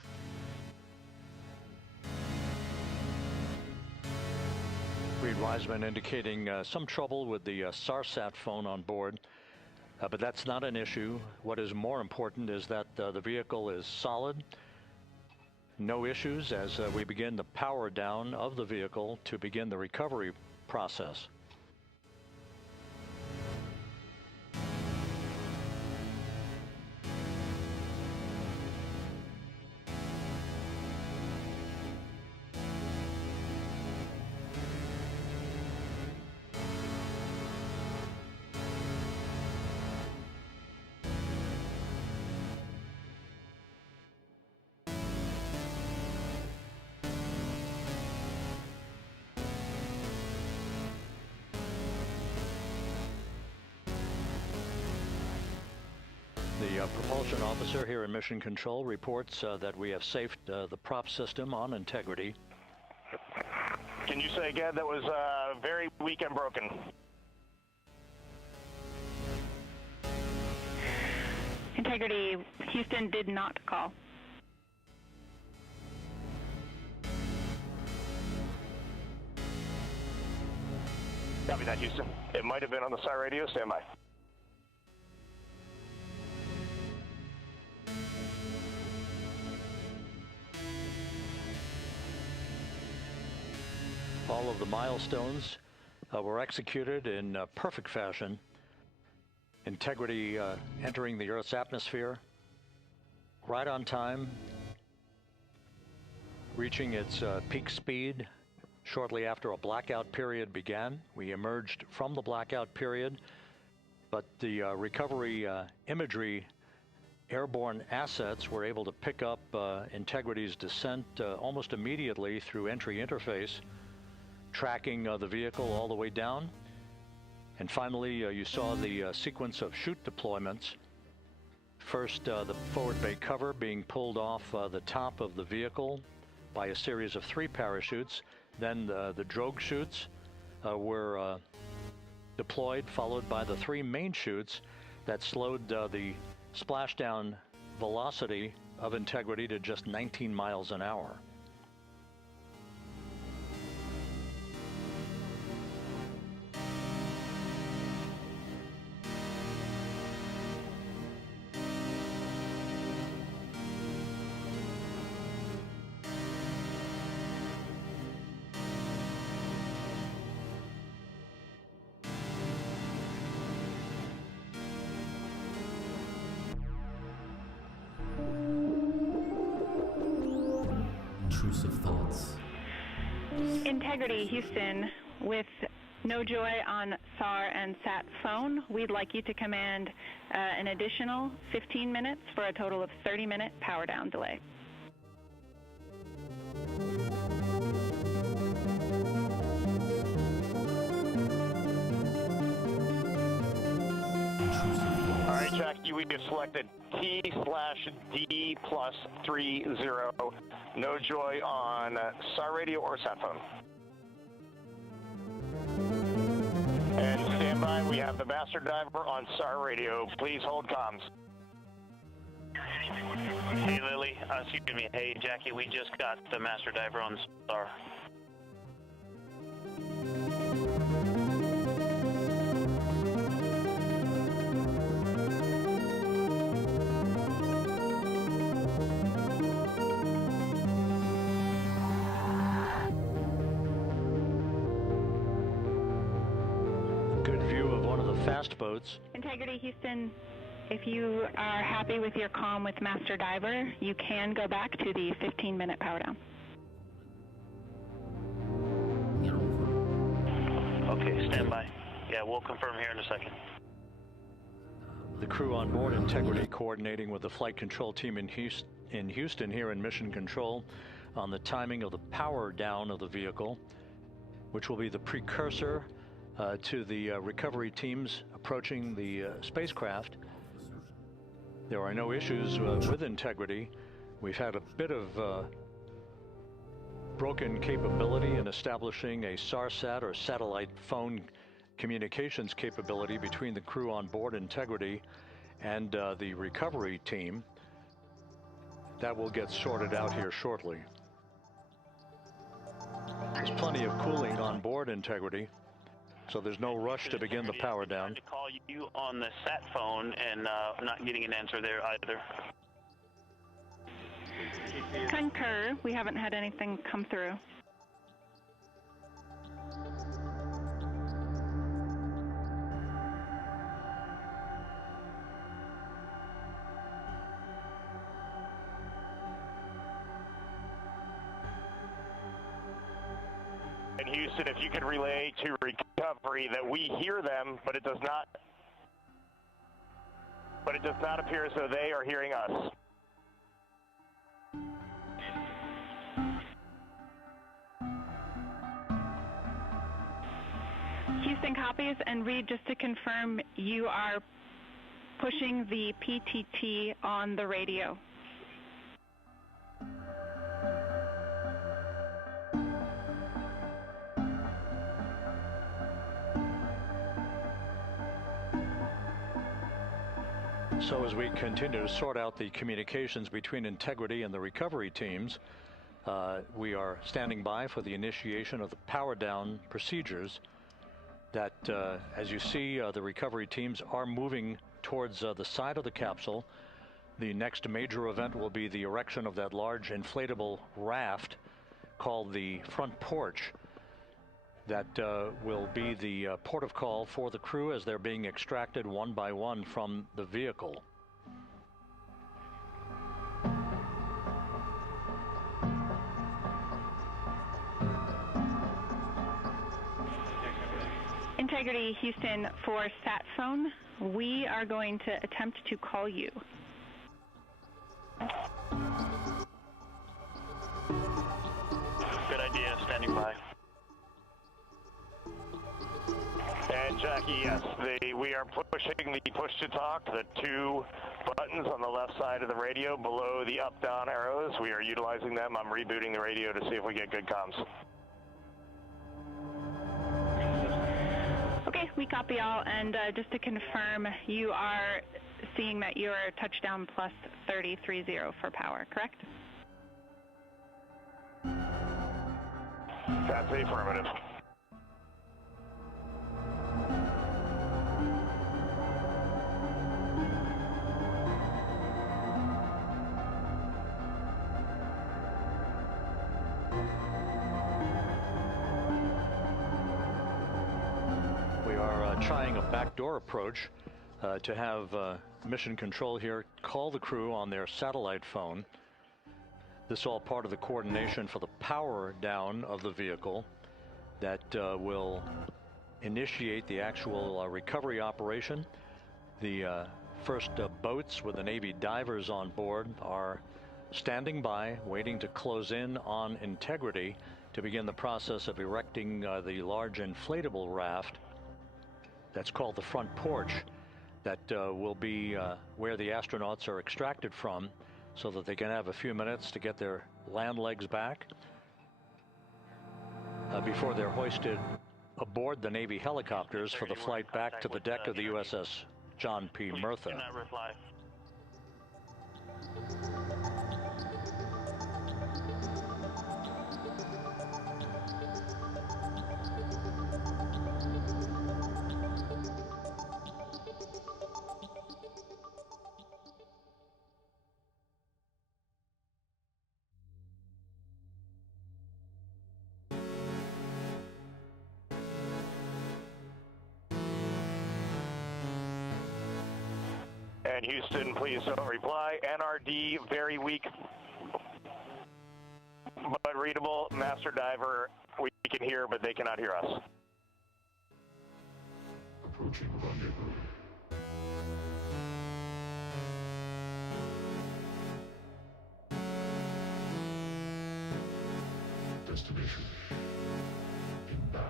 Reed Wiseman indicating some trouble with the SARSAT phone on board, but that's not an issue. What is more important is that the vehicle is solid. No issues as we begin the power down of the vehicle to begin the recovery process. The propulsion officer here in Mission Control reports that we have safed the prop system on Integrity. Can you say again? That was very weak and broken. Integrity, Houston did not call. Copy that, Houston. It might have been on the SAR radio. Stand by. All of the milestones were executed in perfect fashion. Integrity entering the Earth's atmosphere right on time, reaching its peak speed shortly after a blackout period began. We emerged from the blackout period, but the recovery imagery airborne assets were able to pick up Integrity's descent almost immediately through entry interface, tracking the vehicle all the way down. And finally, you saw the sequence of chute deployments. First, the forward bay cover being pulled off the top of the vehicle by a series of 3 parachutes. Then the drogue chutes were deployed, followed by the 3 main chutes that slowed the splashdown velocity of Integrity to just 19 miles an hour. Intrusive thoughts. Integrity, Houston, with no joy on SAR and SAT phone, we'd like you to command an additional 15 minutes for a total of 30-minute power down delay. All right, Jackie, we have selected T/D+30. No joy on SAR radio or sat phone. And stand by, we have the master diver on SAR radio. Please hold comms. Hey, Lily. Excuse me. Hey, Jackie, we just got the master diver on SAR. Fast boats. Integrity, Houston, if you are happy with your comm with Master Diver, you can go back to the 15-minute power down. Okay, stand by. Yeah, we'll confirm here in a second. The crew on board Integrity coordinating with the flight control team in Houston here in Mission Control on the timing of the power down of the vehicle, which will be the precursor to the recovery teams approaching the spacecraft. There are no issues with integrity. We've had a bit of broken capability in establishing a SARSAT or satellite phone communications capability between the crew on board Integrity and the recovery team. That will get sorted out here shortly. There's plenty of cooling on board Integrity, so there's no rush to begin the power down. I'm trying to call you on the sat phone and not getting an answer there either. Concur. We haven't had anything come through. And Houston, if you could relay to recovery that we hear them, but it does not appear as though they are hearing us. Houston copies, and Reed, just to confirm, you are pushing the PTT on the radio. So as we continue to sort out the communications between Integrity and the recovery teams, we are standing by for the initiation of the power down procedures that, as you see, the recovery teams are moving towards the side of the capsule. The next major event will be the erection of that large inflatable raft called the front porch. That will be the port of call for the crew as they're being extracted one by one from the vehicle. Integrity Houston, for sat phone, we are going to attempt to call you. Good idea, standing by. And Jackie, yes, we are pushing the push to talk, the two buttons on the left side of the radio below the up-down arrows. We are utilizing them. I'm rebooting the radio to see if we get good comms. Okay, we copy all, and just to confirm, you are seeing that you're touchdown plus 3030 for power, correct? That's affirmative. Trying a backdoor approach to have mission control here call the crew on their satellite phone. This is all part of the coordination for the power down of the vehicle that will initiate the actual recovery operation. The first boats with the Navy divers on board are standing by, waiting to close in on Integrity to begin the process of erecting the large inflatable raft that's called the front porch, that will be where the astronauts are extracted from so that they can have a few minutes to get their land legs back before they're hoisted aboard the Navy helicopters for the flight back to the deck of the USS John P. Murtha. And Houston, please don't reply. NRD, very weak, but readable. Master Diver, we can hear, but they cannot hear us. Approaching rendezvous. Destination. Inbound.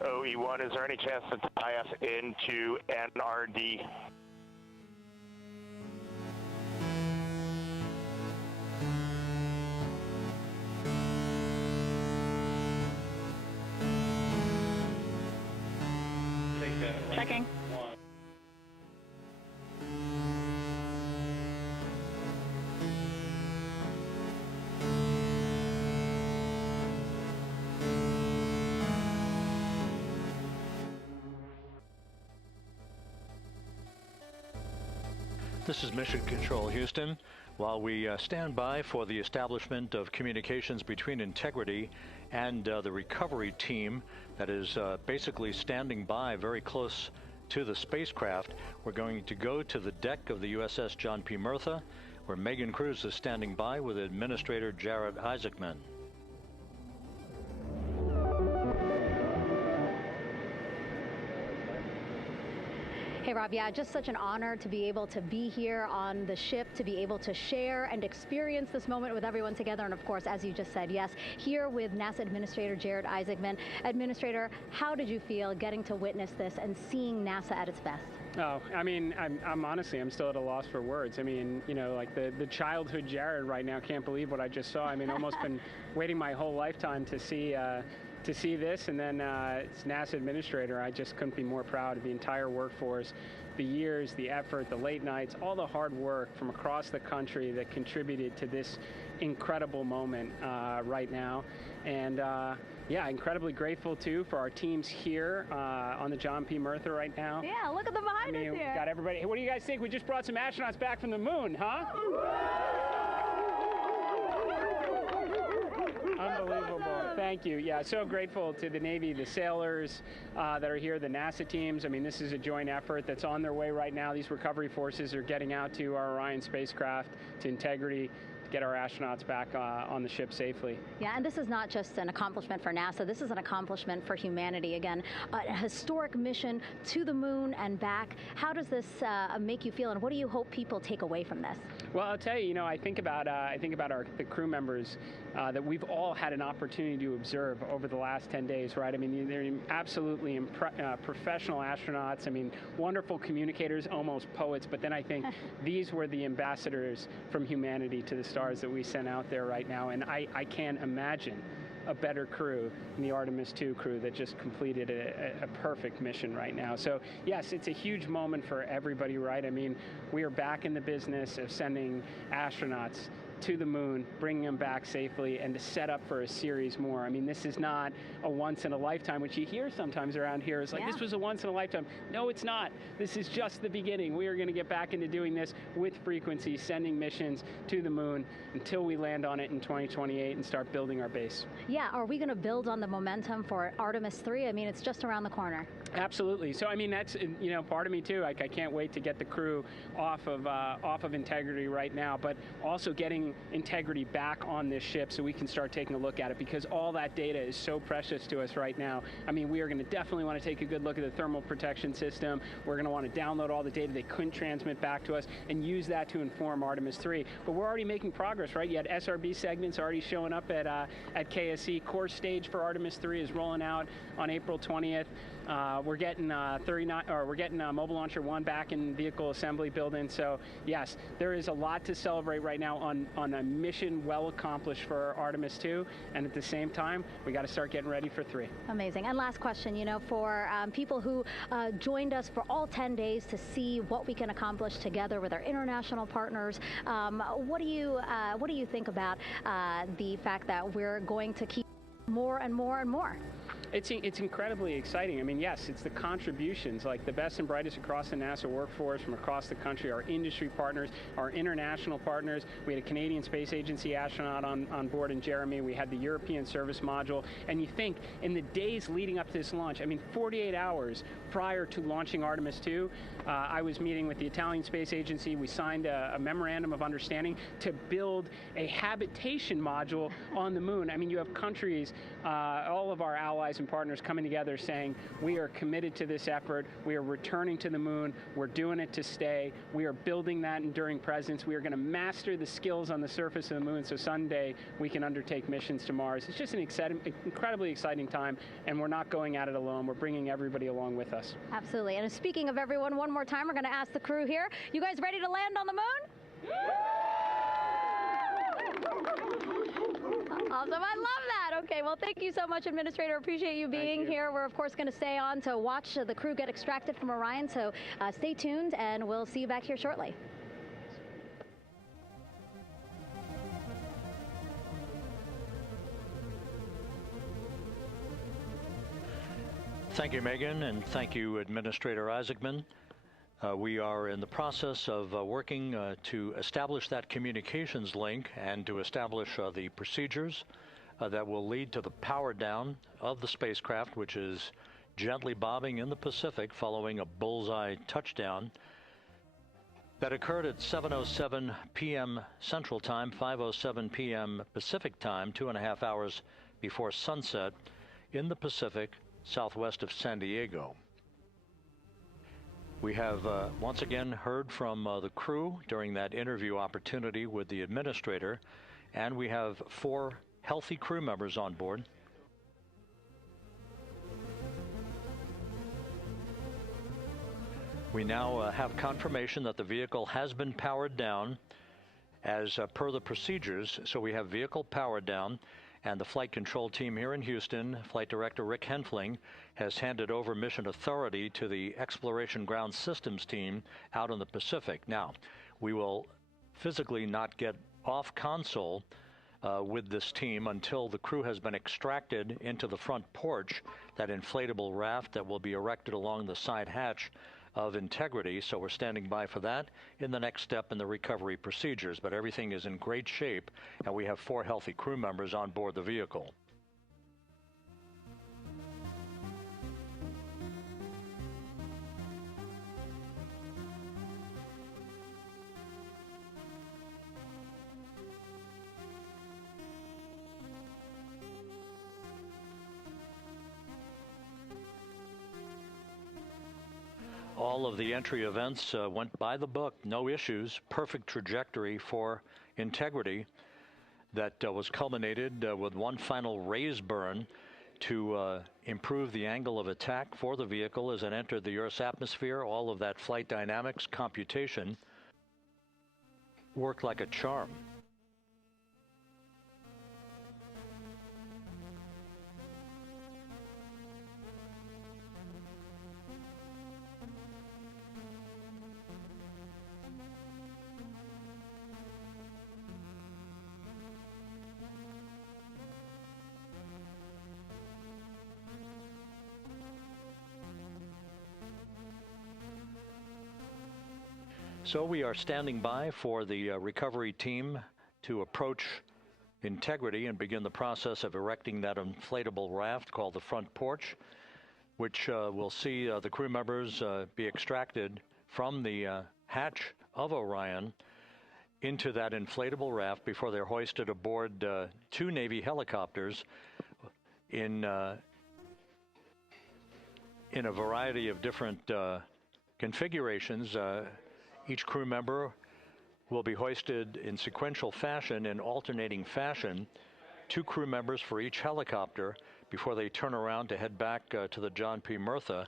OE1, is there any chance to tie us into NRD? Checking. This is Mission Control Houston. While we stand by for the establishment of communications between Integrity and the recovery team that is basically standing by very close to the spacecraft, we're going to go to the deck of the USS John P. Murtha, where Megan Cruz is standing by with Administrator Jared Isaacman. Hey, Rob, yeah, just such an honor to be able to be here on the ship, to be able to share and experience this moment with everyone together. And of course, as you just said, yes, here with NASA Administrator Jared Isaacman. Administrator, how did you feel getting to witness this and seeing NASA at its best? Oh, I mean, I'm honestly, I'm still at a loss for words. I mean, you know, like the childhood Jared right now can't believe what I just saw. I mean, almost been waiting my whole lifetime to see this, and then it's NASA Administrator. I just couldn't be more proud of the entire workforce, the years, the effort, the late nights, all the hard work from across the country that contributed to this incredible moment right now. And yeah, incredibly grateful too for our teams here on the John P. Murtha right now. Yeah, look at them behind us here. Got everybody. Hey, what do you guys think? We just brought some astronauts back from the moon, huh? Unbelievable. Thank you. Yeah, so grateful to the Navy, the sailors that are here, the NASA teams. I mean, this is a joint effort that's on their way right now. These recovery forces are getting out to our Orion spacecraft, to Integrity, to get our astronauts back on the ship safely. Yeah, and this is not just an accomplishment for NASA. This is an accomplishment for humanity. Again, a historic mission to the moon and back. How does this make you feel, and what do you hope people take away from this? Well, I'll tell you, you know, I think about the crew members that we've all had an opportunity to observe over the last 10 days, right? I mean, they're absolutely professional astronauts. I mean, wonderful communicators, almost poets. But then I think these were the ambassadors from humanity to the stars that we sent out there right now. And I can't imagine a better crew than the Artemis II crew that just completed a perfect mission right now. So yes, it's a huge moment for everybody, right? I mean, we are back in the business of sending astronauts to the moon, bringing them back safely, and to set up for a series more. I mean, this is not a once in a lifetime, which you hear sometimes around here. It's like, this was a once in a lifetime. No, it's not. This is just the beginning. We are going to get back into doing this with frequency, sending missions to the moon until we land on it in 2028 and start building our base. Yeah, are we going to build on the momentum for Artemis 3? I mean, it's just around the corner. Absolutely. So, I mean, that's, you know, part of me too. Like, I can't wait to get the crew off of Integrity right now, but also getting Integrity back on this ship so we can start taking a look at it, because all that data is so precious to us right now. I mean, we are going to definitely want to take a good look at the thermal protection system. We're going to want to download all the data they couldn't transmit back to us and use that to inform Artemis 3. But we're already making progress, right? You had SRB segments already showing up at KSC. Core stage for Artemis 3 is rolling out on April 20th. We're getting Mobile Launcher 1 back in vehicle assembly building. So yes, there is a lot to celebrate right now on a mission well accomplished for Artemis 2, and at the same time, we got to start getting ready for 3. Amazing. And last question, you know, for people who joined us for all 10 days to see what we can accomplish together with our international partners, what do you think about the fact that we're going to keep more and more and more? It's incredibly exciting. I mean, yes, it's the contributions, like the best and brightest across the NASA workforce from across the country, our industry partners, our international partners. We had a Canadian Space Agency astronaut on board in Jeremy. We had the European Service Module. And you think, in the days leading up to this launch, I mean, 48 hours prior to launching Artemis 2, I was meeting with the Italian Space Agency. We signed a memorandum of understanding to build a habitation module on the moon. I mean, you have countries, all of our allies and partners coming together saying, we are committed to this effort. We are returning to the moon. We're doing it to stay. We are building that enduring presence. We are going to master the skills on the surface of the moon so someday we can undertake missions to Mars. It's just an incredibly exciting time, and we're not going at it alone. We're bringing everybody along with us. Absolutely. And speaking of everyone, one more time, we're going to ask the crew here, you guys ready to land on the moon? Awesome. I love that. Okay, well, thank you so much, Administrator. Appreciate you being here. We're, of course, going to stay on to watch the crew get extracted from Orion, so stay tuned, and we'll see you back here shortly. Thank you, Megan, and thank you, Administrator Isaacman. We are in the process of working to establish that communications link and to establish the procedures that will lead to the power down of the spacecraft, which is gently bobbing in the Pacific following a bullseye touchdown that occurred at 7:07 p.m. Central Time, 5:07 p.m. Pacific Time, 2.5 hours before sunset in the Pacific, southwest of San Diego. We have once again heard from the crew during that interview opportunity with the administrator, and we have 4 healthy crew members on board. We now have confirmation that the vehicle has been powered down as per the procedures, so we have vehicle powered down. And the flight control team here in Houston, Flight Director Rick Henfling, has handed over mission authority to the Exploration Ground Systems team out in the Pacific. Now, we will physically not get off console with this team until the crew has been extracted into the front porch, that inflatable raft that will be erected along the side hatch of Integrity. So we're standing by for that in the next step in the recovery procedures. But everything is in great shape, and we have 4 healthy crew members on board the vehicle. All of the entry events went by the book, no issues, perfect trajectory for Integrity that was culminated with one final raise burn to improve the angle of attack for the vehicle as it entered the Earth's atmosphere. All of that flight dynamics computation worked like a charm. So we are standing by for the recovery team to approach Integrity and begin the process of erecting that inflatable raft called the front porch, which will see the crew members be extracted from the hatch of Orion into that inflatable raft before they're hoisted aboard 2 Navy helicopters in a variety of different configurations. Each crew member will be hoisted in sequential fashion, in alternating fashion, 2 crew members for each helicopter before they turn around to head back to the John P. Murtha.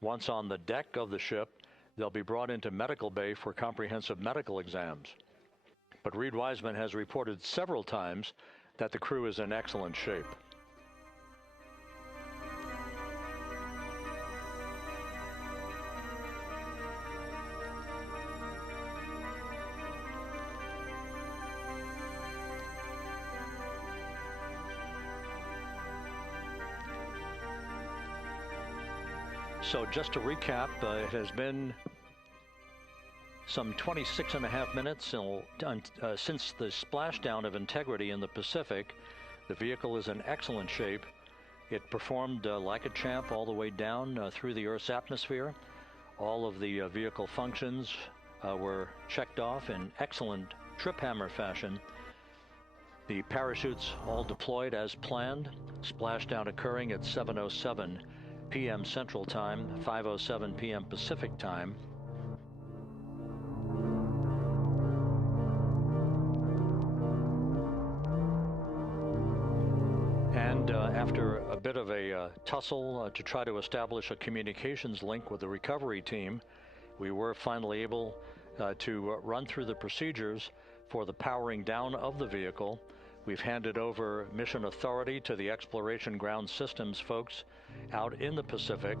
Once on the deck of the ship, they'll be brought into medical bay for comprehensive medical exams. But Reed Wiseman has reported several times that the crew is in excellent shape. So just to recap, it has been some 26.5 minutes since the splashdown of Integrity in the Pacific. The vehicle is in excellent shape. It performed like a champ all the way down through the Earth's atmosphere. All of the vehicle functions were checked off in excellent trip hammer fashion The parachutes all deployed as planned. Splashdown occurring at 7:07 p.m. Central Time, 5:07 p.m. Pacific Time. And after a bit of a tussle to try to establish a communications link with the recovery team, we were finally able to run through the procedures for the powering down of the vehicle. We've handed over mission authority to the Exploration Ground Systems folks out in the Pacific,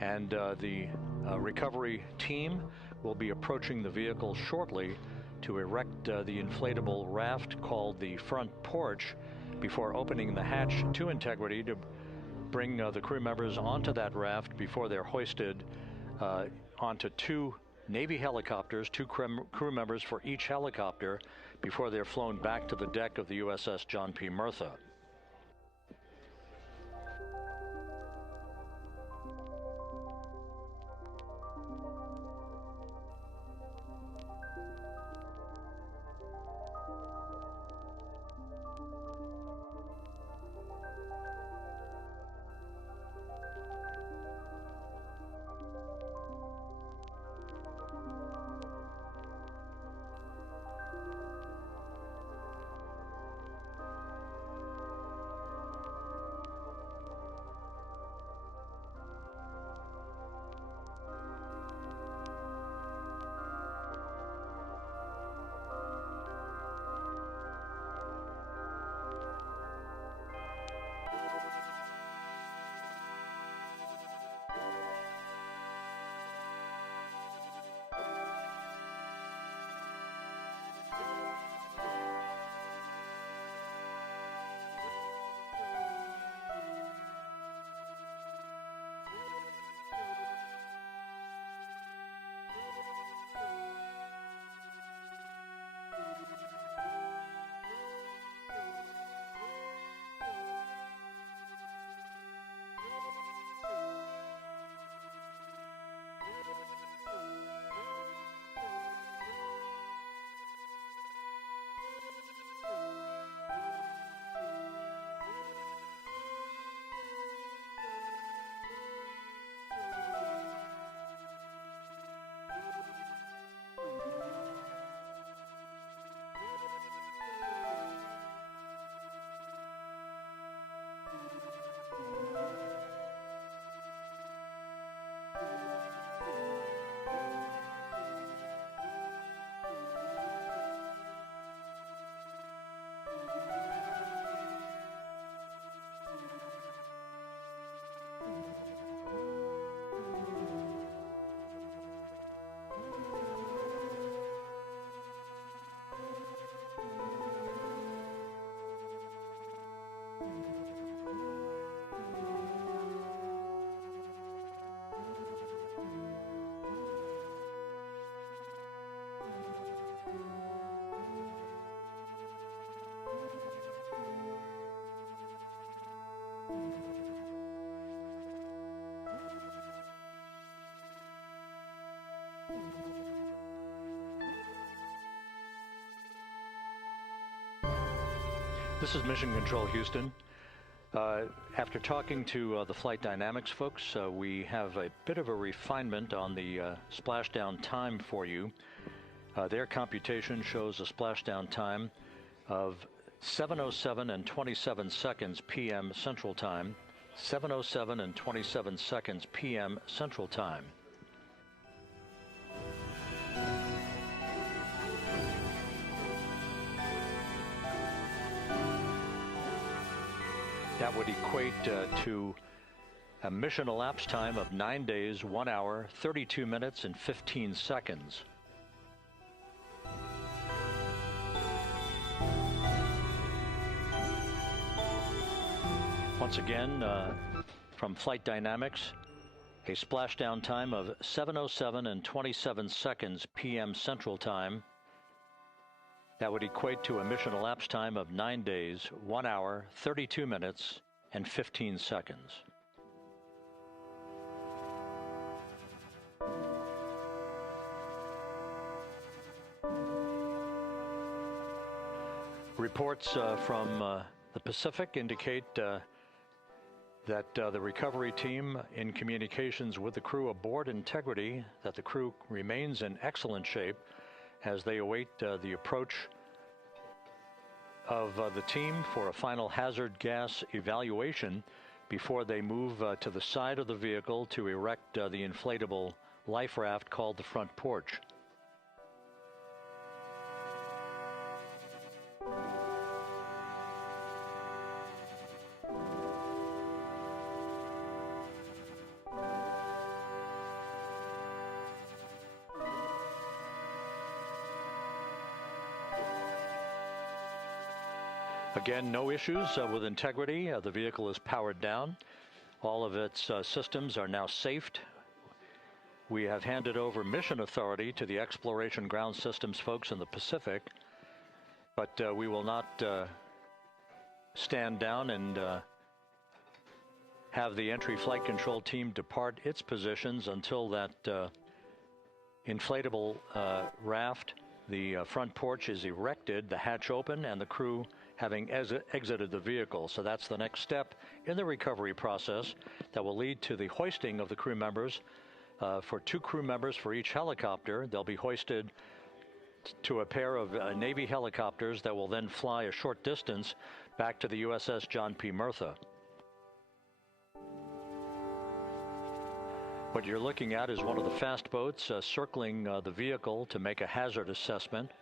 and the recovery team will be approaching the vehicle shortly to erect the inflatable raft called the front porch before opening the hatch to Integrity to bring the crew members onto that raft before they're hoisted onto two Navy helicopters, two crew members for each helicopter, before they're flown back to the deck of the USS John P. Murtha. This is Mission Control Houston. After talking to the flight dynamics folks, we have a bit of a refinement on the splashdown time for you. Their computation shows a splashdown time of 7:07 and 27 seconds p.m. Central Time, 7:07 and 27 seconds p.m. Central Time. That would equate to a mission elapsed time of 9 days, 1 hour, 32 minutes, and 15 seconds. Once again, from Flight Dynamics, a splashdown time of 7:07 and 27 seconds p.m. Central Time. That would equate to a mission elapsed time of 9 days, 1 hour, 32 minutes, and 15 seconds. Reports from the Pacific indicate that the recovery team, in communications with the crew aboard Integrity, that the crew remains in excellent shape as they await the approach of the team for a final hazard gas evaluation before they move to the side of the vehicle to erect the inflatable life raft called the front porch. Again, no issues with Integrity. The vehicle is powered down. All of its systems are now safed. We have handed over mission authority to the Exploration Ground Systems folks in the Pacific, but we will not stand down and have the entry flight control team depart its positions until that inflatable raft, the front porch, is erected, the hatch open, and the crew having exited the vehicle. So that's the next step in the recovery process that will lead to the hoisting of the crew members. For 2 crew members for each helicopter, they'll be hoisted to a pair of Navy helicopters that will then fly a short distance back to the USS John P. Murtha. What you're looking at is one of the fast boats circling the vehicle to make a hazard assessment.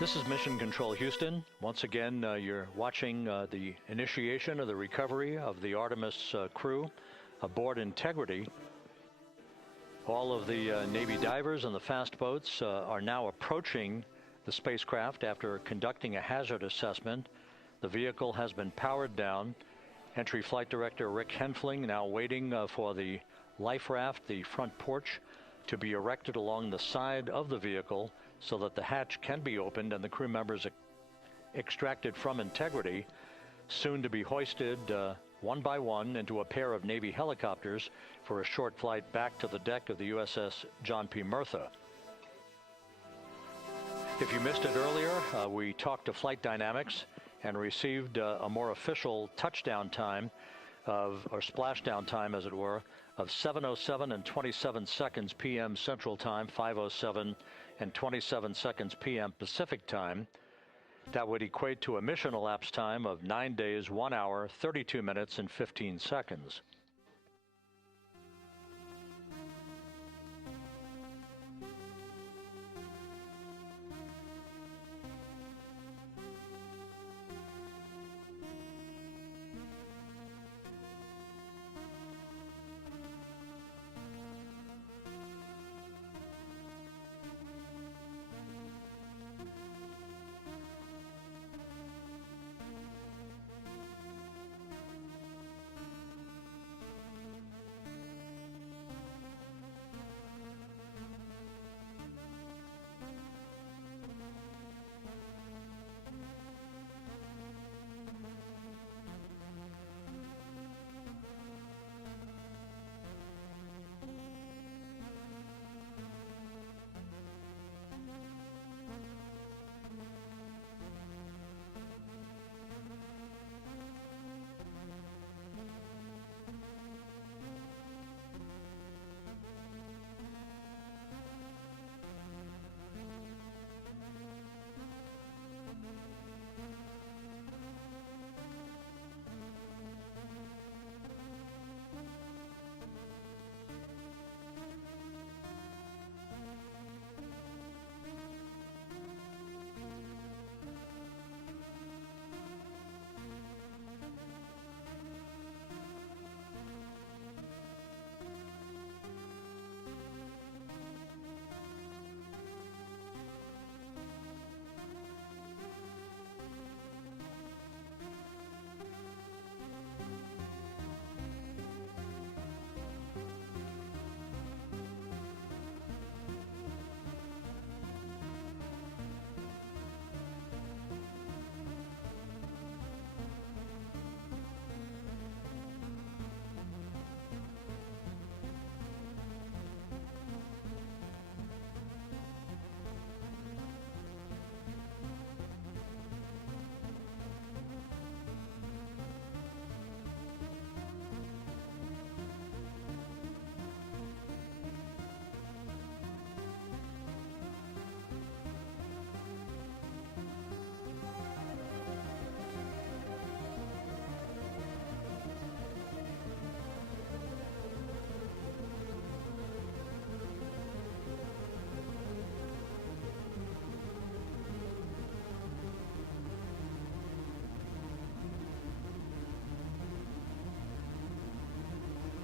This is Mission Control Houston. Once again, you're watching the initiation of the recovery of the Artemis crew aboard Integrity. All of the Navy divers and the fast boats are now approaching the spacecraft after conducting a hazard assessment. The vehicle has been powered down. Entry Flight Director Rick Henfling now waiting for the life raft, the front porch, to be erected along the side of the vehicle so that the hatch can be opened and the crew members extracted from Integrity, soon to be hoisted one by one into a pair of Navy helicopters for a short flight back to the deck of the USS John P. Murtha. If you missed it earlier, we talked to Flight Dynamics and received a more official touchdown time or splashdown time, as it were, of 7:07 and 27 seconds p.m. Central Time, 5:07 and 27 seconds p.m. Pacific Time. That would equate to a mission elapsed time of 9 days, 1 hour, 32 minutes, and 15 seconds.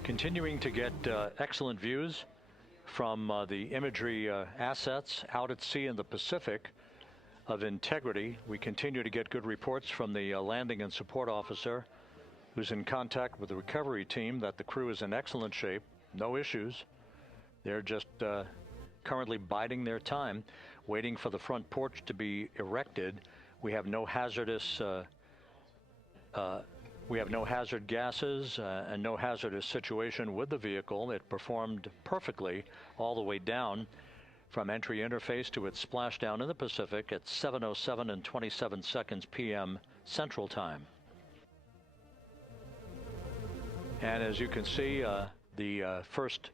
Continuing to get excellent views from the imagery assets out at sea in the Pacific of Integrity. We continue to get good reports from the landing and support officer, who's in contact with the recovery team, that the crew is in excellent shape, no issues. They're just currently biding their time, waiting for the front porch to be erected. We have no hazardous hazard gases and no hazardous situation with the vehicle. It performed perfectly all the way down from entry interface to its splashdown in the Pacific at 7:07 and 27 seconds p.m. Central Time. And as you can see, the first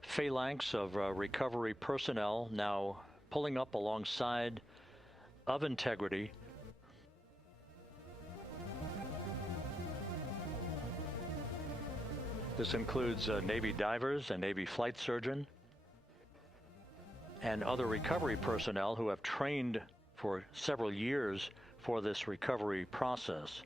phalanx of recovery personnel now pulling up alongside of Integrity. This includes Navy divers, a Navy flight surgeon, and other recovery personnel who have trained for several years for this recovery process.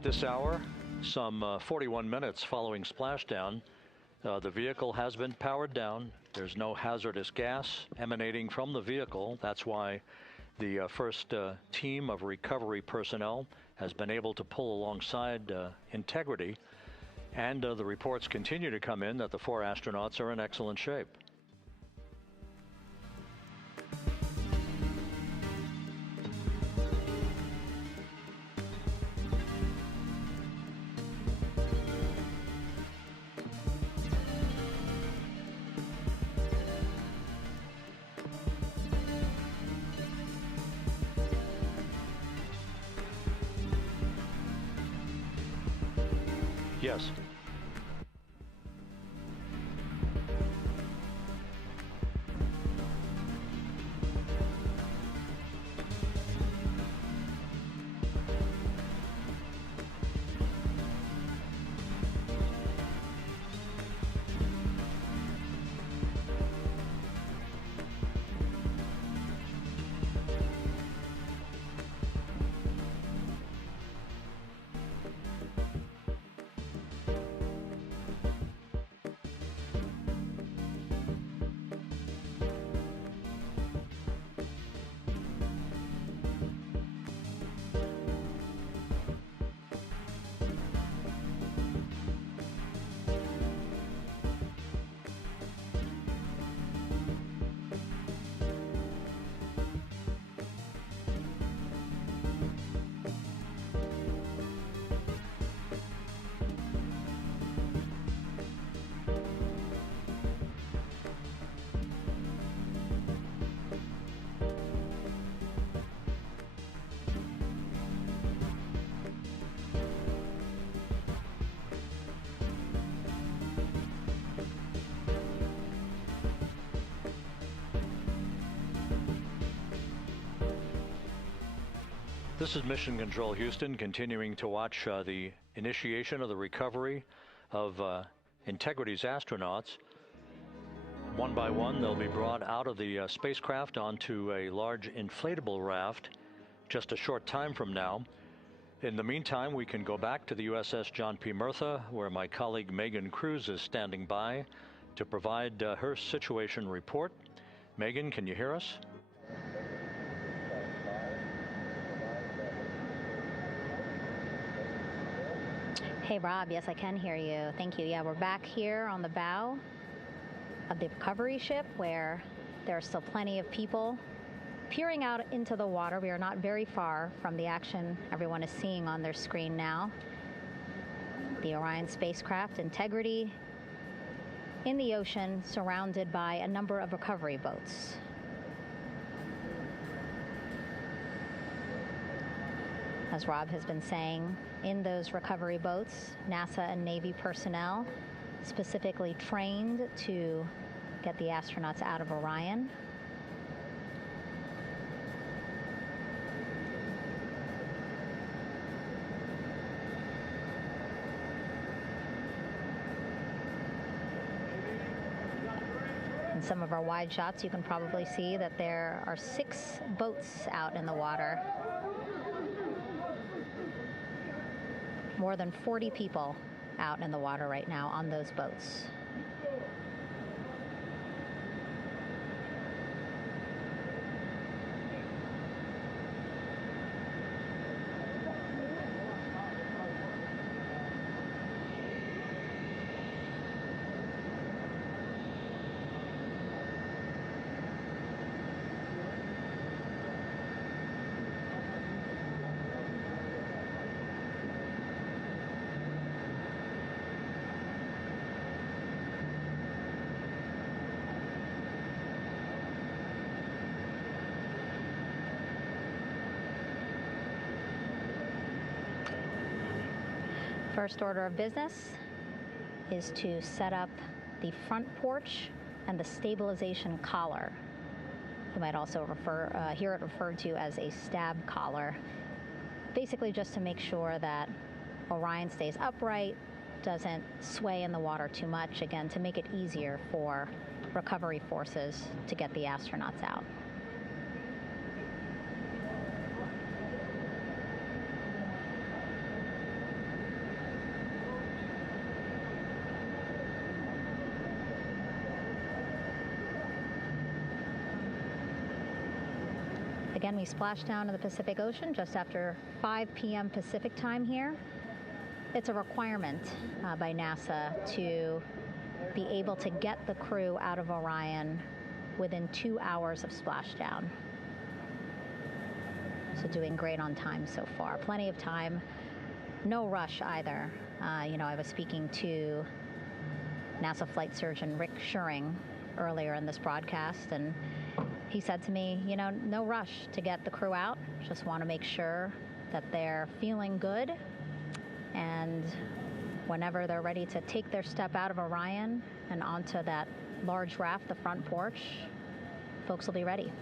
At this hour, some 41 minutes following splashdown, the vehicle has been powered down. There's no hazardous gas emanating from the vehicle. That's why the first team of recovery personnel has been able to pull alongside Integrity. And the reports continue to come in that the 4 astronauts are in excellent shape. Yes. This is Mission Control Houston, continuing to watch the initiation of the recovery of Integrity's astronauts. One by one, they'll be brought out of the spacecraft onto a large inflatable raft just a short time from now. In the meantime, we can go back to the USS John P. Murtha, where my colleague Megan Cruz is standing by to provide her situation report. Megan, can you hear us? Hey, Rob. Yes, I can hear you. Thank you. Yeah, we're back here on the bow of the recovery ship where there are still plenty of people peering out into the water. We are not very far from the action everyone is seeing on their screen now. The Orion spacecraft, Integrity, in the ocean, surrounded by a number of recovery boats. As Rob has been saying, in those recovery boats, NASA and Navy personnel specifically trained to get the astronauts out of Orion. In some of our wide shots, you can probably see that there are 6 boats out in the water. More than 40 people out in the water right now on those boats. First order of business is to set up the front porch and the stabilization collar. You might also hear it referred to as a stab collar. Basically just to make sure that Orion stays upright, doesn't sway in the water too much, again, to make it easier for recovery forces to get the astronauts out. Again, we splashed down in the Pacific Ocean just after 5 p.m. Pacific time here. It's a requirement by NASA to be able to get the crew out of Orion within 2 hours of splashdown. So doing great on time so far. Plenty of time. No rush either. You know, I was speaking to NASA flight surgeon Rick Schuring earlier in this broadcast, and he said to me, you know, no rush to get the crew out. Just want to make sure that they're feeling good, and whenever they're ready to take their step out of Orion and onto that large raft, the front porch, folks will be ready.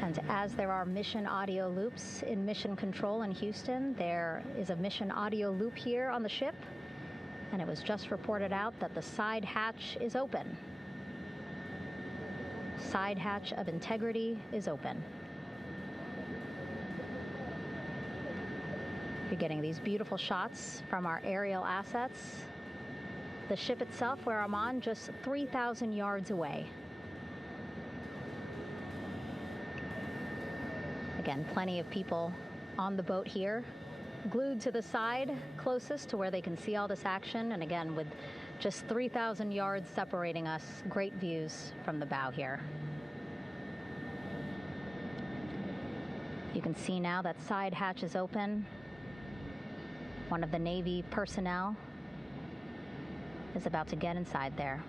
And as there are mission audio loops in Mission Control in Houston, there is a mission audio loop here on the ship, and it was just reported out that the side hatch is open. Side hatch of Integrity is open. You're getting these beautiful shots from our aerial assets. The ship itself, where I'm on, just 3,000 yards away. Again, plenty of people on the boat here, glued to the side closest to where they can see all this action. And again, with just 3,000 yards separating us, great views from the bow here. You can see now that side hatch is open. One of the Navy personnel is about to get inside there.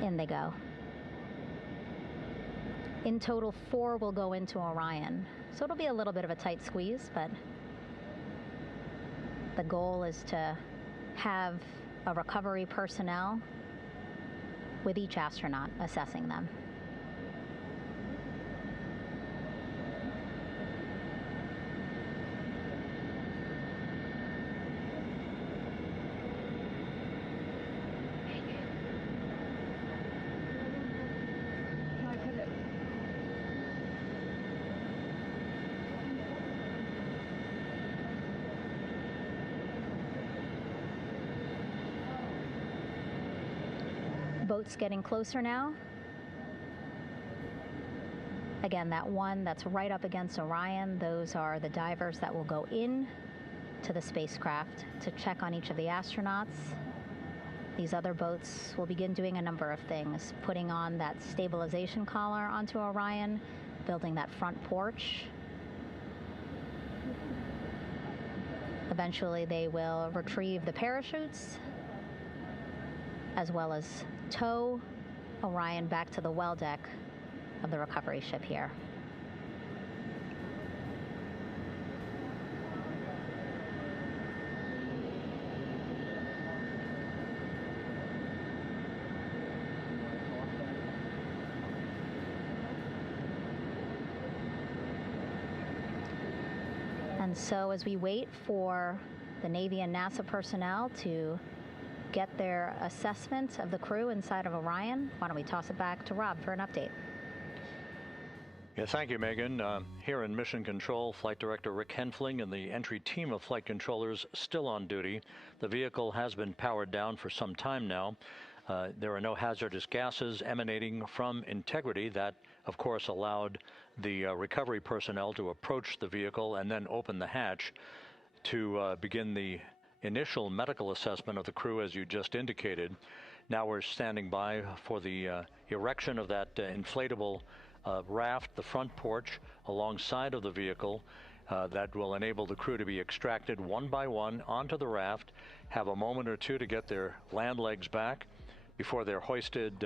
In they go. In total, 4 will go into Orion. So it'll be a little bit of a tight squeeze, but the goal is to have a recovery personnel with each astronaut assessing them. Boats getting closer now. Again, that one that's right up against Orion, those are the divers that will go in to the spacecraft to check on each of the astronauts. These other boats will begin doing a number of things, putting on that stabilization collar onto Orion, building that front porch. Eventually, they will retrieve the parachutes, as well as tow Orion back to the well deck of the recovery ship here. And so as we wait for the Navy and NASA personnel to get their assessment of the crew inside of Orion, why don't we toss it back to Rob for an update? Yeah, thank you, Megan. Here in Mission Control, Flight Director Rick Henfling and the entry team of flight controllers still on duty. The vehicle has been powered down for some time now. There are no hazardous gases emanating from Integrity. That, of course, allowed the recovery personnel to approach the vehicle and then open the hatch to begin the initial medical assessment of the crew, as you just indicated. Now we're standing by for the erection of that inflatable raft, the front porch, alongside of the vehicle that will enable the crew to be extracted one by one onto the raft, have a moment or two to get their land legs back before they're hoisted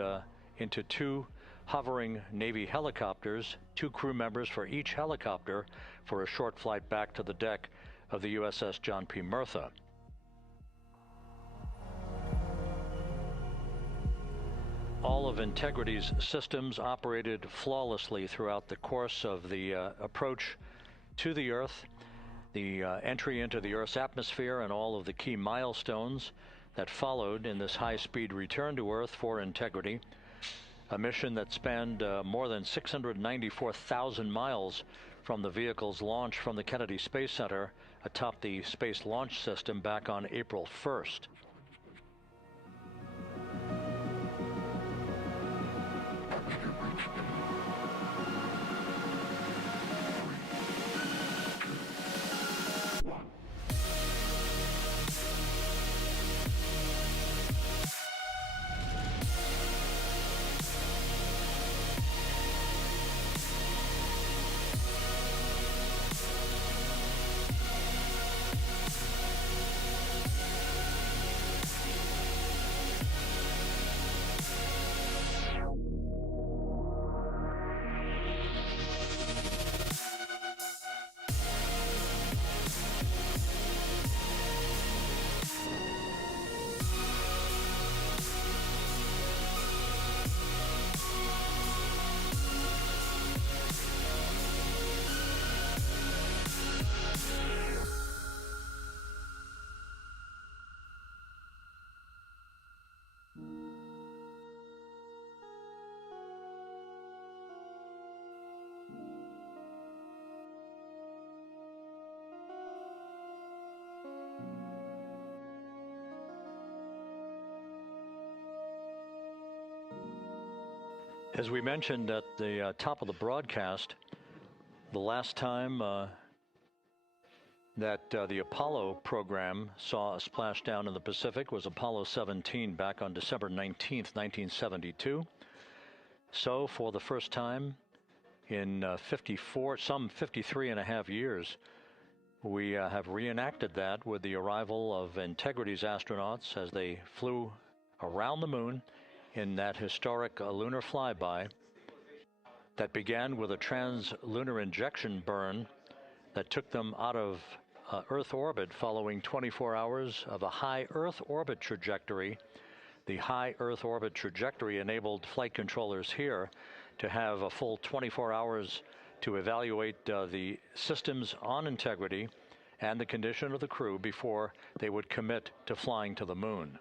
into 2 hovering Navy helicopters, 2 crew members for each helicopter, for a short flight back to the deck of the USS John P. Murtha. All of Integrity's systems operated flawlessly throughout the course of the approach to the Earth, the entry into the Earth's atmosphere, and all of the key milestones that followed in this high-speed return to Earth for Integrity, a mission that spanned more than 694,000 miles from the vehicle's launch from the Kennedy Space Center atop the Space Launch System back on April 1st. As we mentioned at the top of the broadcast, the last time that the Apollo program saw a splashdown in the Pacific was Apollo 17 back on December 19th, 1972. So for the first time in some 53 and a half years, we have reenacted that with the arrival of Integrity's astronauts as they flew around the moon in that historic lunar flyby that began with a trans-lunar injection burn that took them out of Earth orbit following 24 hours of a high Earth orbit trajectory. The high Earth orbit trajectory enabled flight controllers here to have a full 24 hours to evaluate the systems on Integrity and the condition of the crew before they would commit to flying to the moon.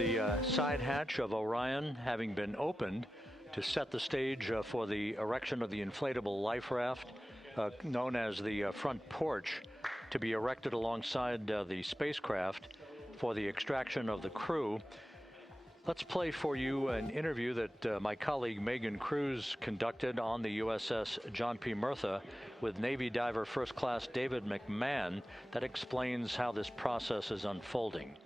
the side hatch of Orion having been opened to set the stage for the erection of the inflatable life raft known as the front porch, to be erected alongside the spacecraft for the extraction of the crew. Let's play for you an interview that my colleague Megan Cruz conducted on the USS John P. Murtha with Navy diver First Class David McMahon that explains how this process is unfolding.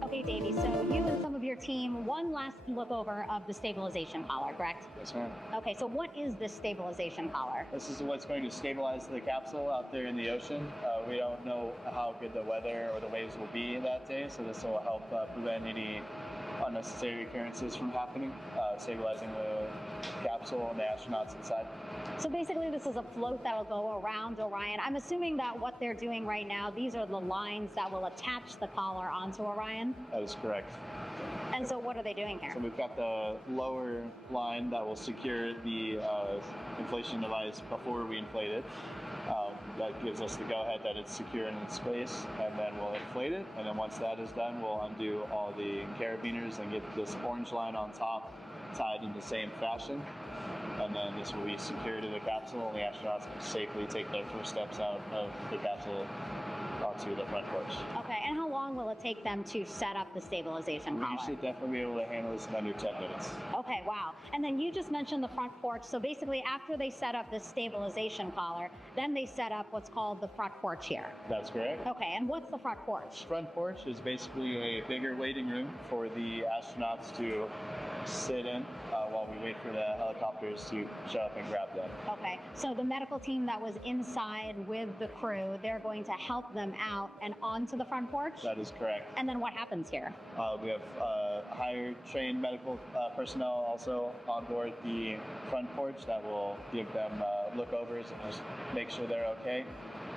Okay, Davey, so you and some of your team, one last look over of the stabilization collar, correct? Yes, ma'am. Okay, so what is this stabilization collar? This is what's going to stabilize the capsule out there in the ocean. We don't know how good the weather or the waves will be that day, so this will help prevent any unnecessary occurrences from happening, stabilizing the capsule and the astronauts inside. So basically this is a float that will go around Orion. I'm assuming that what they're doing right now, these are the lines that will attach the collar onto Orion? That is correct. And so what are they doing here? So we've got the lower line that will secure the inflation device before we inflate it. That gives us the go-ahead that it's secure in its place, and then we'll inflate it. And then once that is done, we'll undo all the carabiners and get this orange line on top tied in the same fashion. And then this will be secured to the capsule, and the astronauts can safely take their first steps out of the capsule onto the front porch. Okay, and how long will it take them to set up the stabilization collar? We should definitely be able to handle this in under 10 minutes. Okay, wow. And then you just mentioned the front porch. So basically after they set up this stabilization collar, then they set up what's called the front porch here. That's correct. Okay, and what's the front porch? Front porch is basically a bigger waiting room for the astronauts to sit in while we wait for the helicopters to show up and grab them. Okay, so the medical team that was inside with the crew, they're going to help them out and onto the front porch? That is correct. And then what happens here? We have higher trained medical personnel also on board the front porch that will give them lookovers and just make sure they're okay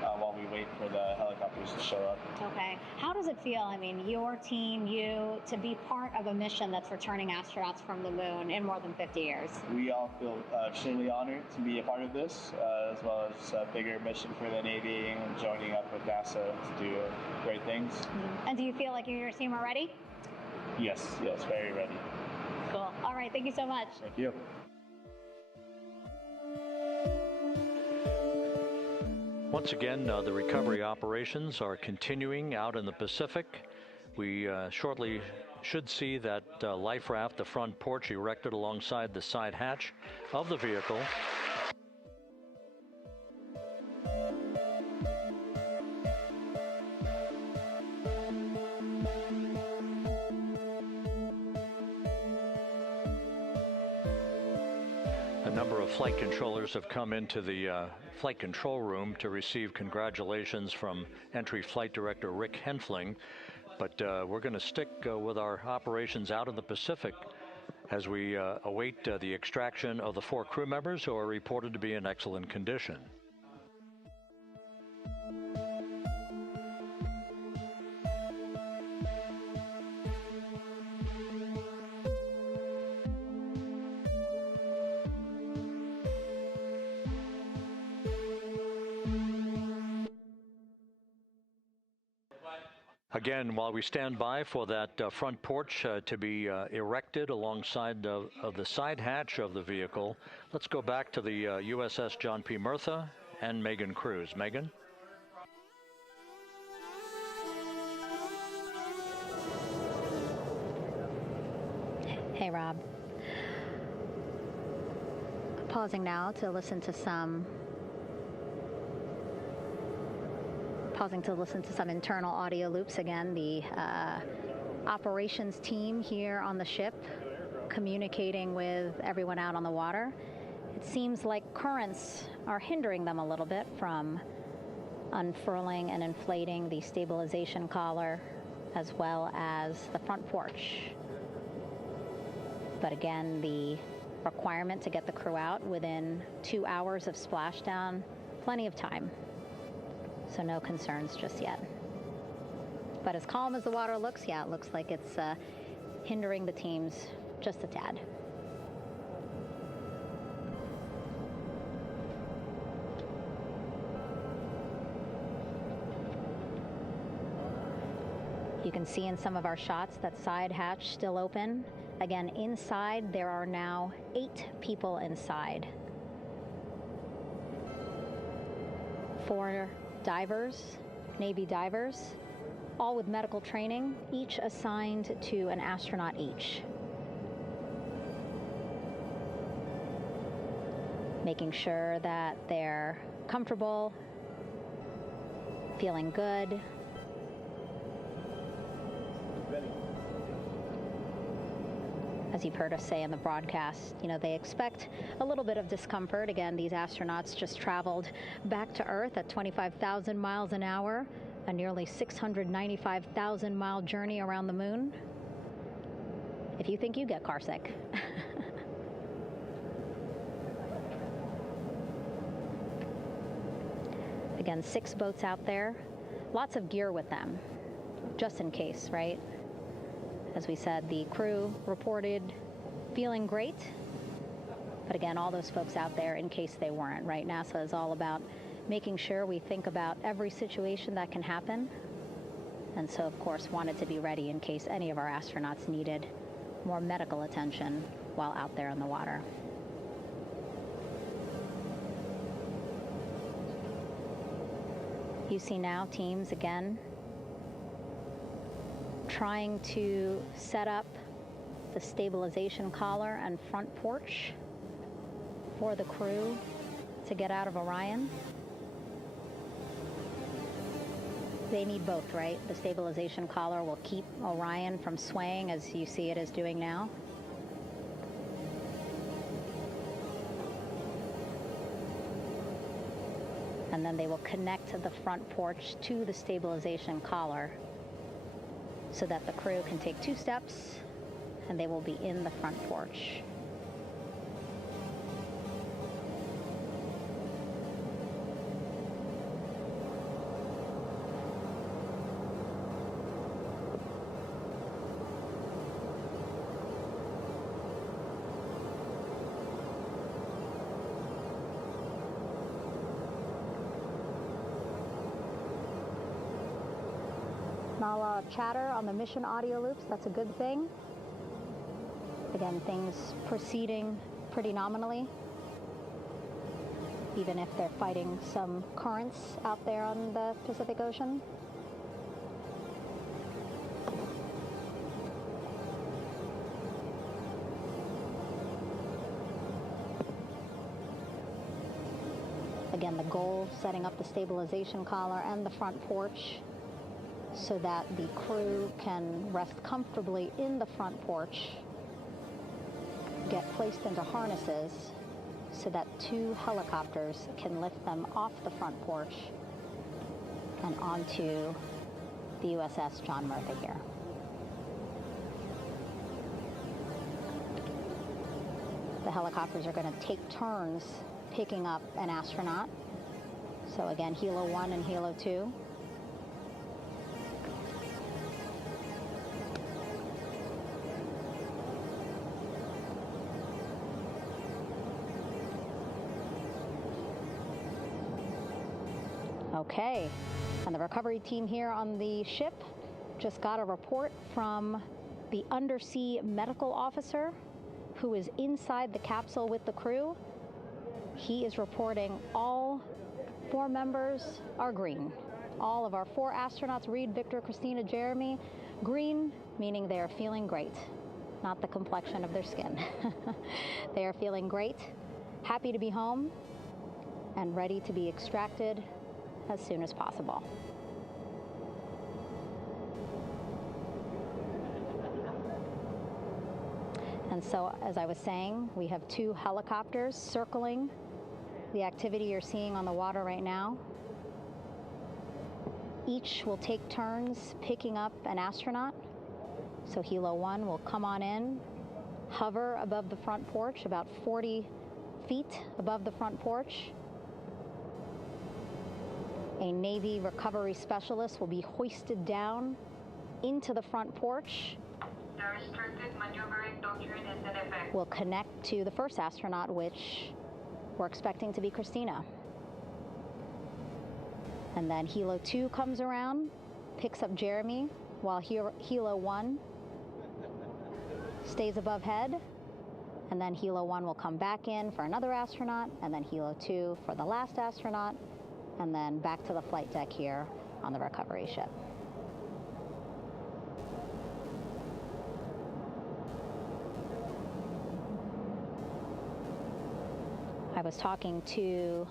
while we wait for the helicopters to show up. Okay. How does it feel, I mean, your team, you, to be part of a mission that's returning astronauts from the moon in more than 50 years? We all feel extremely honored to be a part of this, as well as a bigger mission for the Navy and joining up with NASA to do great things. Mm-hmm. And do you feel like you and your team are ready? Yes, very ready. Cool. All right, thank you so much. Thank you. Once again, the recovery operations are continuing out in the Pacific. We shortly should see that life raft, the front porch, erected alongside the side hatch of the vehicle. A number of flight controllers have come into the flight control room to receive congratulations from Entry Flight Director Rick Henfling. But we're going to stick with our operations out in the Pacific as we await the extraction of the 4 crew members who are reported to be in excellent condition. Again, while we stand by for that front porch to be erected alongside of the side hatch of the vehicle, let's go back to the USS John P. Murtha and Megan Cruz. Megan? Hey, Rob. Pausing now to listen to some internal audio loops. Again, the operations team here on the ship communicating with everyone out on the water. It seems like currents are hindering them a little bit from unfurling and inflating the stabilization collar as well as the front porch. But again, the requirement to get the crew out within 2 hours of splashdown, plenty of time. So no concerns just yet. But as calm as the water looks, yeah, it looks like it's hindering the teams just a tad. You can see in some of our shots that side hatch still open. Again, inside there are now 8 people inside. 4 divers, Navy divers, all with medical training, each assigned to an astronaut each. Making sure that they're comfortable, feeling good. As you've heard us say in the broadcast, you know, they expect a little bit of discomfort. Again, these astronauts just traveled back to Earth at 25,000 miles an hour, a nearly 695,000 mile journey around the moon. If you think you get car sick. Again, 6 boats out there, lots of gear with them, just in case, right? As we said, the crew reported feeling great, but again, all those folks out there in case they weren't, right? NASA is all about making sure we think about every situation that can happen, and so of course wanted to be ready in case any of our astronauts needed more medical attention while out there in the water. You see now teams again trying to set up the stabilization collar and front porch for the crew to get out of Orion. They need both, right? The stabilization collar will keep Orion from swaying as you see it is doing now. And then they will connect the front porch to the stabilization collar so that the crew can take 2 steps and they will be in the front porch. Not a lot of chatter on the mission audio loops. That's a good thing. Again, things proceeding pretty nominally, even if they're fighting some currents out there on the Pacific Ocean. Again, the goal, setting up the stabilization collar and the front porch so that the crew can rest comfortably in the front porch, get placed into harnesses so that 2 helicopters can lift them off the front porch and onto the USS John Murtha here. The helicopters are going to take turns picking up an astronaut. So again, Helo 1 and Helo 2. Okay, and the recovery team here on the ship just got a report from the undersea medical officer who is inside the capsule with the crew. He is reporting all 4 members are green. All of our 4 astronauts, Reed, Victor, Christina, Jeremy, green, meaning they are feeling great, not the complexion of their skin. They are feeling great, happy to be home, and ready to be extracted as soon as possible. And so, as I was saying, we have 2 helicopters circling the activity you're seeing on the water right now. Each will take turns picking up an astronaut. So Helo 1 will come on in, hover above the front porch, about 40 feet above the front porch. A Navy recovery specialist will be hoisted down into the front porch. The restricted maneuvering doctrine is in effect. We'll connect to the first astronaut, which we're expecting to be Christina. And then Helo 2 comes around, picks up Jeremy, while Helo 1 stays above head, and then Helo 1 will come back in for another astronaut, and then Helo 2 for the last astronaut, and then back to the flight deck here on the recovery ship. I was talking to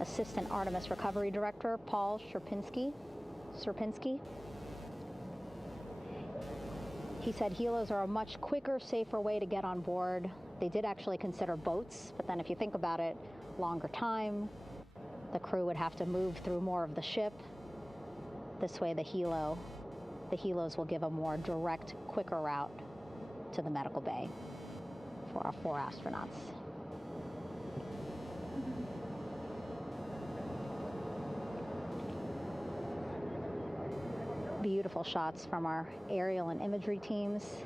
Assistant Artemis Recovery Director Paul Sierpinski. He said helos are a much quicker, safer way to get on board. They did actually consider boats, but then if you think about it, longer time, the crew would have to move through more of the ship. This way the helos will give a more direct, quicker route to the medical bay for our 4 astronauts. Beautiful shots from our aerial and imagery teams.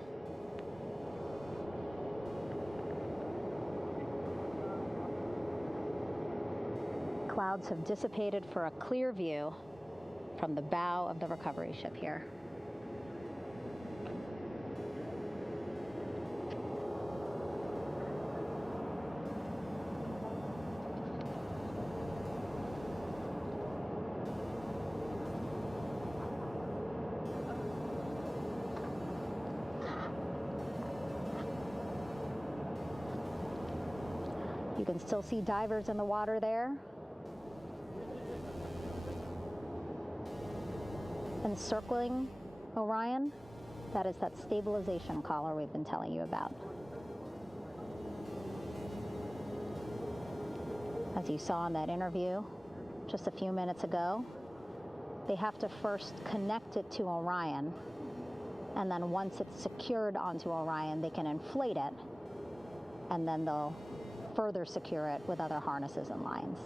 Clouds have dissipated for a clear view from the bow of the recovery ship here. You can still see divers in the water there. Encircling Orion, that is that stabilization collar we've been telling you about. As you saw in that interview just a few minutes ago, they have to first connect it to Orion, and then once it's secured onto Orion, they can inflate it, and then they'll further secure it with other harnesses and lines.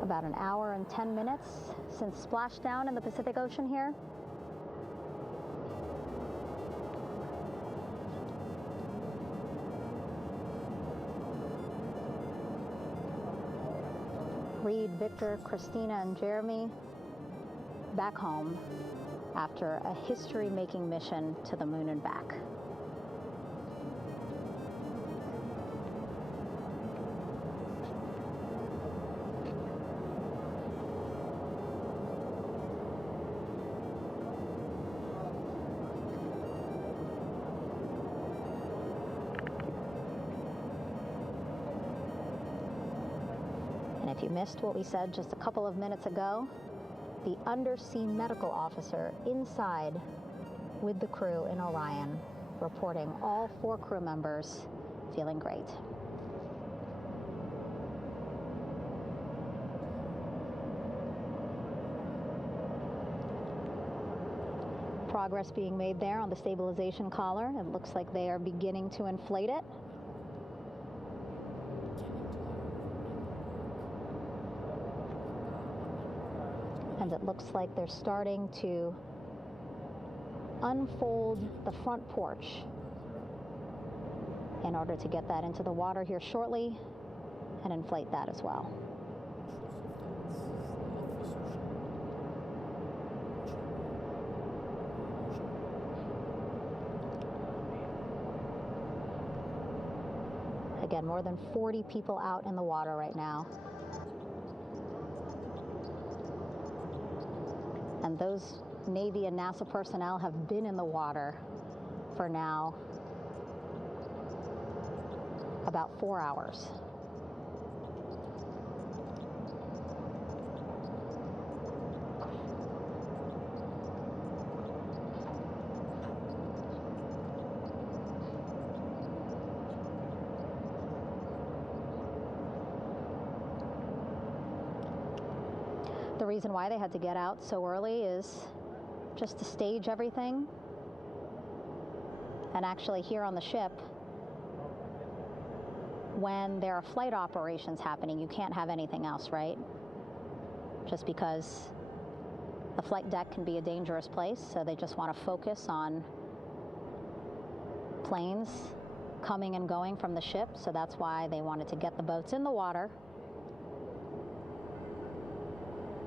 About an hour and 10 minutes since splashdown in the Pacific Ocean here. Reed, Victor, Christina, and Jeremy back home after a history-making mission to the moon and back. If you missed what we said just a couple of minutes ago, the undersea medical officer inside with the crew in Orion reporting all 4 crew members feeling great. Progress being made there on the stabilization collar. It looks like they are beginning to inflate it. And it looks like they're starting to unfold the front porch in order to get that into the water here shortly and inflate that as well. Again, more than 40 people out in the water right now. And those Navy and NASA personnel have been in the water for now about 4 hours. The reason why they had to get out so early is just to stage everything. And actually here on the ship, when there are flight operations happening, you can't have anything else, right? Just because the flight deck can be a dangerous place, so they just want to focus on planes coming and going from the ship, so that's why they wanted to get the boats in the water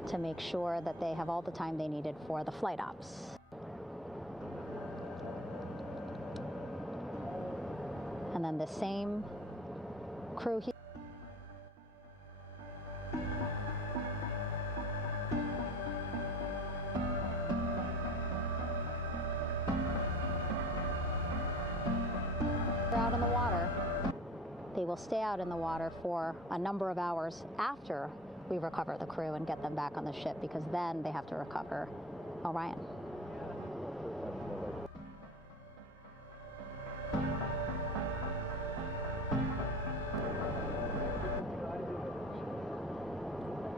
to make sure that they have all the time they needed for the flight ops. And then the same crew here. Out in the water. They will stay out in the water for a number of hours after we recover the crew and get them back on the ship, because then they have to recover Orion.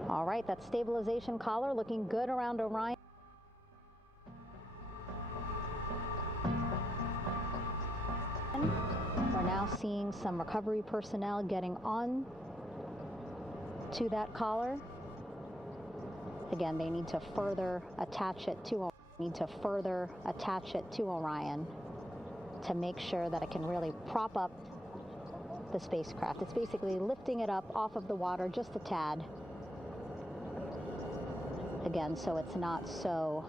All right, that stabilization collar looking good around Orion. We're now seeing some recovery personnel getting on to that collar. Again, they need to further attach it to Orion to make sure that it can really prop up the spacecraft. It's basically lifting it up off of the water just a tad. Again, so it's not so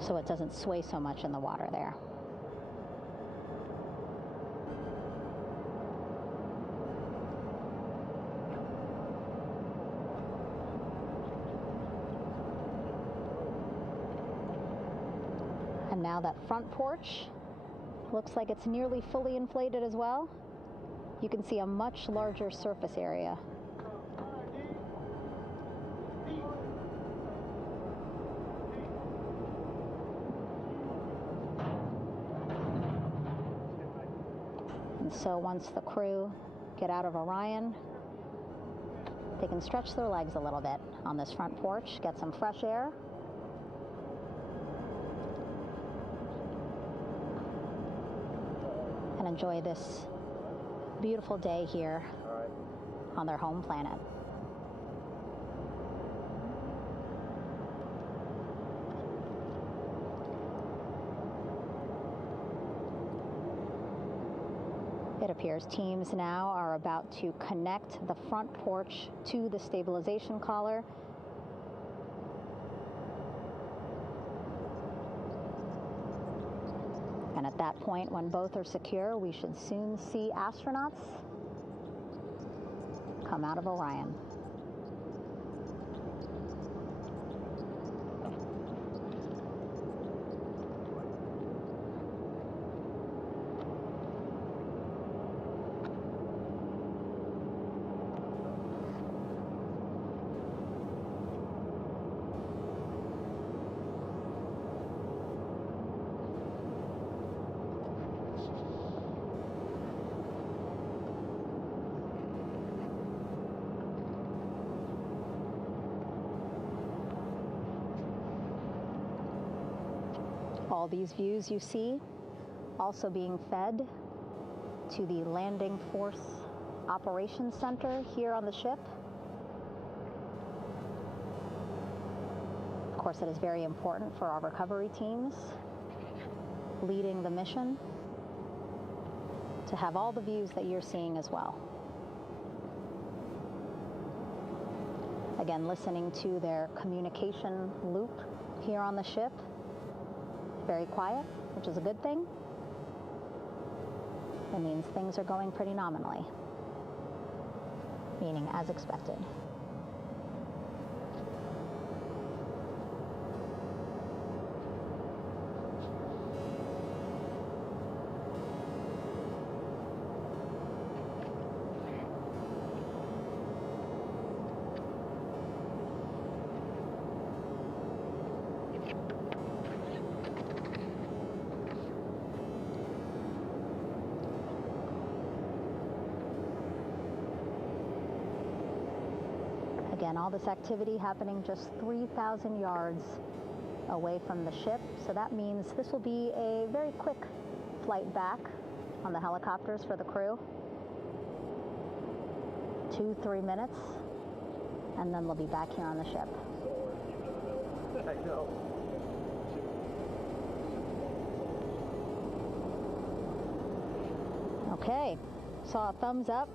so it doesn't sway so much in the water there. And now that front porch looks like it's nearly fully inflated as well. You can see a much larger surface area. And so once the crew get out of Orion, they can stretch their legs a little bit on this front porch, get some fresh air. And enjoy this beautiful day here on their home planet. It appears teams now are about to connect the front porch to the stabilization collar. And at that point, when both are secure, we should soon see astronauts come out of Orion. All these views you see also being fed to the Landing Force Operations Center here on the ship. Of course, it is very important for our recovery teams leading the mission to have all the views that you're seeing as well. Again, listening to their communication loop here on the ship. Very quiet, which is a good thing. It means things are going pretty nominally, meaning as expected. Again, all this activity happening just 3,000 yards away from the ship. So that means this will be a very quick flight back on the helicopters for the crew. 2-3 minutes, and then they'll be back here on the ship. I know. Okay, saw a thumbs up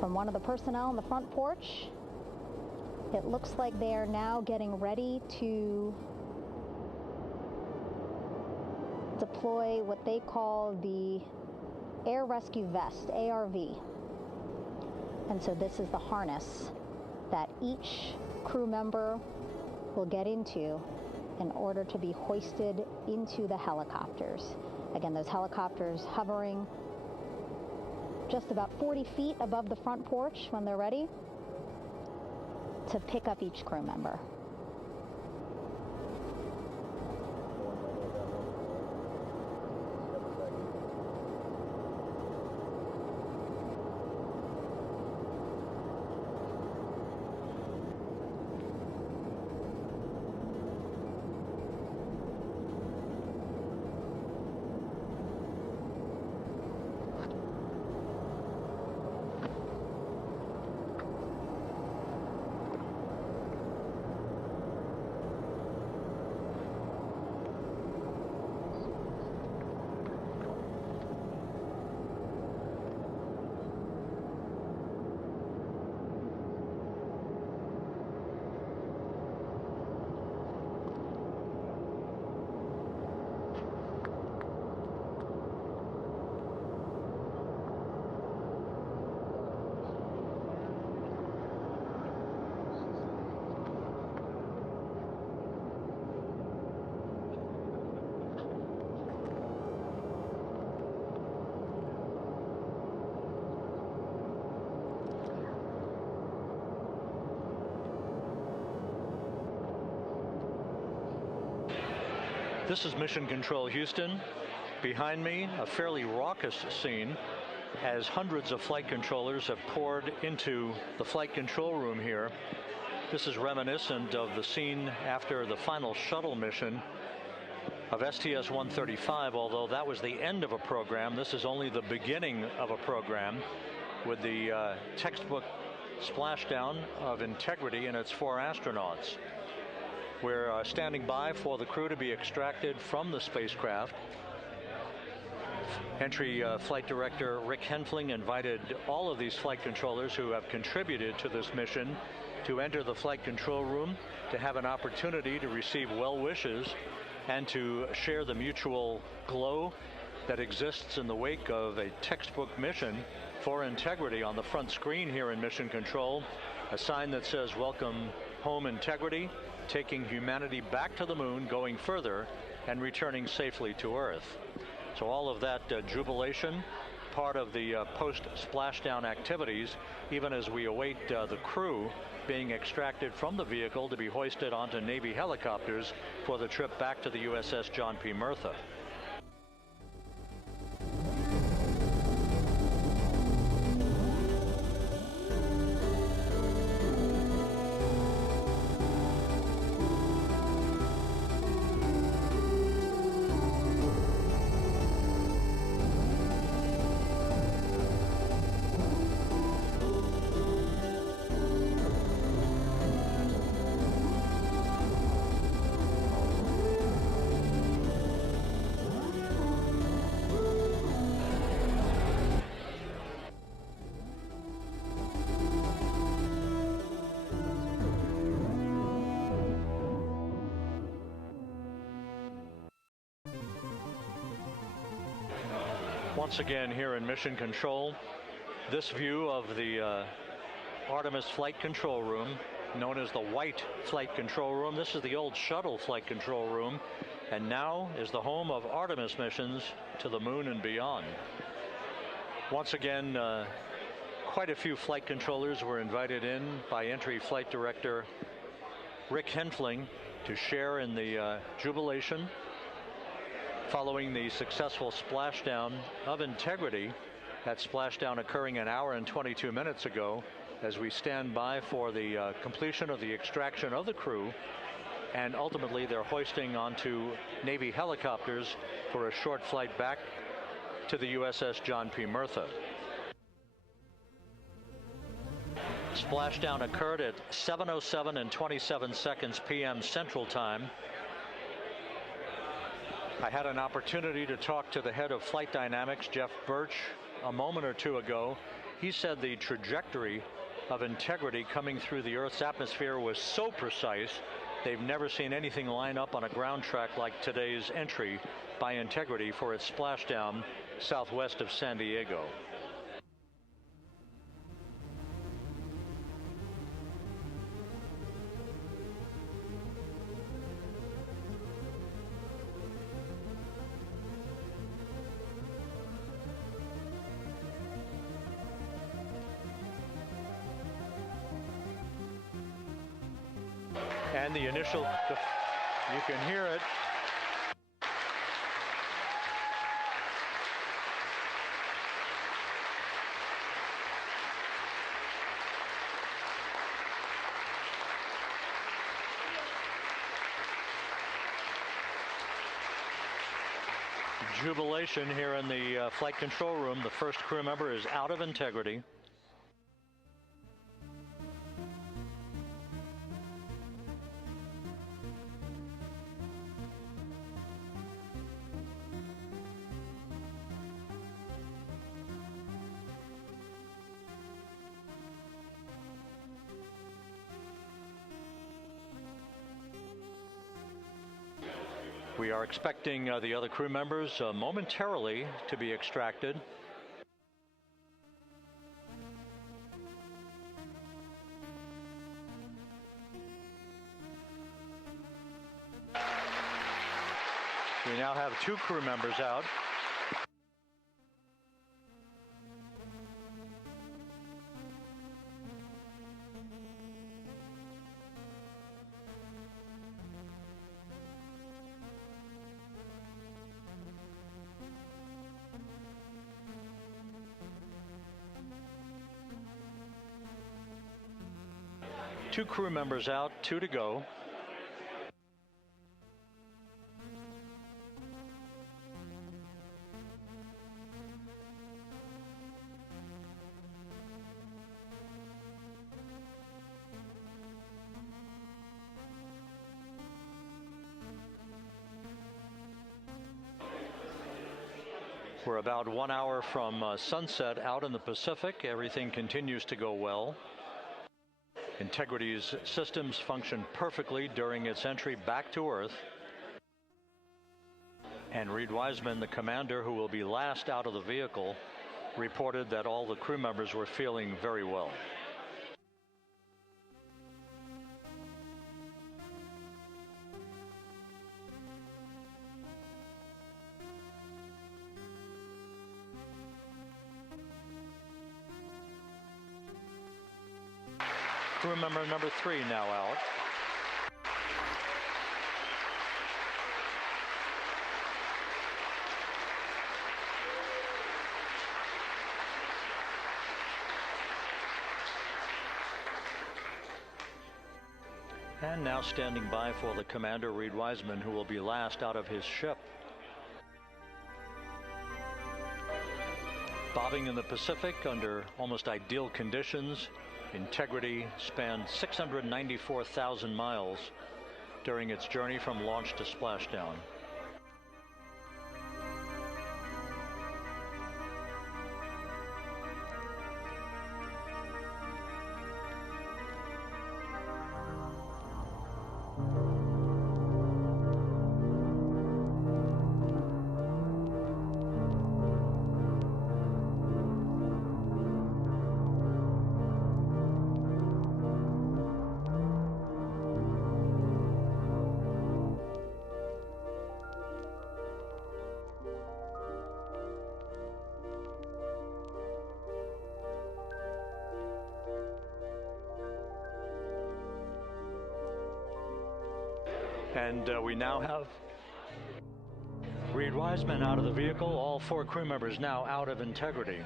from one of the personnel on the front porch. It looks like they are now getting ready to deploy what they call the Air Rescue Vest, ARV. And so this is the harness that each crew member will get into in order to be hoisted into the helicopters. Again, those helicopters hovering just about 40 feet above the front porch when they're ready to pick up each crew member. This is Mission Control Houston. Behind me, a fairly raucous scene as hundreds of flight controllers have poured into the flight control room here. This is reminiscent of the scene after the final shuttle mission of STS-135, although that was the end of a program. This is only the beginning of a program with the textbook splashdown of Integrity and its 4 astronauts. We're standing by for the crew to be extracted from the spacecraft. Entry Flight Director Rick Henfling invited all of these flight controllers who have contributed to this mission to enter the flight control room to have an opportunity to receive well wishes and to share the mutual glow that exists in the wake of a textbook mission for Integrity. On the front screen here in Mission Control, a sign that says "Welcome Home, Integrity," taking humanity back to the moon, going further, and returning safely to Earth. So all of that jubilation, part of the post-splashdown activities, even as we await the crew being extracted from the vehicle to be hoisted onto Navy helicopters for the trip back to the USS John P. Murtha. Once again here in Mission Control, this view of the Artemis flight control room, known as the White Flight Control Room. This is the old shuttle flight control room, and now is the home of Artemis missions to the moon and beyond. Once again, quite a few flight controllers were invited in by Entry Flight Director Rick Henfling to share in the jubilation following the successful splashdown of Integrity That splashdown occurring an hour and 22 minutes ago, as we stand by for the completion of the extraction of the crew, and ultimately they're hoisting onto Navy helicopters for a short flight back to the USS John P. Murtha. Splashdown occurred at 7:07 and 27 seconds p.m. Central Time. I had an opportunity to talk to the head of flight dynamics, Jeff Birch, a moment or two ago. He said the trajectory of Integrity coming through the Earth's atmosphere was so precise, they've never seen anything line up on a ground track like today's entry by Integrity for its splashdown southwest of San Diego. And the initial, you can hear it. Jubilation here in the flight control room. The first crew member is out of Integrity. We are expecting the other crew members momentarily to be extracted. We now have 2 crew members out. Two crew members out, 2 to go. We're about 1 hour from sunset out in the Pacific. Everything continues to go well. Integrity's systems function perfectly during its entry back to Earth. And Reed Wiseman, the commander who will be last out of the vehicle, reported that all the crew members were feeling very well. Crew member number 3 now out. And now standing by for the commander, Reed Wiseman, who will be last out of his ship. Bobbing in the Pacific under almost ideal conditions, Integrity spanned 694,000 miles during its journey from launch to splashdown. And we now have Reed Wiseman out of the vehicle. All 4 crew members now out of integrity.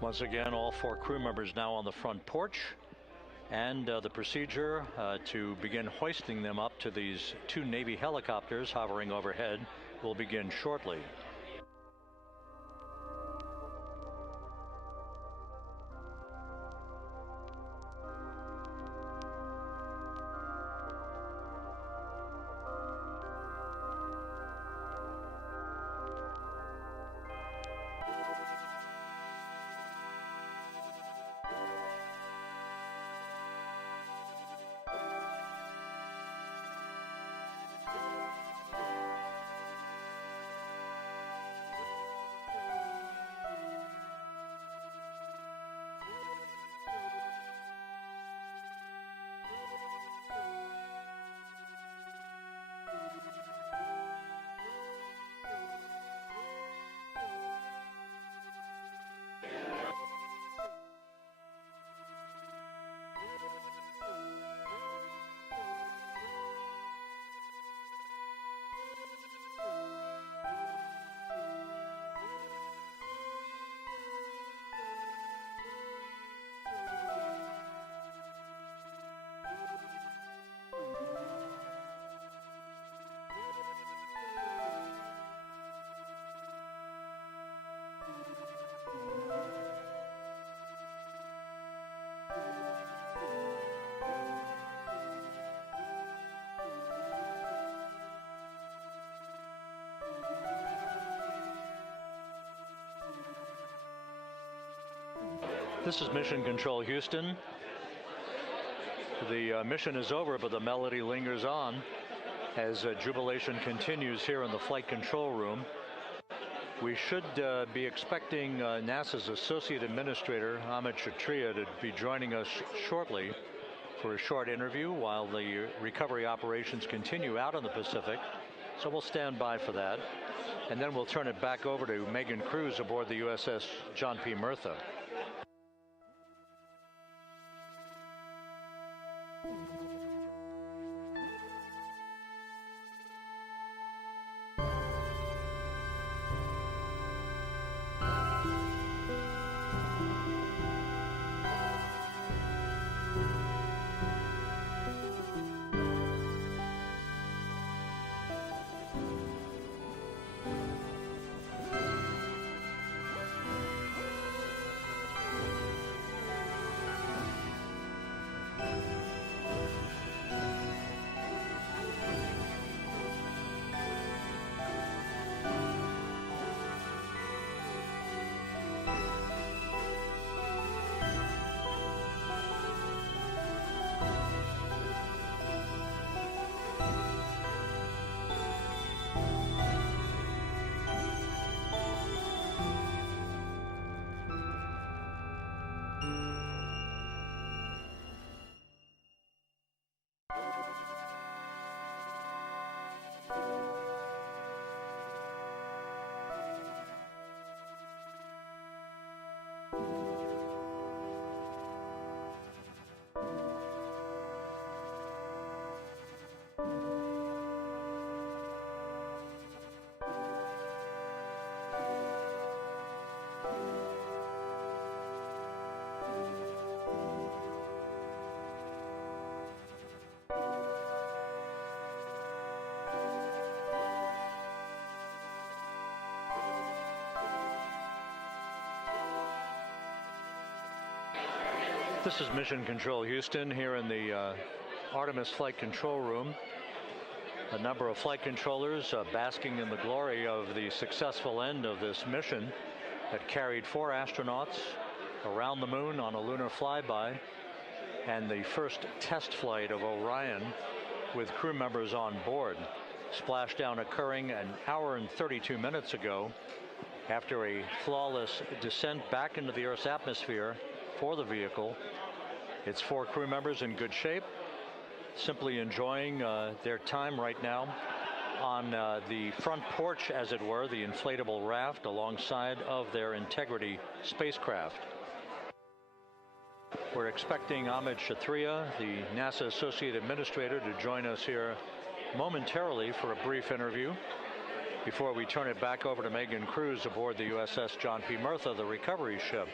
Once again, all 4 crew members now on the front porch, and the procedure to begin hoisting them up to these 2 Navy helicopters hovering overhead will begin shortly. This is Mission Control Houston. The mission is over, but the melody lingers on as jubilation continues here in the flight control room. We should be expecting NASA's Associate Administrator, Amit Kshatriya, to be joining us shortly for a short interview while the recovery operations continue out in the Pacific. So we'll stand by for that. And then we'll turn it back over to Megan Cruz aboard the USS John P. Murtha. This is Mission Control Houston here in the Artemis flight control room. A number of flight controllers basking in the glory of the successful end of this mission that carried 4 astronauts around the moon on a lunar flyby, and the first test flight of Orion with crew members on board. Splashdown occurring an hour and 32 minutes ago after a flawless descent back into the Earth's atmosphere for the vehicle. Its 4 crew members in good shape, simply enjoying their time right now on the front porch, as it were, the inflatable raft alongside of their Integrity spacecraft. We're expecting Amit Kshatriya, the NASA Associate Administrator, to join us here momentarily for a brief interview before we turn it back over to Megan Cruz aboard the USS John P. Murtha, the recovery ship.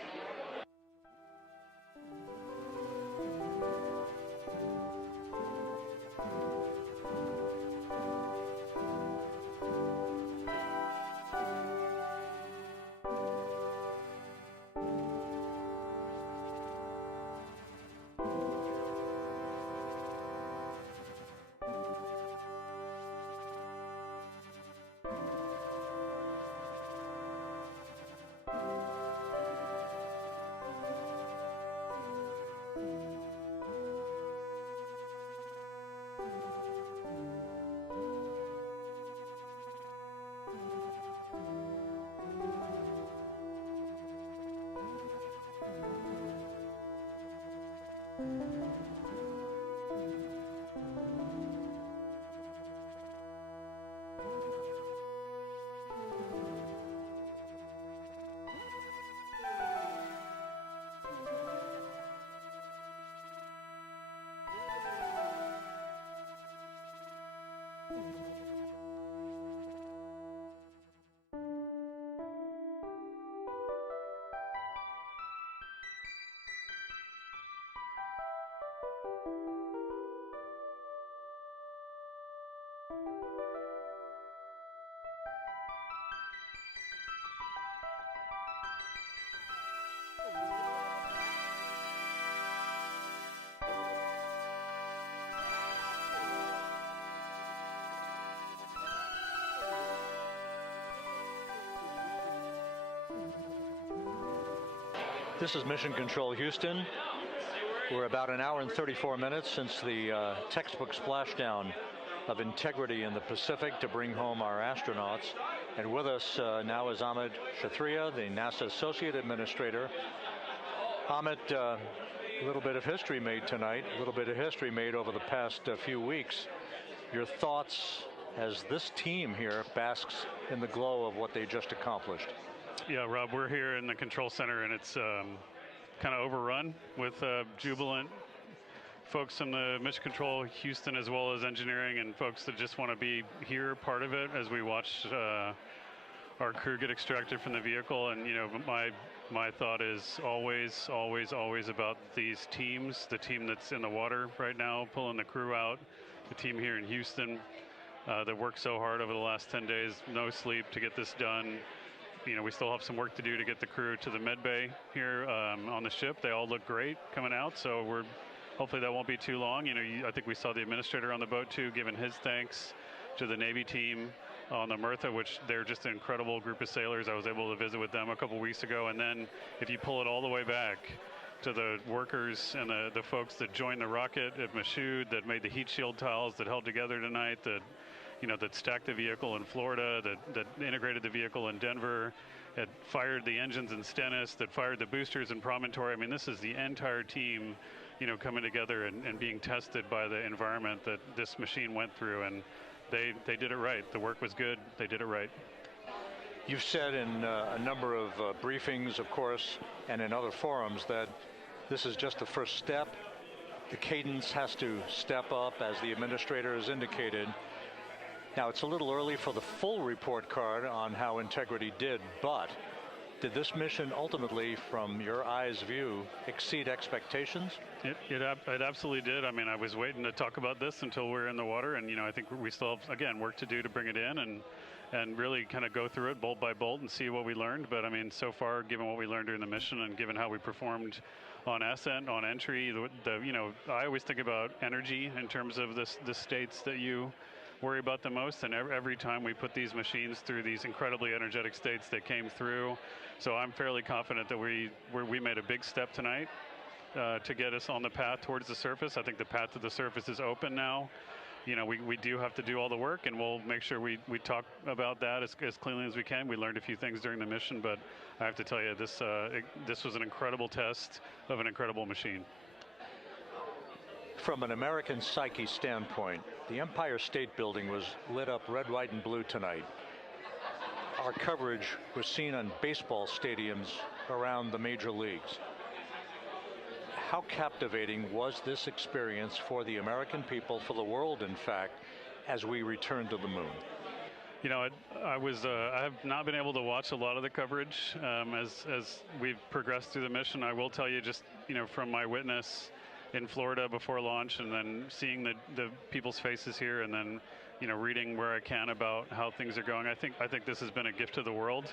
This is Mission Control Houston. We're about an hour and 34 minutes since the textbook splashdown of Integrity in the Pacific to bring home our astronauts. And with us now is Amit Kshatriya, the NASA Associate Administrator. Amit, a little bit of history made tonight, a little bit of history made over the past few weeks. Your thoughts as this team here basks in the glow of what they just accomplished? Yeah, Rob, we're here in the control center, and it's kind of overrun with jubilant folks in the Mission Control Houston, as well as engineering, and folks that just want to be here, part of it, as we watch our crew get extracted from the vehicle. And, you know, my thought is always about these teams, the team that's in the water right now, pulling the crew out, the team here in Houston that worked so hard over the last 10 days, no sleep to get this done. You know, we still have some work to do to get the crew to the med bay here on the ship. They all look great coming out, so hopefully that won't be too long. You know, I think we saw the administrator on the boat too, giving his thanks to the Navy team on the Murtha, which they're just an incredible group of sailors. I was able to visit with them a couple weeks ago. And then if you pull it all the way back to the workers and the folks that joined the rocket at Michoud, that made the heat shield tiles that held together tonight, that stacked the vehicle in Florida, that integrated the vehicle in Denver, that fired the engines in Stennis, that fired the boosters in Promontory. I mean, this is the entire team, coming together and being tested by the environment that this machine went through, and they did it right. The work was good. They did it right. You've said in a number of briefings, of course, and in other forums that this is just the first step. The cadence has to step up, as the administrator has indicated. Now, it's a little early for the full report card on how Integrity did, but did this mission ultimately, from your eyes view, exceed expectations? It absolutely did. I mean, I was waiting to talk about this until we're in the water, and I think we still have, again, work to do to bring it in and really kind of go through it bolt by bolt and see what we learned. But I mean, so far, given what we learned during the mission and given how we performed on ascent, on entry, I always think about energy in terms of the states that you worry about the most. And every time we put these machines through these incredibly energetic states, they came through. So I'm fairly confident that we made a big step tonight to get us on the path towards the surface. I think the path to the surface is open now. You know, we do have to do all the work, and we'll make sure we talk about that as cleanly as we can. We learned a few things during the mission, but I have to tell you, this was an incredible test of an incredible machine. From an American psyche standpoint, the Empire State Building was lit up red, white, and blue tonight. Our coverage was seen on baseball stadiums around the major leagues. How captivating was this experience for the American people, for the world, in fact, as we returned to the moon? You know, I have not been able to watch a lot of the coverage as we've progressed through the mission. I will tell you, just, you know, from my witness in Florida before launch, and then seeing the people's faces here, and then, you know, reading where I can about how things are going. I think this has been a gift to the world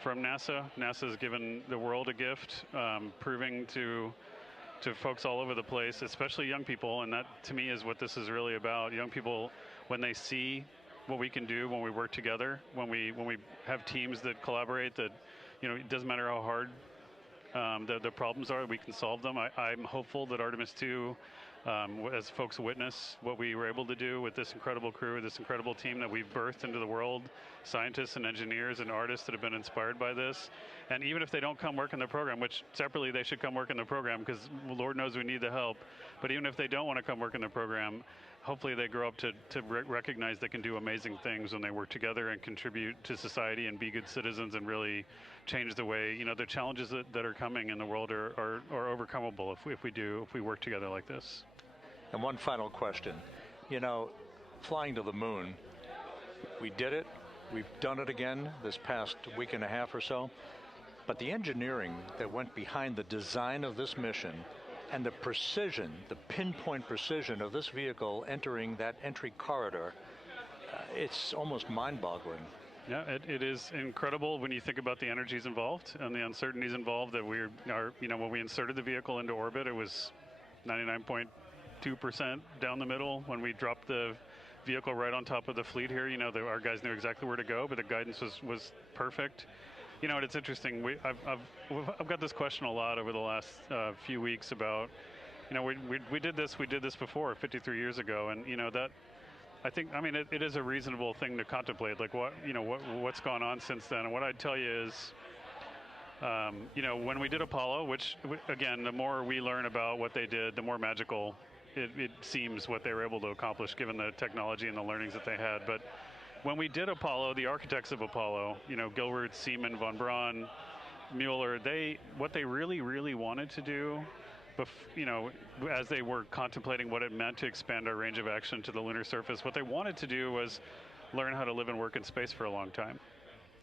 from NASA. NASA has given the world a gift, proving to folks all over the place, especially young people, and that to me is what this is really about. Young people, when they see what we can do when we work together, when we have teams that collaborate, that, you know, it doesn't matter how hard the problems are, we can solve them. I'm hopeful that Artemis 2, as folks witness what we were able to do with this incredible crew, this incredible team that we've birthed into the world, scientists and engineers and artists that have been inspired by this. And even if they don't come work in the program, which separately they should come work in the program, because Lord knows we need the help, but even if they don't want to come work in the program, hopefully they grow up to recognize they can do amazing things when they work together and contribute to society and be good citizens and really change the way, you know, the challenges that are coming in the world are overcomable if we work together like this. And one final question. You know, flying to the moon, we did it. We've done it again this past week and a half or so. But the engineering that went behind the design of this mission and the precision, the pinpoint precision of this vehicle entering that entry corridor, it's almost mind-boggling. Yeah, it is incredible when you think about the energies involved and the uncertainties involved. That you know, when we inserted the vehicle into orbit, it was 99.2% down the middle. When we dropped the vehicle right on top of the fleet here, you know, our guys knew exactly where to go, but the guidance was perfect. You know, and it's interesting. I've got this question a lot over the last few weeks about, you know, we did this before 53 years ago, and, you know, that I mean it is a reasonable thing to contemplate, like what's gone on since then. And what I'd tell you is, you know, when we did Apollo, which again, the more we learn about what they did, the more magical it seems what they were able to accomplish given the technology and the learnings that they had. But when we did Apollo, the architects of Apollo, you know, Gilbert, Seaman, von Braun, Mueller, what they really wanted to do, you know, as they were contemplating what it meant to expand our range of action to the lunar surface, what they wanted to do was learn how to live and work in space for a long time.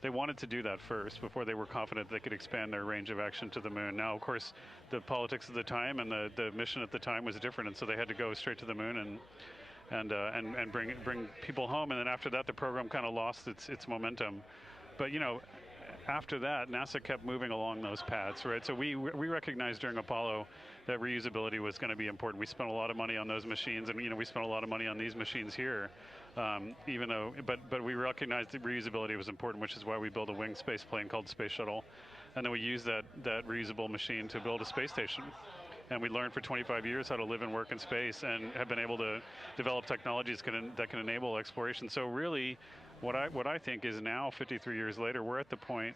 They wanted to do that first before they were confident they could expand their range of action to the moon. Now, of course, the politics of the time and the mission at the time was different, and so they had to go straight to the moon and bring people home. And then after that, the program kind of lost its momentum. But, you know, after that, NASA kept moving along those paths, right? So we recognized during Apollo that reusability was going to be important. We spent a lot of money on those machines, and, you know, we spent a lot of money on these machines here, even though, but we recognized that reusability was important, which is why we built a winged space plane called Space Shuttle. And then we used that reusable machine to build a space station. And we learned for 25 years how to live and work in space, and have been able to develop technologies that can enable exploration. So really, what I think is now, 53 years later, we're at the point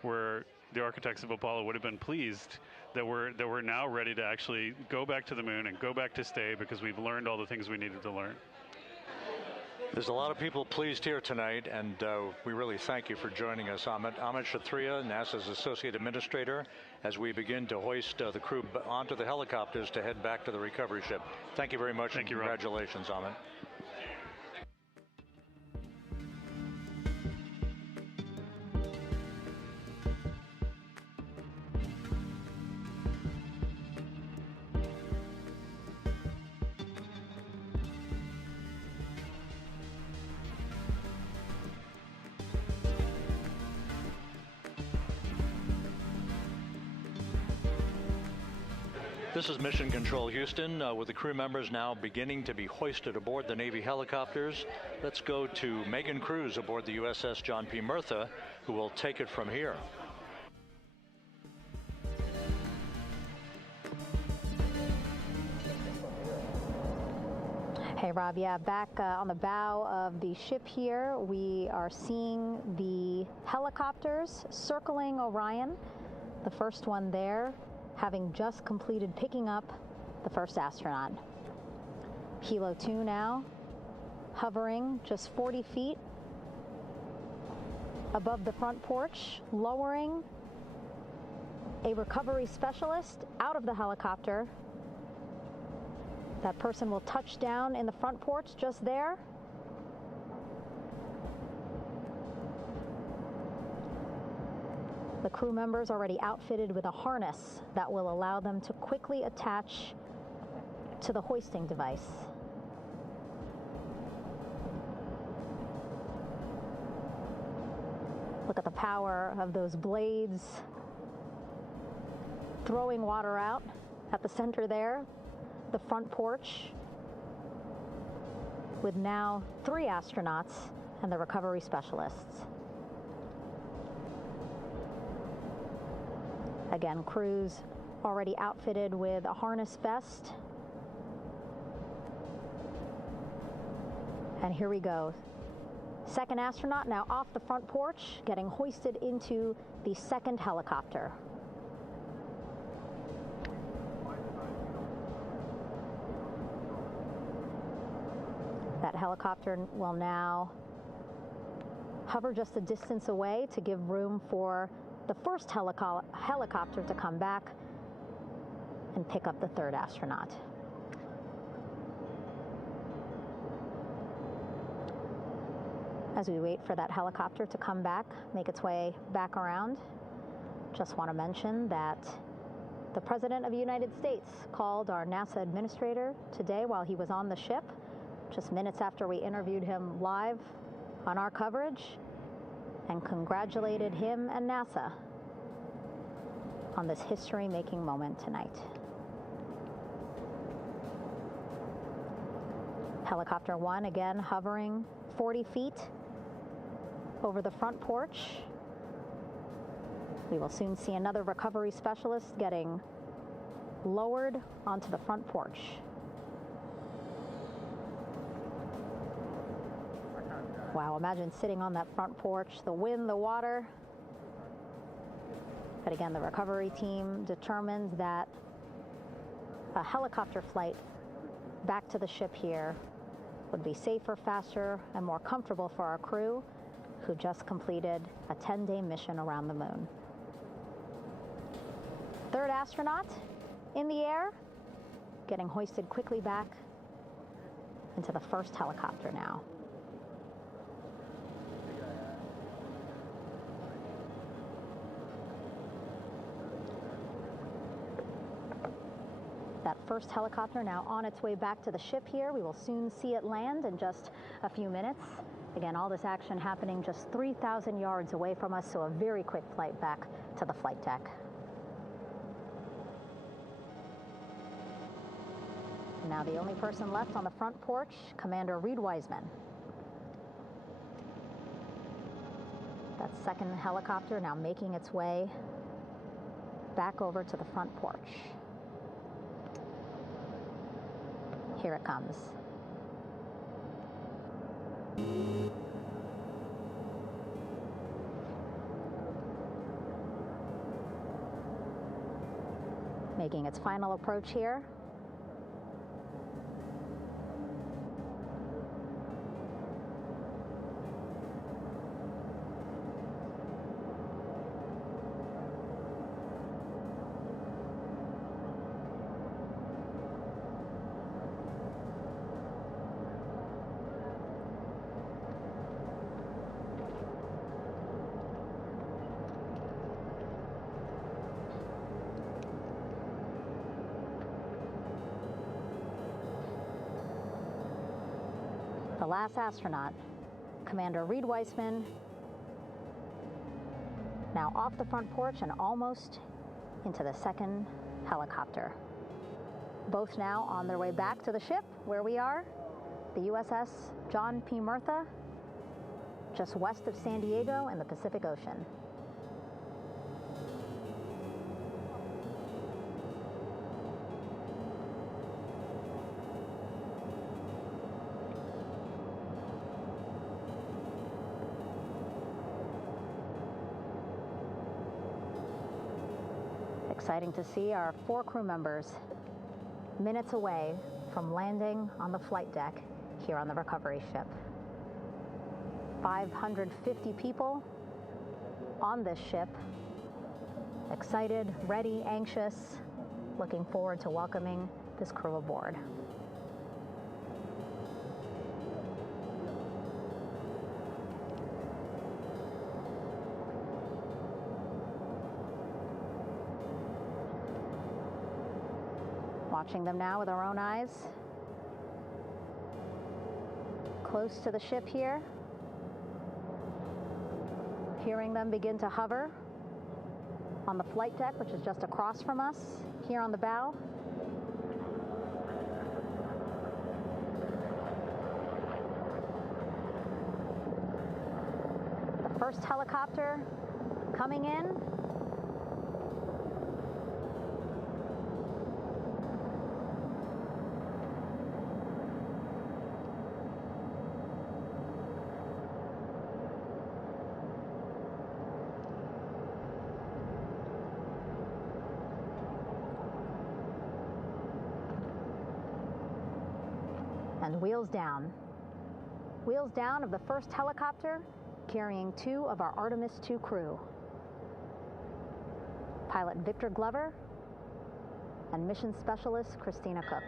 where the architects of Apollo would have been pleased that we're now ready to actually go back to the moon and go back to stay, because we've learned all the things we needed to learn. There's a lot of people pleased here tonight, and we really thank you for joining us, Amit. Amit Kshatriya, NASA's Associate Administrator, as we begin to hoist the crew onto the helicopters to head back to the recovery ship. Thank you very much, and congratulations, Amit. This is Mission Control Houston, with the crew members now beginning to be hoisted aboard the Navy helicopters. Let's go to Megan Cruz aboard the USS John P. Murtha, who will take it from here. Hey, Rob, yeah, back on the bow of the ship here, we are seeing the helicopters circling Orion. The first one there having just completed picking up the first astronaut. Helo 2 now hovering just 40 feet above the front porch, lowering a recovery specialist out of the helicopter. That person will touch down in the front porch just there. The crew members already outfitted with a harness that will allow them to quickly attach to the hoisting device. Look at the power of those blades throwing water out at the center there, the front porch, with now 3 astronauts and the recovery specialists. Again, crews already outfitted with a harness vest. And here we go. Second astronaut now off the front porch, getting hoisted into the second helicopter. That helicopter will now hover just a distance away to give room for the first helicopter to come back and pick up the third astronaut. As we wait for that helicopter to come back, make its way back around, just want to mention that the President of the United States called our NASA administrator today while he was on the ship, just minutes after we interviewed him live on our coverage, and congratulated him and NASA on this history-making moment tonight. Helicopter 1 again hovering 40 feet over the front porch. We will soon see another recovery specialist getting lowered onto the front porch. Wow, imagine sitting on that front porch, the wind, the water. But again, the recovery team determined that a helicopter flight back to the ship here would be safer, faster, and more comfortable for our crew, who just completed a 10-day mission around the moon. Third astronaut in the air, getting hoisted quickly back into the first helicopter now. That first helicopter now on its way back to the ship here. We will soon see it land in just a few minutes. Again, all this action happening just 3,000 yards away from us, so a very quick flight back to the flight deck. Now the only person left on the front porch, Commander Reed Wiseman. That second helicopter now making its way back over to the front porch. Here it comes. Making its final approach here. The last astronaut, Commander Reed Wiseman, now off the front porch and almost into the second helicopter. both now on their way back to the ship where we are, the USS John P. Murtha, just west of San Diego in the Pacific Ocean. Exciting to see our 4 crew members minutes away from landing on the flight deck here on the recovery ship. 550 people on this ship, excited, ready, anxious, looking forward to welcoming this crew aboard. Watching them now with our own eyes. Close to the ship here. Hearing them begin to hover on the flight deck, which is just across from us, here on the bow. The first helicopter coming in. And wheels down. Wheels down of the first helicopter carrying 2 of our Artemis II crew. Pilot Victor Glover and mission specialist Christina Cook.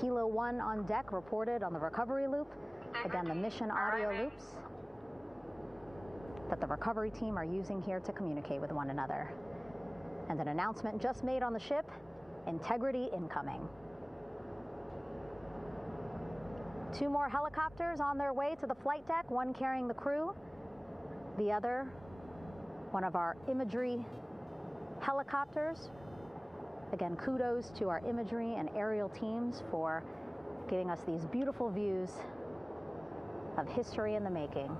Helo 1 on deck reported on the recovery loop. Again, the mission audio loops that the recovery team are using here to communicate with one another. And an announcement just made on the ship, integrity incoming. 2 more helicopters on their way to the flight deck, one carrying the crew, the other, one of our imagery helicopters. Again, kudos to our imagery and aerial teams for giving us these beautiful views of history in the making.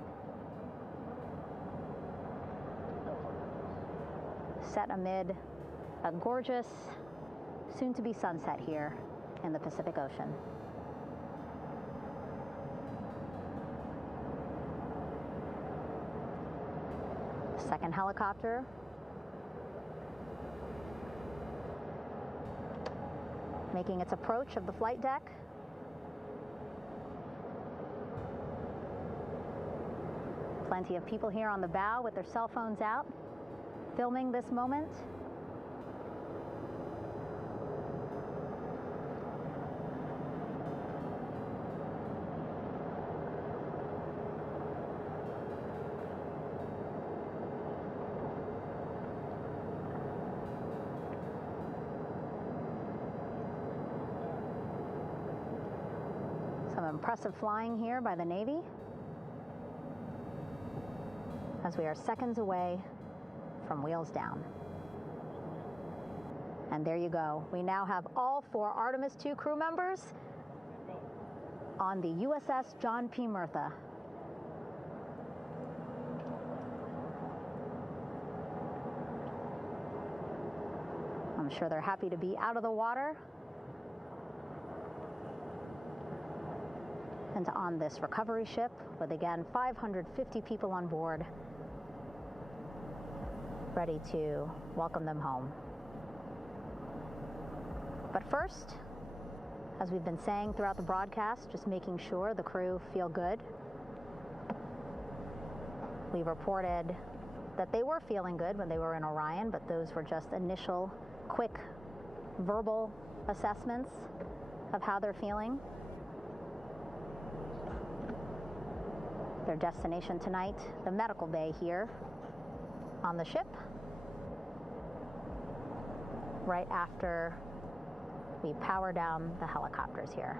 Set amid a gorgeous, soon-to-be sunset here in the Pacific Ocean. Second helicopter. Making its approach of the flight deck. Plenty of people here on the bow with their cell phones out, filming this moment. Some impressive flying here by the Navy as we are seconds away from wheels down. And there you go. We now have all 4 Artemis II crew members on the USS John P. Murtha. I'm sure they're happy to be out of the water and on this recovery ship with, again, 550 people on board, ready to welcome them home. But first, as we've been saying throughout the broadcast, just making sure the crew feel good. We reported that they were feeling good when they were in Orion, but those were just initial, quick, verbal assessments of how they're feeling. Their destination tonight, the medical bay here on the ship, right after we power down the helicopters here.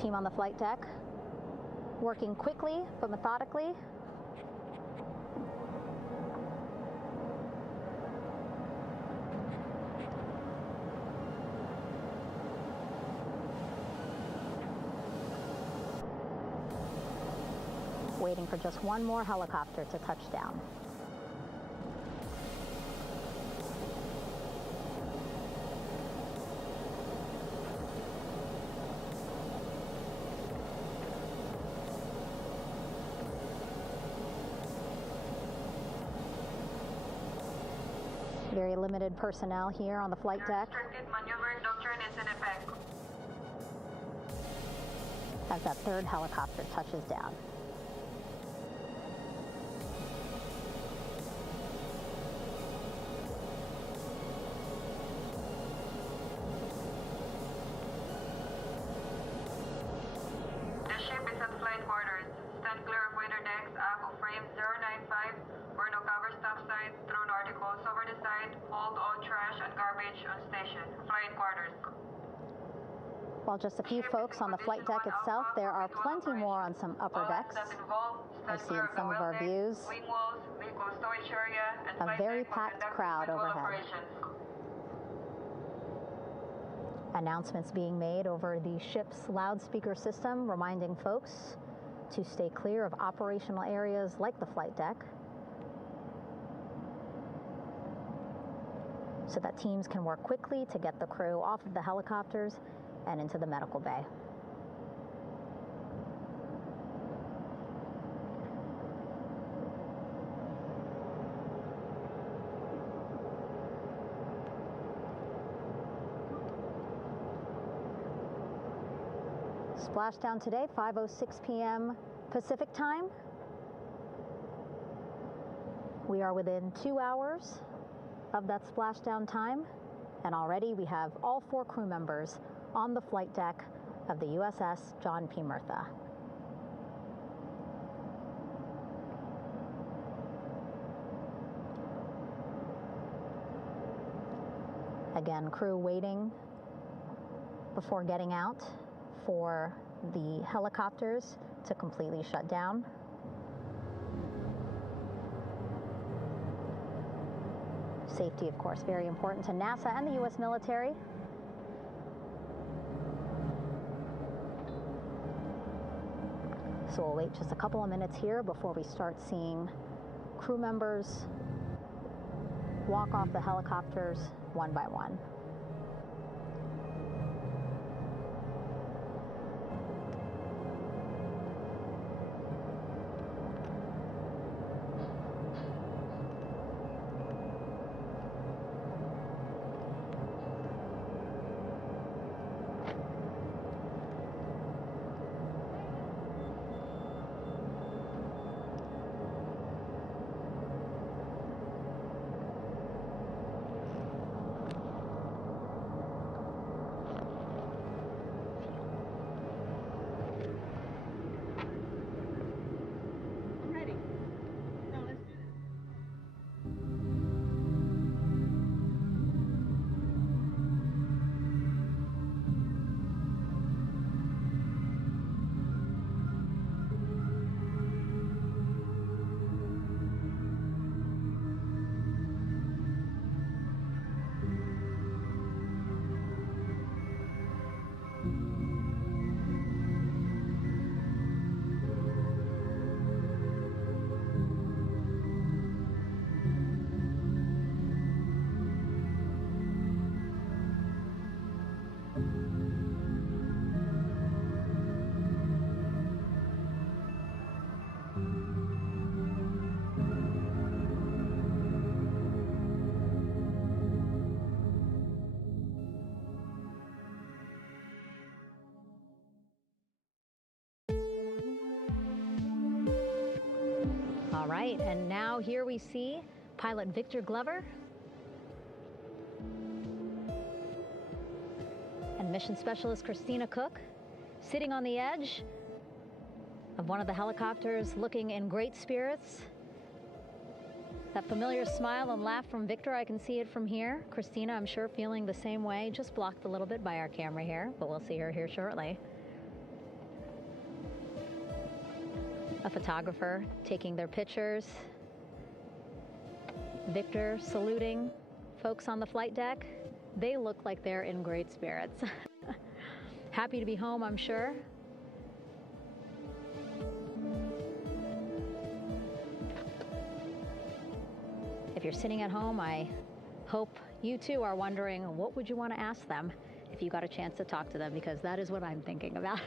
Team on the flight deck working quickly but methodically. Waiting for just one more helicopter to touch down. Very limited personnel here on the flight deck. Restricted maneuvering doctrine is in effect. As that third helicopter touches down. The ship is at flight quarters. Stand clear of waiter decks, aft of frame 095. Burn no cover staff side, throw no articles over the side, hold all trash and garbage on station. Flight quarters. While just a few folks on the flight deck itself, there are plenty more on some upper decks. I see in some of our views a very packed crowd overhead. Announcements being made over the ship's loudspeaker system, reminding folks to stay clear of operational areas like the flight deck, so that teams can work quickly to get the crew off of the helicopters and into the medical bay. Splashdown today, 5:06 p.m. Pacific time. We are within 2 hours of that splashdown time, and already we have all 4 crew members on the flight deck of the USS John P. Murtha. Again, crew waiting before getting out for the helicopters to completely shut down. Safety, of course, very important to NASA and the U.S. military. So we'll wait just a couple of minutes here before we start seeing crew members walk off the helicopters one by one. All right, and now here we see pilot Victor Glover and mission specialist Christina Cook sitting on the edge of one of the helicopters, looking in great spirits. That familiar smile and laugh from Victor, I can see it from here. Christina, I'm sure, feeling the same way, just blocked a little bit by our camera here, but we'll see her here shortly. a photographer taking their pictures. Victor saluting folks on the flight deck. They look like they're in great spirits. Happy to be home, I'm sure. If you're sitting at home, I hope you too are wondering, what would you want to ask them if you got a chance to talk to them, because that is what I'm thinking about.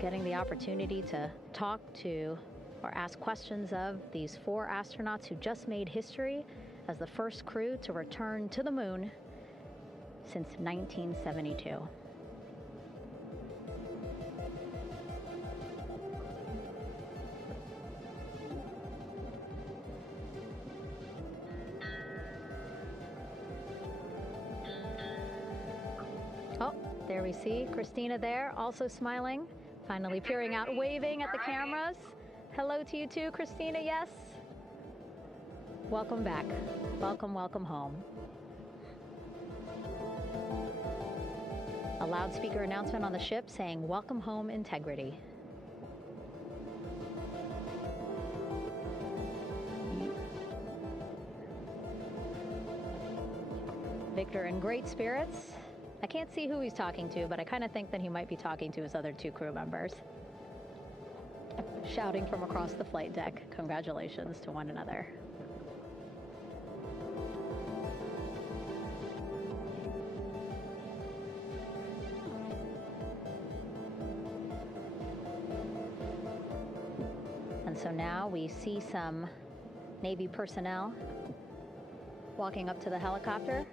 Getting the opportunity to talk to or ask questions of these 4 astronauts who just made history as the first crew to return to the moon since 1972. Oh, there we see Christina there, also smiling, finally peering out, waving at the cameras. Hello to you too, Christina, yes. Welcome back. Welcome, welcome home. A loudspeaker announcement on the ship saying, "Welcome home, Integrity." Victor in great spirits. I can't see who he's talking to, but I kind of think that he might be talking to his other 2 crew members. Shouting from across the flight deck, congratulations to one another. And so now we see some Navy personnel walking up to the helicopter.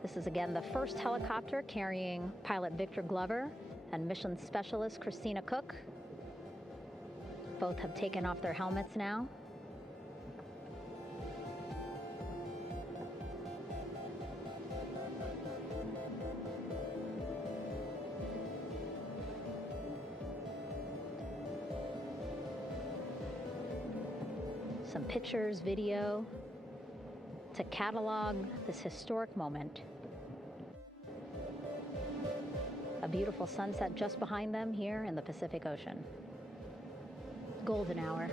This is again the first helicopter carrying pilot Victor Glover and mission specialist Christina Cook. Both have taken off their helmets now. Some pictures, video to catalog this historic moment. A beautiful sunset just behind them here in the Pacific Ocean. Golden hour.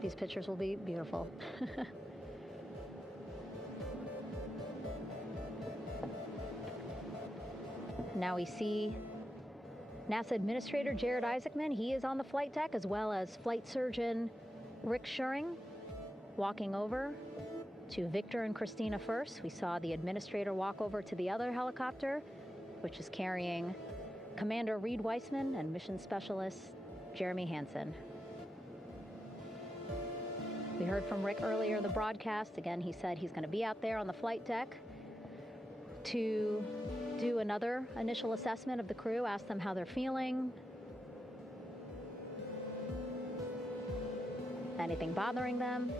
These pictures will be beautiful. Now we see NASA Administrator Jared Isaacman. He is on the flight deck, as well as flight surgeon Rick Schuring walking over to Victor and Christina first. We saw the administrator walk over to the other helicopter, which is carrying Commander Reed Weissman and mission specialist Jeremy Hansen. We heard from Rick earlier in the broadcast. Again, he said he's going to be out there on the flight deck to do another initial assessment of the crew, ask them how they're feeling, anything bothering them.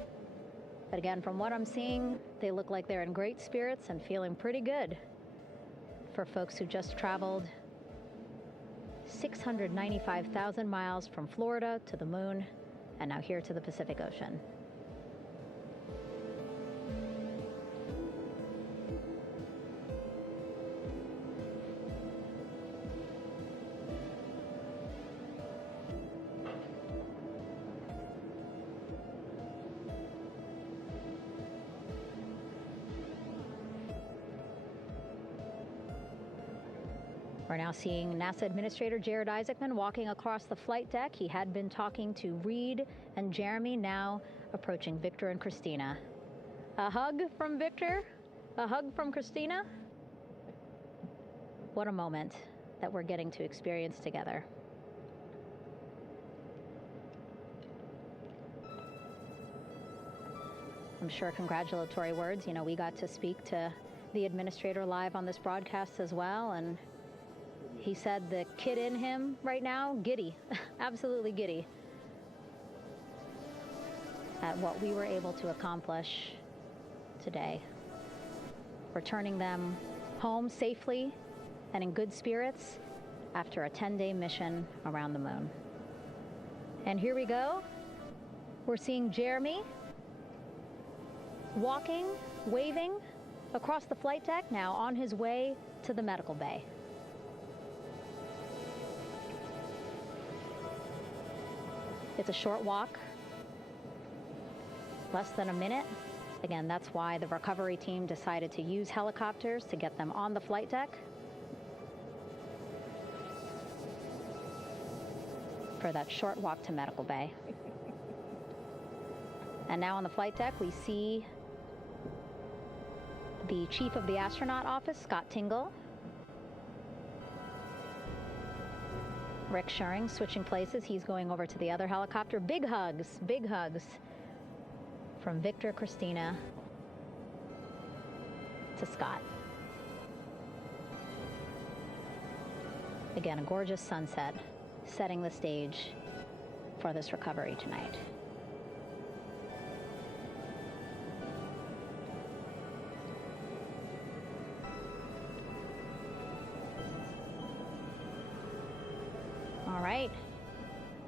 But again, from what I'm seeing, they look like they're in great spirits and feeling pretty good for folks who just traveled 695,000 miles from Florida to the moon and now here to the Pacific Ocean. We're now seeing NASA Administrator Jared Isaacman walking across the flight deck. He had been talking to Reed and Jeremy, now approaching Victor and Christina. A hug from Victor, a hug from Christina. What a moment that we're getting to experience together. I'm sure congratulatory words. You know, we got to speak to the administrator live on this broadcast as well, and he said the kid in him right now, giddy, absolutely giddy at what we were able to accomplish today. Returning them home safely and in good spirits after a 10-day mission around the moon. And here we go. We're seeing Jeremy walking, waving across the flight deck, now on his way to the medical bay. It's a short walk, less than a minute. Again, that's why the recovery team decided to use helicopters to get them on the flight deck for that short walk to medical bay. And now on the flight deck, we see the chief of the astronaut office, Scott Tingle. Rick Schuring switching places. He's going over to the other helicopter. Big hugs from Victor, Christina to Scott. Again, a gorgeous sunset setting the stage for this recovery tonight. All right,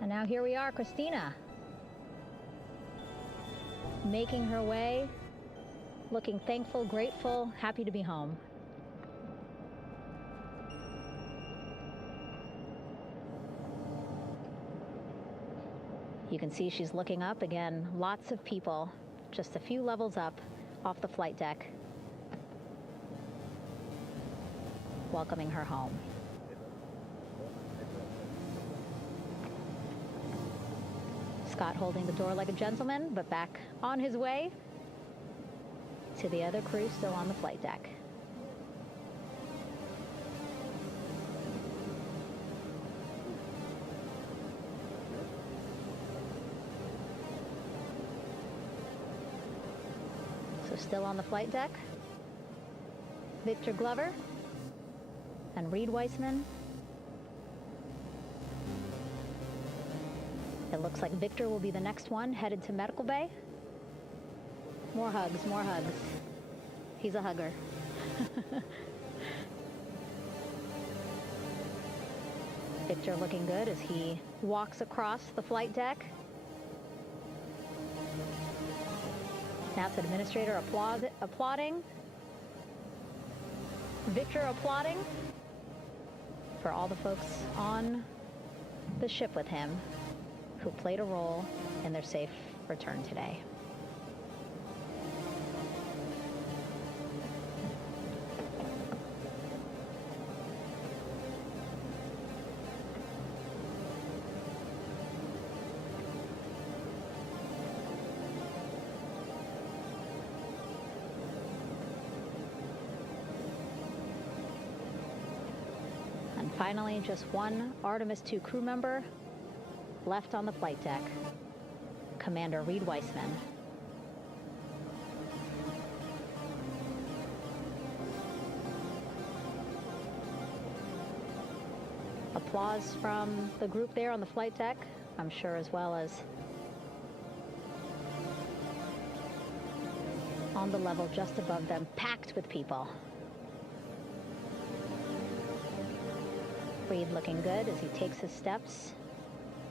and now here we are, Christina, making her way, looking thankful, grateful, happy to be home. You can see she's looking up again, lots of people, just a few levels up off the flight deck, welcoming her home. Scott holding the door like a gentleman, but back on his way to the other crew still on the flight deck. So still on the flight deck, Victor Glover and Reed Weissman. It looks like Victor will be the next one headed to medical bay. More hugs, more hugs. He's a hugger. Victor looking good as he walks across the flight deck. NASA administrator applauding. Victor applauding for all the folks on the ship with him who played a role in their safe return today. And finally, just one Artemis II crew member left on the flight deck, Commander Reed Weissman. Applause from the group there on the flight deck, I'm sure, as well as on the level just above them, packed with people. Reed looking good as he takes his steps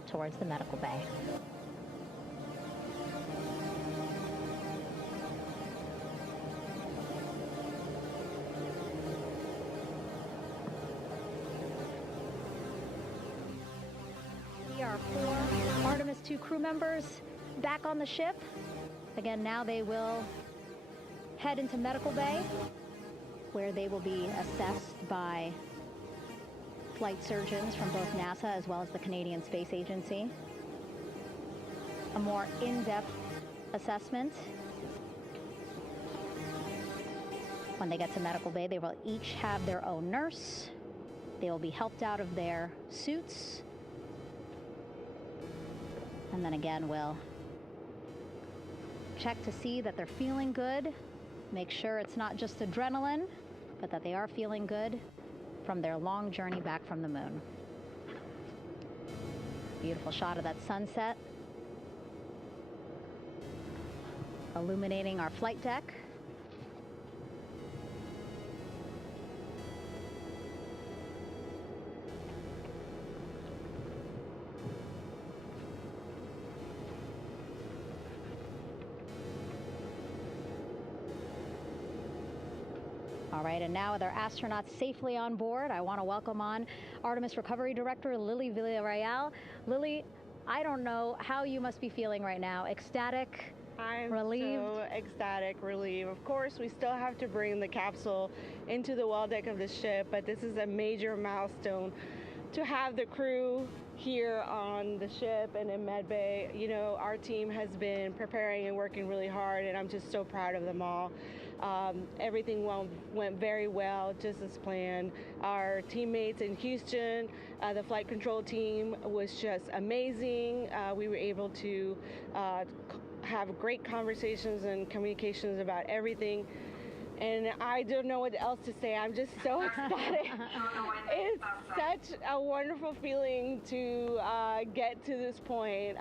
towards the medical bay. We are 4 Artemis II crew members back on the ship. Again, now they will head into medical bay, where they will be assessed by flight surgeons from both NASA as well as the Canadian Space Agency. A more in-depth assessment. When they get to medical bay, they will each have their own nurse. They will be helped out of their suits. And then again, we'll check to see that they're feeling good. Make sure it's not just adrenaline, but that they are feeling good from their long journey back from the moon. Beautiful shot of that sunset, illuminating our flight deck. All right, and now with our astronauts safely on board, I want to welcome on Artemis Recovery Director Lily Villarreal. Lily, I don't know how you must be feeling right now. Ecstatic? I'm relieved? so ecstatic, relieved. Of course, we still have to bring the capsule into the well deck of the ship, but this is a major milestone to have the crew here on the ship and in Medbay. You know, our team has been preparing and working really hard, and I'm just so proud of them all. Everything went very well, just as planned. Our teammates in Houston, the flight control team was just amazing. We were able to have great conversations and communications about everything. And I don't know what else to say. I'm just so ecstatic. It's such a wonderful feeling to get to this point.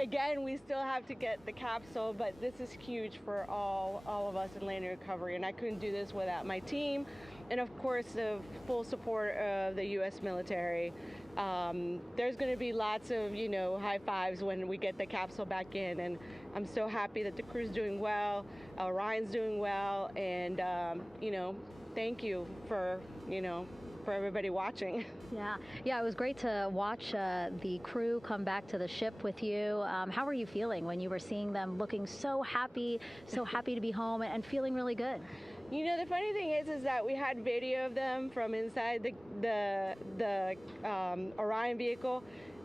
Again, we still have to get the capsule, but this is huge for all of us in landing recovery, and I couldn't do this without my team, and of course the full support of the U.S. military. There's going to be lots of, you know, high fives when we get the capsule back in, and I'm so happy that the crew's doing well, Orion's doing well, and you know, thank you for, you know, for everybody watching. Yeah, it was great to watch the crew come back to the ship with you. How were you feeling when you were seeing them looking so happy to be home and feeling really good? You know, the funny thing is that we had video of them from inside the Orion vehicle.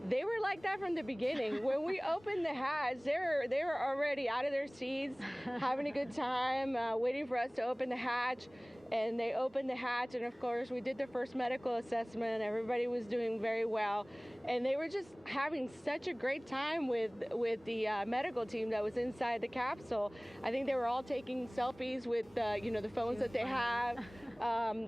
They were like that from the beginning. When we opened the hatch, they were already out of their seats, having a good time, waiting for us to open the hatch. And they opened the hatch, and of course we did the first medical assessment. Everybody was doing very well, and they were just having such a great time with the medical team that was inside the capsule. I think they were all taking selfies with you know, the phones that they have,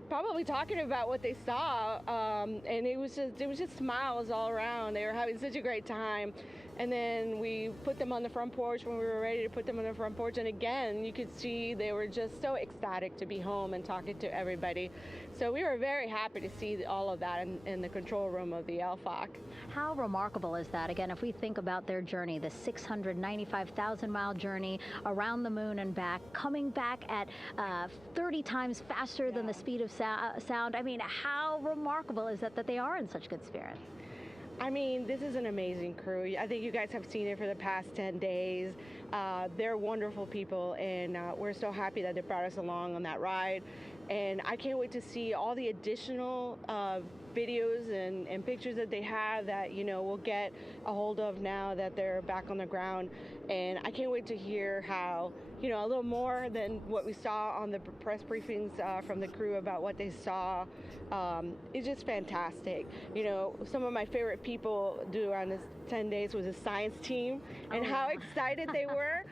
probably talking about what they saw, and it was just smiles all around. They were having such a great time. And then we put them on the front porch when we were ready to put them on the front porch. And again, you could see they were just so ecstatic to be home and talking to everybody. So we were very happy to see all of that in the control room of the LFOC. How remarkable is that? Again, if we think about their journey, the 695,000-mile journey around the moon and back, coming back at 30 times faster than the speed of sound. I mean, how remarkable is that they are in such good spirits? I mean, this is an amazing crew. I think you guys have seen it for the past 10 days. They're wonderful people, and we're so happy that they brought us along on that ride. And I can't wait to see all the additional videos and pictures that they have that, you know, we'll get a hold of now that they're back on the ground. And I can't wait to hear how, you know, a little more than what we saw on the press briefings from the crew about what they saw. It's just fantastic. You know, some of my favorite people around this 10 days was the science team and how excited they were.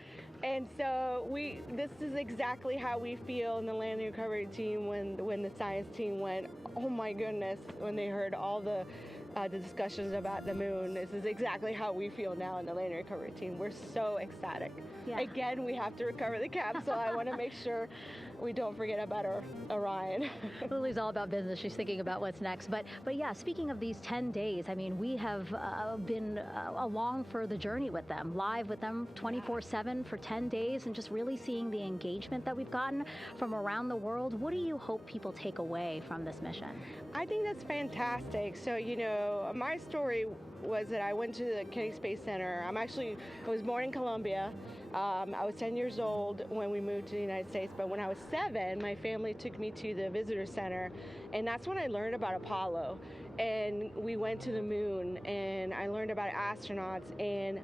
And so this is exactly how we feel in the landing recovery team when the science team went, oh my goodness, when they heard all the discussions about the moon. This is exactly how we feel now in the landing recovery team. We're so ecstatic. Yeah. Again, we have to recover the capsule. I want to make sure we don't forget about our Orion. Lily's all about business. She's thinking about what's next. But yeah, speaking of these 10 days, I mean, we have been along for the journey with them, live with them 24/7 for 10 days, and just really seeing the engagement that we've gotten from around the world. What do you hope people take away from this mission? I think that's fantastic. So, you know, my story was that I went to the Kennedy Space Center. I was born in Colombia. I was 10 years old when we moved to the United States, but when I was 7, my family took me to the visitor center, and that's when I learned about Apollo. And we went to the moon, and I learned about astronauts, and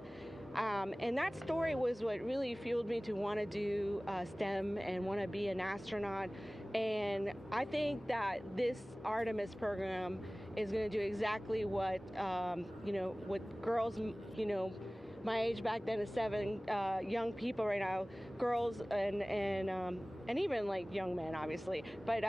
that story was what really fueled me to want to do STEM and want to be an astronaut. And I think that this Artemis program is going to do exactly what, you know, what girls, you know, my age back then is 7, young people right now, girls and even like young men, obviously. But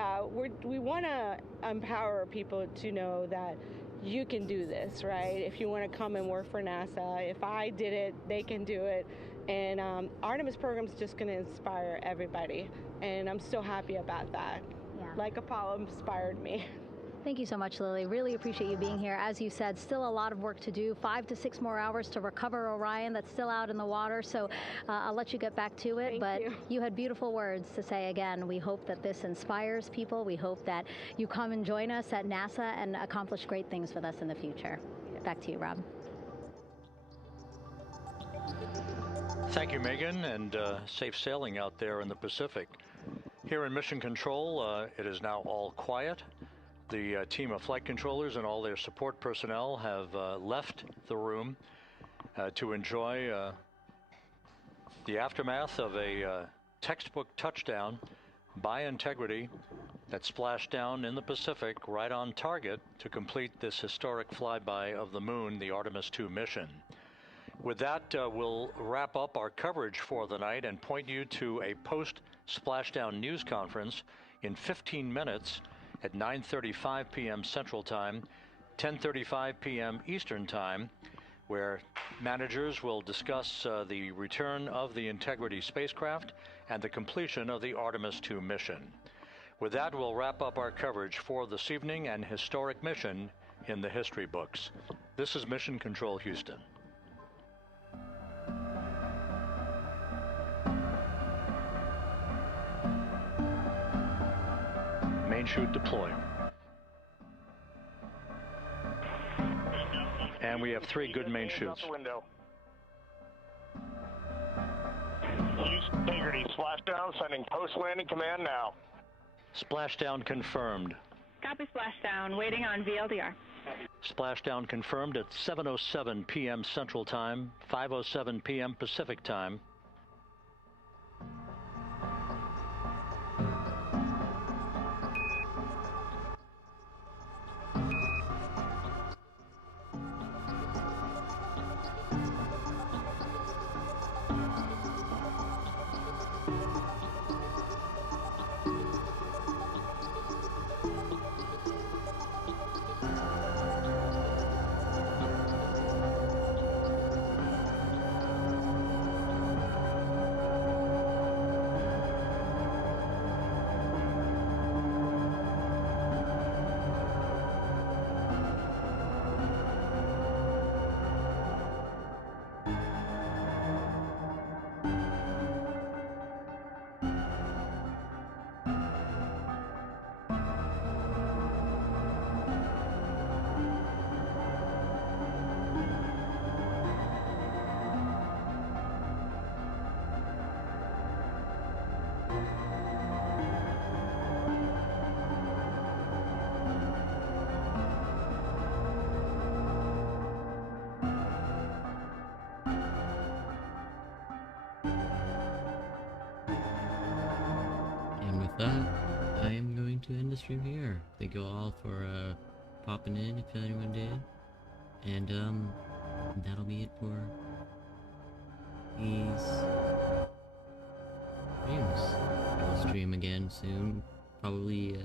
we want to empower people to know that you can do this, right? If you want to come and work for NASA, if I did it, they can do it. And Artemis program is just going to inspire everybody. And I'm so happy about that. Yeah. Like Apollo inspired me. Thank you so much, Lily. Really appreciate you being here. As you said, still a lot of work to do. 5 to 6 more hours to recover Orion that's still out in the water. So I'll let you get back to it. But you had beautiful words to say again. We hope that this inspires people. We hope that you come and join us at NASA and accomplish great things with us in the future. Back to you, Rob. Thank you, Megan, and safe sailing out there in the Pacific. Here in Mission Control, it is now all quiet. The team of flight controllers and all their support personnel have left the room to enjoy the aftermath of a textbook touchdown by Integrity that splashed down in the Pacific right on target to complete this historic flyby of the moon, the Artemis 2 mission. With that, we'll wrap up our coverage for the night and point you to a post-Splashdown news conference in 15 minutes at 9:35 p.m. Central Time, 10:35 p.m. Eastern Time, where managers will discuss the return of the Integrity spacecraft and the completion of the Artemis 2 mission. With that, we'll wrap up our coverage for this evening and historic mission in the history books. This is Mission Control Houston. Main chute deploy. And we have 3 good main chutes. Integrity splashdown, sending post-landing command now. Splashdown confirmed. Copy Splashdown, waiting on VLDR. Splashdown confirmed at 7:07 p.m. Central Time, 5:07 p.m. Pacific Time. That, I am going to end the stream here. Thank you all for popping in, if anyone did. And that'll be it for these streams. I'll stream again soon, probably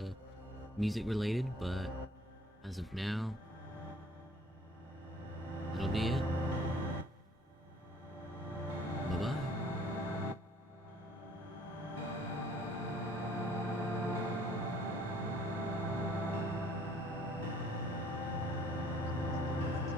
music related, but as of now, that'll be it.